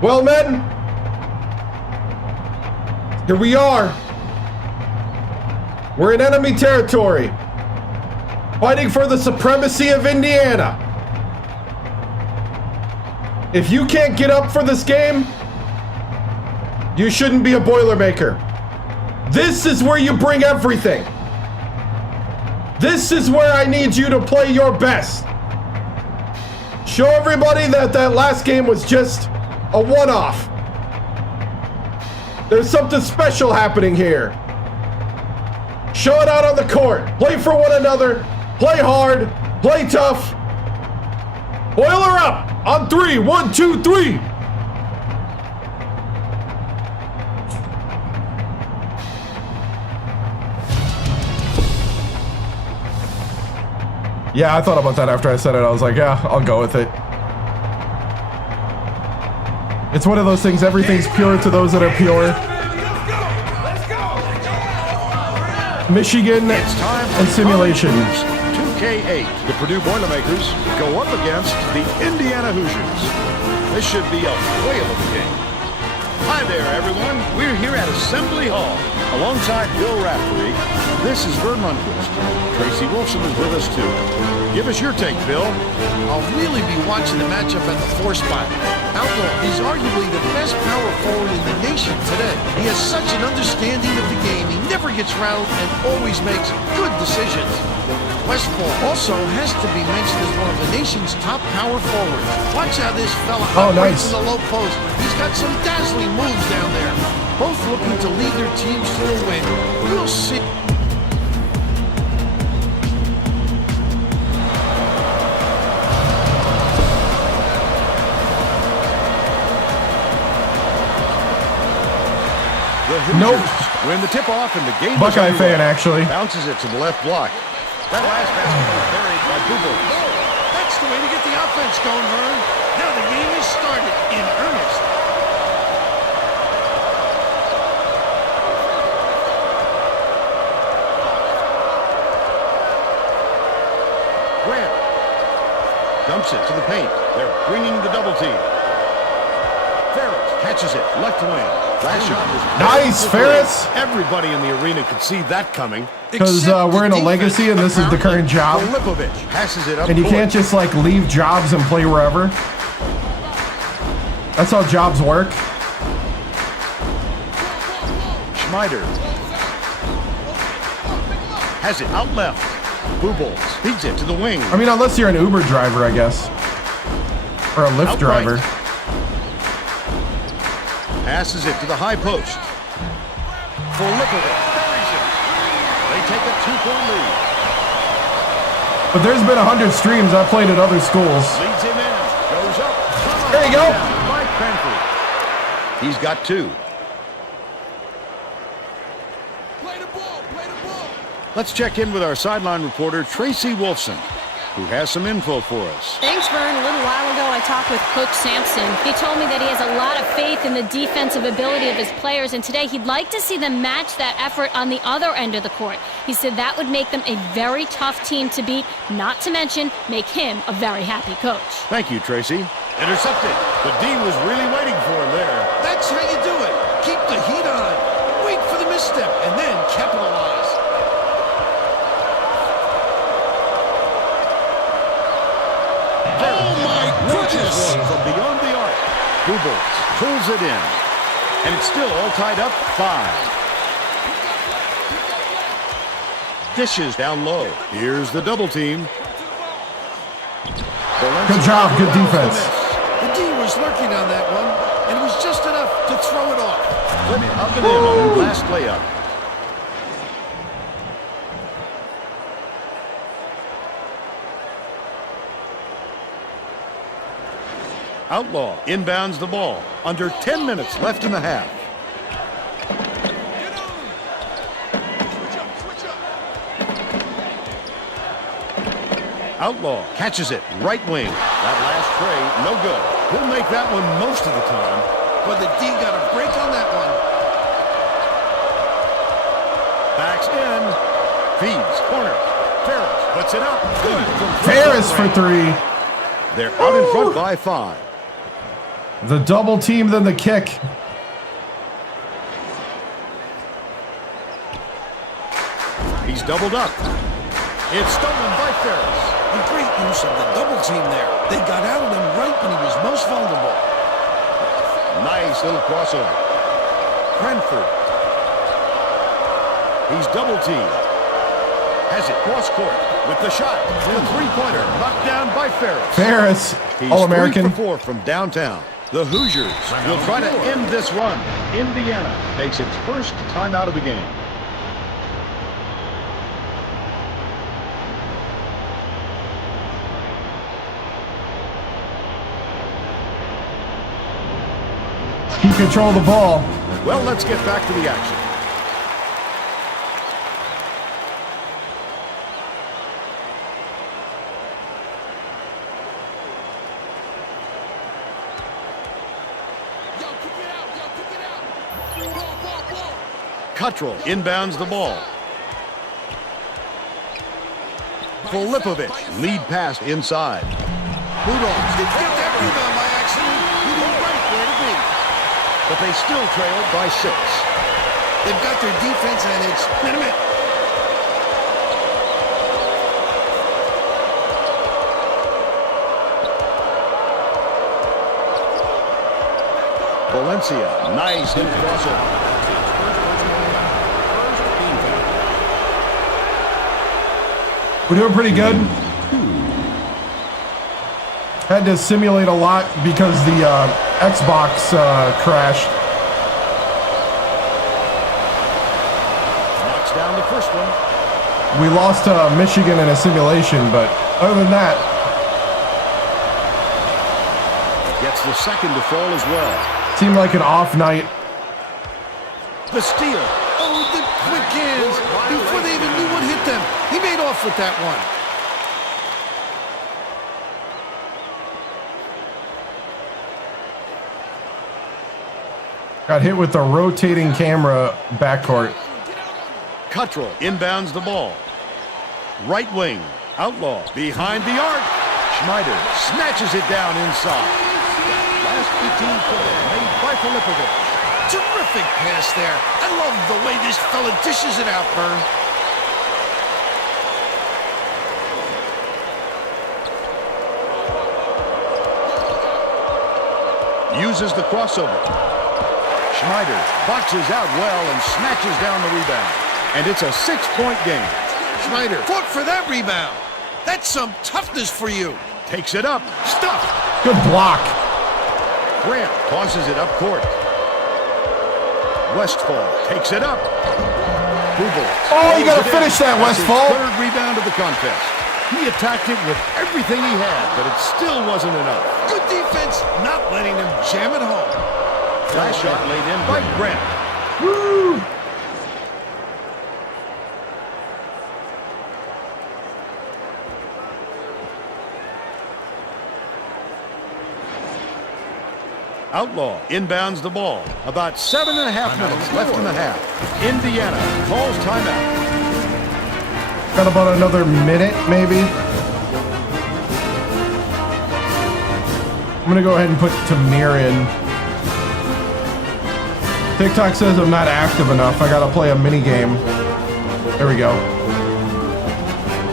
Well, men, here we are. We're in enemy territory, fighting for the supremacy of Indiana. If you can't get up for this game, You shouldn't be a Boilermaker. This is where you bring everything. This is where I need you to play your best. Show everybody that that last game was just a one-off. There's something special happening here. Show it out on the court. Play for one another. Play hard. Play tough. Boiler up on 3. 1, 2, 3. Yeah, I thought about that after I said it. I was like, yeah, I'll go with it. It's one of those things, everything's pure to those that are pure. Michigan and simulation. 2K8. The Purdue Boilermakers go up against the Indiana Hoosiers. This should be a whale of a game. Hi there, everyone. We're here at Assembly Hall. Alongside Bill Raftery, this is Vern Lundquist. Tracy Wolfson is with us, too. Give us your take, Bill. I'll really be watching the matchup at the 4 spot. Outlaw is arguably the best power forward in the nation today. He has such an understanding of the game. He never gets rattled and always makes good decisions. Westfall also has to be mentioned as one of the nation's top power forwards. Watch how this fella operates in the low post. He's got some dazzling moves down there. Both looking to lead their teams to a win. We'll see. Nope. Win the tip-off and the game. Buckeye fan, actually. Bounces it to the left block. That last basket was buried by Google. That's the way to get the offense going, Vern. Now the game is started in earnest. Grant dumps it to the paint. They're bringing the double team. Ferris catches it, left wing. Last shot was nice, Ferris. Everybody in the arena could see that coming. Because we're in a legacy and this is the current job. Passes it up and you can't just like leave jobs and play wherever. That's how jobs work. Schmider has it out left. Boobles feeds it to the wing. I mean, unless you're an Uber driver, I guess. Or a Lyft driver. Passes it to the high post. Filipovic buries it. They take a 2-point lead. But there's been 100 streams I've played at other schools. Leads him in. Goes up. There you go. By Cranford. He's got 2. Play the ball. Play the ball. Let's check in with our sideline reporter, Tracy Wolfson, who has some info for us. Thanks, Vern. A little while ago, I talked with Coach Sampson. He told me that he has a lot of faith in the defensive ability of his players, and today he'd like to see them match that effort on the other end of the court. He said that would make them a very tough team to beat, not to mention make him a very happy coach. Thank you, Tracy. Intercepted. The D was really waiting for him there. That's how you do it. Keep the heat on. Wait for the misstep, and then capitalize. From beyond the arc. Boobles pulls it in. And it's still all tied up 5. Dishes down low. Here's the double team. Good job. Good defense. The D was lurking on that one, and it was just enough to throw it off. Flip up and in on the last layup. Outlaw inbounds the ball. Under 10 minutes left in the half. Outlaw catches it. Right wing. That last tray, no good. He'll make that one most of the time. But the D got a break on that one. Backs in. Feeds. Corner. Ferris puts it up. Good. Ferris for 3. They're out in front by 5. The double team, then the kick. He's doubled up. It's stolen by Ferris. A great use of the double team there. They got out of him right when he was most vulnerable. Nice little crossover. Cranford. He's double teamed. Has it cross court with the shot. The three-pointer knocked down by Ferris. Ferris, He's All-American. 3 for 4 from downtown. The Hoosiers will try to end this run. Indiana takes its first timeout of the game. Keep control of the ball. Well, let's get back to the action. Cuttrell inbounds the ball. Filipovic lead pass inside. Bulldogs did get that rebound by accident. He knew right where to be. But they still trailed by 6. They've got their defense and it's minute. Valencia, nice hit crossover. We're doing pretty good. Had to simulate a lot because the Xbox crashed. Knocks down the first one. We lost Michigan in a simulation, but other than that, Gets the second to fall as well. seemed like an off night. The steal. Oh, the quick hands. Before they even knew what hit them. He made off with that one. Got hit with the rotating camera backcourt. Cuttrell inbounds the ball. Right wing. Outlaw behind the arc. Schneider snatches it down inside. Last 18 play made by Filipovic. Terrific pass there. I love the way this fella dishes it out, Byrne. Uses the crossover. Schneider boxes out well and snatches down the rebound. And it's a 6-point game. Schneider fought for that rebound. That's some toughness for you. Takes it up. Stuff. Good block. Grant tosses it up court. Westfall takes it up. Hubel. Oh, you gotta finish that, That's his Westfall. third rebound of the contest. He attacked it with everything he had, but it still wasn't enough. Good defense, not letting them jam it home. Flash shot laid in by Grant. Woo! Outlaw inbounds the ball. About 7.5 minutes left in the half. Indiana calls timeout. Got about another minute, maybe. I'm gonna go ahead and put Tamir in. TikTok says I'm not active enough. I gotta play a mini game. There we go.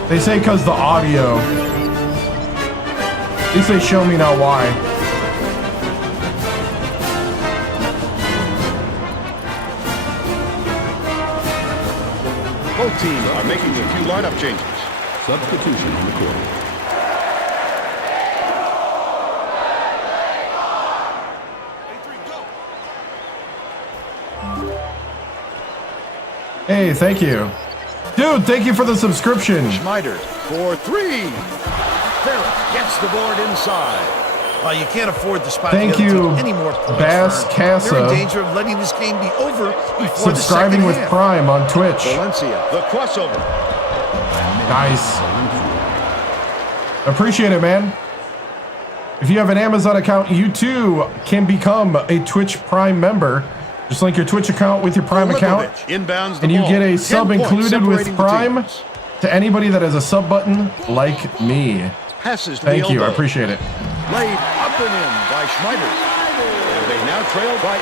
They say because the audio. At least they show me now why. Both teams are making a few lineup changes. Substitution on the court. Hey, thank you. Dude, thank you for the subscription. Schneider for 3. Ferris gets the board inside. Well, you can't afford to spot Thank the other you, team any more points. Bass Vern. Casa. They're in danger of letting this game be over before Subscribing the with second half. Prime on Twitch. Valencia, the crossover. Nice. Appreciate it, man. If you have an Amazon account, you too can become a Twitch Prime member. Just link your Twitch account with your Prime account, Inbounds the and you ball. get a 10 sub points included with separating the Prime teams. to anybody that has a sub button like me. Passes to Thank the you. I elbow. appreciate it. Laid up and in by Schneider. And they now trail by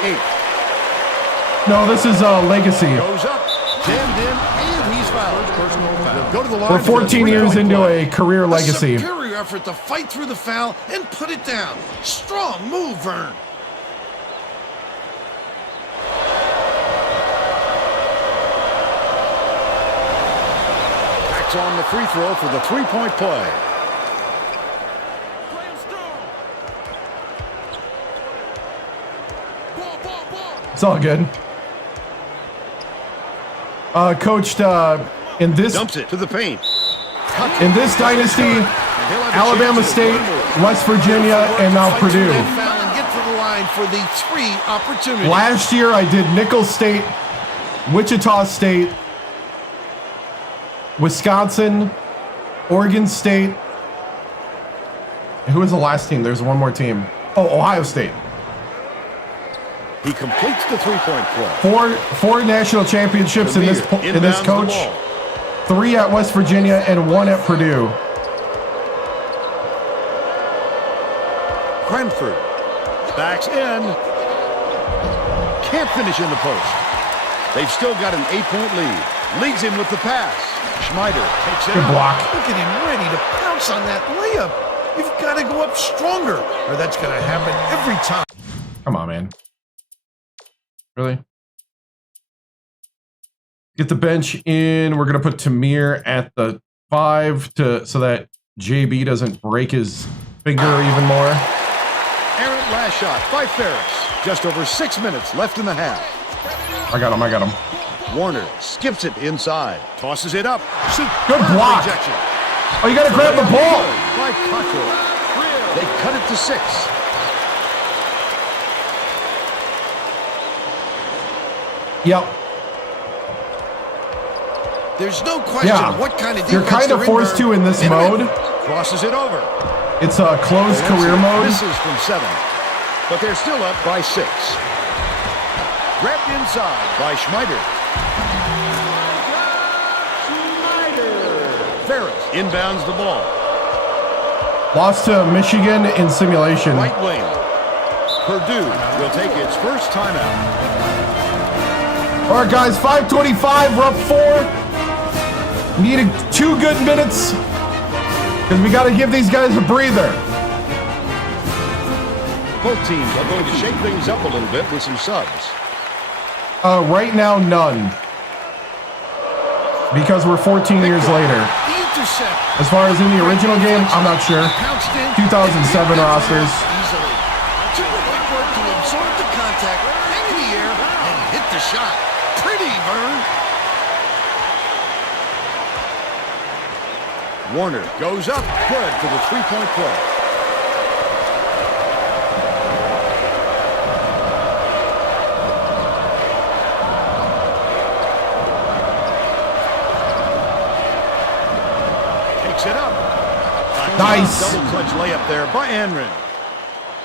8. No, this is Legacy. Goes up, jammed in, and he's fouled. Personal foul. Go to the line. We're 14 years into a career A legacy. superior effort to fight through the foul and put it down. Strong move, Vern. That's on the free throw for the three-point play. It's all good. Coached in this Dumps it to the paint. in this dynasty, Alabama State, West Virginia, and now Purdue. Get to the line for the 3 opportunities. Last year I did Nicholls State, Wichita State, Wisconsin, Oregon State. Who was the last team? There's one more team. Oh, Ohio State. He completes the three-point play. Four national championships in this coach. 3 at West Virginia and 1 at Purdue. Cranford backs in. Can't finish in the post. They've still got an 8-point lead. Leads him with the pass. Schneider takes it. Good block. Look at him ready to pounce on that layup. You've got to go up stronger, or that's going to happen every time. Come on, man. Really? Get the bench in. We're going to put Tamir at the 5 so that JB doesn't break his finger even more. Errant last shot by Ferris. Just over 6 minutes left in the half. I got him. Warner skips it inside. Tosses it up. Good block. Rejection. Oh, you got to grab the ball. By Cottrell. They cut it to 6. Yep. There's no question what kind of defense you're kind of forced to in this mode. Crosses it over. It's a closed career mode. Misses from 7, but they're still up by 6. Grabbed inside by Schneider. Ferris inbounds the ball. Lost to Michigan in simulation. Right wing. Purdue will take its first timeout. All right, guys, 5:25. We're up 4. Needed 2 good minutes because we got to give these guys a breather. Both teams are going to shake things up a little bit with some subs. Right now, none. Because we're 14 years later. As far as in the original game, I'm not sure. 2007 rosters. Terrific work to absorb the contact, hang in the air, and hit the shot. Pretty, Vern. Warner goes up. Good for the three-point play. Takes it up. Nice. Double clutch layup there by Anrin.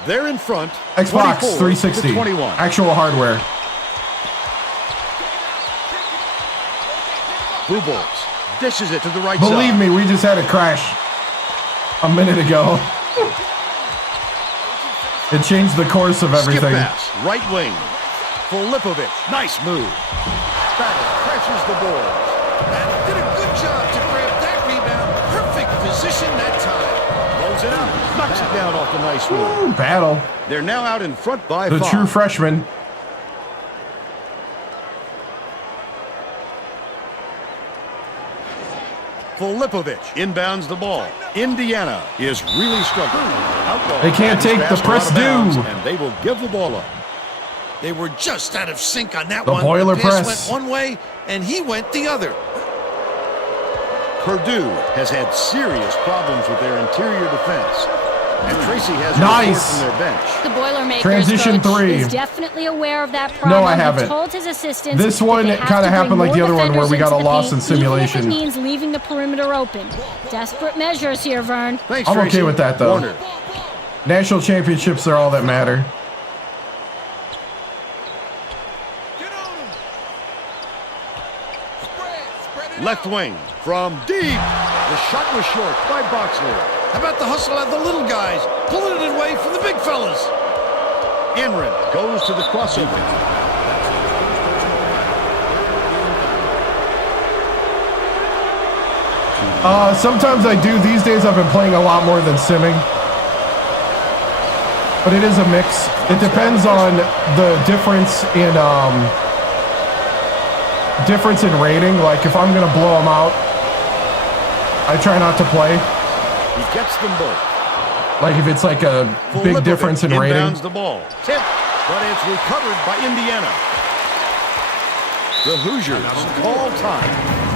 They're in front. Xbox 360. 21. Actual hardware. Bubbles dishes it to the right Believe side. me, we just had a crash a minute ago. It changed the course of everything. Skip pass, right wing. Filipovic, nice move. Battle crashes the board. And did a good job to grab that rebound. Perfect position that time. Rolls it up, knocks it down off the nice move. Ooh, battle. They're now out in front by The 5. true freshman. Filipovic inbounds the ball. Indiana is really struggling. Outlaw They can't take the press due. And they will give the ball up. They were just out of sync on that The one. boiler The pass press. went one way, and he went the other. Purdue has had serious problems with their interior defense. And Tracy has Nice. from their bench. The Boilermakers Transition coach 3. is definitely aware of that problem. No, I He haven't. told his assistants This that one they have kinda to happened bring like the more other one where we defenders got a into the loss paint, in simulation. Even if it means leaving the perimeter open. Desperate measures here, Vern. Thanks, I'm Tracy. okay with that, though. Warner. National championships are all that matter. Left wing from deep. The shot was short by Boxler. How about the hustle of the little guys, pulling it away from the big fellas? Anrin goes to the crossover. Sometimes I do. These days I've been playing a lot more than simming. But it is a mix. It depends on the difference in rating. Like if I'm gonna blow them out, I try not to play. He gets them both. Like if it's like a big difference in rating. Inbounds the ball. Tip, but it's recovered by Indiana. The Hoosiers call time.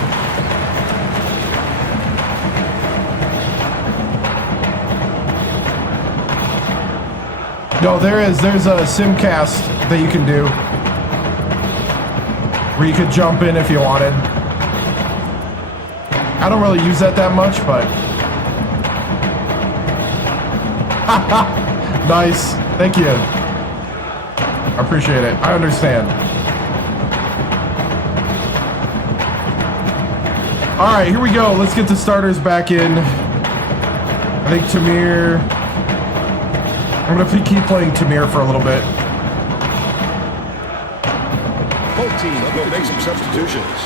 No, there's a simcast that you can do where you could jump in if you wanted. I don't really use that much, but nice. Thank you. I appreciate it. I understand. All right, here we go. Let's get the starters back in. I think Tamir. I'm going to keep playing Tamir for a little bit. Both teams will make some substitutions.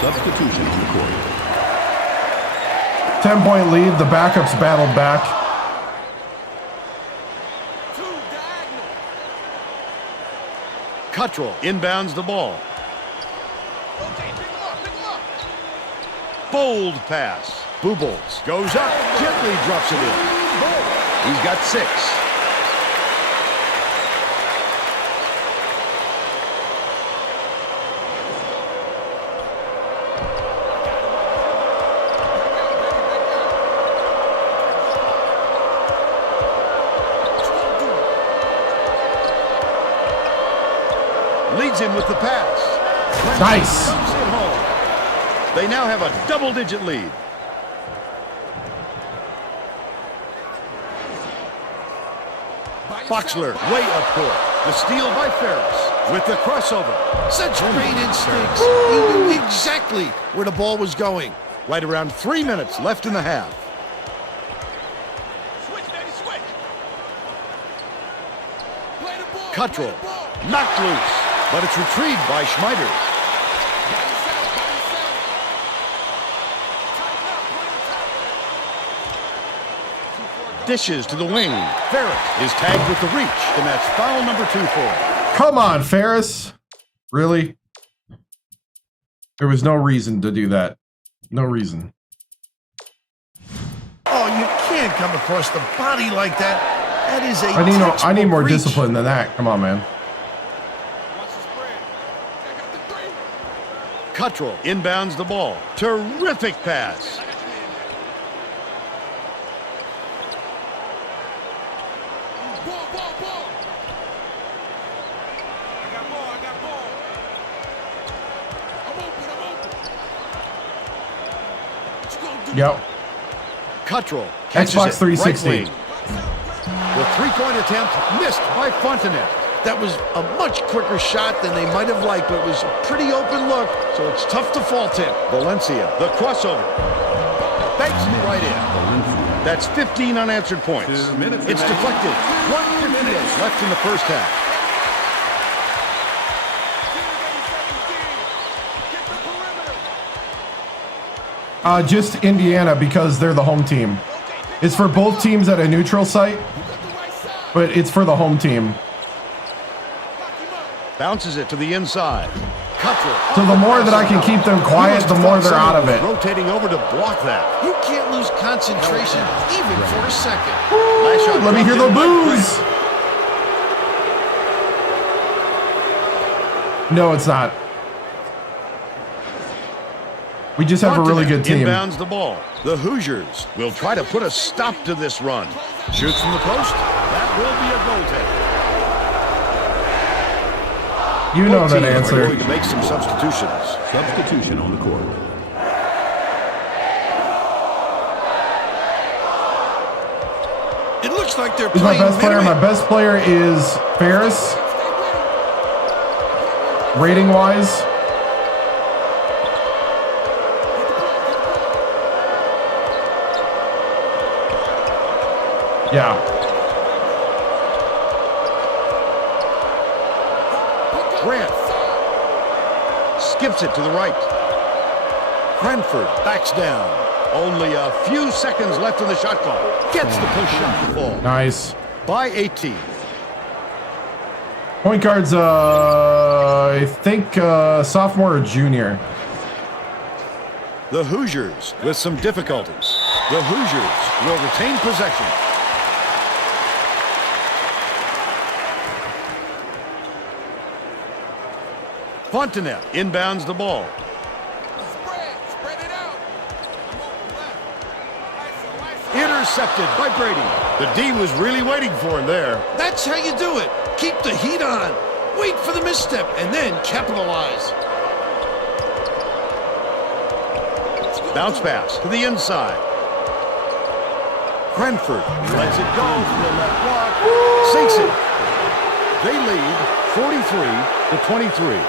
Substitution on the court. 10-point lead. The backups battled back. Cuttrell inbounds the ball. Bold pass. Boobles goes up, gently drops it in. He's got 6. Leads him with the pass. Nice. They now have a double-digit lead. Foxler way up court. The steal by Ferris with the crossover. Such great instincts. He knew exactly where the ball was going. Right around 3 minutes left in the half. Cuttrell knocked loose, but it's retrieved by Schmider. Dishes to the wing. Ferris is tagged with the reach, and that's foul number 2 for him. Come on, Ferris. Really? There was no reason to do that. No reason. Oh, you can't come across the body like that. That is a I need more reach. discipline than that. Come on, man. Cuttrell inbounds the ball. Terrific pass. Yep. Cuttrell catches Xbox it 360. Right wing. The three-point attempt missed by Fontenette. That was a much quicker shot than they might have liked, but it was a pretty open look, so it's tough to fault him. Valencia, the crossover. Banks it right in. That's 15 unanswered points. It's deflected. 1:58 left in the first half. Just Indiana because they're the home team. It's for both teams at a neutral site, but it's for the home team. Bounces it to the inside. Cuttrell. So the more that I can keep them quiet, the more they're out of it. Rotating over to block that. You can't lose concentration even for a second. Let me hear the boos. No, it's not. We just have a really good team. Inbounds the ball. The Hoosiers will try to put a stop to this run. Shoots from the post. That will be a goaltender. You know that Both teams are answer. going to make some substitutions. Substitution on the court. It looks like they're Who's my playing best player? midway. My best player is Ferris. Rating wise. Yeah. Grant skips it to the right. Cranford backs down. Only a few seconds left in the shot clock. Gets the push shot to fall. Nice. By 18. Point guard's, I think, sophomore or junior. The Hoosiers with some difficulties. The Hoosiers will retain possession. Fontenelle inbounds the ball. Spread it out. Intercepted by Brady. The D was really waiting for him there. That's how you do it. Keep the heat on. Wait for the misstep and then capitalize. Bounce pass to the inside. Cranford lets it go from the left block. Sinks it. They lead 43-23.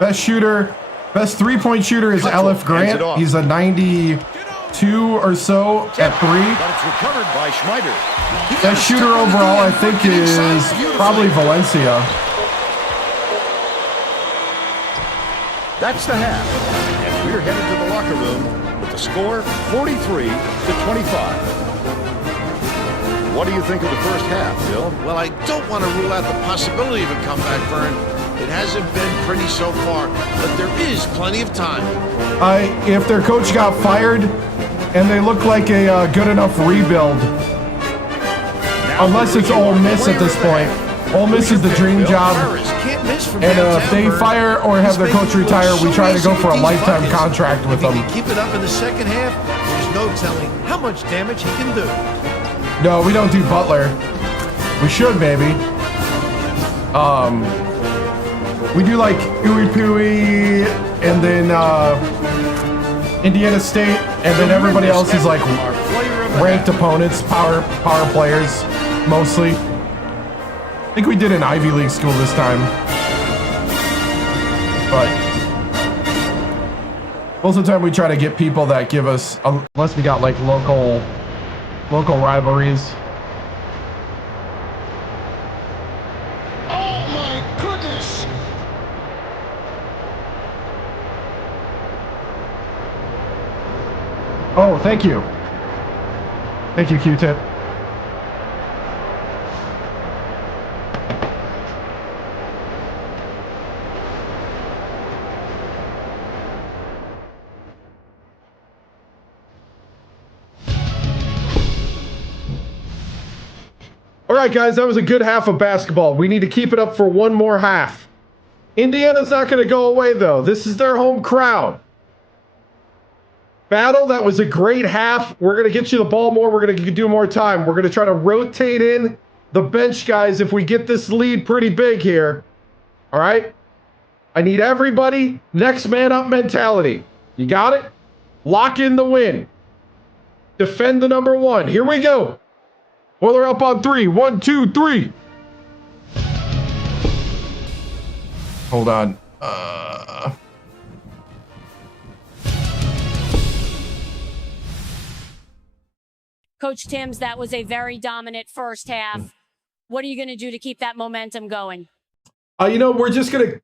Best shooter, best three-point shooter is Elif Grant. He's a 92 or so at 3. But it's recovered by Schmider. Best shooter overall, I think, is probably Valencia. That's the half. And we're headed to the locker room with the score 43-25. What do you think of the first half, Bill? Well, I don't want to rule out the possibility of a comeback, Vern. It hasn't been pretty so far, but there is plenty of time. If their coach got fired and they look like a good enough rebuild, unless it's Ole Miss at this point. Ole Miss is the dream job. And if they fire or have their coach retire, we try to go for a lifetime contract with them. If he can keep it up in the second half, there's no telling how much damage he can do. No, we don't do Butler. We should, maybe. We do like Ooey Pooey and then Indiana State, and then everybody else is like ranked opponents, power players, mostly. I think we did an Ivy League school this time. But most of the time we try to get people that give us, unless we got like local rivalries. Oh my goodness! Oh, thank you. Thank you, Q-Tip. All right, guys, that was a good half of basketball. We need to keep it up for one more half. Indiana's not going to go away, though. This is their home crowd. Battle, that was a great half. We're going to get you the ball more. We're going to do more time. We're going to try to rotate in the bench guys if we get this lead pretty big here. All right? I need everybody. Next man up mentality. You got it? Lock in the win. Defend the number one. Here we go. Boiler up on 3. 1, 2, 3. Hold on. Coach Tims, that was a very dominant first half. What are you going to do to keep that momentum going? We're just gonna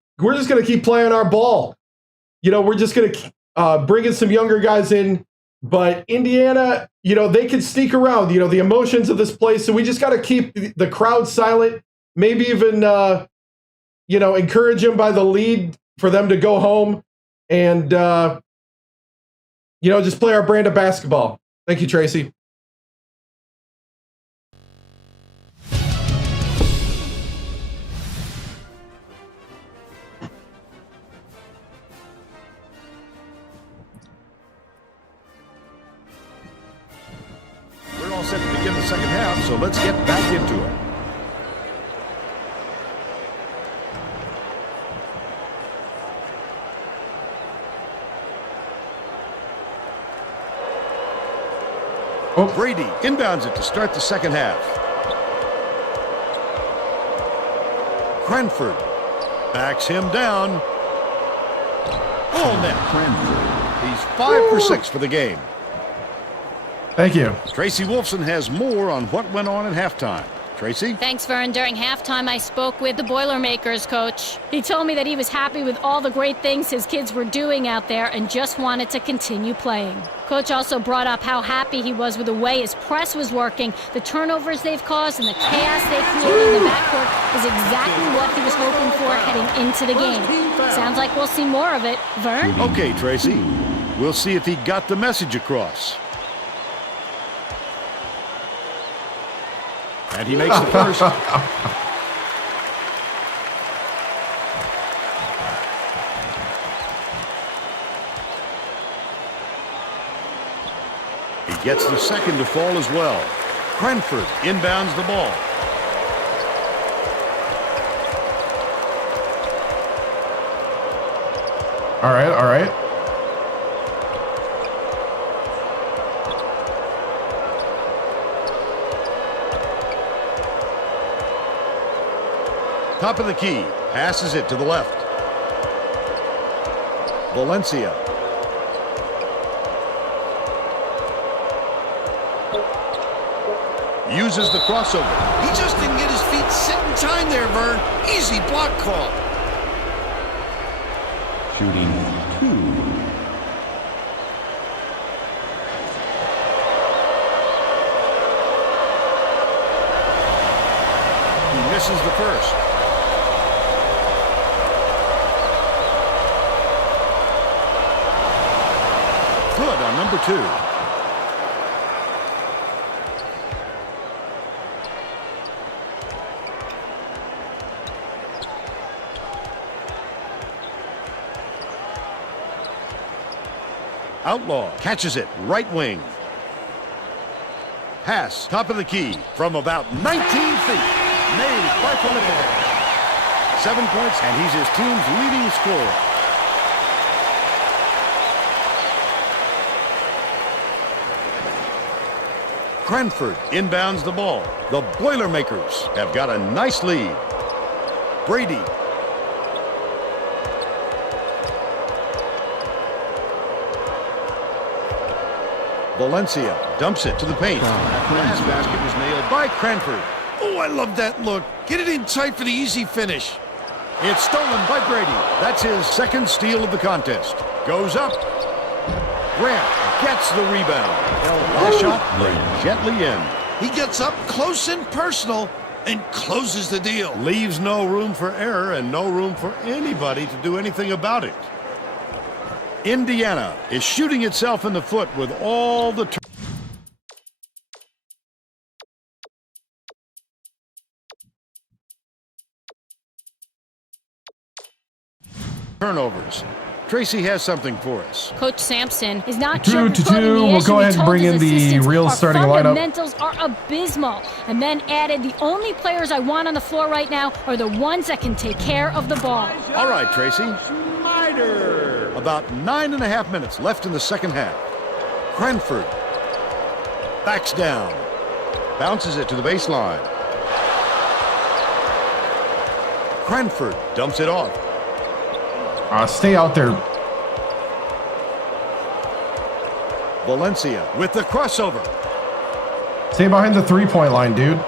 keep playing our ball. We're just gonna bring in some younger guys in. But Indiana, they can sneak around. The emotions of this place. So we just got to keep the crowd silent. Maybe even encourage them by the lead for them to go home, and just play our brand of basketball. Thank you, Tracy. Set to begin the second half, so let's get back into it. Oh. Brady inbounds it to start the second half. Cranford backs him down. All net. Cranford. He's 5 for 6 for the game. Thank you. Tracy Wolfson has more on what went on at halftime. Tracy? Thanks, Vern. During halftime, I spoke with the Boilermakers coach. He told me that he was happy with all the great things his kids were doing out there and just wanted to continue playing. Coach also brought up how happy he was with the way his press was working. The turnovers they've caused and the chaos they created in the backcourt is exactly what he was hoping for heading into the game. Sounds like we'll see more of it. Vern? Okay, Tracy. We'll see if he got the message across. And he makes the first. He gets the second to fall as well. Cranford inbounds the ball. All right, all right. Top of the key. Passes it to the left. Valencia. Uses the crossover. He just didn't get his feet set in time there, Vern. Easy block call. Shooting 2. He misses the first. Good on number 2. Outlaw catches it, right wing. Pass, top of the key, from about 19 feet. Made by Felipe. 7 points, and he's his team's leading scorer. Cranford inbounds the ball. The Boilermakers have got a nice lead. Brady. Valencia dumps it to the paint. Last basket was nailed by Cranford. Oh, I love that look. Get it in tight for the easy finish. It's stolen by Brady. That's his second steal of the contest. Goes up. Grant gets the rebound. Last shot laid gently in. He gets up close and personal and closes the deal. Leaves no room for error and no room for anybody to do anything about it. Indiana is shooting itself in the foot with all the turnovers. Tracy has something for us. Coach Sampson is not 2-2. We'll go ahead and bring in the real starting lineup. Fundamentals are abysmal. And then added, the only players I want on the floor right now are the ones that can take care of the ball. All right, Tracy. About 9.5 minutes left in the second half. Cranford backs down. Bounces it to the baseline. Cranford dumps it off. Stay out there. Valencia with the crossover. Stay behind the three-point line, dude.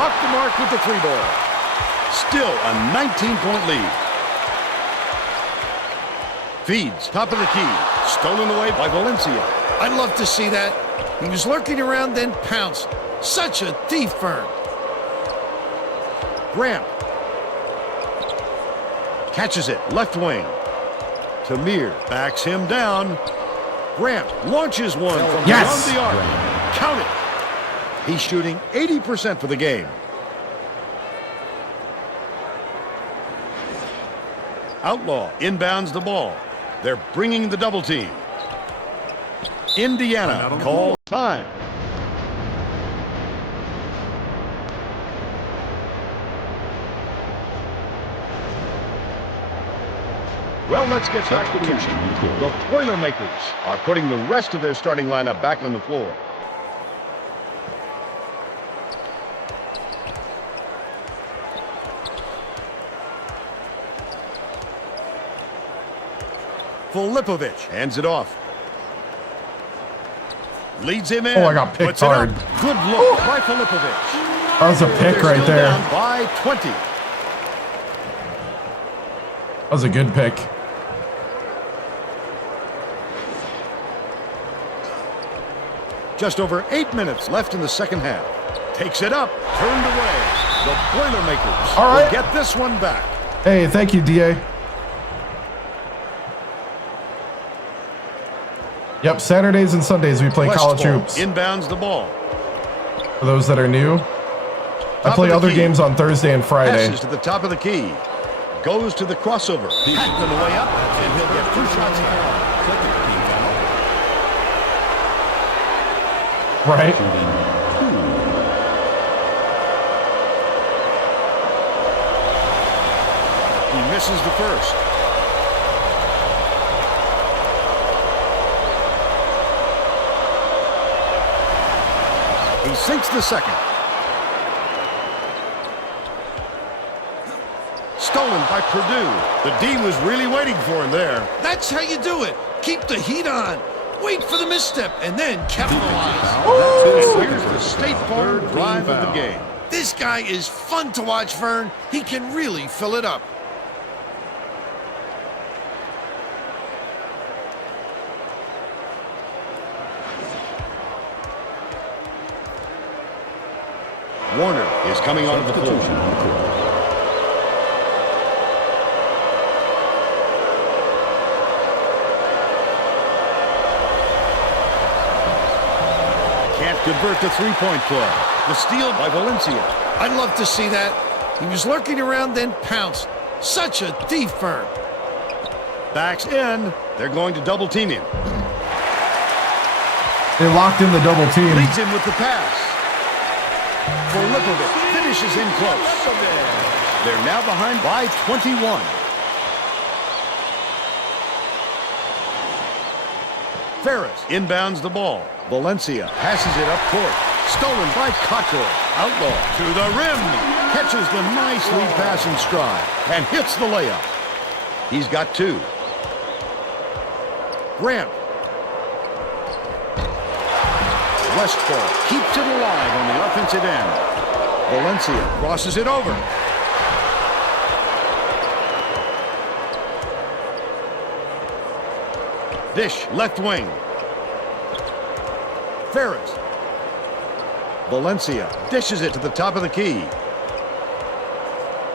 Off the mark with the 3-ball. Still a 19-point lead. Feeds, top of the key. Stolen away by Valencia. I'd love to see that. He was lurking around, then pounced. Such a thief, Vern. Grant catches it, left wing. Tamir backs him down. Grant launches one from beyond the arc. Count it. He's shooting 80% for the game. Outlaw inbounds the ball. They're bringing the double team. Indiana calls time. Well, let's get back to the action. The Boilermakers are putting the rest of their starting lineup back on the floor. Filipovic hands it off. Leads him in. Oh, I got picked Puts it up. hard. Good look by Filipovic. That was a pick They're right still there. down by 20. That was a good pick. Just over 8 minutes left in the second half. Takes it up. Turned away. The Boilermakers All right. will get this one back. Hey, thank you, DA. Yep, Saturdays and Sundays we play college Westfall hoops. inbounds the ball. For those that are new, I play other games on Thursday and Friday. Passes to the top of the key. Goes to the crossover. He's on the way up, and he'll get 2 shots down. Right. He misses the first. He sinks the second. Stolen by Purdue. The D was really waiting for him there. That's how you do it. Keep the heat on. Wait for the misstep and then capitalize. And here's the State Farm drive of the game. This guy is fun to watch, Vern. He can really fill it up. Warner is coming onto the floor. Can't convert the three-point play. The steal by Valencia. I'd love to see that. He was lurking around, then pounced. Such a thief, Vern. Backs in. They're going to double team him. They locked in the double team. Leads him with the pass. Filipovic finishes in close. They're now behind by 21. Ferris inbounds the ball. Valencia passes it up court. Stolen by Cottrell. Outlaw to the rim. Catches the nice lead pass in stride and hits the layup. He's got 2. Grant. Westfall keeps it alive on the offensive end. Valencia crosses it over. Dish, left wing. Ferris. Valencia dishes it to the top of the key.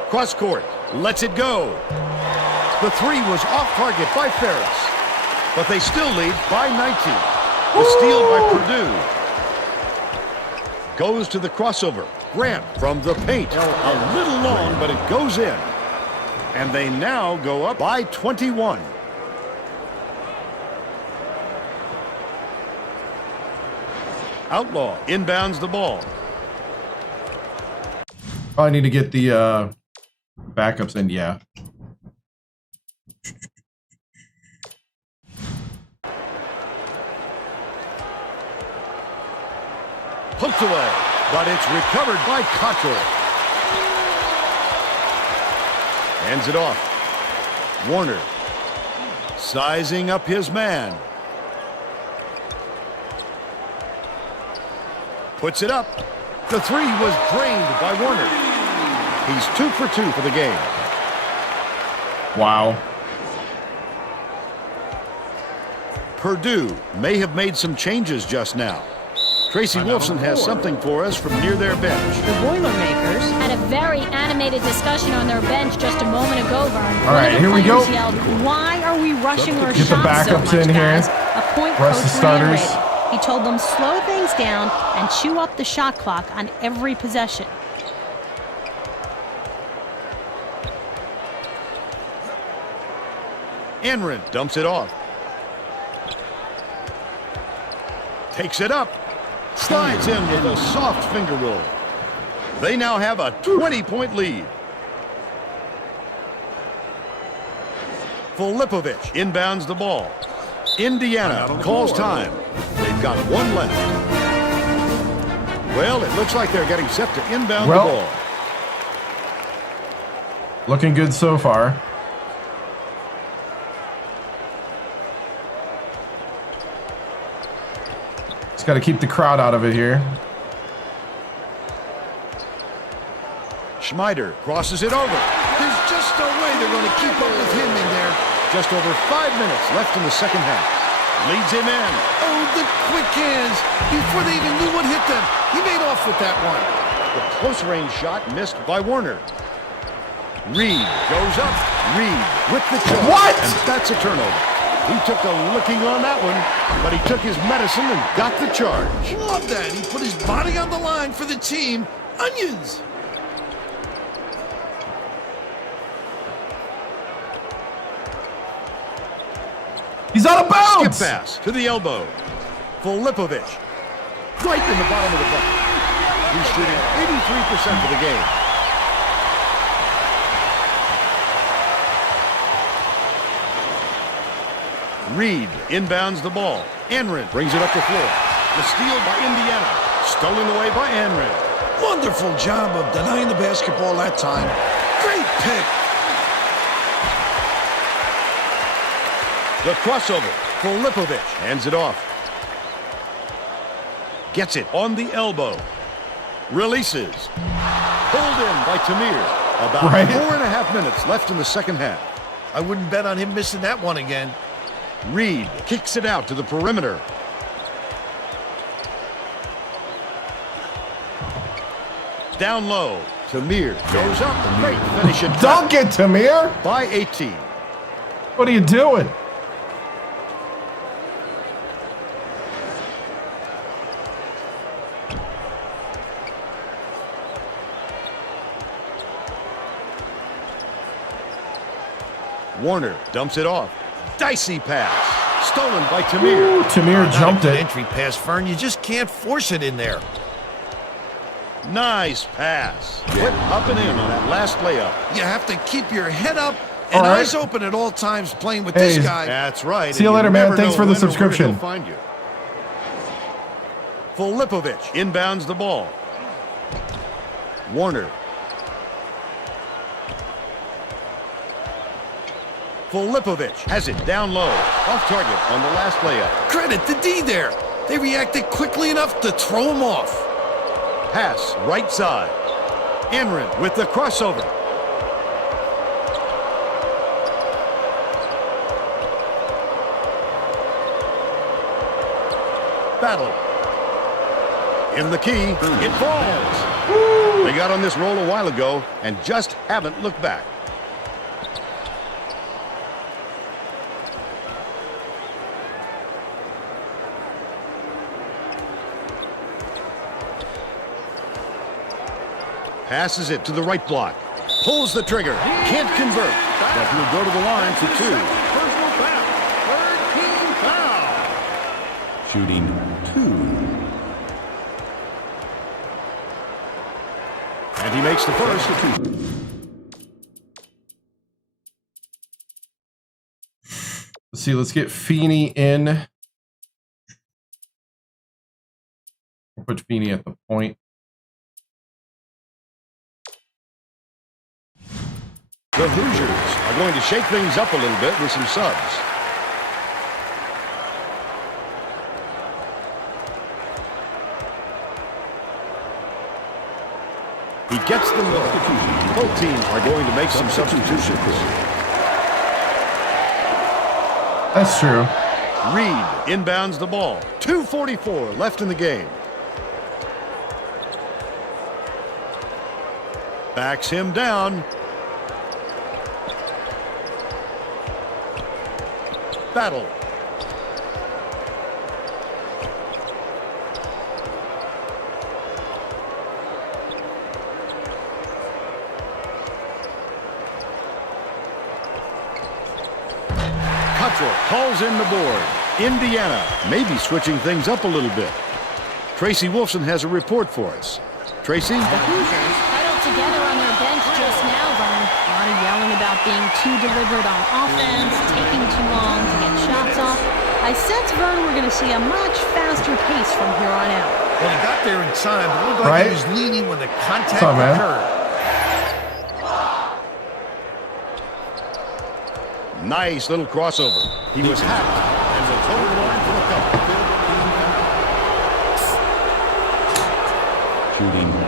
Cross court, lets it go. The 3 was off target by Ferris, but they still lead by 19. The steal by Purdue. Goes to the crossover. Grant from the paint. A little long, but it goes in. And they now go up by 21. Outlaw inbounds the ball. I need to get the backups in, yeah. Poked away, but it's recovered by Cottrell. Hands it off. Warner sizing up his man. Puts it up. The 3 was drained by Warner. He's 2 for 2 for the game. Wow. Purdue may have made some changes just now. Tracy Wolfson has something for us from near their bench. The Boilermakers Had a very animated discussion on their bench just a moment ago, Vern. All right, here we go. Yelled, "Why are we rushing our Get the shots so backups much, in here. guys?" A point Rest coach the starters. reiterated. He told them slow things down and chew up the shot clock on every possession. Enrin dumps it off. Takes it up. Slides in with a soft finger roll. They now have a 20-point lead. Filipovic inbounds the ball. Indiana calls time. They've got 1 left. Well, it looks like they're getting set to inbound the ball. Looking good so far. Just got to keep the crowd out of it here. Schmider crosses it over. There's just no way they're going to keep up with him in there. Just over 5 minutes left in the second half. Leads him in. Oh, the quick hands. Before they even knew what hit them, he made off with that one. The close-range shot missed by Warner. Reed goes up. Reed with the charge. What? And that's a turnover. He took a licking on that one, but he took his medicine and got the charge. Love that. He put his body on the line for the team. Onions. He's out of bounds. Skip pass to the elbow. Filipovic. Right in the bottom of the bucket. He's shooting 83% for the game. Reed inbounds the ball. Enrin brings it up the floor. The steal by Indiana. Stolen away by Enrin. Wonderful job of denying the basketball that time. Great pick. The crossover. Filipovic hands it off. Gets it on the elbow. Releases. Pulled in by Tamir. About 4.5 minutes left in the second half. I wouldn't bet on him missing that one again. Reed kicks it out to the perimeter. Down low. Tamir goes up. Great finish and dunk it, Tamir. By 18. What are you doing? Warner dumps it off. Dicey pass. Stolen by Tamir. Ooh, Tamir jumped it. Entry pass, Fern. You just can't force it in there. Nice pass. Flip up and in on that last layup. You have to keep your head up and eyes open at all times playing with this guy. That's right. See you later, man. Thanks for the subscription. Find you. Filipovic inbounds the ball. Warner. Filipovic has it down low. Off target on the last layup. Credit to D there. They reacted quickly enough to throw him off. Pass right side. Enrin with the crossover. Battle. In the key. It falls. They got on this roll a while ago and just haven't looked back. Passes it to the right block. Pulls the trigger. Can't convert. But he'll go to the line for two. Personal foul. Third team foul. Shooting 2. And he makes the first. Let's see. Let's get Feeney in. We'll put Feeney at the point. The Hoosiers are going to shake things up a little bit with some subs. He gets them going. Both teams are going to make some substitutions. That's true. Reed inbounds the ball. 2:44 left in the game. Backs him down. Battle. Cutler calls in the board. Indiana may be switching things up a little bit. Tracy Wolfson has a report for us. Tracy? The Hoosiers huddled together on their bench just now, Vern. A lot of yelling about being too deliberate on offense, taking too long to get shots off. I sense, Vern, we're going to see a much faster pace from here on out. Well, he got there in time, but it looked like he was leaning when the contact occurred. Nice little crossover. He was happy and will go to the line for the cover. Shooting 2.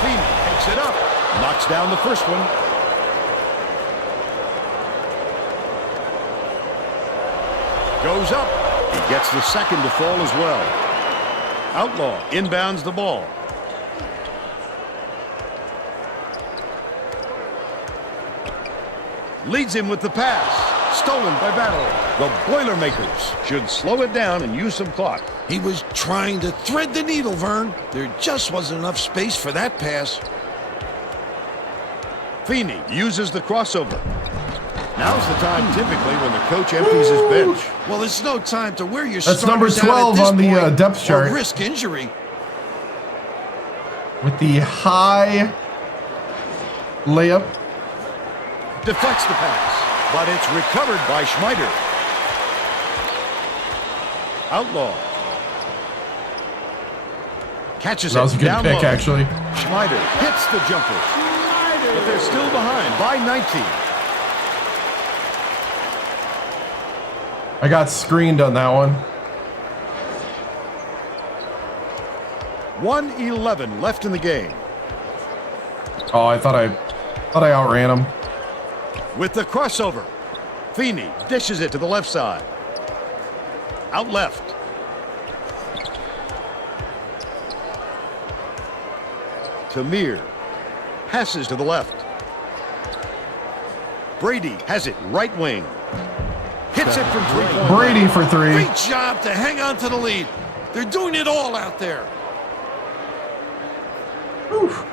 Feeney takes it up. Knocks down the first one. Goes up. He gets the second to fall as well. Outlaw inbounds the ball. Leads him with the pass. Stolen by Battle. The Boilermakers should slow it down and use some clock. He was trying to thread the needle, Vern. There just wasn't enough space for that pass. Feeney uses the crossover. Now's the time typically when the coach empties his bench. Well, it's no time to wear your That's number starters out 12 at on this the point depth chart. or risk injury. With the high layup. Deflects the pass, but it's recovered by Schmider. Outlaw. Catches That was a it good down pick, low. actually. Schmider hits the jumper. But they're still behind by 19. I got screened on that one. 1:11 left in the game. Oh, I thought I outran him. With the crossover, Feeney dishes it to the left side. Out left. Tamir passes to the left. Brady has it right wing. Hits it from 3-point. Brady for 3. Great job to hang on to the lead. They're doing it all out there. Oof.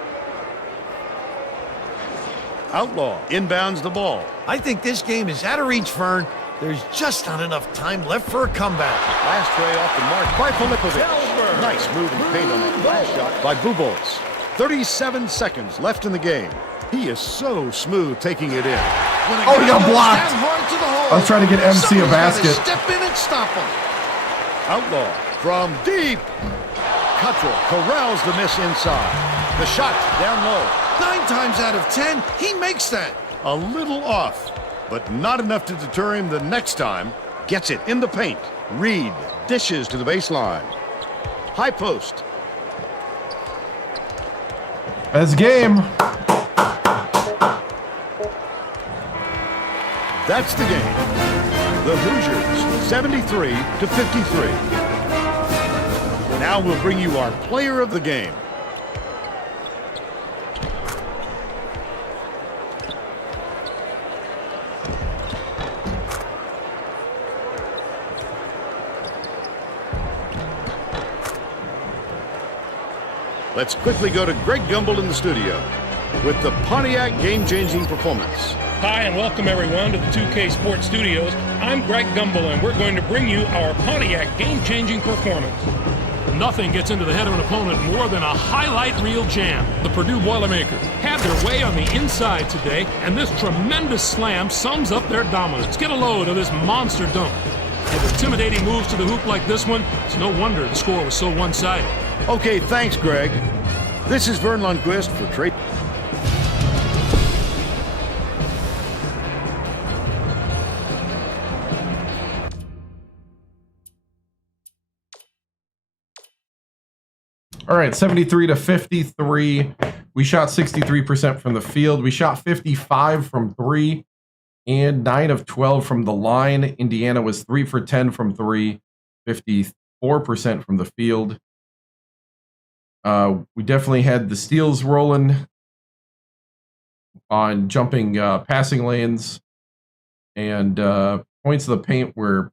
Outlaw inbounds the ball. I think this game is out of reach, Vern. There's just not enough time left for a comeback. Last tray off the mark by Filipovic. Nice move and paint on that last shot by Bubolz. 37 seconds left in the game. He is so smooth taking it in. Oh, he got blocked. I was trying to get MC a basket. Step in and stop him. Outlaw from deep. Cuttrell corrals the miss inside. The shot down low. 9 times out of 10, he makes that. A little off, but not enough to deter him the next time. Gets it in the paint. Reed dishes to the baseline. High post. That's game. That's the game. The Hoosiers 73-53. Now we'll bring you our player of the game. Let's quickly go to Greg Gumbel in the studio with the Pontiac game-changing performance. Hi, and welcome everyone to the 2K Sports Studios. I'm Greg Gumbel, and we're going to bring you our Pontiac game-changing performance. Nothing gets into the head of an opponent more than a highlight reel jam. The Purdue Boilermakers had their way on the inside today, and this tremendous slam sums up their dominance. Get a load of this monster dunk. With intimidating moves to the hoop like this one, it's no wonder the score was so one-sided. Okay, thanks, Greg. This is Vern Lundquist for Trade. All right, 73-53. We shot 63% from the field. We shot 55 from 3 and 9 of 12 from the line. Indiana was 3 for 10 from 3, 54% from the field. We definitely had the steals rolling on jumping passing lanes, and points of the paint were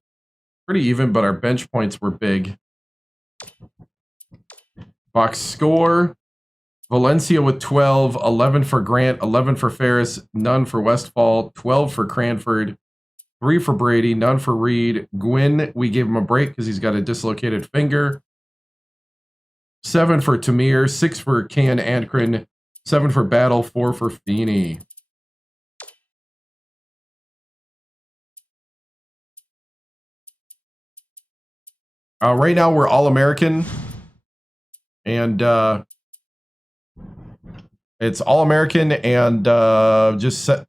pretty even, but our bench points were big. Box score: Valencia with 12, 11 for Grant, 11 for Ferris, none for Westfall, 12 for Cranford, 3 for Brady, none for Reed. Gwynn, we gave him a break because he's got a dislocated finger. 7 for Tamir, 6 for Can Ankren, 7 for Battle, 4 for Feeney. Right now we're All-American. And it's All-American and just set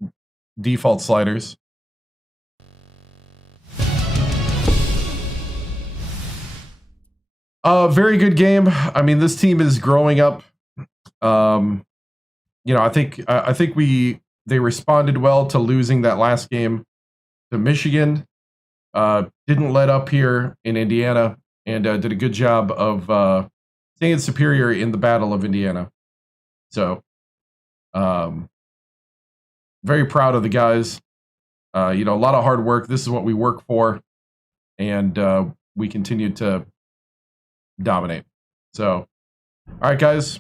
default sliders. Very good game. I mean, this team is growing up. You know, I think they responded well to losing that last game to Michigan. Didn't let up here in Indiana, and did a good job of staying superior in the Battle of Indiana. So, very proud of the guys. You know, a lot of hard work. This is what we work for, and we continue to dominate. So, all right, guys.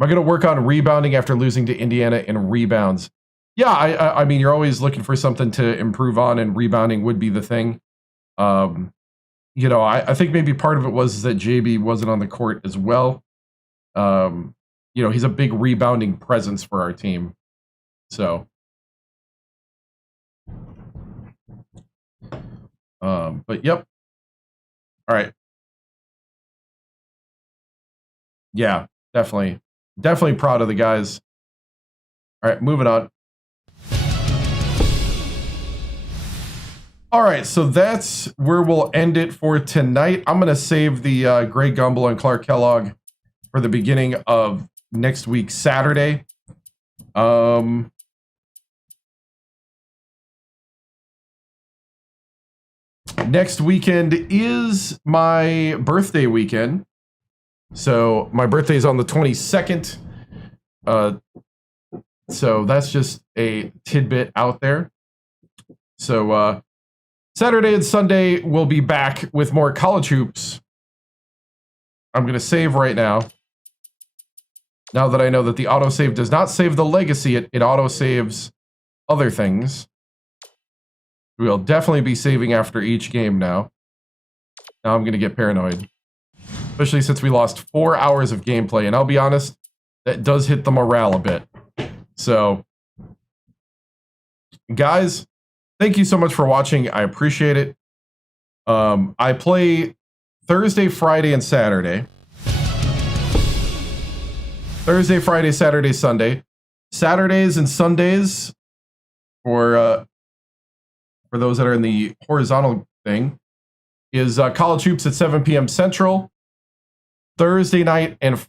Am I going to work on rebounding after losing to Indiana in rebounds? Yeah, I mean, you're always looking for something to improve on, and rebounding would be the thing. You know, I think maybe part of it was that JB wasn't on the court as well. You know, he's a big rebounding presence for our team. So, but yep. All right. Yeah, definitely proud of the guys. All right, moving on. All right, so that's where we'll end it for tonight. I'm going to save the Greg Gumbel and Clark Kellogg for the beginning of next week, Saturday. Next weekend is my birthday weekend. So my birthday is on the 22nd. So that's just a tidbit out there. So Saturday and Sunday we'll be back with more college hoops. I'm going to save right now. Now that I know that the autosave does not save the legacy, it autosaves other things. We'll definitely be saving after each game now. Now I'm going to get paranoid. Especially since we lost 4 hours of gameplay. And I'll be honest, that does hit the morale a bit. So, guys, thank you so much for watching. I appreciate it. I play Thursday, Friday, and Saturday. Thursday, Friday, Saturday, Sunday. Saturdays and Sundays, for those that are in the horizontal thing, is College Hoops at 7 p.m. Central. Thursday night and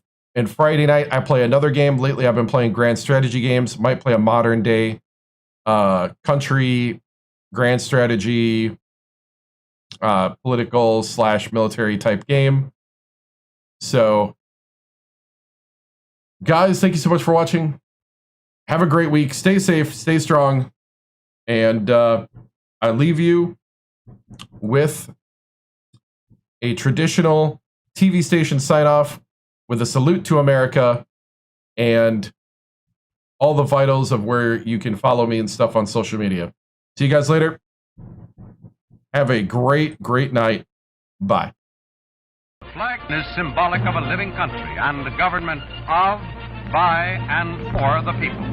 Friday night, I play another game. Lately, I've been playing grand strategy games. Might play a modern day country grand strategy, political / military type game. So, guys, thank you so much for watching. Have a great week. Stay safe, stay strong, and I leave you with a traditional TV station sign off with a salute to America and all the vitals of where you can follow me and stuff on social media. See you guys later. Have a great, great night. Bye. The flag is symbolic of a living country and a government of, by, and for the people.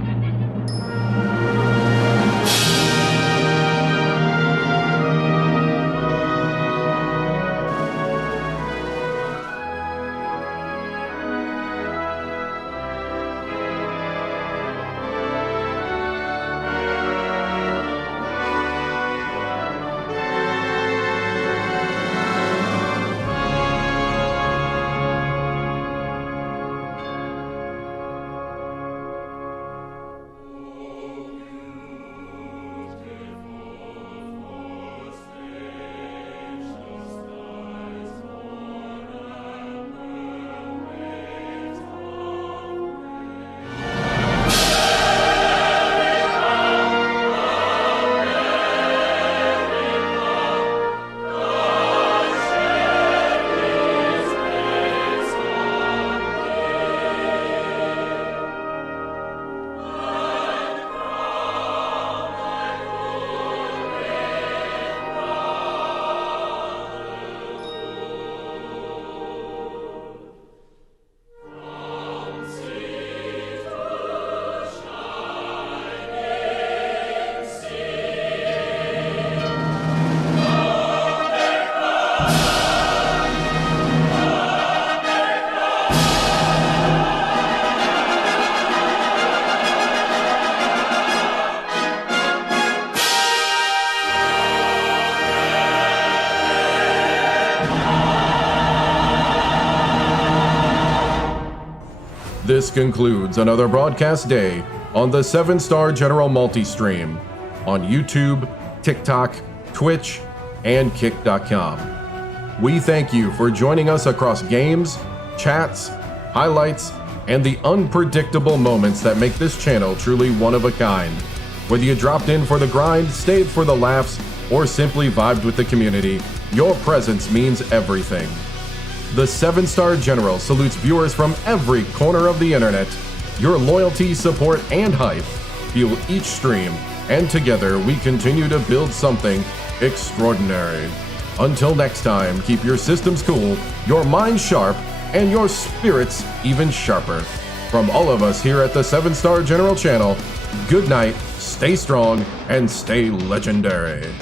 This concludes another broadcast day on the 7-Star General Multi-Stream on YouTube, TikTok, Twitch, and Kick.com. We thank you for joining us across games, chats, highlights, and the unpredictable moments that make this channel truly one of a kind. Whether you dropped in for the grind, stayed for the laughs, or simply vibed with the community, your presence means everything. The 7-Star General salutes viewers from every corner of the internet. Your loyalty, support, and hype fuel each stream, and together we continue to build something extraordinary. Until next time, keep your systems cool, your minds sharp, and your spirits even sharper. From all of us here at the 7-Star General channel, good night, stay strong, and stay legendary.